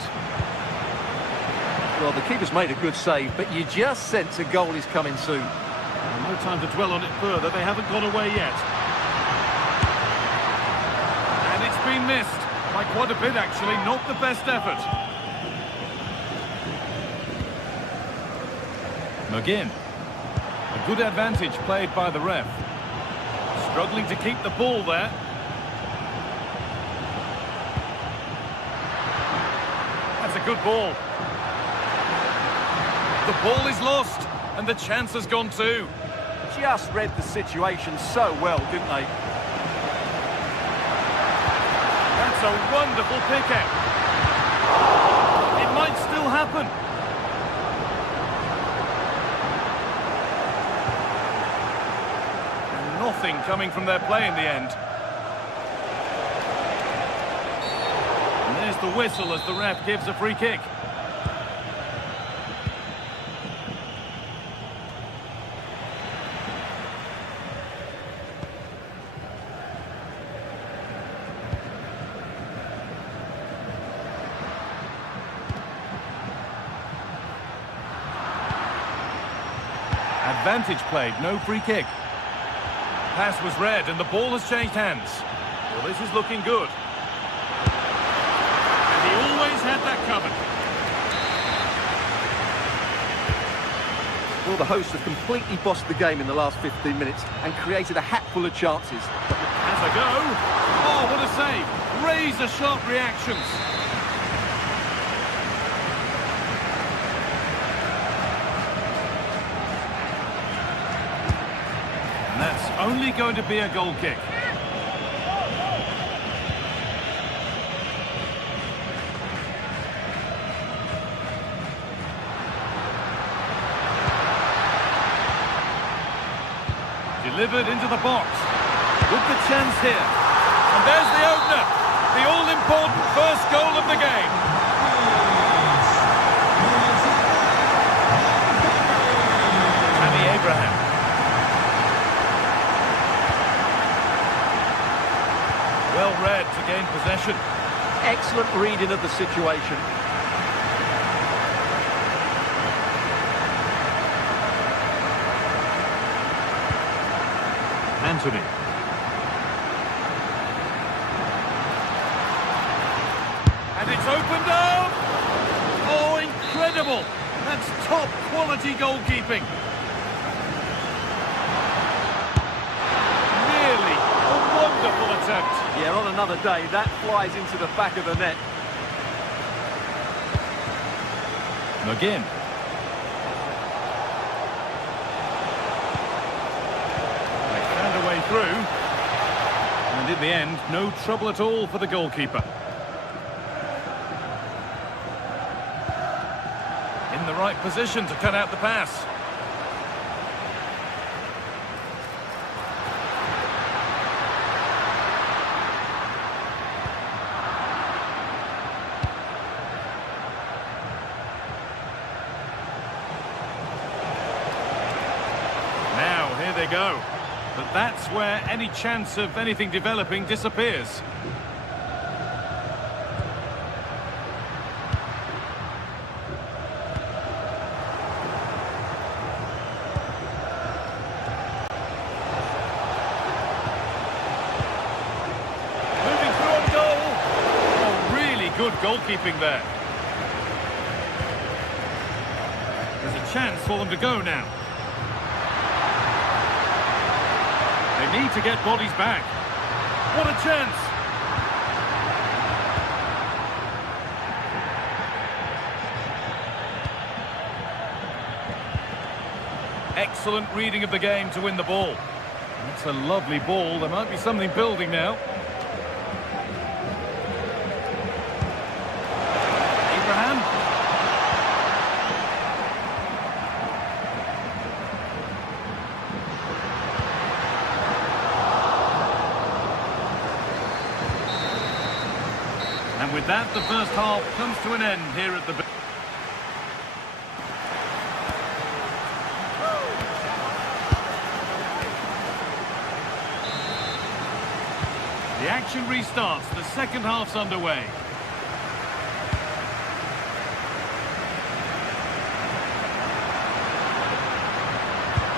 Well, the keeper's made a good save, but you just sense a goal is coming soon. Well, no time to dwell on it further. They haven't gone away yet. And it's been missed. By quite a bit, actually. Not the best effort. McGinn. A good advantage played by the ref. Struggling to keep the ball there. That's a good ball. The ball is lost, and the chance has gone too. Just read the situation so well, didn't they? That's a wonderful pick-out. It might still happen. And nothing coming from their play in the end. And there's the whistle as the ref gives a free kick. Advantage played, no free kick. Pass was read and the ball has changed hands. Well, this is looking good. And he always had that covered. Well, the hosts have completely bossed the game in the last 15 minutes and created a hatful of chances. Has a go. Oh, what a save. Razor-sharp reactions. That's only going to be a goal kick. Delivered into the box. With the chance here. And there's the opener. The all-important first goal of the game. Tammy Abraham. Well read to gain possession. Excellent reading of the situation. Anthony. And it's opened up! Oh, incredible! That's top quality goalkeeping. Really a wonderful attempt. Yeah, on another day, that flies into the back of the net. McGinn. They found a way through. And in the end, no trouble at all for the goalkeeper. In the right position to cut out the pass. they go. But that's where any chance of anything developing disappears. Moving through on goal. Oh, really good goalkeeping there. There's a chance for them to go now. They need to get bodies back. What a chance! Excellent reading of the game to win the ball. That's a lovely ball. There might be something building now. Abraham. And with that, the first half comes to an end here at the... The action restarts. The second half's underway.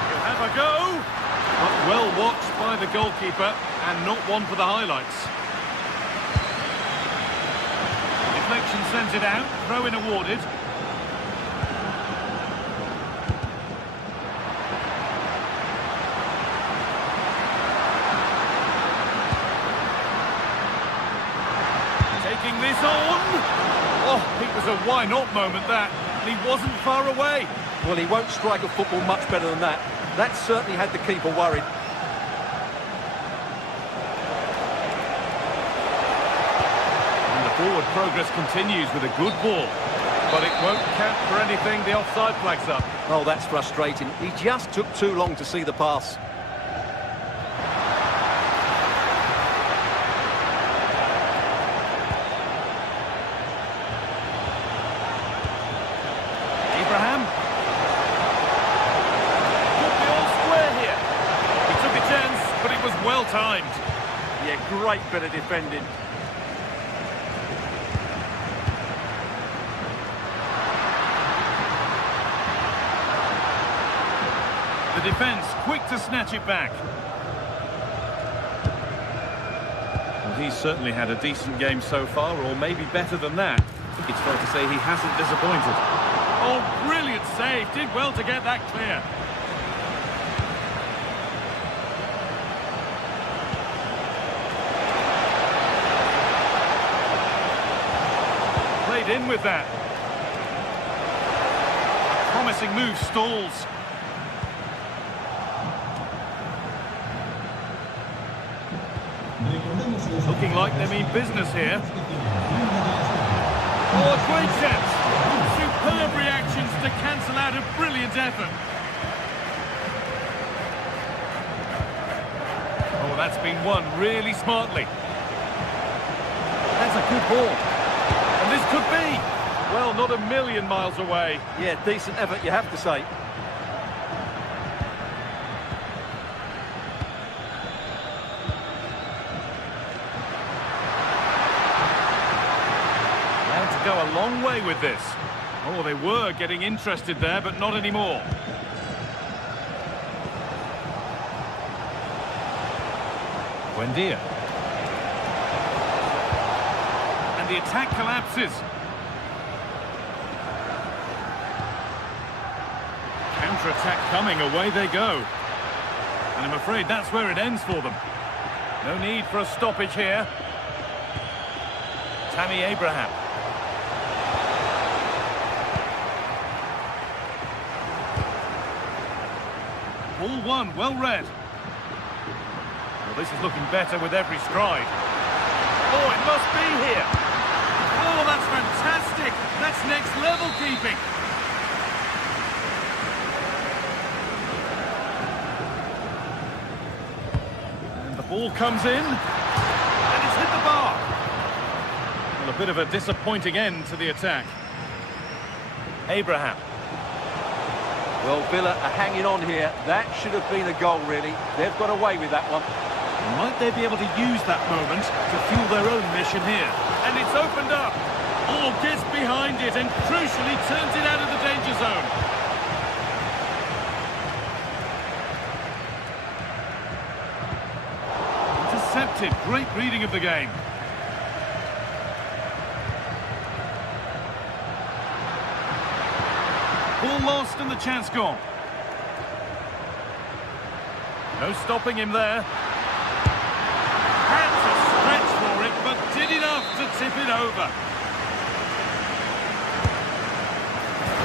He'll have a go. But well watched by the goalkeeper and not one for the highlights. Deflection sends it out. Throw-in awarded. Taking this on. Oh, it was a why-not moment, that. He wasn't far away. Well, he won't strike a football much better than that. That certainly had the keeper worried. Forward progress continues with a good ball, but it won't count for anything. The offside flag's up. Oh, that's frustrating. He just took too long to see the pass. Abraham. Could be all square here. He took a chance, but it was well timed. Yeah, great bit of defending. The defence quick to snatch it back. Well, he's certainly had a decent game so far, or maybe better than that. I think it's fair to say he hasn't disappointed. Oh, brilliant save. Did well to get that clear. Played in with that. Promising move stalls. Looking like they mean business here. Oh, a great chance. Superb reactions to cancel out a brilliant effort. Oh, that's been won really smartly. That's a good ball. And this could be, well, not a million miles away. Yeah, decent effort, you have to say. Go a long way with this. Oh, they were getting interested there, but not anymore. Buendia. And the attack collapses. Counter-attack coming, away they go. And I'm afraid that's where it ends for them. No need for a stoppage here. Tammy Abraham. Ball one, well read. Well, this is looking better with every stride. Oh, it must be here. Oh, that's fantastic. That's next level keeping. And the ball comes in. And it's hit the bar. Well, a bit of a disappointing end to the attack. Abraham. Well, Villa are hanging on here. That should have been a goal, really. They've got away with that one. Might they be able to use that moment to fuel their own mission here? And it's opened up. Oh, gets behind it and crucially turns it out of the danger zone. Intercepted. Great reading of the game. Ball lost and the chance gone. No stopping him there. Had to stretch for it, but did enough to tip it over.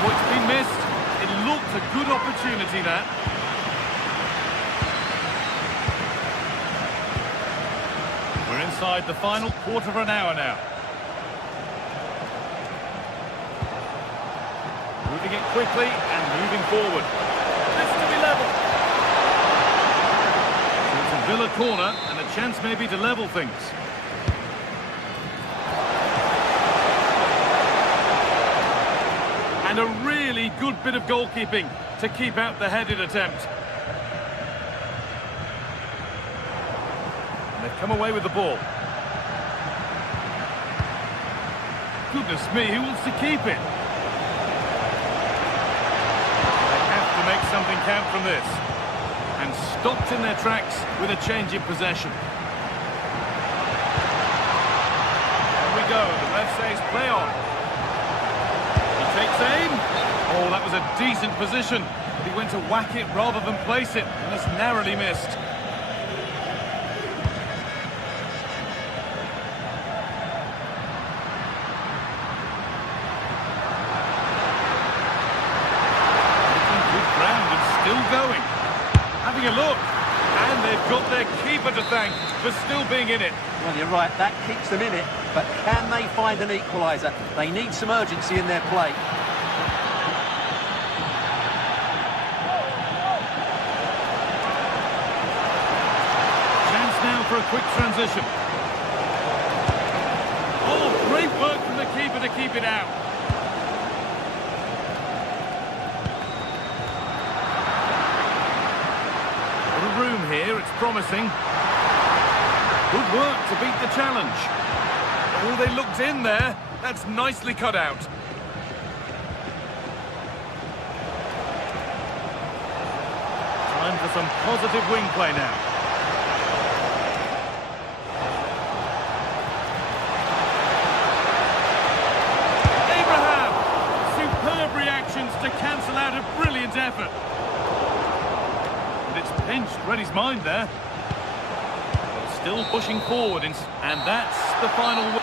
Oh, it's been missed. It looked a good opportunity, that. We're inside the final quarter of an hour now. Moving it quickly and moving forward. This to be level. So it's a Villa corner and a chance maybe to level things. And a really good bit of goalkeeping to keep out the headed attempt. And they've come away with the ball. Goodness me, who wants to keep it? Make something count from this, and stopped in their tracks with a change in possession. There we go, the ref says play on. He takes aim. Oh, that was a decent position, but he went to whack it rather than place it, and it's narrowly missed. Still going. Having a look. And they've got their keeper to thank for still being in it. Well, you're right, that keeps them in it. But can they find an equaliser? They need some urgency in their play. Chance now for a quick transition. Oh, great work from the keeper to keep it out. Room here, it's promising. Good work to beat the challenge. Oh, they looked in there. That's nicely cut out. Time for some positive wing play now. Abraham! Superb reactions to cancel out a brilliant effort. Pinched, read his mind there. But still pushing forward, and that's the final.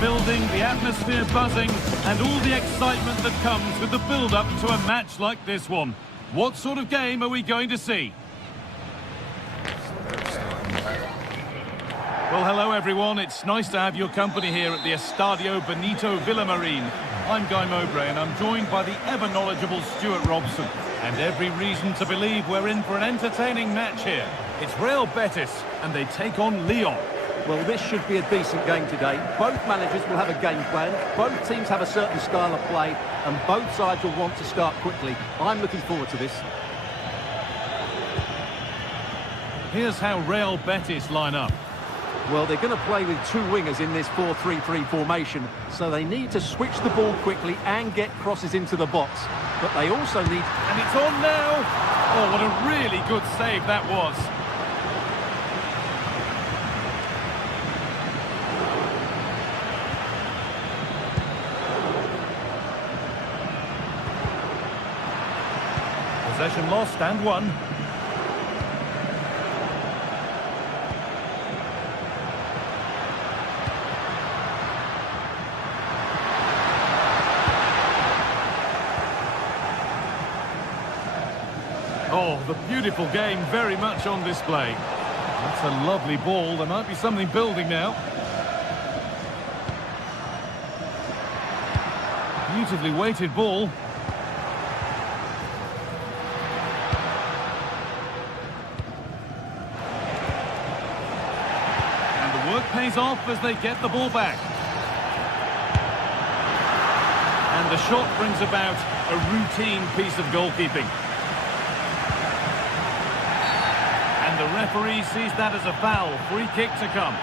Building, the atmosphere buzzing, and all the excitement that comes with the build-up to a match like this one. What sort of game are we going to see? Well, hello everyone. It's nice to have your company here at the Estadio Benito Villamarín. I'm Guy Mowbray, and I'm joined by the ever-knowledgeable Stuart Robson. And every reason to believe we're in for an entertaining match here. It's Real Betis, and they take on Lyon. Well, this should be a decent game today. Both managers will have a game plan. Both teams have a certain style of play, and both sides will want to start quickly. I'm looking forward to this. Here's how Real Betis line up. Well, they're going to play with two wingers in this 4-3-3 formation, so they need to switch the ball quickly and get crosses into the box. But they also need... And it's on now! Oh, what a really good save that was. Possession lost and won. Oh, the beautiful game very much on display. That's a lovely ball. There might be something building now. Beautifully weighted ball. And the work pays off as they get the ball back. And the shot brings about a routine piece of goalkeeping. And the referee sees that as a foul. Free kick to come.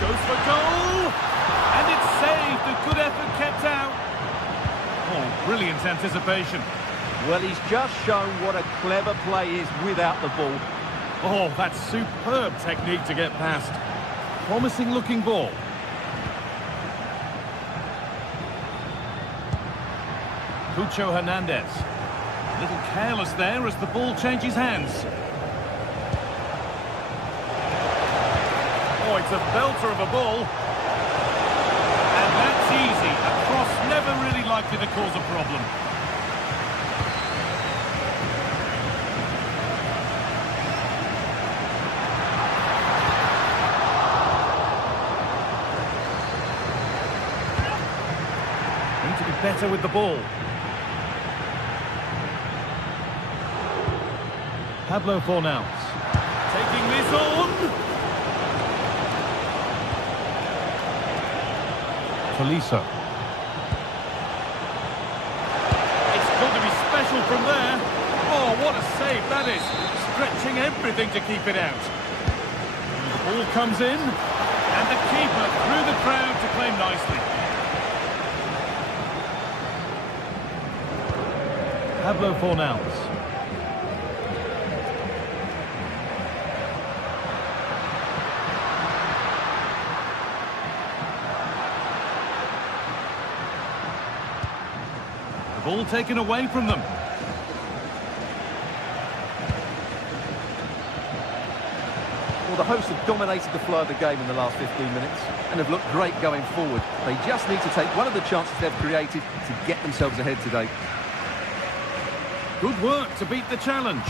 Goes for goal! And it's saved. A good effort kept out. Oh, brilliant anticipation. Well, he's just shown what a clever play is without the ball. Oh, that's superb technique to get past. Promising looking ball. Pucho Hernandez. A little careless there as the ball changes hands. Oh, it's a belter of a ball. And that's easy. A cross never really likely to cause a problem. Need to be better with the ball. Pablo Fornals taking this on. Tolisso. It's going to be special from there. Oh, what a save that is. Stretching everything to keep it out. And the ball comes in. And the keeper through the crowd to claim nicely. Pablo Fornals. Ball taken away from them. Well, the hosts have dominated the flow of the game in the last 15 minutes and have looked great going forward. They just need to take one of the chances they've created to get themselves ahead today. Good work to beat the challenge.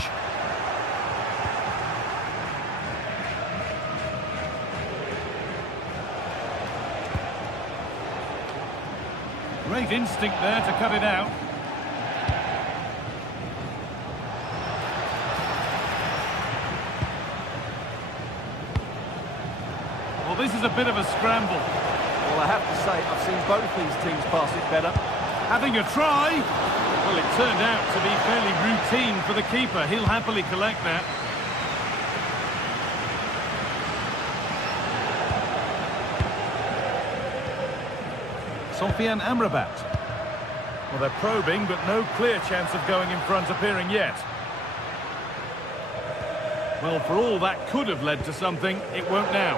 Great instinct there to cut it out. Well, this is a bit of a scramble. Well, I have to say, I've seen both these teams pass it better. Having a try. Well, it turned out to be fairly routine for the keeper. He'll happily collect that. Sofian Amrabat. Well, they're probing, but no clear chance of going in front appearing yet. Well, for all that could have led to something, it won't now.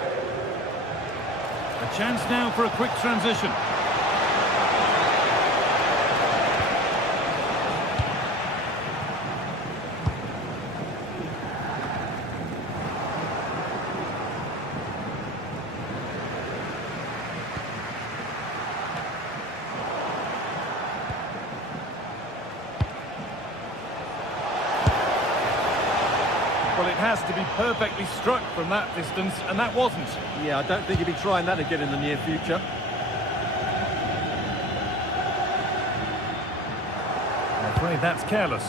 A chance now for a quick transition. Well, it has to be perfectly struck from that distance, and that wasn't. Yeah, I don't think he'll be trying that again in the near future. I'm afraid that's careless.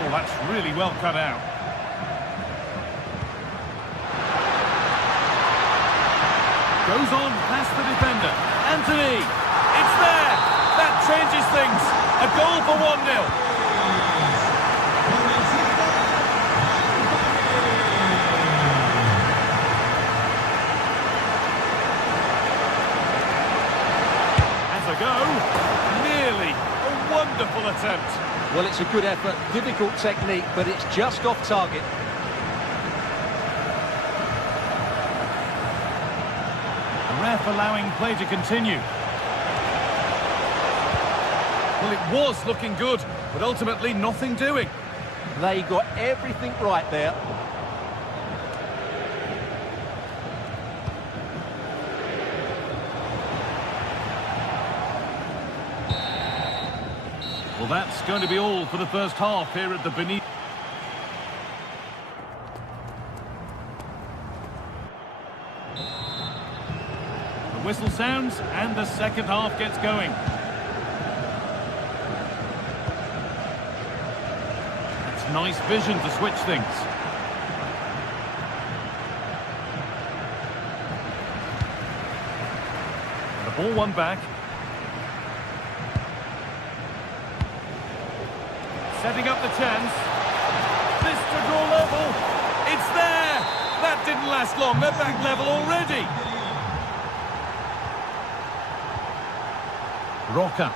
Oh, that's really well cut out. Goes on past the defender. Anthony! It's there! That changes things. A goal for 1-0. Go. Nearly. A wonderful attempt. Well, it's a good effort, difficult technique, but it's just off target. The ref allowing play to continue. Well, it was looking good, but ultimately nothing doing. They got everything right there. Well, that's going to be all for the first half here at the Beneath. The whistle sounds and the second half gets going. That's nice vision to switch things. The ball won back. Setting up the chance. This to draw level. It's there. That didn't last long. They're back level already. Roca.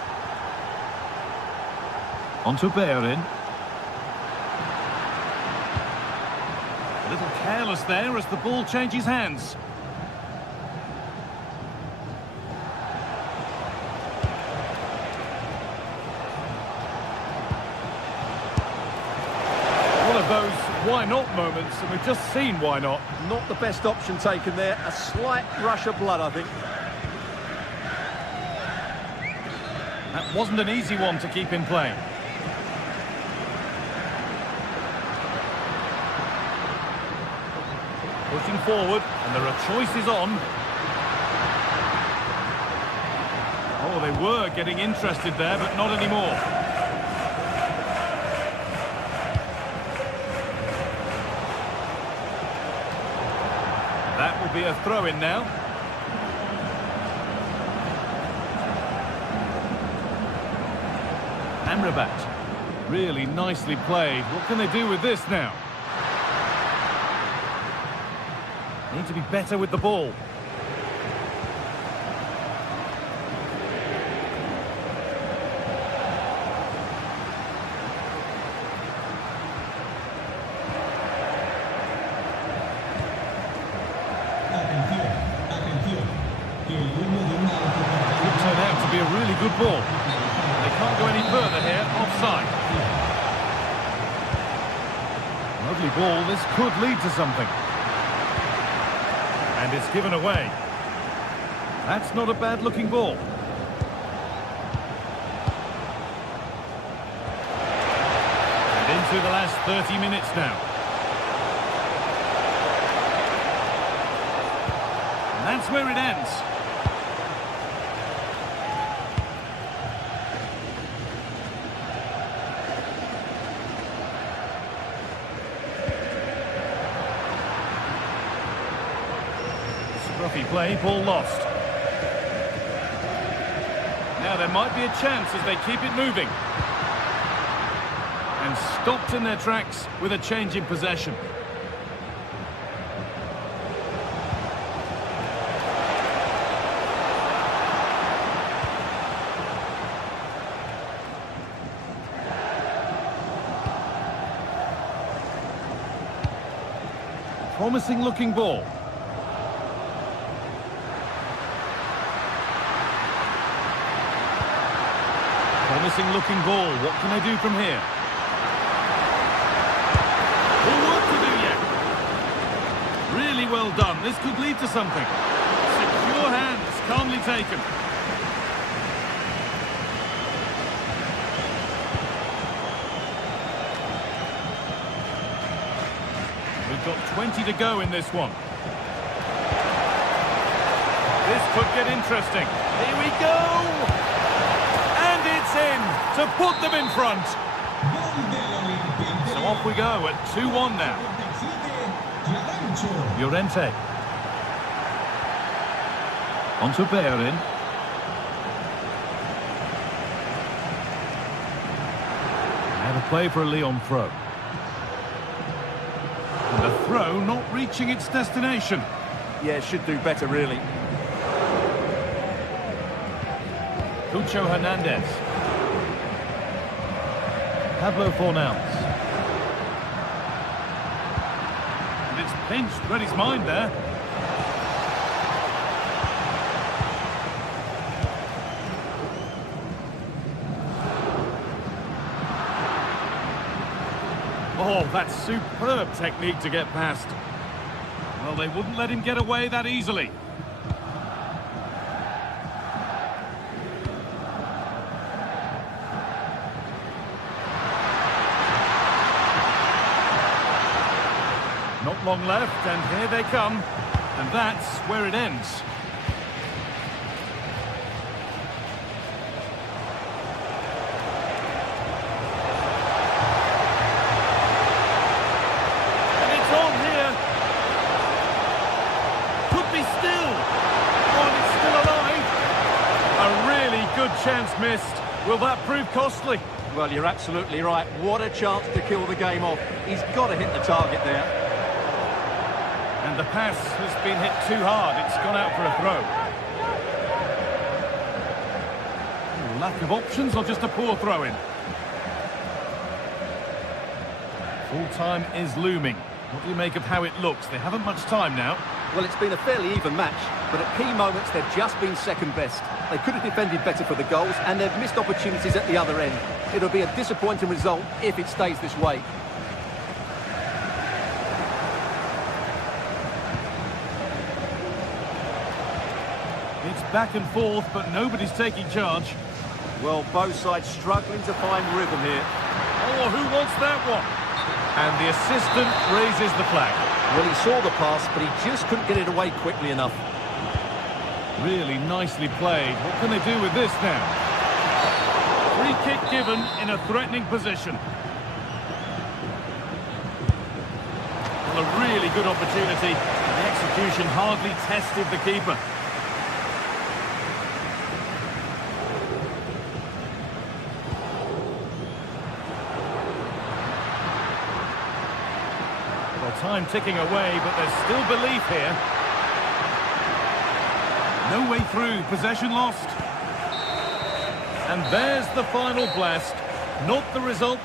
Onto Bellerin. A little careless there as the ball changes hands. Those why not moments, and we've just seen why not. Not the best option taken there. A slight rush of blood, I think. That wasn't an easy one to keep in play. Pushing forward, and there are choices on. Oh, they were getting interested there, but not anymore. That will be a throw-in now. Amrabat. Really nicely played. What can they do with this now? Need to be better with the ball. Could turn out to be a really good ball. They can't go any further here, offside. Lovely ball, this could lead to something. And it's given away. That's not a bad looking ball. And into the last 30 minutes now. And that's where it ends. Scruffy play, ball lost. Now there might be a chance as they keep it moving. And stopped in their tracks with a change in possession. Promising looking ball. Promising looking ball. What can they do from here? More work to do yet. Really well done. This could lead to something. Secure hands, calmly taken. We've got 20 to go in this one. This could get interesting. Here we go! And it's in to put them in front. So off we go at 2-1 now. Llorente. On to Bellerin. Now the play for a Lyon throw. And the throw not reaching its destination. Yeah, should do better, really. Cucho Hernandez. Pablo Fornals. And it's pinched, read his mind there. Oh, that's superb technique to get past. Well, they wouldn't let him get away that easily. Not long left, and here they come. And that's where it ends. Chance missed. Will that prove costly? Well, you're absolutely right. What a chance to kill the game off. He's got to hit the target there. And the pass has been hit too hard. It's gone out for a throw. Lack of options or just a poor throw-in? Full time is looming. What do you make of how it looks? They haven't much time now. Well, it's been a fairly even match, but at key moments they've just been second best. They could have defended better for the goals, and they've missed opportunities at the other end. It'll be a disappointing result if it stays this way. It's back and forth, but nobody's taking charge. Well, both sides struggling to find rhythm here. Oh, who wants that one? And the assistant raises the flag. Well, he saw the pass, but he just couldn't get it away quickly enough. Really nicely played. What can they do with this now? Free kick given in a threatening position. Well, a really good opportunity. The execution hardly tested the keeper. Well, time ticking away, but there's still belief here. No way through, possession lost. And there's the final blast. Not the result.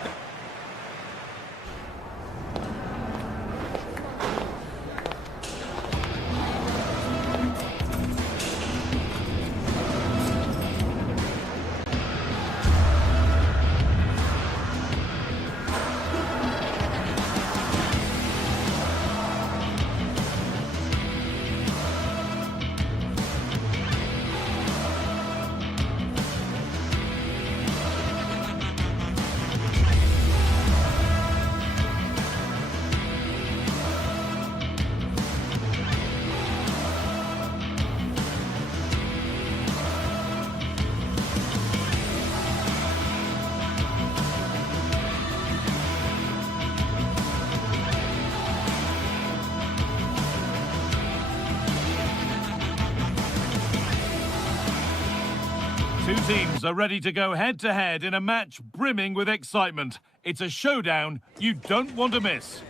Two teams are ready to go head-to-head in a match brimming with excitement. It's a showdown you don't want to miss.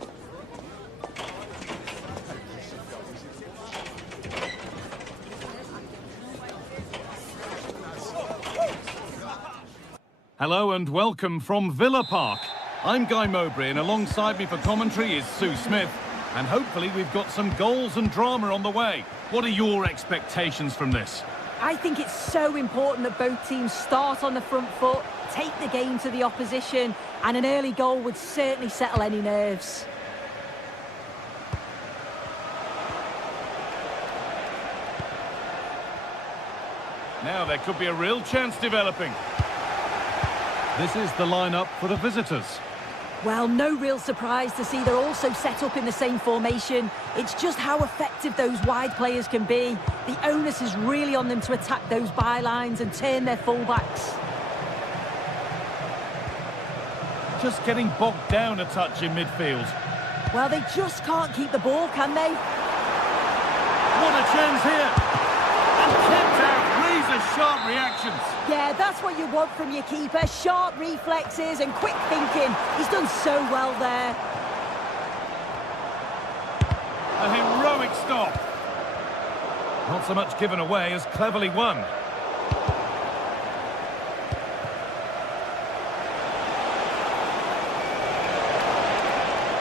Hello and welcome from Villa Park. I'm Guy Mowbray, and alongside me for commentary is Sue Smith. And hopefully we've got some goals and drama on the way. What are your expectations from this? I think it's so important that both teams start on the front foot, take the game to the opposition, and an early goal would certainly settle any nerves. Now there could be a real chance developing. This is the lineup for the visitors. Well, no real surprise to see they're also set up in the same formation. It's just how effective those wide players can be. The onus is really on them to attack those bylines and turn their fullbacks. Just getting bogged down a touch in midfield. Well, they just can't keep the ball, can they? What a chance here! And has sharp reactions. Yeah, that's what you want from your keeper. Sharp reflexes and quick thinking. He's done so well there. A heroic stop. Not so much given away as cleverly won.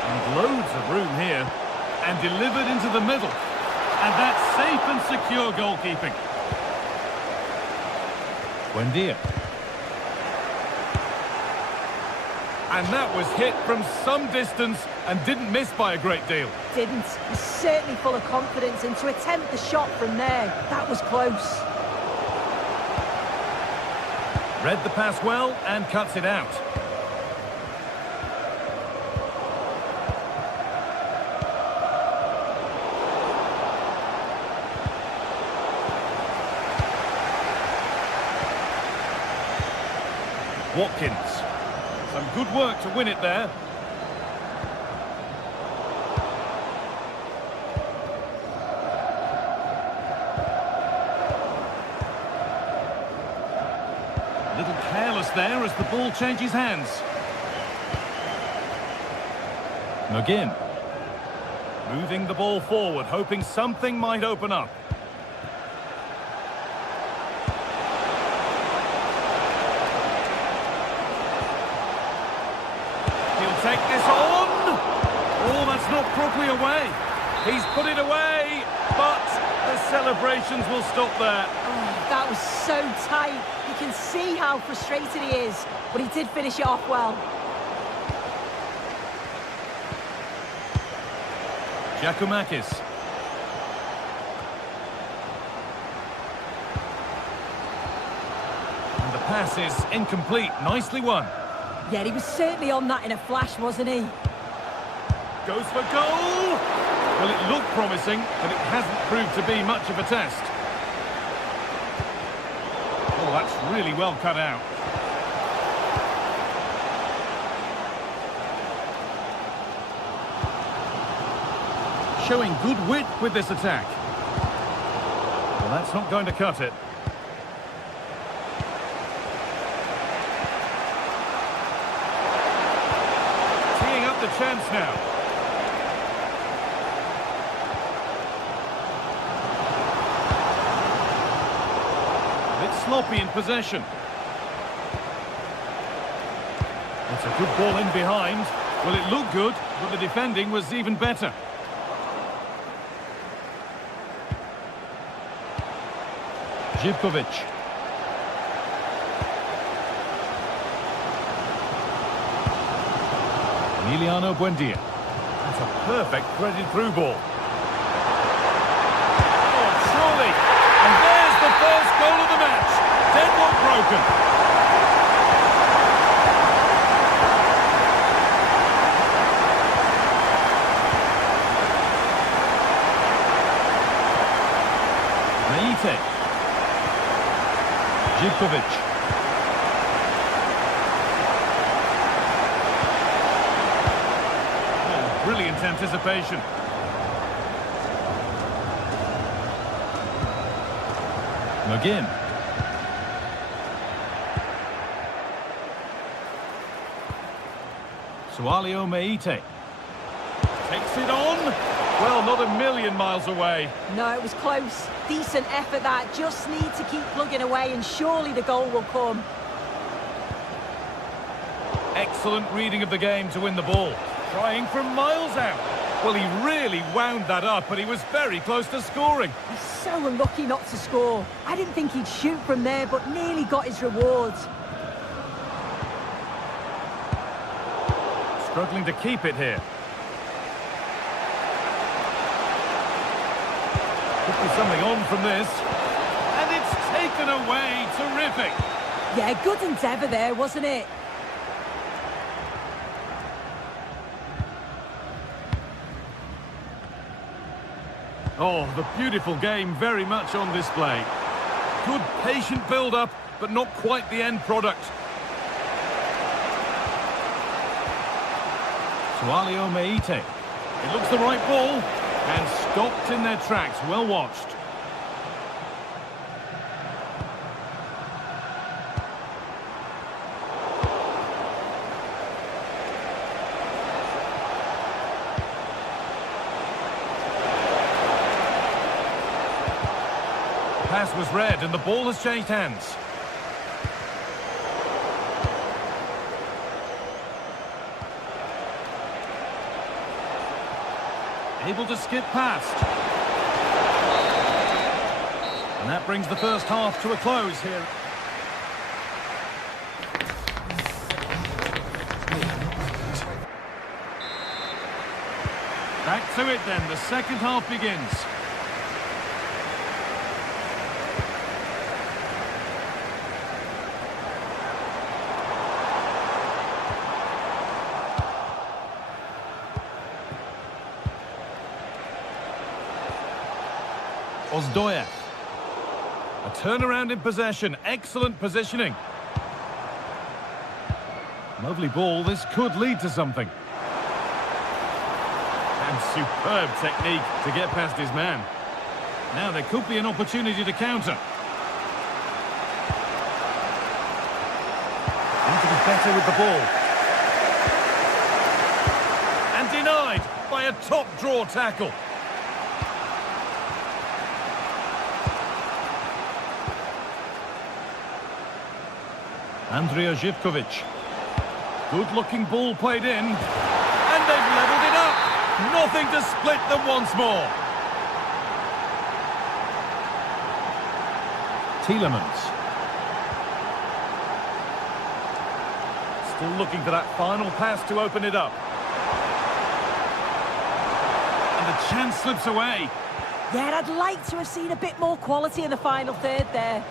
And loads of room here. And delivered into the middle. And that's safe and secure goalkeeping. Buendia. And that was hit from some distance and didn't miss by a great deal. Didn't. He's certainly full of confidence, and to attempt the shot from there, that was close. Read the pass well and cuts it out. Watkins. Some good work to win it there. A little careless there as the ball changes hands. McGinn. Moving the ball forward, hoping something might open up. Take this on. Oh, that's not properly away. He's put it away, but the celebrations will stop there. Oh, that was so tight. You can see how frustrated he is, but he did finish it off well. Giacomakis. And the pass is incomplete. Nicely won. Yeah, he was certainly on that in a flash, wasn't he? Goes for goal! Well, it looked promising, but it hasn't proved to be much of a test. Oh, that's really well cut out. Showing good wit with this attack. Well, that's not going to cut it. The chance now. A bit sloppy in possession. It's a good ball in behind. Well, it looked good, but the defending was even better. Živković. Emiliano Buendia. That's a perfect threaded through ball. Oh, surely. And there's the first goal of the match. Deadlock broken. Meite. Živković. Brilliant anticipation. McGinn. Sualio Meite. Takes it on. Well, not a million miles away. No, it was close. Decent effort that. Just need to keep plugging away and surely the goal will come. Excellent reading of the game to win the ball. Trying from miles out. Well, he really wound that up, and he was very close to scoring. He's so unlucky not to score. I didn't think he'd shoot from there, but nearly got his rewards. Struggling to keep it here. Could be something on from this. And it's taken away. Terrific. Yeah, good endeavour there, wasn't it? Oh, the beautiful game very much on display. Good patient build-up, but not quite the end product. Sualio Meite. It looks the right ball, and stopped in their tracks. Well watched. pass was read and the ball has changed hands. Able to skip past. And that brings the first half to a close here. Back to it then, the second half begins. Ozdoyev. A turnaround in possession, excellent positioning. Lovely ball, this could lead to something. And superb technique to get past his man. Now there could be an opportunity to counter. Need to be better with the ball. And denied by a top draw tackle. Andrea Zivkovic. Good-looking ball played in. And they've levelled it up. Nothing to split them once more. Tielemans. Still looking for that final pass to open it up. And the chance slips away. Yeah, I'd like to have seen a bit more quality in the final third there.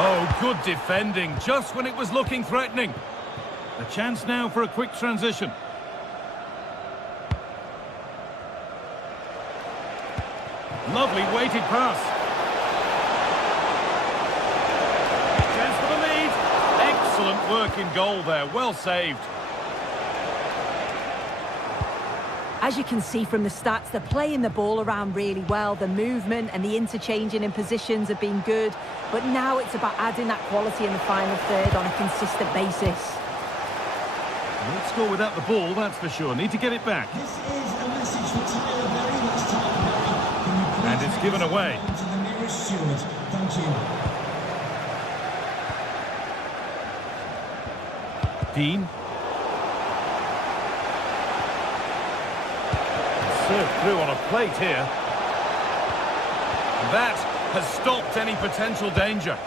Oh, good defending, just when it was looking threatening. A chance now for a quick transition. Lovely weighted pass. Chance for the lead. Excellent work in goal there, well saved. As you can see from the stats, they're playing the ball around really well. The movement and the interchanging in positions have been good. But now it's about adding that quality in the final third on a consistent basis. Won't score without the ball, that's for sure. Need to get it back. This is a message for Tyler Berry. That's Tyler Berry. Can you please And it's given away. to the nearest steward? Thank you. Dean. Served through on a plate here. That has stopped any potential danger.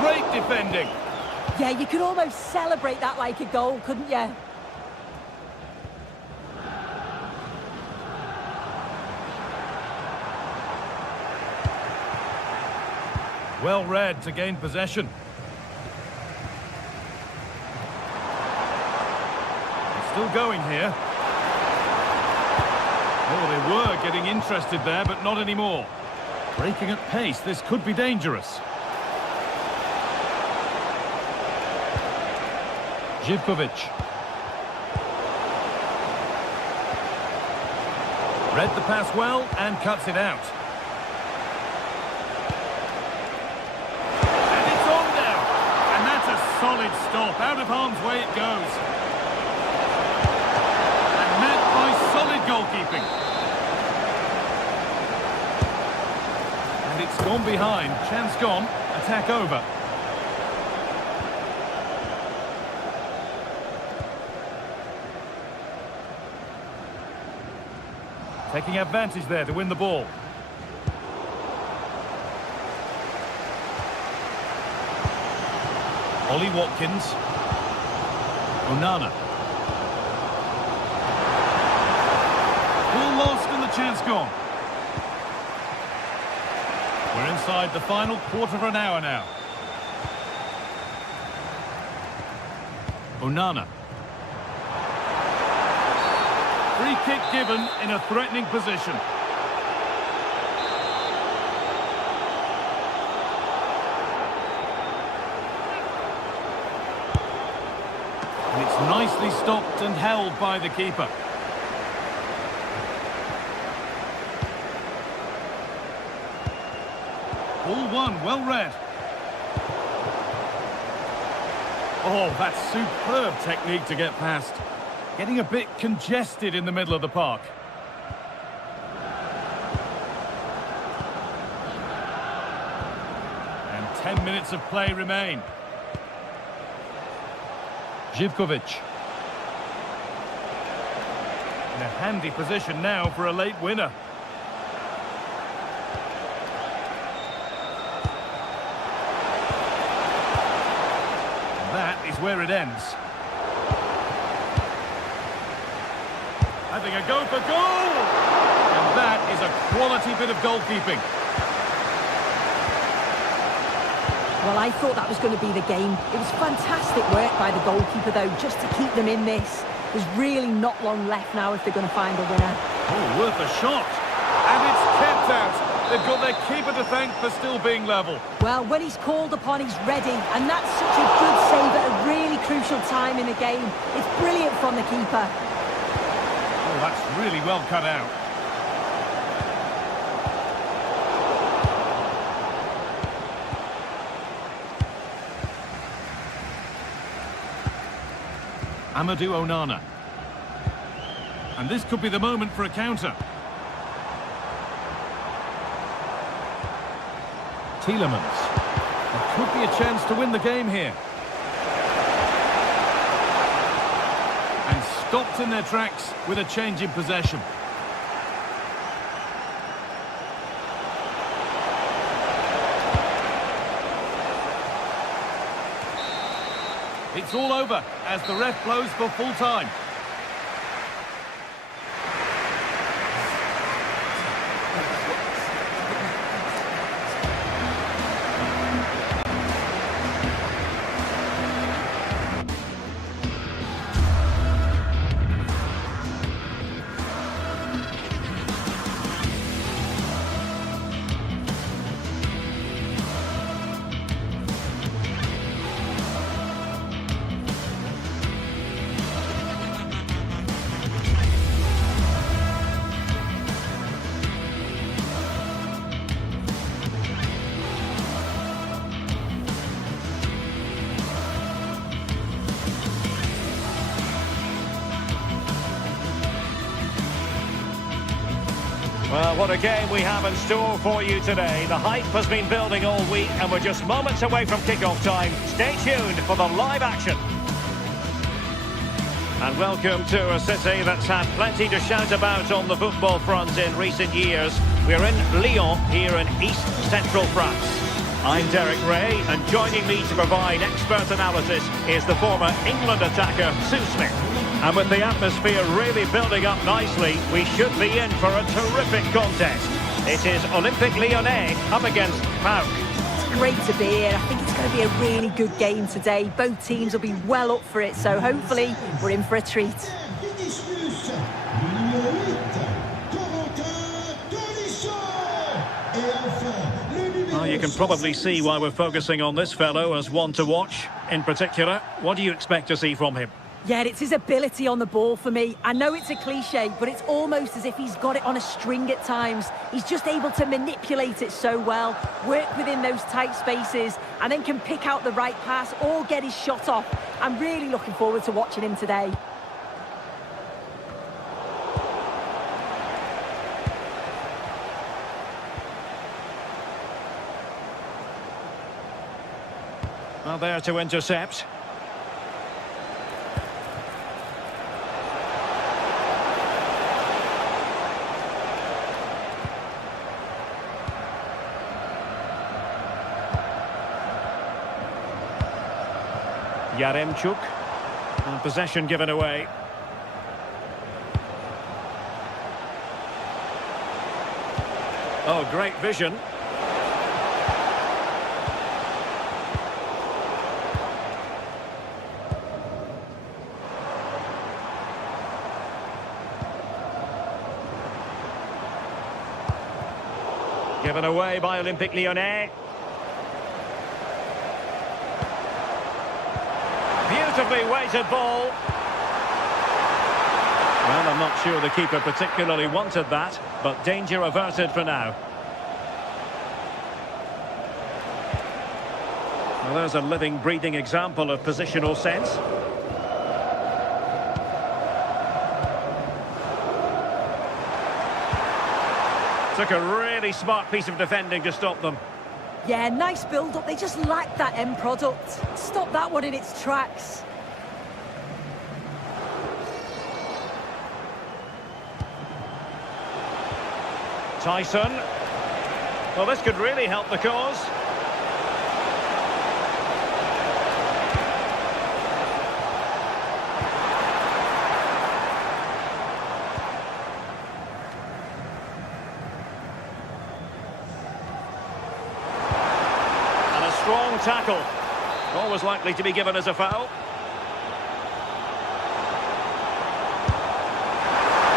Great defending. Yeah, you could almost celebrate that like a goal, couldn't you? Well read to gain possession. It's still going here. Oh, they were getting interested there, but not anymore. Breaking at pace, this could be dangerous. Zivkovic. Read the pass well and cuts it out. Solid stop, out of harm's way it goes. And met by solid goalkeeping. And it's gone behind, chance gone, attack over. Taking advantage there to win the ball. Ollie Watkins. Onana. Ball lost and the chance gone. We're inside the final quarter of an hour now. Onana. Free kick given in a threatening position. Nicely stopped and held by the keeper. Ball one, well read. Oh, that's superb technique to get past. Getting a bit congested in the middle of the park. And 10 minutes of play remain. Živkovic. In a handy position now for a late winner. And that is where it ends. Having a go for goal! And that is a quality bit of goalkeeping. Well, I thought that was going to be the game. It was fantastic work by the goalkeeper, though, just to keep them in this. There's really not long left now if they're going to find a winner. Oh, worth a shot. And it's kept out. They've got their keeper to thank for still being level. Well, when he's called upon, he's ready. And that's such a good save at a really crucial time in the game. It's brilliant from the keeper. Oh, that's really well cut out. Amadou Onana. And this could be the moment for a counter. Tielemans. There could be a chance to win the game here. And stopped in their tracks with a change in possession. It's all over as the ref blows for full time. Well, what a game we have in store for you today. The hype has been building all week and we're just moments away from kick-off time. Stay tuned for the live action. And welcome to a city that's had plenty to shout about on the football front in recent years. We're in Lyon, here in east-central France. I'm Derek Ray, and joining me to provide expert analysis is the former England attacker, Sue Smith. And with the atmosphere really building up nicely, we should be in for a terrific contest. It is Olympique Lyonnais up against PAOK. It's great to be here. I think it's going to be a really good game today. Both teams will be well up for it, so hopefully we're in for a treat. Well, you can probably see why we're focusing on this fellow as one to watch. In particular, what do you expect to see from him? Yeah, it's his ability on the ball for me. I know it's a cliche, but it's almost as if he's got it on a string at times. He's just able to manipulate it so well, work within those tight spaces, and then can pick out the right pass or get his shot off. I'm really looking forward to watching him today. Well, there to intercept. Yaremchuk, and possession given away. Oh, great vision. Given away by Olympique Lyonnais. Beautifully weighted ball. Well, I'm not sure the keeper particularly wanted that, but danger averted for now. Well, there's a living, breathing example of positional sense. Took a really smart piece of defending to stop them. Yeah, nice build-up. They just lacked that end product. Stop that one in its tracks. Tyson. Well, this could really help the cause. And a strong tackle. Always likely to be given as a foul.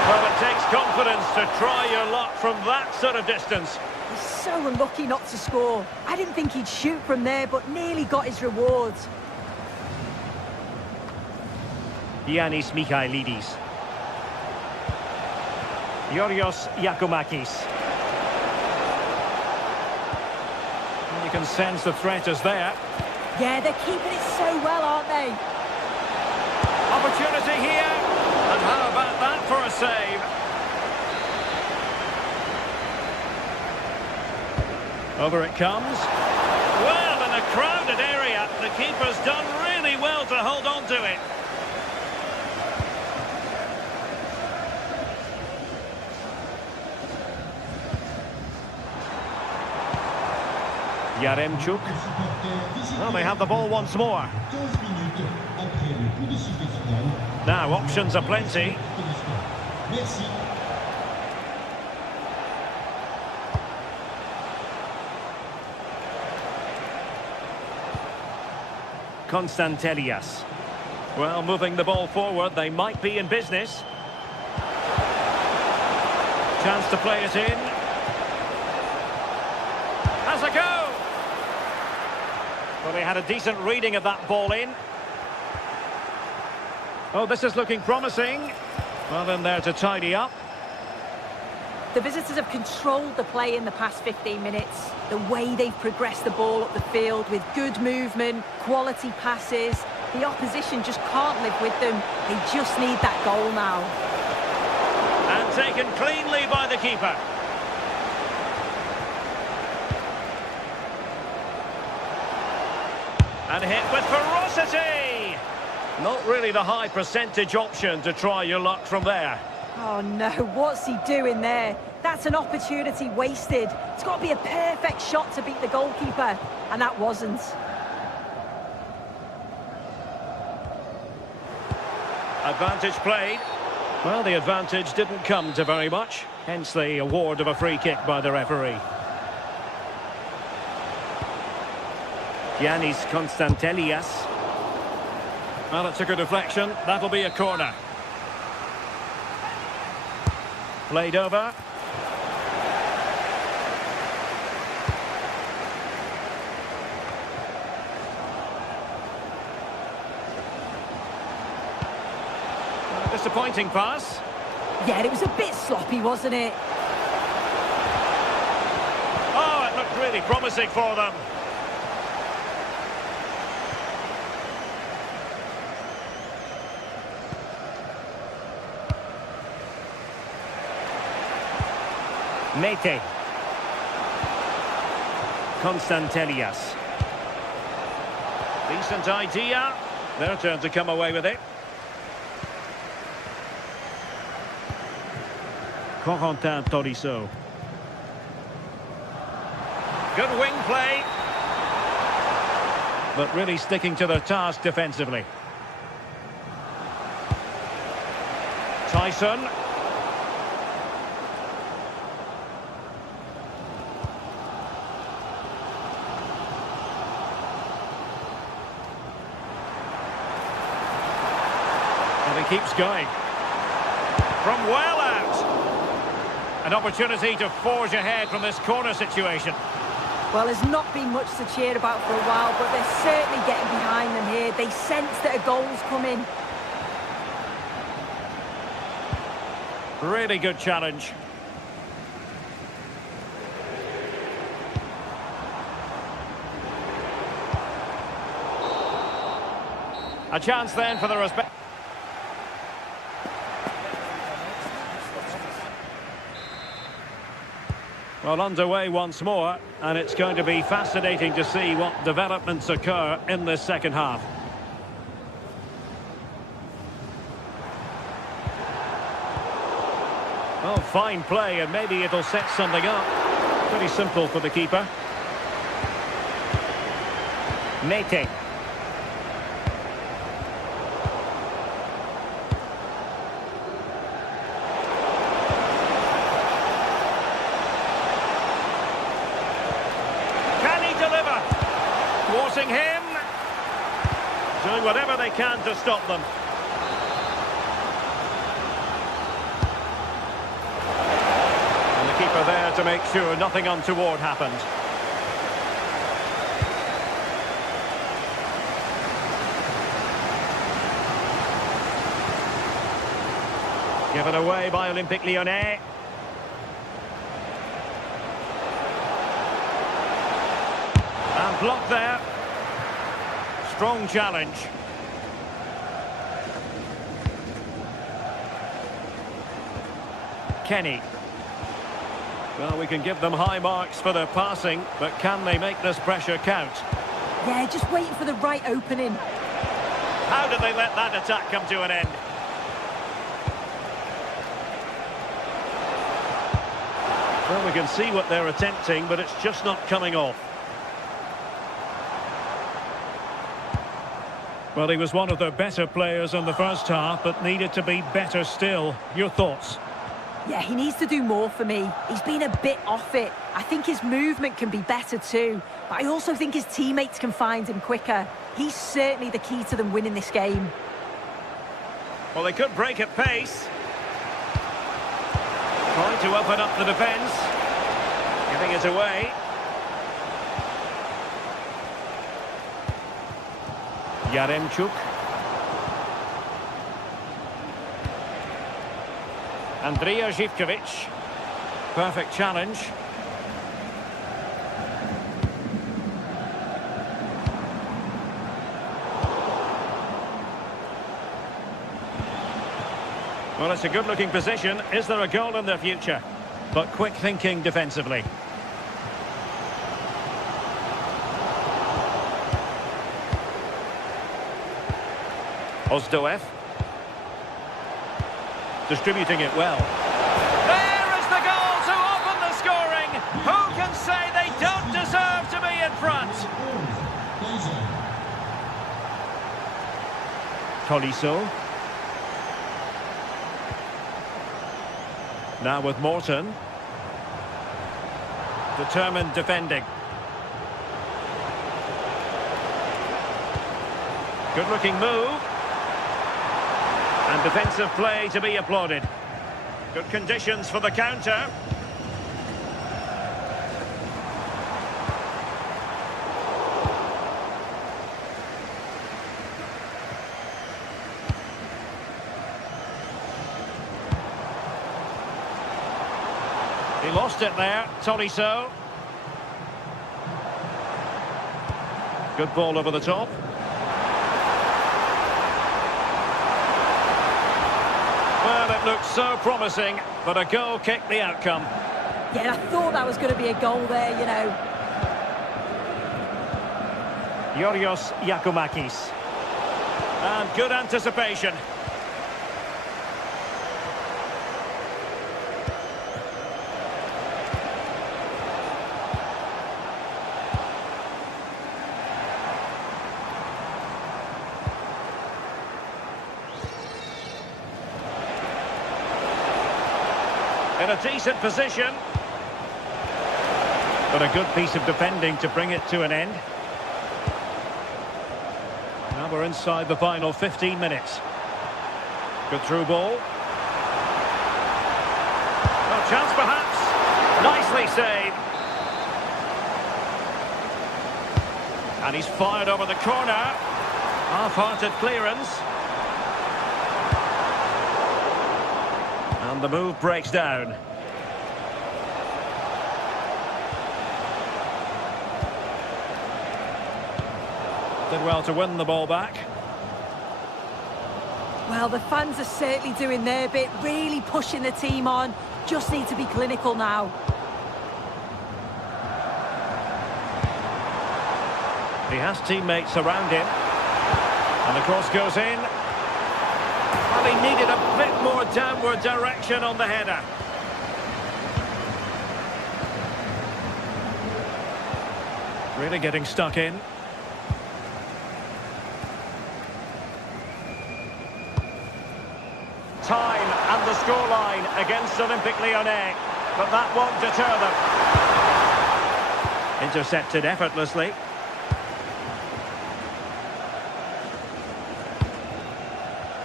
Well, it takes confidence to try your luck from that sort of distance. He's so unlucky not to score. I didn't think he'd shoot from there, but nearly got his rewards. Giannis Michailidis. Yorios Yakumakis. You can sense the threat is there. Yeah, they're keeping it so well, aren't they? Opportunity here. And how about that for a save? Over it comes. Well, in a crowded area, the keeper's done really well to hold on to it. Yaremchuk. Well, they have the ball once more. Now, options are plenty. Constantelias. Well, moving the ball forward, they might be in business. Chance to play it in. Has a go! Well, they had a decent reading of that ball in. Oh, this is looking promising. Well, in there to tidy up. The visitors have controlled the play in the past 15 minutes. The way they've progressed the ball up the field with good movement, quality passes. The opposition just can't live with them. They just need that goal now. And taken cleanly by the keeper. And hit with ferocity. Not really the high percentage option to try your luck from there. Oh no, what's he doing there? That's an opportunity wasted. It's got to be a perfect shot to beat the goalkeeper, and that wasn't. Advantage played. Well, the advantage didn't come to very much, hence the award of a free kick by the referee. Giannis Constantelias. Well, it took a deflection. That'll be a corner. Played over. A disappointing pass. Yeah, it was a bit sloppy, wasn't it? Oh, it looked really promising for them. Mete. Constantelias. Decent idea. Their turn to come away with it. Corentin Tolisso. Good wing play. But really sticking to their task defensively. Tyson. And he keeps going. From well out. An opportunity to forge ahead from this corner situation. Well, there's not been much to cheer about for a while, but they're certainly getting behind them here. They sense that a goal's coming. Really good challenge. A chance then for the respect. Well, underway once more, and it's going to be fascinating to see what developments occur in this second half. Oh, fine play, and maybe it'll set something up. Pretty simple for the keeper. Mete. Thwarting him, doing whatever they can to stop them. And the keeper there to make sure nothing untoward happened. Given away by Olympique Lyonnais. And blocked there. Strong challenge. Kenny. Well, we can give them high marks for their passing, but can they make this pressure count? Yeah, just waiting for the right opening. How did they let that attack come to an end? Well, we can see what they're attempting, but it's just not coming off. Well, he was one of the better players in the first half, but needed to be better still. Your thoughts? Yeah, he needs to do more for me. He's been a bit off it. I think his movement can be better too, but I also think his teammates can find him quicker. He's certainly the key to them winning this game. Well, they could break at pace. Trying to open up the defence. Giving it away. Yaremchuk. Andrija Živković. Perfect challenge. Well, it's a good-looking position. Is there a goal in the future? But quick thinking defensively. Ozdoev. Distributing it well. There is the goal to open the scoring. Who can say they don't deserve to be in front? Tolisso. Now with Morton. Determined defending. Good-looking move. And defensive play to be applauded. Good conditions for the counter. He lost it there, Tolisso. Good ball over the top. Well, it looked so promising, but a goal kicked the outcome. Yeah, I thought that was going to be a goal there, you know. Yorios Yakumakis. And good anticipation. In a decent position. But a good piece of defending to bring it to an end. Now we're inside the final 15 minutes. Good through ball. Oh, chance perhaps. Nicely saved. And he's fired over the corner. Half-hearted clearance. And the move breaks down. Did well to win the ball back. Well, the fans are certainly doing their bit, really pushing the team on. Just need to be clinical now. He has teammates around him. And the cross goes in. Well, he needed a bit more downward direction on the header. Really getting stuck in. Time and the scoreline against Olympique Lyonnais, but that won't deter them. Intercepted effortlessly.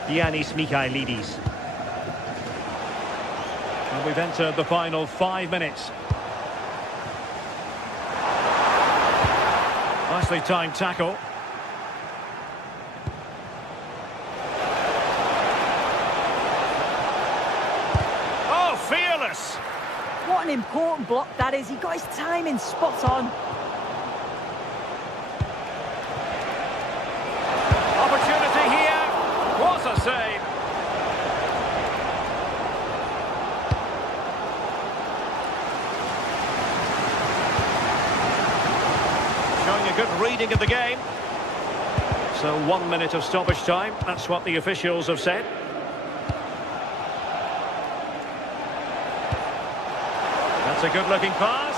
Giannis Michailidis. And we've entered the final 5 minutes. Nicely timed tackle. Fearless! What an important block that is. He got his timing spot on. Opportunity here. What a save! Showing a good reading of the game. So 1 minute of stoppage time. That's what the officials have said. That's a good-looking pass.